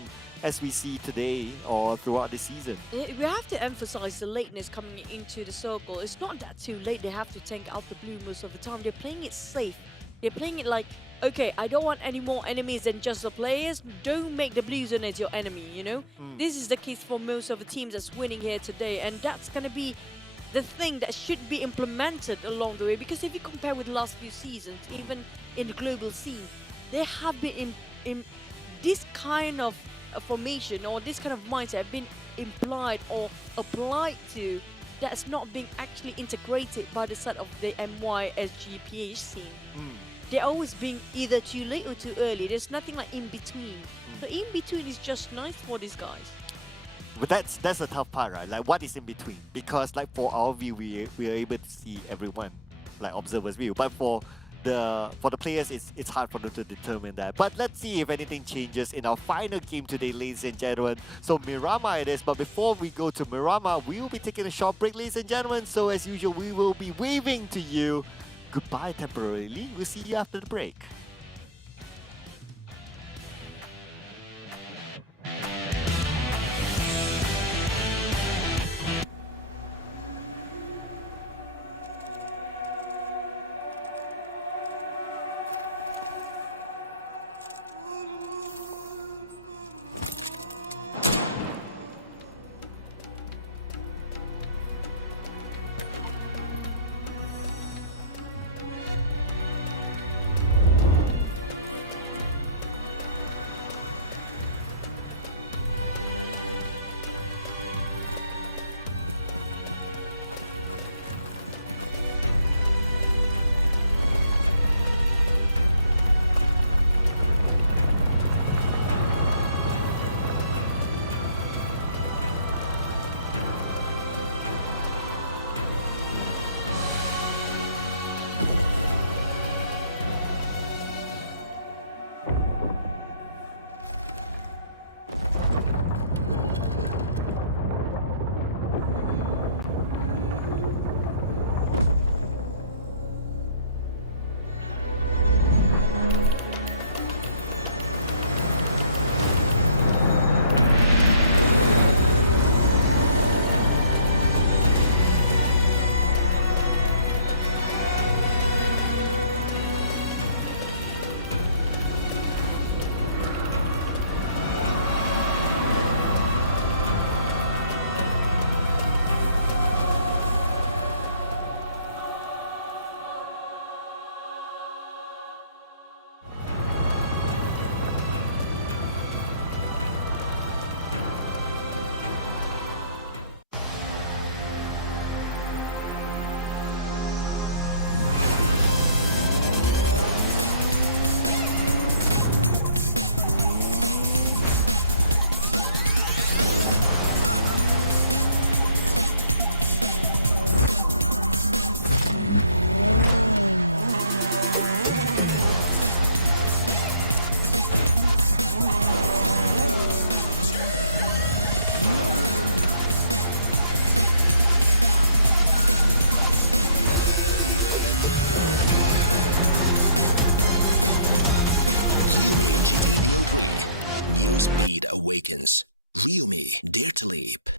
as we see today or throughout the season? We have to emphasize the lateness coming into the circle. It's not that too late. They have to tank out the blue most of the time. They're playing it safe. They're playing it like, okay, I don't want any more enemies than just the players. Don't make the blue zone as your enemy, you know? This is the case for most of the teams that's winning here today, and that's going to be the thing that should be implemented along the way, because if you compare with the last few seasons, even in the global scene, they have been in this kind of formation or this kind of mindset been implied or applied to, that's not being actually integrated by the side of the MYSGPH scene. They're always being either too late or too early. There's nothing like in between. So in between is just nice for these guys. But that's the tough part, right? Like, what is in between? Because like for our view, we are able to see everyone, like observers' view. But for the players, it's hard for them to determine that. But let's see if anything changes in our final game today, ladies and gentlemen. So Miramar it is. But before we go to Miramar, we will be taking a short break, ladies and gentlemen. So as usual, we will be waving to you goodbye temporarily. We'll see you after the break. Awakens. Ryumi, Dare to Leap.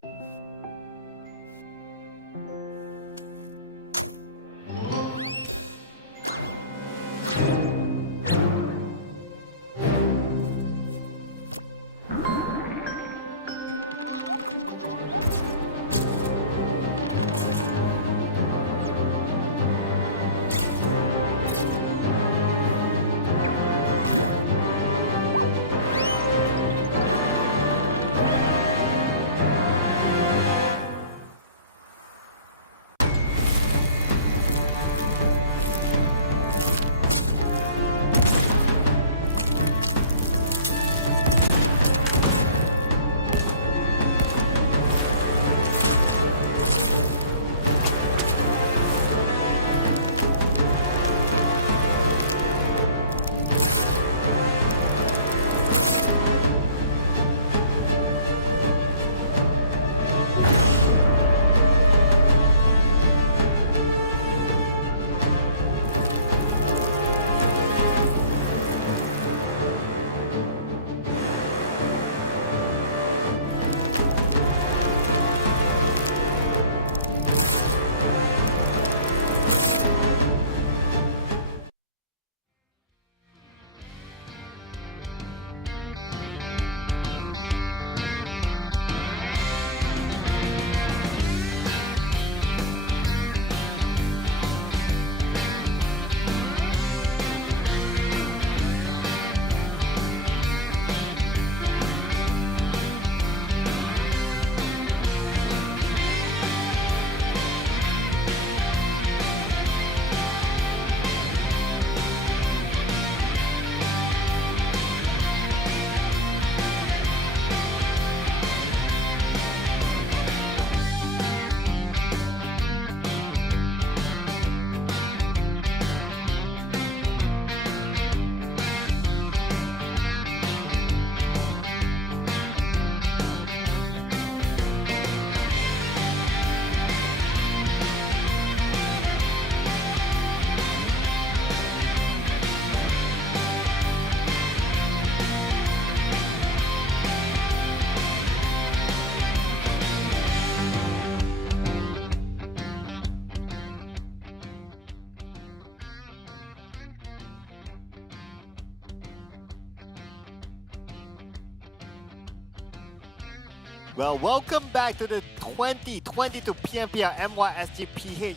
Well, welcome back to the 2022 PMPL MYSGPH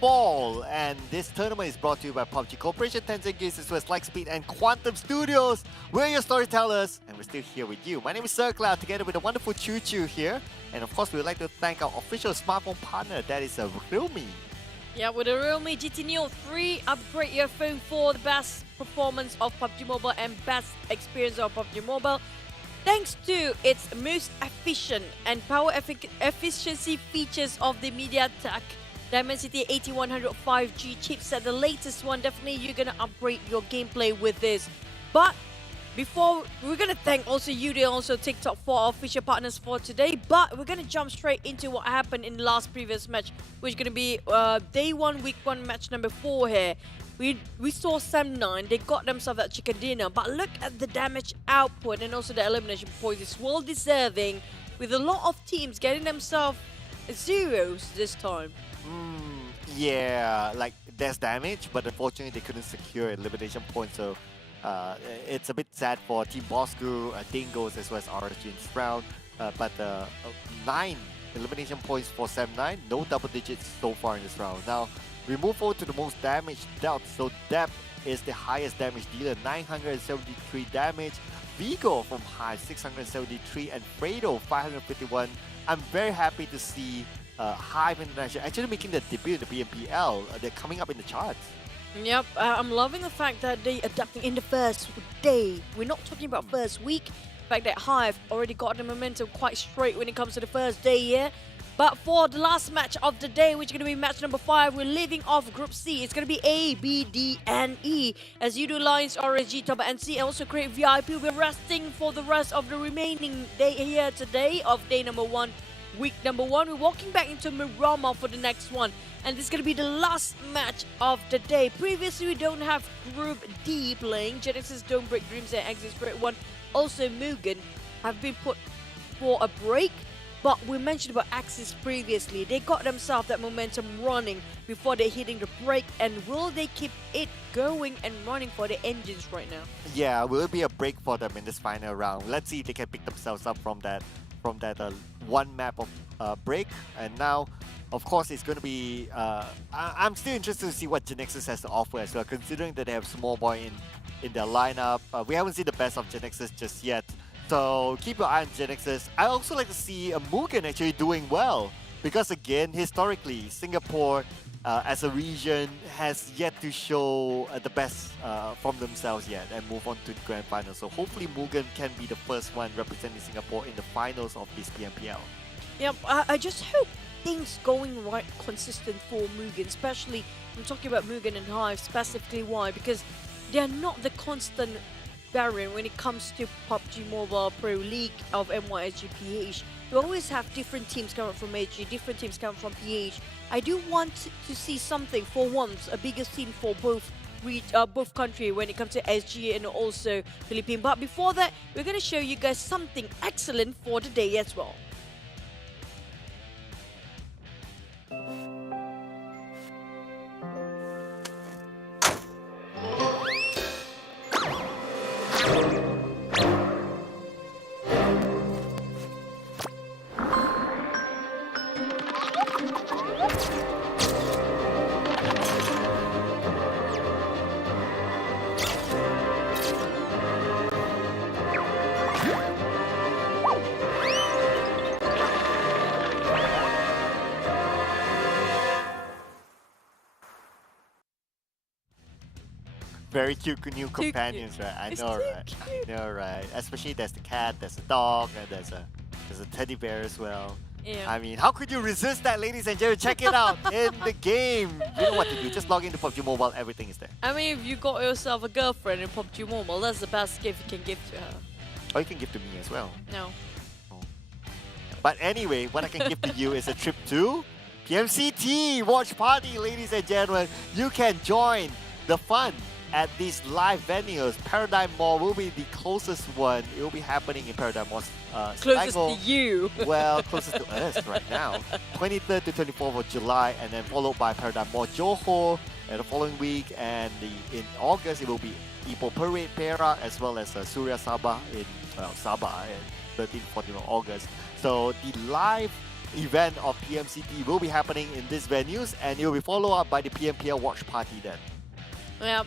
Fall, and this tournament is brought to you by PUBG Corporation, Tencent Games, as well as Lightspeed and Quantum Studios. We're your storytellers, and we're still here with you. My name is Sir Cloud, together with the wonderful Choo Choo here, and of course, we would like to thank our official smartphone partner, that is Realme. Yeah, with the Realme GT Neo 3, upgrade your phone for the best performance of PUBG Mobile and best experience of PUBG Mobile. Thanks to its most efficient and power efficiency features of the MediaTek Dimensity 8100 5G chipset, the latest one, definitely you're gonna upgrade your gameplay with this. But before, we're gonna thank also Yoodo and also TikTok for our official partners for today. But we're gonna jump straight into what happened in the last previous match, which is gonna be day 1, week 1, match number 4 here. We saw Sam9, they got themselves that chicken dinner, but look at the damage output and also the elimination points. It's well deserving, with a lot of teams getting themselves zeros this time. Yeah, like there's damage, but unfortunately they couldn't secure elimination points, so it's a bit sad for Team Bosskurr, Dingoz, as well as RSG in this round. But 9 elimination points for Sam9, no double digits so far in this round. Now, we move forward to the most damage dealt. So Deb is the highest damage dealer, 973 damage. Vigo from HYVE, 673, and Fredo, 551. I'm very happy to see HYVE International actually making their debut in the PMPL. They're coming up in the charts. Yep, I'm loving the fact that they adapting in the first day. We're not talking about first week. The fact that HYVE already got the momentum quite straight when it comes to the first day here. But for the last match of the day, which is going to be match number 5, we're leading off Group C. It's going to be A, B, D, and E. As Yoodo Alliance, RSG, Tabah NSEA, and also Create VIP, we're resting for the rest of the remaining day here today of day number 1, week number 1. We're walking back into Miramar for the next one. And this is going to be the last match of the day. Previously, we don't have Group D playing. Genexus, Don't Break Dreams, and Exit Spirit 1. Also, MUGEN have been put for a break. But we mentioned about Axis previously. They got themselves that momentum running before they're hitting the break. And will they keep it going and running for the engines right now? Yeah, will it be a break for them in this final round? Let's see if they can pick themselves up from that one map of break. And now, of course, it's going to be... I'm still interested to see what Genexus has to offer as well, considering that they have HomeBois in their lineup. We haven't seen the best of Genexus just yet. So keep your eye on Genexus. I also like to see MUGEN actually doing well, because again, historically, Singapore as a region has yet to show the best from themselves yet and move on to the grand final. So hopefully MUGEN can be the first one representing Singapore in the finals of this PMPL. Yep, I just hope things going right consistent for MUGEN, especially I'm talking about MUGEN and HYVE specifically. Why? Because they are not the constant variant when it comes to PUBG Mobile Pro League of MYSGPH. You always have different teams coming from HG, different teams coming from PH. I do want to see something for once, a bigger scene for both country when it comes to SG and also Philippines. But before that, we're going to show you guys something excellent for the day as well. Very cute new companions, right? I know, right? I know, right? Especially there's the cat, there's the dog, and there's a teddy bear as well. Yeah. I mean, how could you resist that, ladies and gentlemen? Check it out in the game. You know what to do. Just log into PUBG Mobile. Everything is there. I mean, if you got yourself a girlfriend in PUBG Mobile, that's the best gift you can give to her. Or you can give to me as well. No. But anyway, what I can give to you is a trip to PMCT Watch Party, ladies and gentlemen. You can join the fun at these live venues. Paradigm Mall will be the closest one. It will be happening in Paradigm Mall. Closest Selangor. to you. Well, closest to us right now. 23rd to 24th of July, and then followed by Paradigm Mall Johor the following week. And in August, it will be Ipoh Parade, Perak, as well as Surya Sabah in Sabah in 13th, 14th of August. So the live event of PMCT will be happening in these venues, and it will be followed up by the PMPL Watch Party then. Yep.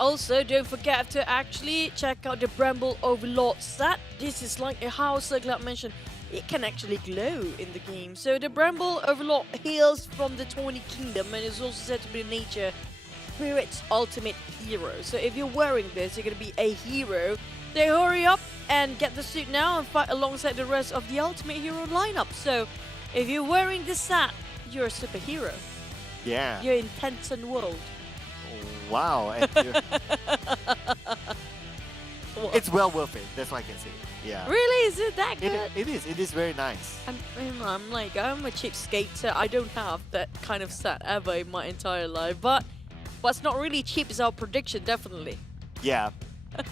Also, don't forget to actually check out the Bramble Overlord set. This is like a house, like I mentioned. It can actually glow in the game. So the Bramble Overlord hails from the Tawny Kingdom and is also said to be nature spirit's ultimate hero. So if you're wearing this, you're going to be a hero. So hurry up and get the suit now and fight alongside the rest of the ultimate hero lineup. So if you're wearing this set, you're a superhero. Yeah. You're in Tencent World. Wow. And it's well worth it. That's what I can say. Yeah. Really? Is it that good? It is. It is very nice. I'm a cheapskate, so I don't have that kind of set ever in my entire life. But what's not really cheap is our prediction, definitely. Yeah.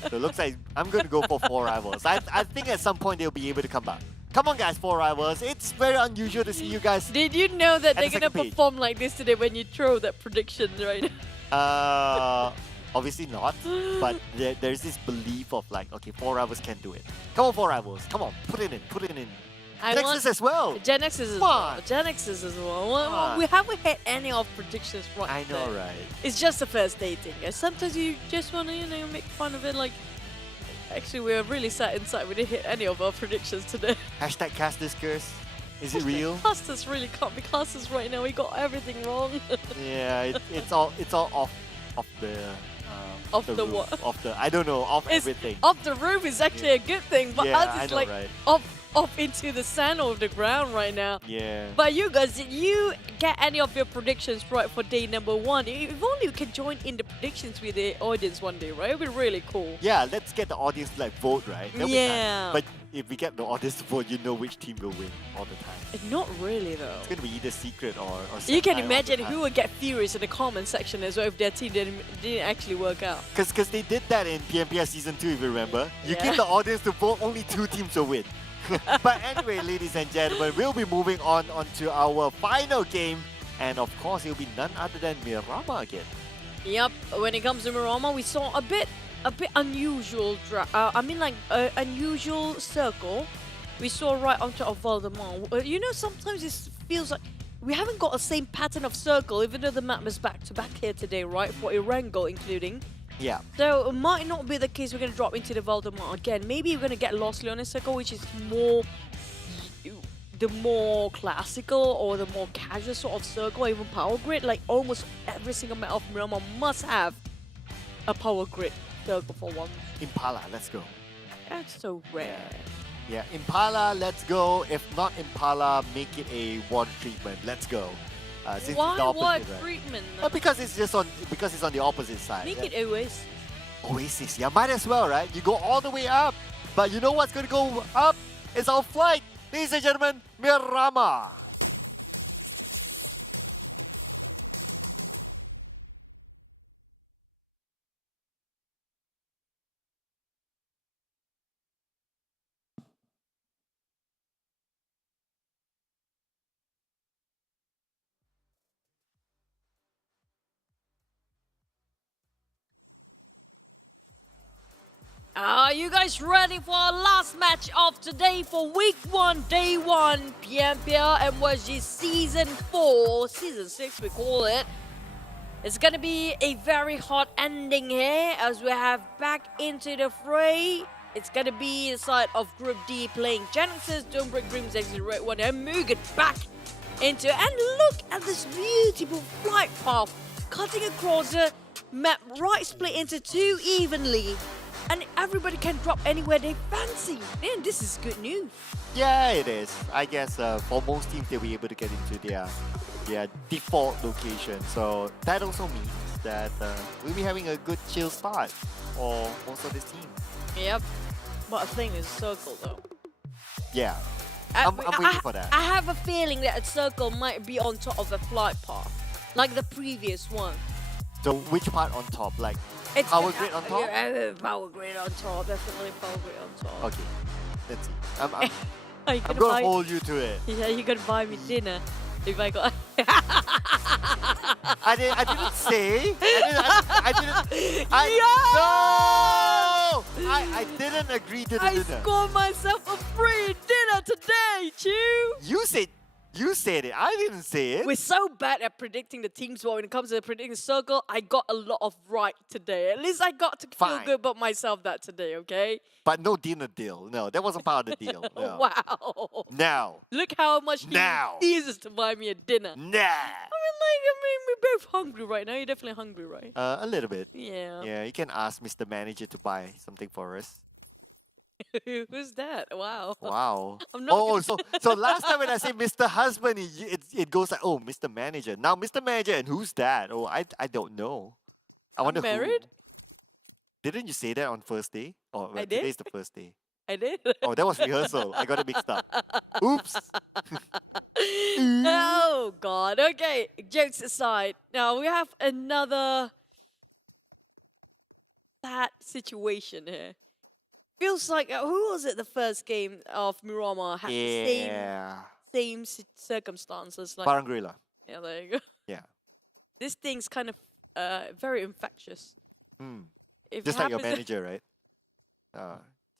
So it looks like I'm going to go for 4 rivals. I think at some point they'll be able to come back. Come on, guys, 4 rivals. It's very unusual to see you guys. Did you know that they're the going to second page. perform like this today when you throw that prediction right now? Obviously not. But there's this belief of like, okay, 4 rivals can do it. Come on, 4 rivals. Come on, put it in. Put it in. Genexus as well. Genexus as well. Genexus as well. We haven't had any of predictions right I know, there. right? It's just the first dating. And sometimes you just want to, make fun of it. Like, actually, we're really sad inside. We didn't hit any of our predictions today. Hashtag cast this curse. Is it real? Casters really can't be casters right now. We got everything wrong. Yeah, it's all off the. Off the roof, what? Off the, I don't know, off everything. Off the roof is actually a good thing, but Yeah, ours I is know, like right? off into the sand of the ground right now. Yeah. But you guys, did you get any of your predictions right for day number 1? If only we can join in the predictions with the audience one day, right? It would be really cool. Yeah, let's get the audience to like vote, right? That'll be Yeah. nice. But if we get the audience to vote, you know which team will win all the time. Not really though. It's gonna be either secret or You can Sentai all the imagine time. who would get furious in the comment section as well if their team didn't actually work out. Because they did that in PMPL Season 2, if you remember. You Yeah. give the audience to vote, only 2 teams will win. But anyway, ladies and gentlemen, we'll be moving on to our final game. And of course, it'll be none other than Miramar again. Yep, when it comes to Miramar, we saw a bit unusual, unusual circle. We saw right on top of Valdemar. You know, sometimes it feels like we haven't got the same pattern of circle, even though the map is back to back here today, right? For Erangel including. Yeah. So it might not be the case we're going to drop into the Valdemar again. Maybe we're going to get Lost Leonis circle, which is more the more classical or the more casual sort of circle, even power grid. Like almost every single map of Miramar must have a power grid circle for one. Impala, let's go. That's so rare. Yeah, Impala, let's go. If not Impala, make it a one treatment. Let's go. Since Why it's the opposite, what right? treatment? Well, because it's on the opposite side. Make right? it Oasis. Oasis, yeah, might as well, right? You go all the way up. But you know what's going to go up? It's our flight. Ladies and gentlemen, Miramar. Are you guys ready for our last match of today for week 1, day 1, PMPL MYSG season 4, season 6 we call it. It's gonna be a very hot ending here as we have back into the fray. It's gonna be the side of Group D playing Genexus, Don't Break Dreams, Exit redONE, and MUGEN back into. And look at this beautiful flight path cutting across the map, right split into 2 evenly. And everybody can drop anywhere they fancy. Man, this is good news. Yeah, it is. I guess for most teams, they'll be able to get into their default location. So that also means that we'll be having a good chill start for most of this team. Yep. But I think it's circle though. Yeah. I'm waiting for that. I have a feeling that a circle might be on top of the flight path, like the previous one. So which part on top? Like It's power grid on top? Power grid on top, definitely power grid on top. Okay, let's see. Are you I'm gonna gonna buy- hold you to it. Yeah, you're gonna buy me dinner if I got. I didn't say. I didn't agree to the I dinner. scored myself a free dinner today, Chew. You said it. I didn't say it. We're so bad at predicting the teams, but when it comes to predicting circle, I got a lot of right today. At least I got to feel good about myself that today, okay? But no dinner deal. No, that wasn't part of the deal. No. Wow. Now. Look how much he Now. teases to buy me a dinner. Nah. I mean, we're both hungry right now. You're definitely hungry, right? A little bit. Yeah. Yeah, you can ask Mr. Manager to buy something for us. Who's that? Wow. Wow. I'm not Oh, gonna- so last time when I say Mr. Husband, it goes like, oh, Mr. Manager. Now, Mr. Manager, and who's that? Oh, I don't know. I wonder married? who. Didn't you say that on first day? Oh, well, I did? today's the first day. I did. Oh, that was rehearsal. I got it mixed up. Oops. Oh, God. Okay, jokes aside. Now, we have another sad situation here. Feels like, who was it the first game of Miramar had Yeah. the same circumstances? Like, Farang Guerilla. yeah, there you go. Yeah. This thing's kind of very infectious. If Just it like your happens- manager, right?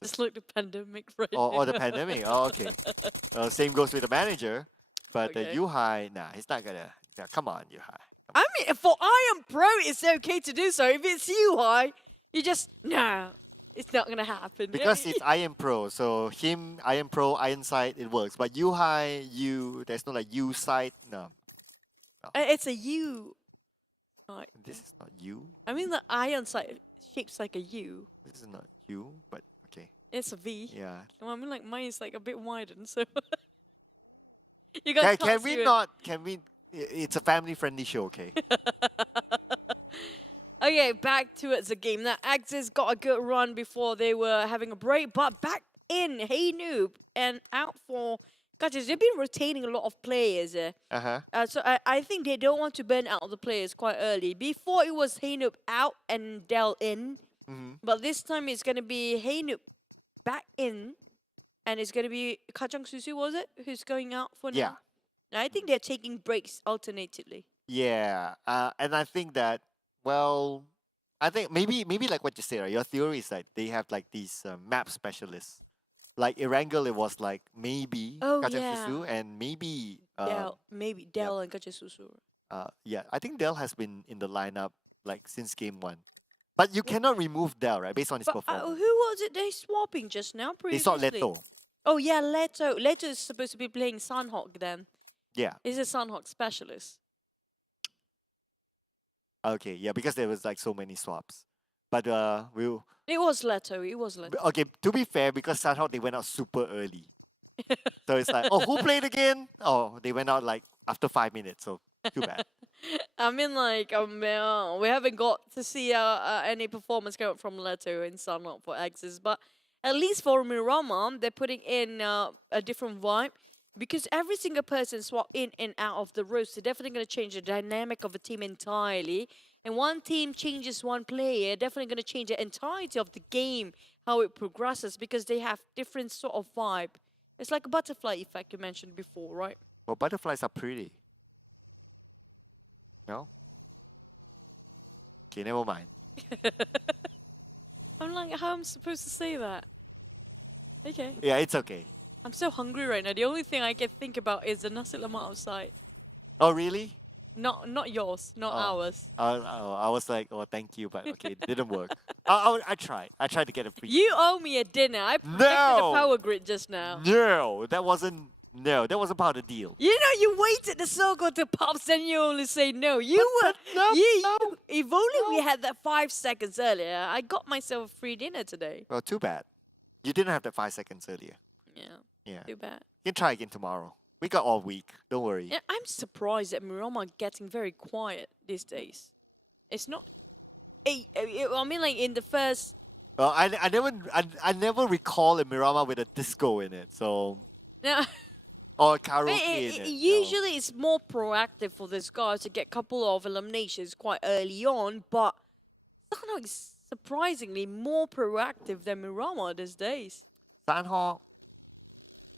Just like the pandemic, right? Or the pandemic. Oh, okay. Same goes with the manager. But Okay. Yuhai, nah, he's not gonna. Yeah, come on, Yuhai. I mean, for Iron Pro, it's okay to do so. If it's you, you just, nah, it's not gonna happen. Because it's Iron Pro, so him, Iron Pro, Iron Sight, it works. But Yuhai, there's no like U Sight, no. It's a U. Like, This is not U. I mean, the iron side shapes like a U. This is not U, but okay. It's a V. Yeah. Well, I mean, like, mine is like a bit widened, so. You guys Can can't we see it. not? Can we? It's a family-friendly show, okay? Okay, back towards the game. Now, Axis got a good run before they were having a break, but back in, Hey Noob, and out for Gotchas. They've been retaining a lot of players. So I think they don't want to burn out the players quite early. Before it was Hey Noob out and Dell in, but this time it's going to be Hey Noob back in and it's going to be Kacang Susu, was it? Who's going out for Yeah. now? And I think they're taking breaks alternately. Yeah, and I think that, well, I think maybe like what you say, right? Your theory is that they have like these map specialists. Like Erangel, it was like maybe Kacang yeah. Susu and maybe Del, maybe Del and Kacang Susu. yeah, I think Del has been in the lineup like since game 1. But you cannot remove Del, right? Based on his But performance. who was it they swapping just now? They saw Previously? Leto. Oh yeah, Leto. Leto is supposed to be playing Sanhok then. Yeah. He's a Sanhok specialist. Okay, yeah, because there was like so many swaps. But we'll It was Leto. It was Leto. okay, to be fair, because Sanhok they went out super early. So it's like, oh, who played again? Oh, they went out like after 5 minutes, so too bad. I mean, like, we haven't got to see any performance coming from Leto in Sanhok for Axis, but at least for Miramar, they're putting in a different vibe. Because every single person swap in and out of the roster, they're definitely going to change the dynamic of a team entirely. And one team changes one player, definitely going to change the entirety of the game, how it progresses, because they have different sort of vibe. It's like a butterfly effect you mentioned before, right? Well, butterflies are pretty. No? Okay, never mind. I'm like, how am I supposed to say that? Okay. Yeah, it's okay. I'm so hungry right now. The only thing I can think about is the nasi lemak outside. Oh, really? Not yours, not ours. I was like, oh, thank you, but okay, it didn't work. I tried. I tried to get a free. You owe me a dinner. I predicted the power grid just now. No, that wasn't part of the deal. You know, you waited the circle to pops, then you only say no. You were, if only we had that 5 seconds earlier, I got myself a free dinner today. Well, too bad. You didn't have that 5 seconds earlier. Yeah, Yeah. too bad. You can try again tomorrow. We got all week. Don't worry. Yeah, I'm surprised that Miramar getting very quiet these days. It's not. I mean, like in the first. Well, I never recall a Miramar with a disco in it. So. No. Or karaoke in it. Usually, it's more proactive for this guys to get a couple of eliminations quite early on, but Sanhok is surprisingly more proactive than Miramar these days. Sanhok.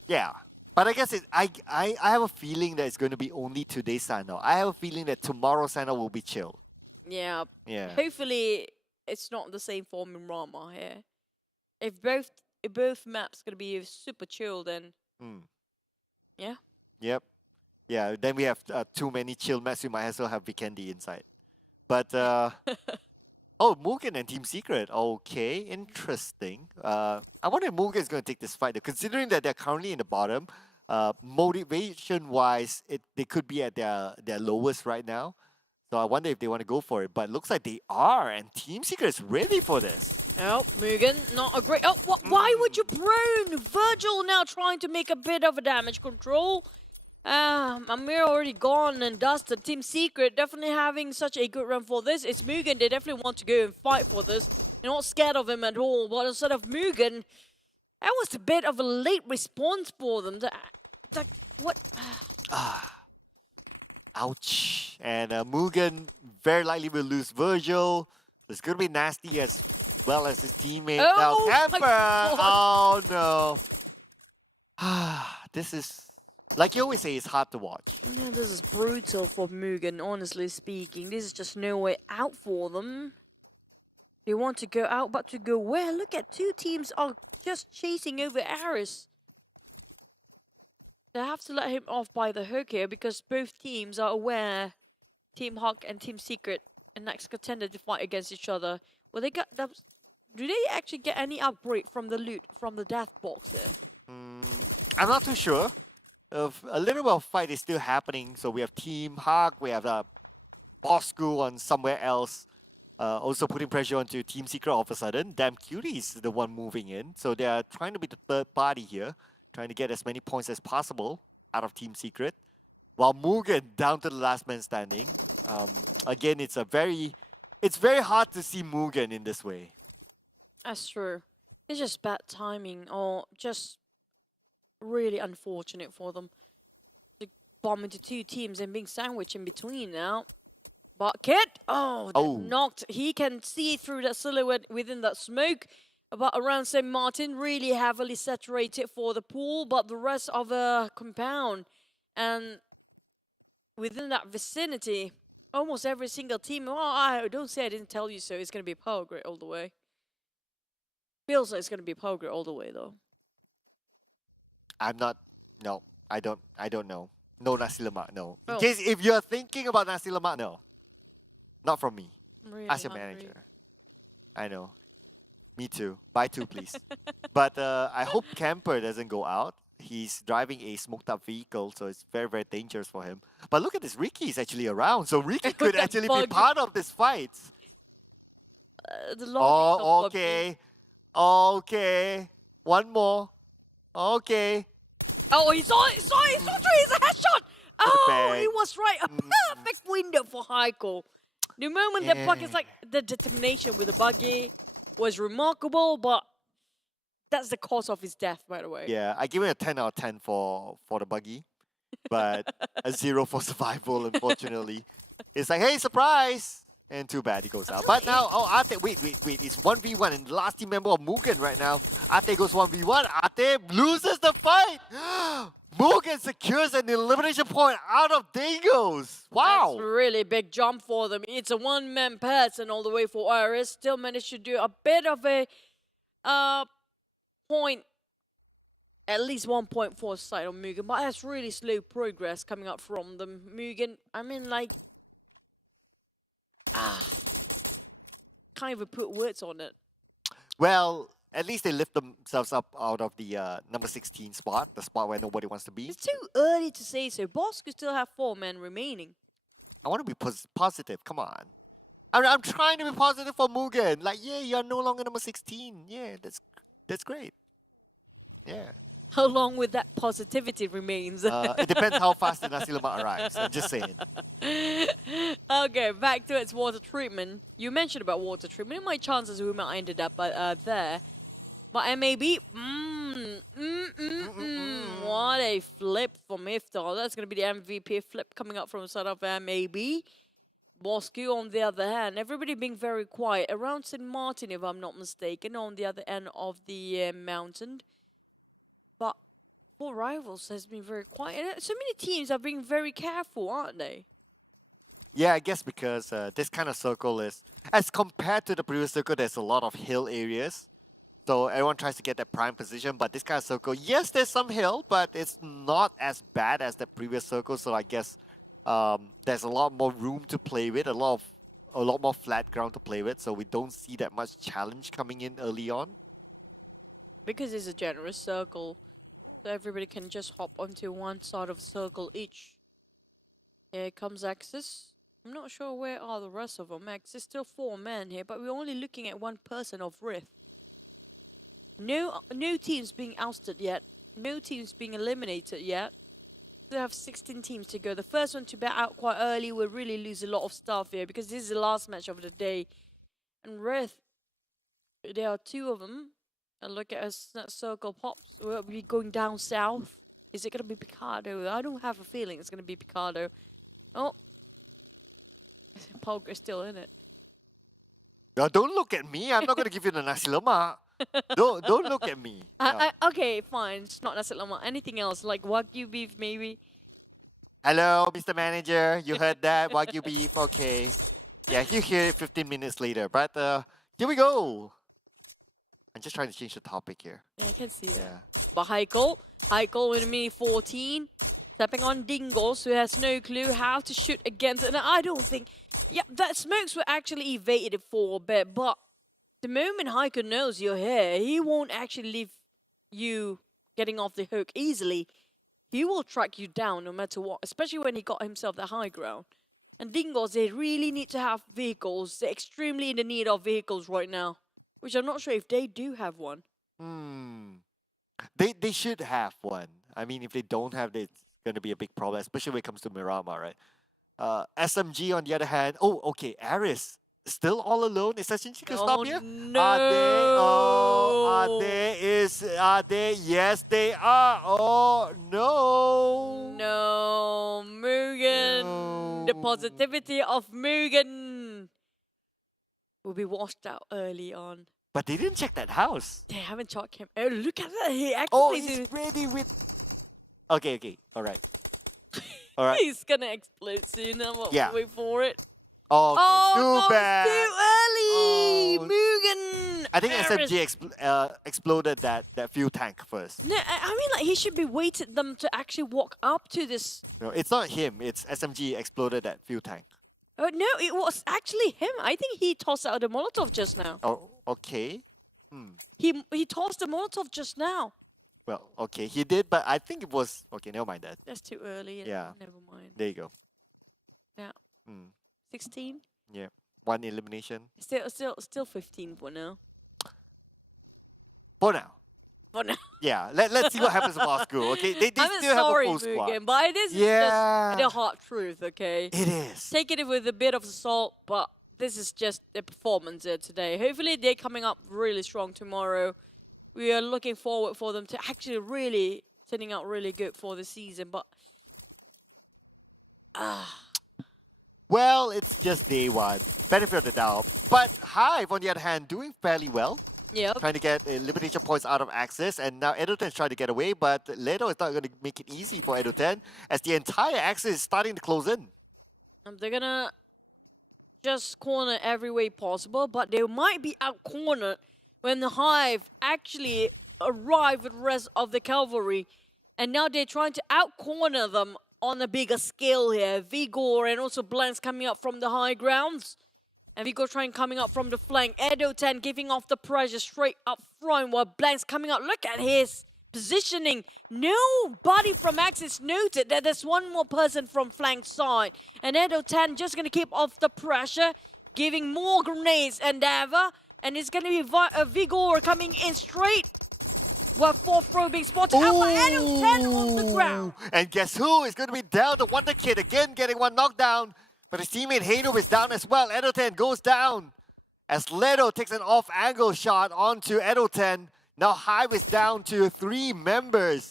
Yeah. But I guess I have a feeling that it's going to be only today's Sanhok. I have a feeling that tomorrow's Sanhok will be chill. Yeah. Yeah. Hopefully, it's not the same for Miramar here. If both maps gonna be super chill, then yeah. Yep. Yeah. Then we have too many chill maps. We might as well have Vikendi inside. But oh, MUGEN and Team Secret. Okay, interesting. I wonder if MUGEN is going to take this fight. Considering that they're currently in the bottom, motivation-wise, they could be at their lowest right now. So I wonder if they want to go for it. But it looks like they are, and Team Secret is ready for this. No, MUGEN, not a great... Oh, why would you prone? Virgil now trying to make a bit of a damage control. Amir already gone and dusted. Team Secret definitely having such a good run for this. It's MUGEN, they definitely want to go and fight for this. They're not scared of him at all, but instead of MUGEN, that was a bit of a late response for them. What? Ouch. And MUGEN very likely will lose Virgil. It's going to be nasty as well as his teammate. Now, Camper! Oh, no. This is... Like you always say, it's hard to watch. This is brutal for MUGEN, honestly speaking. This is just no way out for them. They want to go out, but to go where? Look at two teams are just chasing over Aris. They have to let him off by the hook here because both teams are aware. Team Hawk and Team Secret and next contender to fight against each other. Well, they got... Do they actually get any upgrade from the loot, from the death box? I'm not too sure. A little bit of fight is still happening. So we have Team Hawk, we have Bosskurr on somewhere else. Also putting pressure onto Team Secret all of a sudden. Damn Cutie is the one moving in. So they are trying to be the third party here. Trying to get as many points as possible out of Team Secret. While MUGEN down to the last man standing. Again, it's very hard to see MUGEN in this way. That's true. It's just bad timing or just really unfortunate for them. To bomb into two teams and being sandwiched in between now. But Kid, knocked. He can see through that silhouette within that smoke. But around St. Martin, really heavily saturated for the pool, but the rest of the compound and within that vicinity, almost every single team. Well, I don't say I didn't tell you so. It's going to be power grid all the way. Feels like it's going to be power grid all the way, though. I'm not. No, I don't know. No nasi lemak. No. Oh. In case if you're thinking about nasi lemak, no. Not from me. Really Ask your hungry. manager. I know. Me too. Buy two, please. But I hope Camper doesn't go out. He's driving a smoked up vehicle, so it's very, very dangerous for him. But look at this, Ricky is actually around, so Ricky could actually be part of this fight. Oh, okay. Okay. One more. Okay. Oh, he saw it! It's a headshot! Oh, he was right. A perfect window for Heiko. The moment the puck is like, the detonation with the buggy was remarkable, but that's the cause of his death, by the way. Yeah, I give it a 10 out of 10 for the buggy, but a 0 for survival, unfortunately. It's like, hey, surprise! And too bad, he goes out. But now, oh, Ate, wait, it's 1v1, and the last team member of MUGEN right now. Ate goes 1v1, Ate loses the fight! MUGEN secures an elimination point out of Dingoz! Wow! That's a really big jump for them. It's a one-man pass and all the way for Iris. Still managed to do a bit of a point, at least 1.4 side on MUGEN, but that's really slow progress coming up from them. MUGEN, I mean, like, can't even put words on it. Well, at least they lift themselves up out of the number 16 spot, the spot where nobody wants to be. It's too early to say so. Bosskurr still have 4 men remaining. I want to be positive, come on. I'm trying to be positive for MUGEN. Like, yeah, you're no longer number 16. Yeah, that's great. Yeah. How long with that positivity remains? It depends how fast the nasi lemak arrives. I'm just saying. Okay, back to its water treatment. You mentioned about water treatment. In my chances, we might ended up there. But MAB, what a flip from Iftar. That's going to be the MVP flip coming up from the side of MAB. Bosskurr, on the other hand, everybody being very quiet. Around St. Martin, if I'm not mistaken, on the other end of the mountain. But for rivals has been very quiet. And so many teams are being very careful, aren't they? Yeah, I guess because this kind of circle is, as compared to the previous circle, there's a lot of hill areas. So everyone tries to get that prime position, but this kind of circle, yes, there's some hill, but it's not as bad as the previous circle. So I guess there's a lot more room to play with, a lot more flat ground to play with. So we don't see that much challenge coming in early on. Because it's a generous circle, so everybody can just hop onto one side of the circle each. Here comes Axis. I'm not sure where are the rest of them. Axis still 4 men here, but we're only looking at one person of Rift. No teams being ousted yet. No teams being eliminated yet. We have 16 teams to go. The first one to be out quite early will really lose a lot of stuff here because this is the last match of the day. And Rift, there are 2 of them. And look at us, that circle pops. We'll be going down south. Is it going to be Picardo? I don't have a feeling it's going to be Picardo. Oh. Poker's still in it. No, don't look at me. I'm not going to give you the nasi lemak. Don't look at me. Okay, fine. It's not nasi lemak. Anything else, like Wagyu beef maybe? Hello, Mr. Manager. You heard that? Wagyu beef. Okay. Yeah, you hear it 15 minutes later. But here we go. I'm just trying to change the topic here. I can see that. But Heiko with me 14. Stepping on Dingoz, who has no clue how to shoot against it. And I don't think... Yeah, that smokes were actually evaded for a bit, but the moment Heiko knows you're here, he won't actually leave you getting off the hook easily. He will track you down no matter what, especially when he got himself the high ground. And Dingoz, they really need to have vehicles. They're extremely in the need of vehicles right now, which I'm not sure if they do have one. They should have one. I mean, if they don't have it, it's going to be a big problem, especially when it comes to Miramar, right? SMG, on the other hand, oh, okay, Aris, still all alone? Is that Shinji can stop here? No! Are they? Yes, they are. Oh, no. No, MUGEN. No. The positivity of MUGEN will be washed out early on. But they didn't check that house. They haven't checked him. Oh, look at that. He actually he's ready with... Okay. Alright. Alright. He's gonna explode soon. Yeah. Wait for it. Oh, okay. Oh, Too bad. Too early. Mugen. I think Paris. SMG exploded that fuel tank first. No, I mean, like, he should be waited them to actually walk up to this. No, it's not him. It's SMG exploded that fuel tank. Oh, no, it was actually him. I think he tossed out the Molotov just now. Oh, okay. He tossed the Molotov just now. Well, okay, he did, but I think it was... Okay, never mind that. That's too early. Yeah. Never mind. There you go. Now, 16. Yeah. One elimination. Still 15 for now. For now. For now. Yeah, let's see what happens to Bosskurr, okay? They I'm still sorry, have a full squad. Mugen, but this is just the hard truth, okay? It is. Take it with a bit of salt, but this is just the performance here today. Hopefully they're coming up really strong tomorrow. We are looking forward for them to actually really turning out really good for the season, but... Well, it's just day one. Benefit of the doubt. But HYVE, on the other hand, doing fairly well. Yep. Trying to get elimination points out of Axis, and now redONE is trying to get away, but redONE is not going to make it easy for redONE as the entire Axis is starting to close in. They're gonna just corner every way possible, but they might be out-cornered when the HYVE actually arrive with the rest of the cavalry. And now they're trying to out-corner them on a bigger scale here. Vigor and also Blanks coming up from the high grounds. And Vigor trying coming up from the flank. redONE giving off the pressure straight up front while Blanks coming out. Look at his positioning. Nobody from Axis noted that there's one more person from flank side. And redONE just going to keep off the pressure, giving more grenades and ever. And it's going to be Vigor coming in straight. Well, fourth throw being spotted out by redONE on the ground. And guess who is going to be down? The Wonder Kid again getting one knockdown. But his teammate Hado is down as well. redONE goes down as redONE takes an off-angle shot onto redONE. Now HYVE is down to 3 members.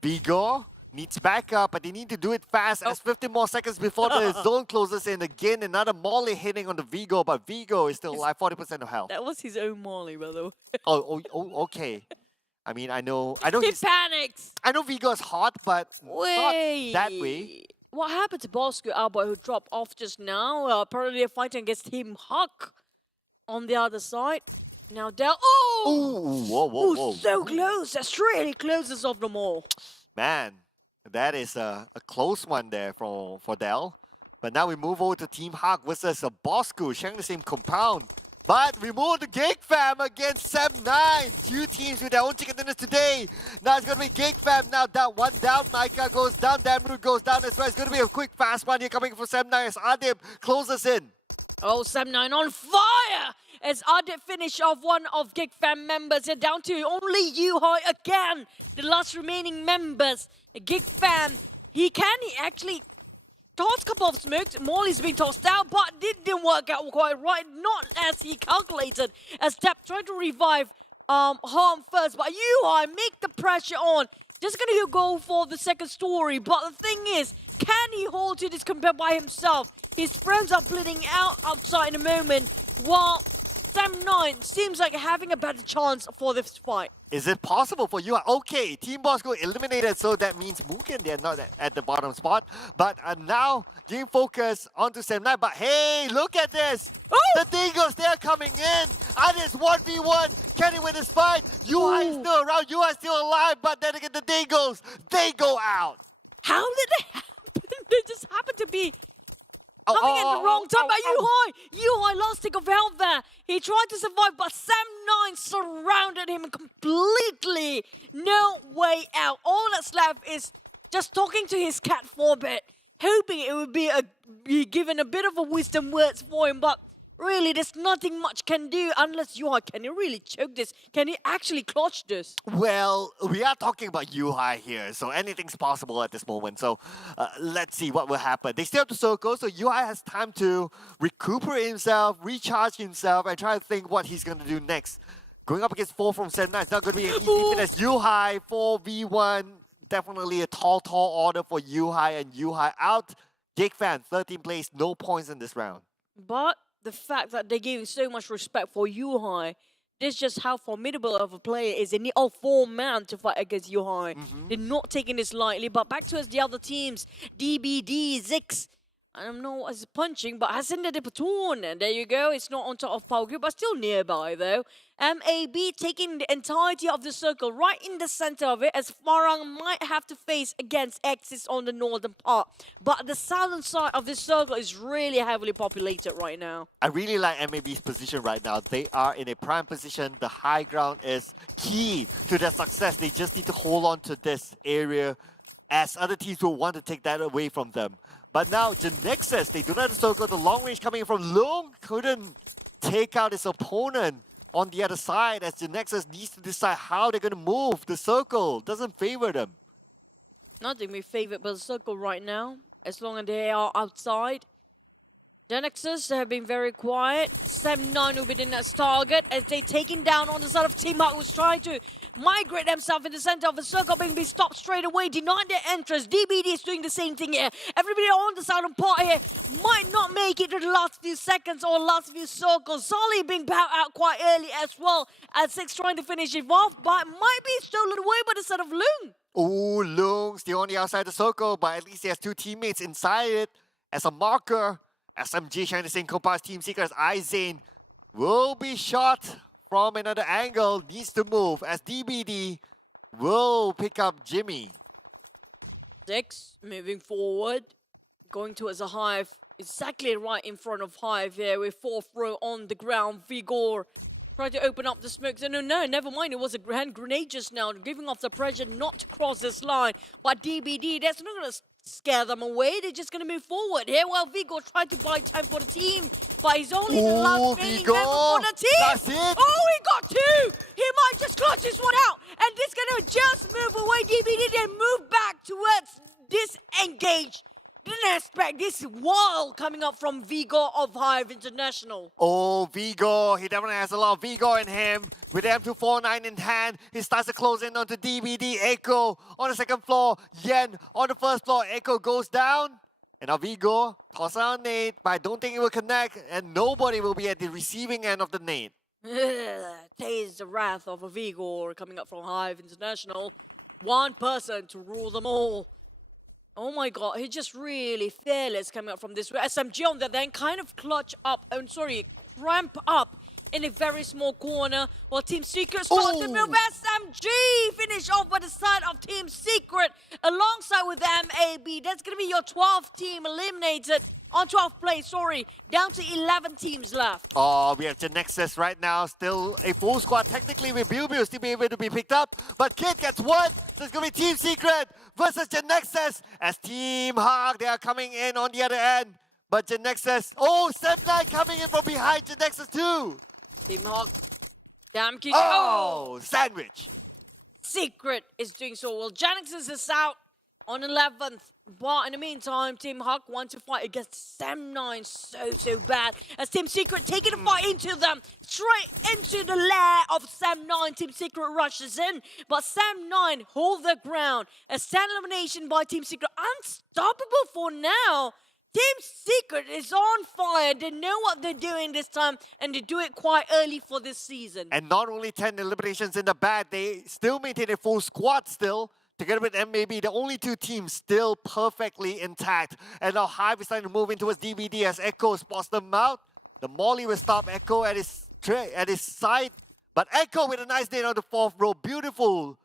Vigor needs backup, but they need to do it fast as 15 more seconds before the zone closes in. Again, another molly hitting on the Vigor, but Vigor is still alive, 40% of health. That was his own molly, by the way. Oh, okay. I mean, I know. He panics. I know Vigor's hot, but not that way. What happened to Bosskurr, our boy, who dropped off just now? Apparently they're fighting against Team Huck on the other side. Now Del. Oh! Whoa. So close. That's really closest of them all. Man, that is a close one there for Del. But now we move over to Team Huck versus Bosskurr, sharing the same compound. But we move to GEEK Fam against SEM9. 2 teams with their own chicken dinners today. Now it's going to be GEEK Fam now down. One down, Micah goes down, Damroot goes down as well. It's going to be a quick fast one here coming from SEM9 as Adib closes in. Oh, SEM9 on fire! As Adib finish off one of GEEK Fam members. They're down to only Yuhai again. The last remaining members. GEEK Fam, he actually tossed a couple of smokes. Molly's being tossed out, but it didn't work out quite right. Not as he calculated. As Depp tried to revive Harm first, but Yuhai make the pressure on. Just gonna go for the second story, but the thing is, can he hold to this compare by himself? His friends are splitting out outside in a moment, while SEM9 seems like having a better chance for this fight. Is it possible for you? Okay, Team Bosskurr eliminated, so that means MUGEN, they're not at the bottom spot. But now, team focus onto SEM9. But hey, look at this! The Dingoz, they're coming in! And it's 1v1! Can he win this fight? Yuhai is still around, Yuhai is still alive, but then again, the Dingoz, they go out! How did they happen? They just happen to be coming at the wrong time by Yuhai! Yuhai lost stick of health there. He tried to survive, but SEM9 surrounded him completely. No way out. All that's left is just talking to his cat for a bit, hoping it would be given a bit of a wisdom words for him, but really, there's nothing much can do unless Yuhai, can he really choke this? Can he actually clutch this? Well, we are talking about Yuhai here, so anything's possible at this moment. So let's see what will happen. They still have to circle, so Yuhai has time to recuperate himself, recharge himself, and try to think what he's going to do next. Going up against 4 from SEM9, it's not going to be even as Yuhai, 4v1. Definitely a tall order for Yuhai, and Yuhai out. GEEK Fam, 13 place, no points in this round. But the fact that they're giving so much respect for Yuhai This is just how formidable of a player is. They need all 4 man to fight against Yohai. They're not taking this lightly, but back to us, the other teams. DBD, Zix. I don't know what is punching, but Hacienda de Patron. And there you go. It's not on top of Power Group, but still nearby, though. MAB taking the entirety of the circle right in the center of it, as Farang might have to face against Exis on the northern part. But the southern side of this circle is really heavily populated right now. I really like MAB's position right now. They are in a prime position. The high ground is key to their success. They just need to hold on to this area, as other teams will want to take that away from them. But now Genexus, they do not circle. The long range coming from Long couldn't take out his opponent on the other side, as Genexus needs to decide how they're going to move. The circle doesn't favor them. Nothing we favored but the circle right now, as long as they are outside. Genexus have been very quiet. 7-9 within that target as they taking down on the side of Team Mark, who's trying to migrate themselves in the center of the circle, being be stopped straight away, denying their entrance. DBD is doing the same thing here. Everybody on the southern part here might not make it to the last few seconds or last few circles. Solly being bowed out quite early as well, as Six trying to finish it off, but might be stolen away by the side of Loong. Oh, Loong still on the outside of the circle, but at least he has 2 teammates inside it as a marker. SMG sharing the same compound Team Seeker as Izane will be shot from another angle, needs to move as DBD will pick up Jimmy. Six moving forward, going towards a HYVE, exactly right in front of HYVE here with 4th row on the ground. Vigor trying to open up the smokes. No, never mind, it was a hand grenade just now, giving off the pressure not to cross this line. But DBD, that's not going to scare them away, they're just going to move forward here. Well, Vigor tried to buy time for team, but he's only allowed Vigor for the team. That's it. Oh, he got 2! He might just clutch this one out, and this going to just move away. DBD then move back towards disengage. Didn't expect this wall coming up from Vigor of HYVE International. Oh, Vigor, he definitely has a lot of Vigor in him. With the M249 in hand, he starts to close in onto DBD. Echo on the 2nd floor, Yen on the 1st floor. Echo goes down, and now Vigor tosses out a nade, but I don't think it will connect, and nobody will be at the receiving end of the nade. Taste the wrath of a Vigor coming up from HYVE International. One person to rule them all. Oh my god, he's just really fearless coming up from this way. SMG on that then kind of cramp up in a very small corner while Team Secret starts to move. SMG finish off by the side of Team Secret alongside with MAB. That's going to be your 12th team eliminated on 12th place, down to 11 teams left. Oh, we have Genexus right now, still a full squad. Technically with Bill still be able to be picked up, but Kid gets 1, so it's going to be Team Secret versus Genexus as Team Hawk, they are coming in on the other end. But Genexus, Senai coming in from behind Genexus too. Team Hawk, damn kid. Sandwich. Secret is doing so well. Genexus is out on 11th. But in the meantime, Team Hawk wants to fight against Sam9 so bad. As Team Secret taking the fight into them, straight into the lair of Sam9. Team Secret rushes in, but Sam9 hold their ground. A stand elimination by Team Secret, unstoppable for now. Team Secret is on fire. They know what they're doing this time, and they do it quite early for this season. And not only 10 eliminations in the bag, they still maintain a full squad still. Together with MAB, the only 2 teams still perfectly intact. And now HYVE is starting to move in towards DBD as Echo spots them out. The Molly will stop Echo at his side. But Echo with a nice nade on the 4th row. Beautiful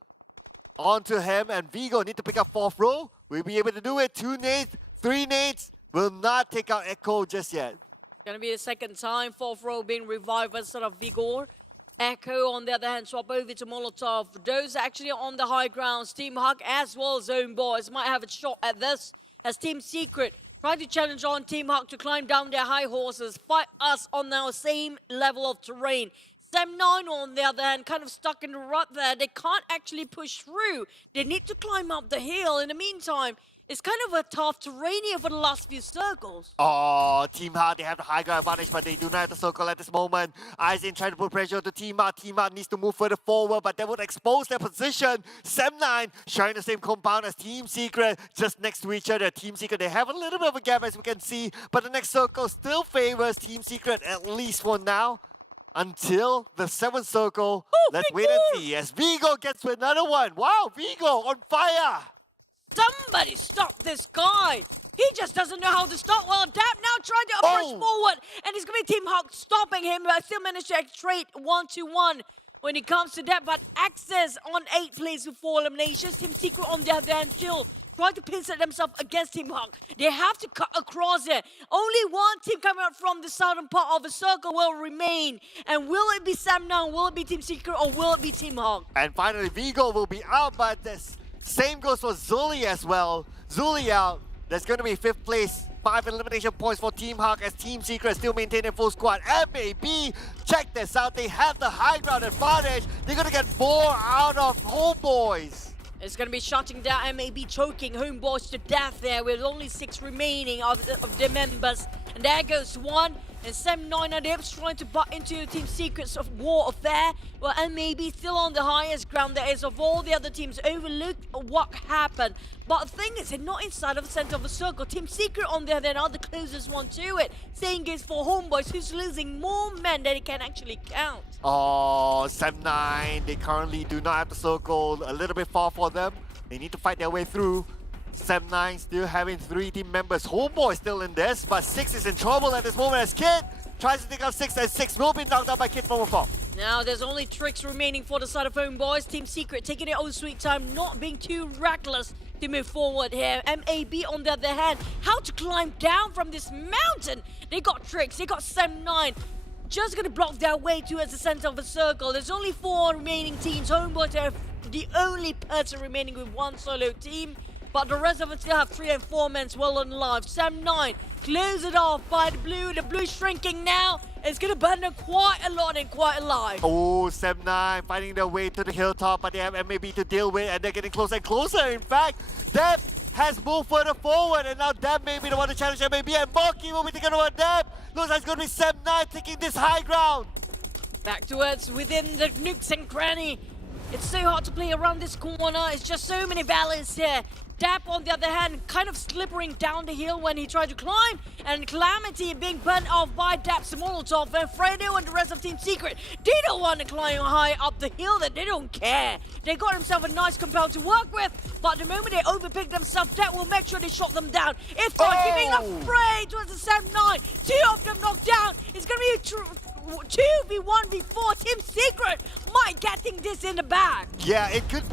onto him. And Vigo need to pick up 4th row. Will be able to do it. 2 nades, 3 nades. Will not take out Echo just yet. Gonna be the second time 4th row being revived instead of Vigor. Echo, on the other hand, swap over to Molotov. Those actually on the high ground. Team Hawk as well as HomeBois might have a shot at this as Team Secret trying to challenge on Team Hawk to climb down their high horses, fight us on our same level of terrain. Sam9 on the other hand, kind of stuck in the rut there. They can't actually push through. They need to climb up the hill. In the meantime, it's kind of a tough terrain here for the last few circles. Oh, Team Hard, they have the high ground advantage, but they do not have the circle at this moment. Izane trying to put pressure on Team Hard. Team Hard needs to move further forward, but that would expose their position. Sam9 sharing the same compound as Team Secret, just next to each other. Team Secret, they have a little bit of a gap as we can see, but the next circle still favors Team Secret, at least for now. until the 7th circle. Oh, Let's wait and see as Vigo gets to another one. Wow, Vigo on fire. Somebody stop this guy! He just doesn't know how to stop. Well, Dap now trying to approach forward, and it's going to be Team Hawk stopping him, but still managed to trade 1-1 when it comes to that. But Access on 8 plays with 4 eliminations. Team Secret on the other hand kill, trying to pincer themselves against Team Hawk. They have to cut across it. Only one team coming out from the southern part of the circle will remain. And will it be Sam9, will it be Team Secret, or will it be Team Hawk? And finally, Vigo will be out, but this same goes for Zully as well. Zully out. There's going to be 5th place, 5 elimination points for Team Hawk as Team Secret still maintaining full squad. MAB, check this out, they have the high ground advantage. They're going to get 4 out of HomeBois. It's going to be shutting down MAB, choking HomeBois to death there with only 6 remaining of the members. And there goes one. And Sam9 and Dips trying to butt into Team Secret's of war affair. Well, MAB still on the highest ground there is of all the other teams. Overlooked what happened. But the thing is, they're not inside of the center of the circle. Team Secret on the other hand are the closest one to it. Same goes for HomeBois, who's losing more men than he can actually count. Oh, Sam9, they currently do not have the circle. A little bit far for them. They need to fight their way through. Sam9 still having 3 team members. HomeBois still in this, but 6 is in trouble at this moment as Kid tries to take out 6 as 6 will be knocked out by Kid from above. Now there's only tricks remaining for the side of HomeBois. Team Secret taking their own sweet time, not being too reckless to move forward here. MAB on the other hand, how to climb down from this mountain. They got tricks, they got Sam9. Just gonna block their way towards the center of the circle. There's only 4 remaining teams. HomeBois are the only person remaining with 1 solo team. But the rest of us still have 3 and 4 men well on live. Sam9 close it off by the blue. The blue shrinking now. It's going to burn them quite a lot and quite alive. Oh, Sam9 finding their way to the hilltop, but they have MAB to deal with, and they're getting closer and closer. In fact, Deb has moved further forward, and now Deb may be the one to challenge MAB, and Bulky will be taking over Deb. Looks like it's going to be Sam9 taking this high ground. Back towards within the nooks and cranny. It's so hard to play around this corner. It's just so many balance here. Dap, on the other hand, kind of slippering down the hill when he tried to climb. And Calamity being burnt off by Dap's Molotov. And Fredo and the rest of Team Secret, they don't want to climb high up the hill, that they don't care. They got themselves a nice compound to work with. But the moment they overpick themselves, that will make sure they shot them down. It's not giving enough spray towards the Sam9. 2 of them knocked down. It's going to be 2v1v4. Team Secret might getting this in the bag. Yeah, it could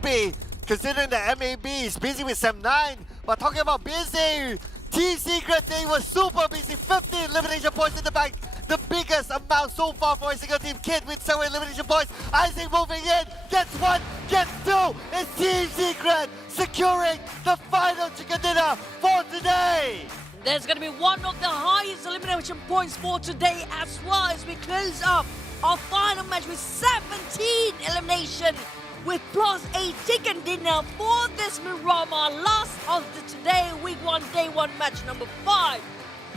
be. Considering that MAB is busy with Sam9, but talking about busy, Team Secret, they were super busy. 15 elimination points in the bag. The biggest amount so far for a single team. Kid with 7 elimination points. Isaac moving in, gets 1, gets 2. It's Team Secret securing the final chicken dinner for today. There's going to be one of the highest elimination points for today as well as we close up our final match with 17 elimination with plus a chicken dinner for this Miramar last of the today week 1 day 1 match number 5.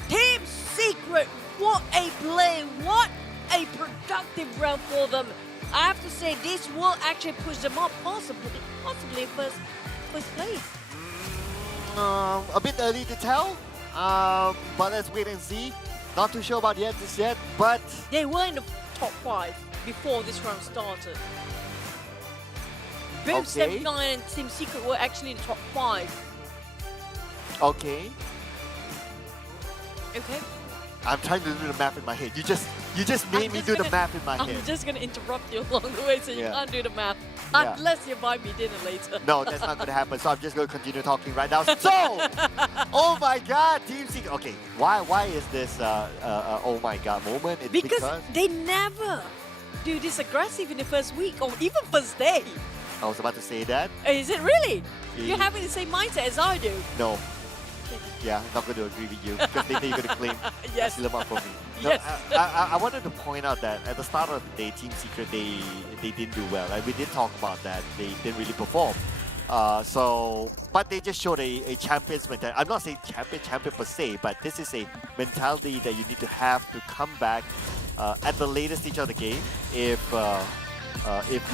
Team Secret, what a play, what a productive round for them. I have to say this will actually push them up possibly first place. A bit early to tell, but let's wait and see. Not too sure about this yet, but they were in the top 5 before this round started. Both okay. Sam9 and Team Secret were actually in the top 5. Okay. Okay. I'm trying to do the math in my head. You just made me do the math in my head. I'm just gonna interrupt you along the way so you can't do the math. Yeah. Unless you buy me dinner later. No, that's not going to happen. So I'm just going to continue talking right now. So, oh my God, Team Secret. Okay, why is this oh my God moment? It's because they never do this aggressive in the first week or even first day. I was about to say that. Is it really? Yeah. You're having the same mindset as I do. No. Yeah, I'm not going to agree with you because they think you're going to claim yes. Silema for me. No, yes. I wanted to point out that at the start of the day, Team Secret, they didn't do well. Like, we did talk about that. They didn't really perform. But they just showed a champion's mentality. I'm not saying champion per se, but this is a mentality that you need to have to come back at the latest stage of the game if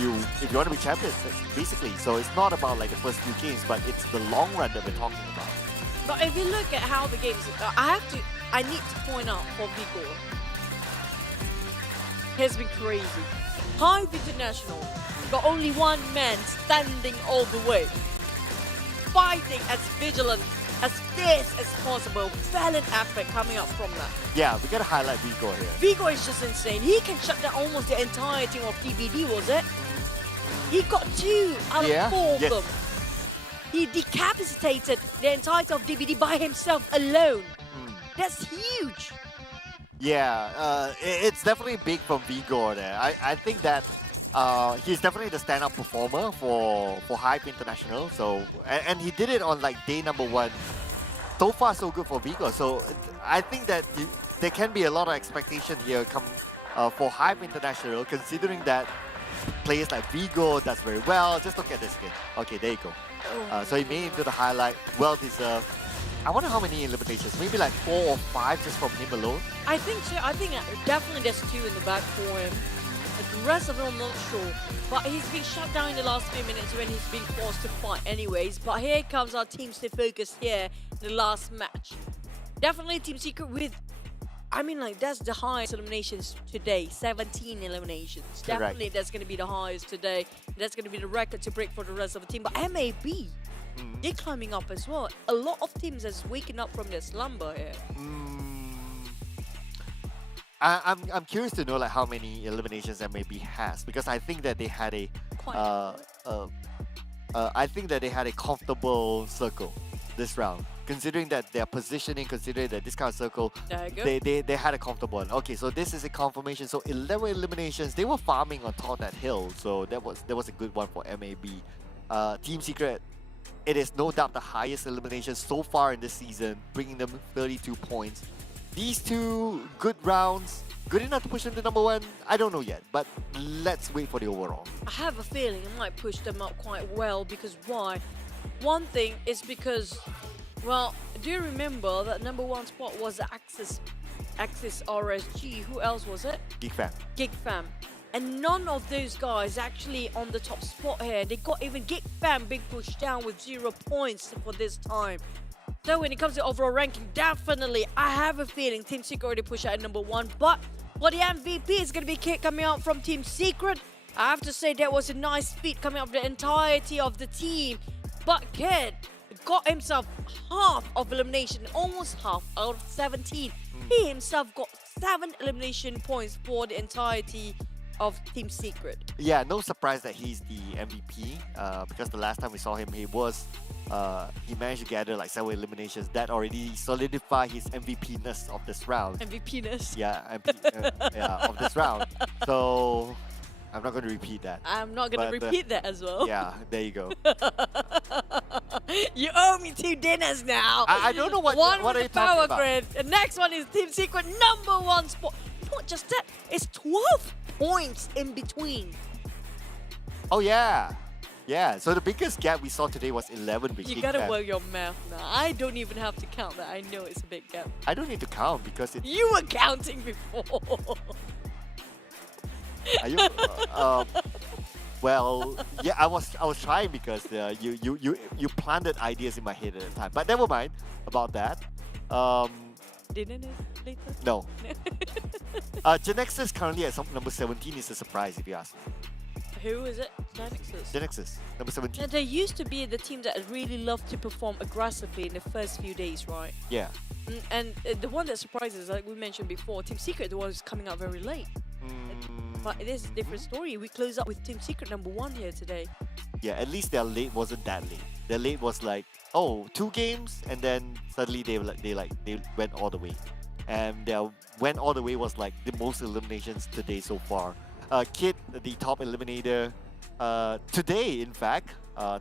you want to be champions, basically. So it's not about like the first 2 games, but it's the long run that we're talking about. But if you look at how the games are, I need to point out for Vigo. has been crazy. HYVE International got only one man standing all the way, fighting as vigilant, as fierce as possible. Valiant effort coming up from that. Yeah, we gotta highlight Vigo here. Vigo is just insane. He can shut down almost the entire team of DBD, was it? He got 2 out of 4 of them. He decapitated the entire team of DBD by himself alone. That's huge. Yeah, it's definitely big from Vigo there. I think that he's definitely the standout performer for HYVE International. So and he did it on like day number 1. So far, so good for Vigo. So I think that there can be a lot of expectation here for HYVE International, considering that players like Vigo does very well. Just look at this game. Okay, there you go. So he made it into the highlight. Well deserved. I wonder how many eliminations. Maybe like 4 or 5 just from him alone. I think so. I think definitely there's 2 in the back for him. The rest of them, I'm not sure. But he's been shut down in the last few minutes when he's been forced to fight anyways. But here comes our team stay focused here in the last match. Definitely Team Secret with, I mean, like, that's the highest eliminations today. 17 eliminations. Definitely that's going to be the highest today. That's going to be the record to break for the rest of the team. But MAB, they're climbing up as well. A lot of teams has waken up from their slumber here. I'm curious to know like how many eliminations MAB has, because I think that they had a I think that they had a comfortable circle this round. Considering that their positioning, considering that this kind of circle, they had a comfortable one. Okay, so this is a confirmation. So 11 eliminations. They were farming on top of that hill, so that was a good one for MAB. Team Secret, it is no doubt the highest elimination so far in this season, bringing them 32 points. These 2 good rounds, good enough to push them to number 1? I don't know yet, but let's wait for the overall. I have a feeling it might push them up quite well, because why? One thing is because, well, do you remember that number 1 spot was the Axis RSG? Who else was it? GEEK Fam. And none of those guys actually on the top spot here. They got even GEEK Fam being pushed down with 0 points for this time. So when it comes to overall ranking, definitely, I have a feeling Team Secret already pushed out at number 1. But for the MVP, is going to be coming out from Team Secret. I have to say that was a nice feat coming out of the entirety of the team. But Kid got himself half of elimination, almost half out of 17. He himself got 7 elimination points for the entirety of Team Secret. Yeah, no surprise that he's the MVP, because the last time we saw him, he managed to gather like 7 eliminations. That already solidified his MVP-ness of this round. MVP-ness? Yeah, yeah, of this round. So I'm not going to repeat that. I'm not going to repeat that as well. Yeah, there you go. You owe me 2 dinners now. I don't know what are you talking about. Grid. The next one is Team Secret number 1 spot. Not just that, it's 12 points in between. Oh yeah. Yeah, so the biggest gap we saw today was 11 with You GEEK gotta Fam. work your math now. I don't even have to count that. I know it's a big gap. I don't need to count because it's... You were counting before. Are you? Well, yeah, I was trying because you planted ideas in my head at the time. But never mind about that. Didn't it later? No. Genexus currently at number 17 is a surprise if you ask me. Who is it? Genexus. Genexus, number 17. Now, they used to be the team that really loved to perform aggressively in the first few days, right? Yeah. And the one that surprises, like we mentioned before, Team Secret was coming out very late. But it is a different story. We close up with Team Secret number 1 here today. Yeah, at least their late wasn't that late. Their late was like, oh, 2 games, and then suddenly they went all the way. And their went all the way was like the most eliminations today so far. Kid, the top eliminator, today in fact,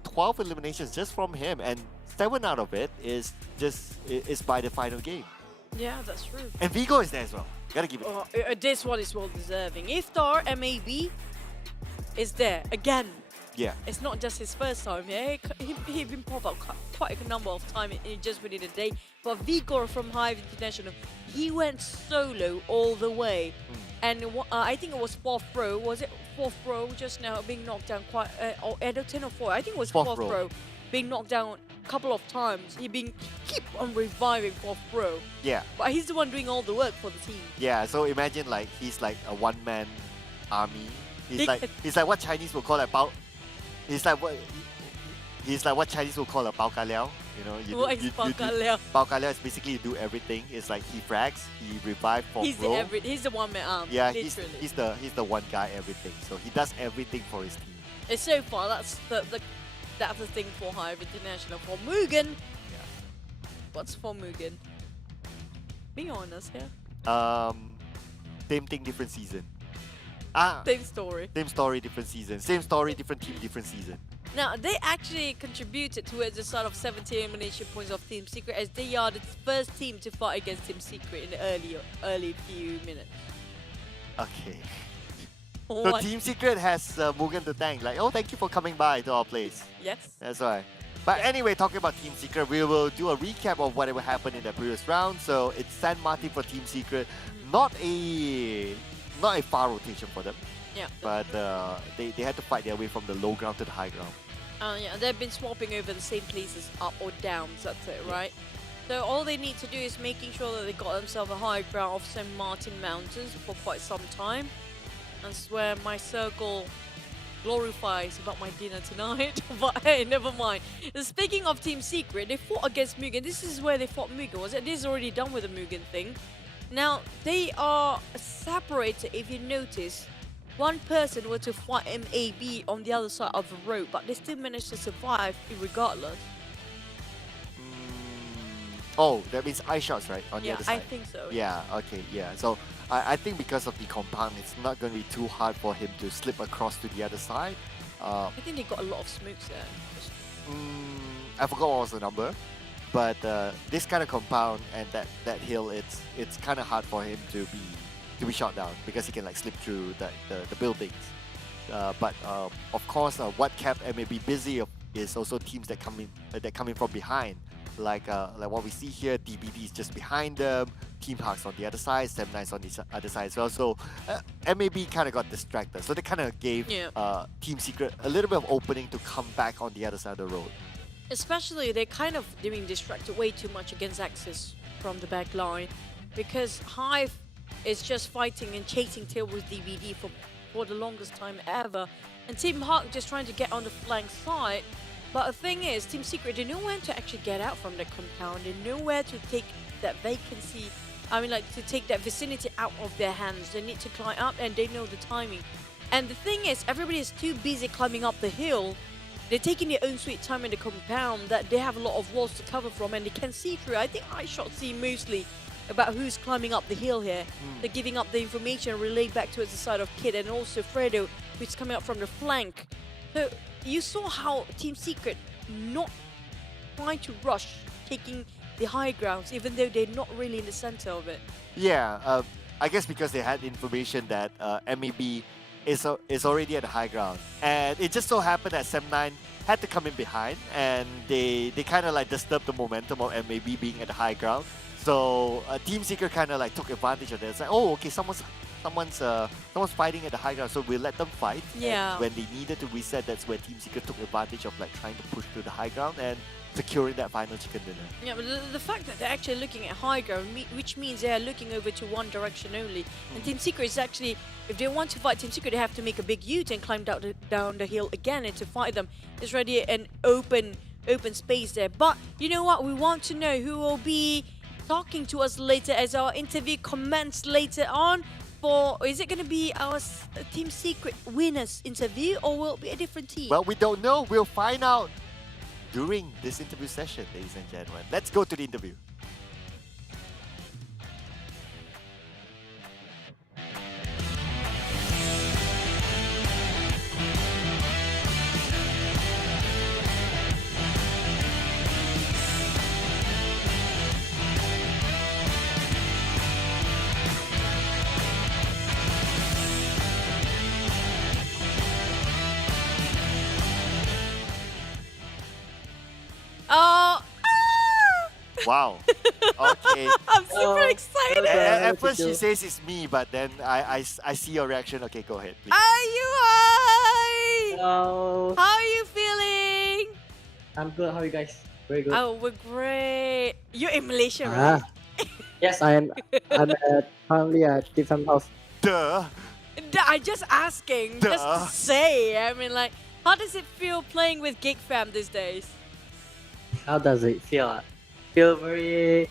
12 eliminations just from him, and 7 out of it is by the final game. Yeah, that's true. And Vigo is there as well. Gotta give it. This one is well deserving. Iftar MAB is there again. Yeah. It's not just his first time. Yeah, he been popped up quite a number of times just within a day. But Vigor from HYVE International, he went solo all the way. And I think it was 4th row. Was it 4th row just now being knocked down quite, or 10 or 4? I think it was 4th row. being knocked down a couple of times. He keep on reviving for pro. Yeah. But he's the one doing all the work for the team. Yeah, so imagine like he's like a one-man army. He's like what Chinese would call a bao. He's like what Chinese would call a bao ka liao. You know, What is bao ka liao? Bao ka liao is basically you do everything. It's like he frags, he revives for He's pro. he's the one-man arm. Yeah, literally. he's the one guy everything. So he does everything for his team. And so far, that's the thing for HYVE International. For MUGEN, what's for MUGEN? Be honest here. Same thing, different season. Same story. Same story, different season. Same story, different team, different season. Now, they actually contributed towards the sort of 70 elimination points of Team Secret, as they are the first team to fight against Team Secret in the early few minutes. Okay. Oh, So Team Secret has MUGEN to thank. Like, oh, thank you for coming by to our place. Yes. That's right. But anyway, talking about Team Secret, we will do a recap of whatever happened in the previous round. So it's San Martin for Team Secret. Not a far rotation for them. Yeah. But they had to fight their way from the low ground to the high ground. Yeah, they've been swapping over the same places, up or down, that's it, right? So all they need to do is making sure that they got themselves a high ground of San Martin Mountains for quite some time. That's where my circle glorifies about my dinner tonight. But hey, never mind. Speaking of Team Secret, they fought against MUGEN. This is where they fought MUGEN, was it? This is already done with the MUGEN thing. Now, they are separated, if you notice. One person were to fight MAB on the other side of the road, but they still managed to survive regardless. Oh, that means eye shots, right? On the Yeah, other side. I think so. Yeah, okay, yeah. So I think because of the compound, it's not going to be too hard for him to slip across to the other side. I think they got a lot of smokes there. I forgot what was the number, but this kind of compound and that hill, it's kind of hard for him to be shot down because he can like slip through the buildings. But of course, what kept MAB busy is also teams that come in from behind. Like what we see here, DBD is just behind them, Team Hawks on the other side, 7-9's on the other side as well. So MAB kind of got distracted. So they kind of gave Team Secret a little bit of opening to come back on the other side of the road. Especially, they're kind of being distracted way too much against Axis from the back line, because HYVE is just fighting and chasing tail with DBD for the longest time ever, and Team Hawk just trying to get on the flank side. But the thing is, Team Secret, they know when to actually get out from the compound. They know where to take that vacancy, to take that vicinity out of their hands. They need to climb up, and they know the timing. And the thing is, everybody is too busy climbing up the hill. They're taking their own sweet time in the compound, that they have a lot of walls to cover from, and they can see through. I think I shot see mostly about who's climbing up the hill here. They're giving up the information relayed back towards the side of Kid, and also Fredo, who's coming up from the flank. So you saw how Team Secret not trying to rush, taking the high grounds, even though they're not really in the center of it. Yeah, I guess because they had information that MAB is already at the high ground, and it just so happened that 7-9 had to come in behind, and they kind of like disturbed the momentum of MAB being at the high ground. So Team Secret kind of like took advantage of that. It's like, oh, okay, someone's fighting at the high ground, so we'll let them fight. Yeah. And when they needed to reset, that's where Team Secret took advantage of like trying to push through the high ground and securing that final chicken dinner. Yeah, but the fact that they're actually looking at high ground, which means they're looking over to one direction only. And Team Secret is actually, if they want to fight Team Secret, they have to make a big U-turn, climb down the hill again, and to fight them, it's already an open space there. But you know what? We want to know who will be talking to us later as our interview commences later on. Is it going to be our Team Secret winners interview, or will it be a different team? Well, we don't know. We'll find out during this interview session, ladies and gentlemen. Let's go to the interview. Wow. Okay. I'm super excited. At first she says it's me, but then I see your reaction. Okay, go ahead, please. Are you high? Hello. How are you feeling? I'm good. How are you guys? Very good. Oh, we're great. You're in Malaysia, right? Yes, I am. I'm currently at Tiffany house. Duh. I'm just asking, just to say. I mean, like, how does it feel playing with GEEK fam these days? How does it feel? Feel very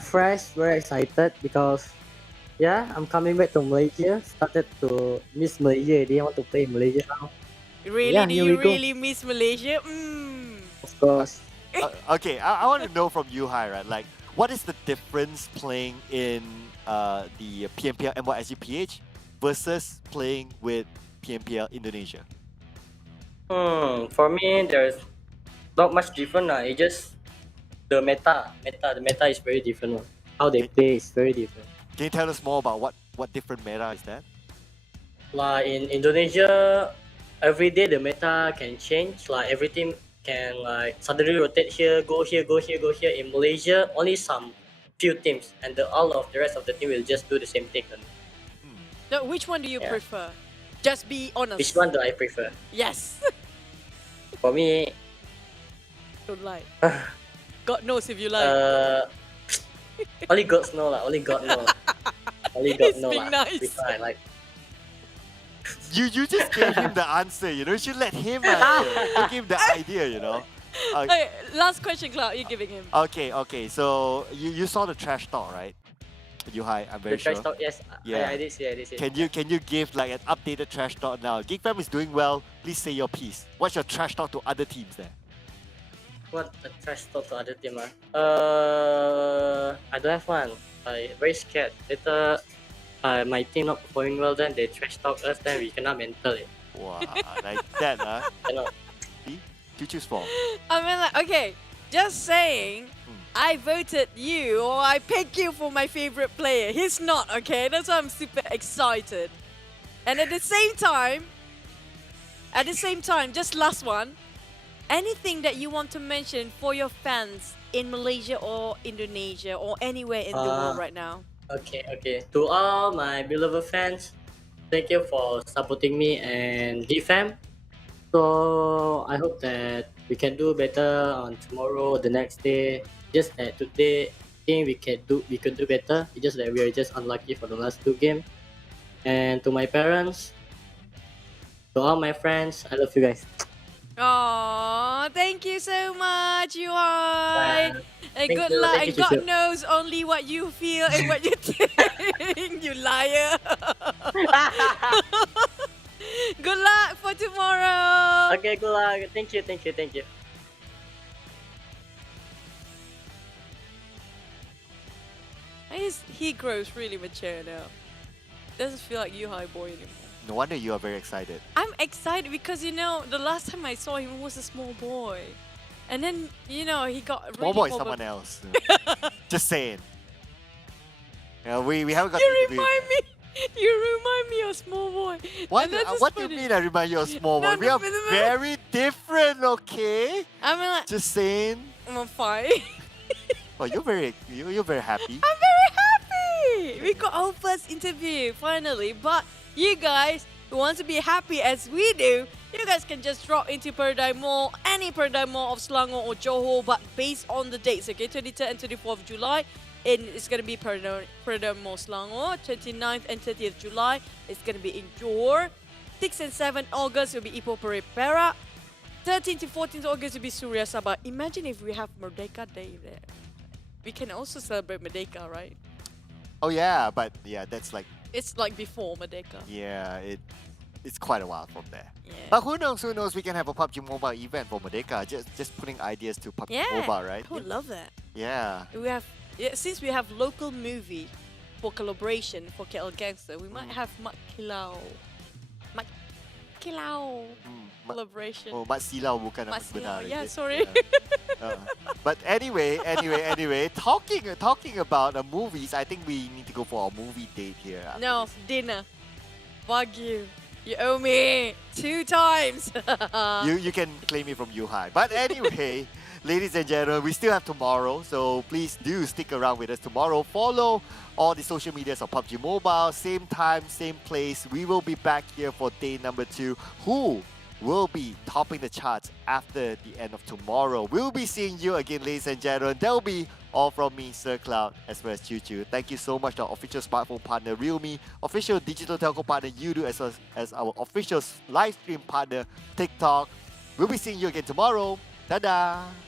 fresh, very excited because yeah, I'm coming back to Malaysia. Started to miss Malaysia. I didn't want to play in Malaysia now. Really? Yeah, Do here you we go. really miss Malaysia? Of course. Okay, I want to know from you, Hai, right? Like, what is the difference playing in the PMPL MYSGPH versus playing with PMPL Indonesia? For me, there's not much different. It's just the meta. The meta is very different. How they play is very different. Can you tell us more about what different meta is that? Like in Indonesia, every day the meta can change. Like every team can like suddenly rotate here, go here, go here, go here. In Malaysia, only some few teams, and all of the rest of the team will just do the same thing. No, which one do you prefer? Just be honest. Which one do I prefer? Yes. For me, Don't lie. God knows if you lie. only God know lah. Only God know. Only God He's know being lah. nice. Which one I like. You just gave him the answer, you know. You should let him give him the idea, you know. Okay, last question, Cloud. You're giving him. Okay. So you saw the trash talk, right? You Hai, I'm very The sure. trash talk, yes. Yeah. I did see. Can you give like an updated trash talk now? GEEK fam is doing well. Please say your piece. What's your trash talk to other teams there? What a trash talk to other team? I don't have one. I very scared. Later, my team not performing well, then they trash talk us, then we cannot mental it. Wow, like that, huh? Cannot. You choose for. I mean, like, okay, just saying, I voted you or I picked you for my favorite player. He's not, okay? That's why I'm super excited. And at the same time, just last one, anything that you want to mention for your fans in Malaysia or Indonesia or anywhere in the world right now? Okay. To all my beloved fans, thank you for supporting me and GEEK fam. So I hope that we can do better on tomorrow, the next day. Just that today, I think we could do better. It's just that we are just unlucky for the last two games. And to my parents, to all my friends, I love you guys. Oh, thank you so much, Yuhai. And thank good you, luck. thank And you, God Chishu. knows only what you feel and what you think. You liar. Good luck for tomorrow. Okay, good luck. Thank you. He grows really mature now. Doesn't feel like Yuhai boy anymore. No wonder you are very excited. I'm excited because, you know, the last time I saw him he was a small boy. And then, you know, he got Small really boy is someone else. Just saying. Yeah, we haven't got. You remind me of small boy. What? And that's just What do you funny. mean I remind you of small boy? We are very different, okay? I mean, like, Just saying. I'm fine. Oh, you're very happy. I'm very happy. We got our first interview finally. But you guys who want to be happy as we do, you guys can just drop into Paradigm Mall, any Paradigm Mall of Selangor or Johor, but based on the dates, okay? 23rd and 24th of July, it's going to be Paradigm Mall Selangor. 29th and 30th July, it's going to be in Johor. 6th and 7th August will be Ipoh Parade Perak. 13th to 14th August will be Suria Sabah. Imagine if we have Merdeka Day there. We can also celebrate Merdeka, right? Oh yeah, but yeah, that's like It's like before Merdeka. yeah, it's quite a while from there. But who knows? We can have a PUBG Mobile event for Merdeka. Just putting ideas to PUBG Yeah, Mobile, right? I would love that. Yeah. Since we have local movie for collaboration for KL Gangster, we might have Mat Kilau collaboration. Oh, Mat Silau bukan nama Mat sebenar. Silau, yeah, is it? sorry. But anyway, talking about movies, I think we need to go for a movie date here. No, dinner. Wagyu. You owe me 2 times. You can claim it from Yuhai. But anyway, ladies and gentlemen, we still have tomorrow, so please do stick around with us tomorrow. Follow all the social medias of PUBG Mobile, same time, same place. We will be back here for day number 2. Who will be topping the charts after the end of tomorrow. We'll be seeing you again, ladies and gentlemen. That will be all from me, Sir Cloud, as well as Choo Choo. Thank you so much to our official smartphone partner, Realme, official digital telco partner, Yoodo, as well as our official live stream partner, TikTok. We'll be seeing you again tomorrow. Dadah!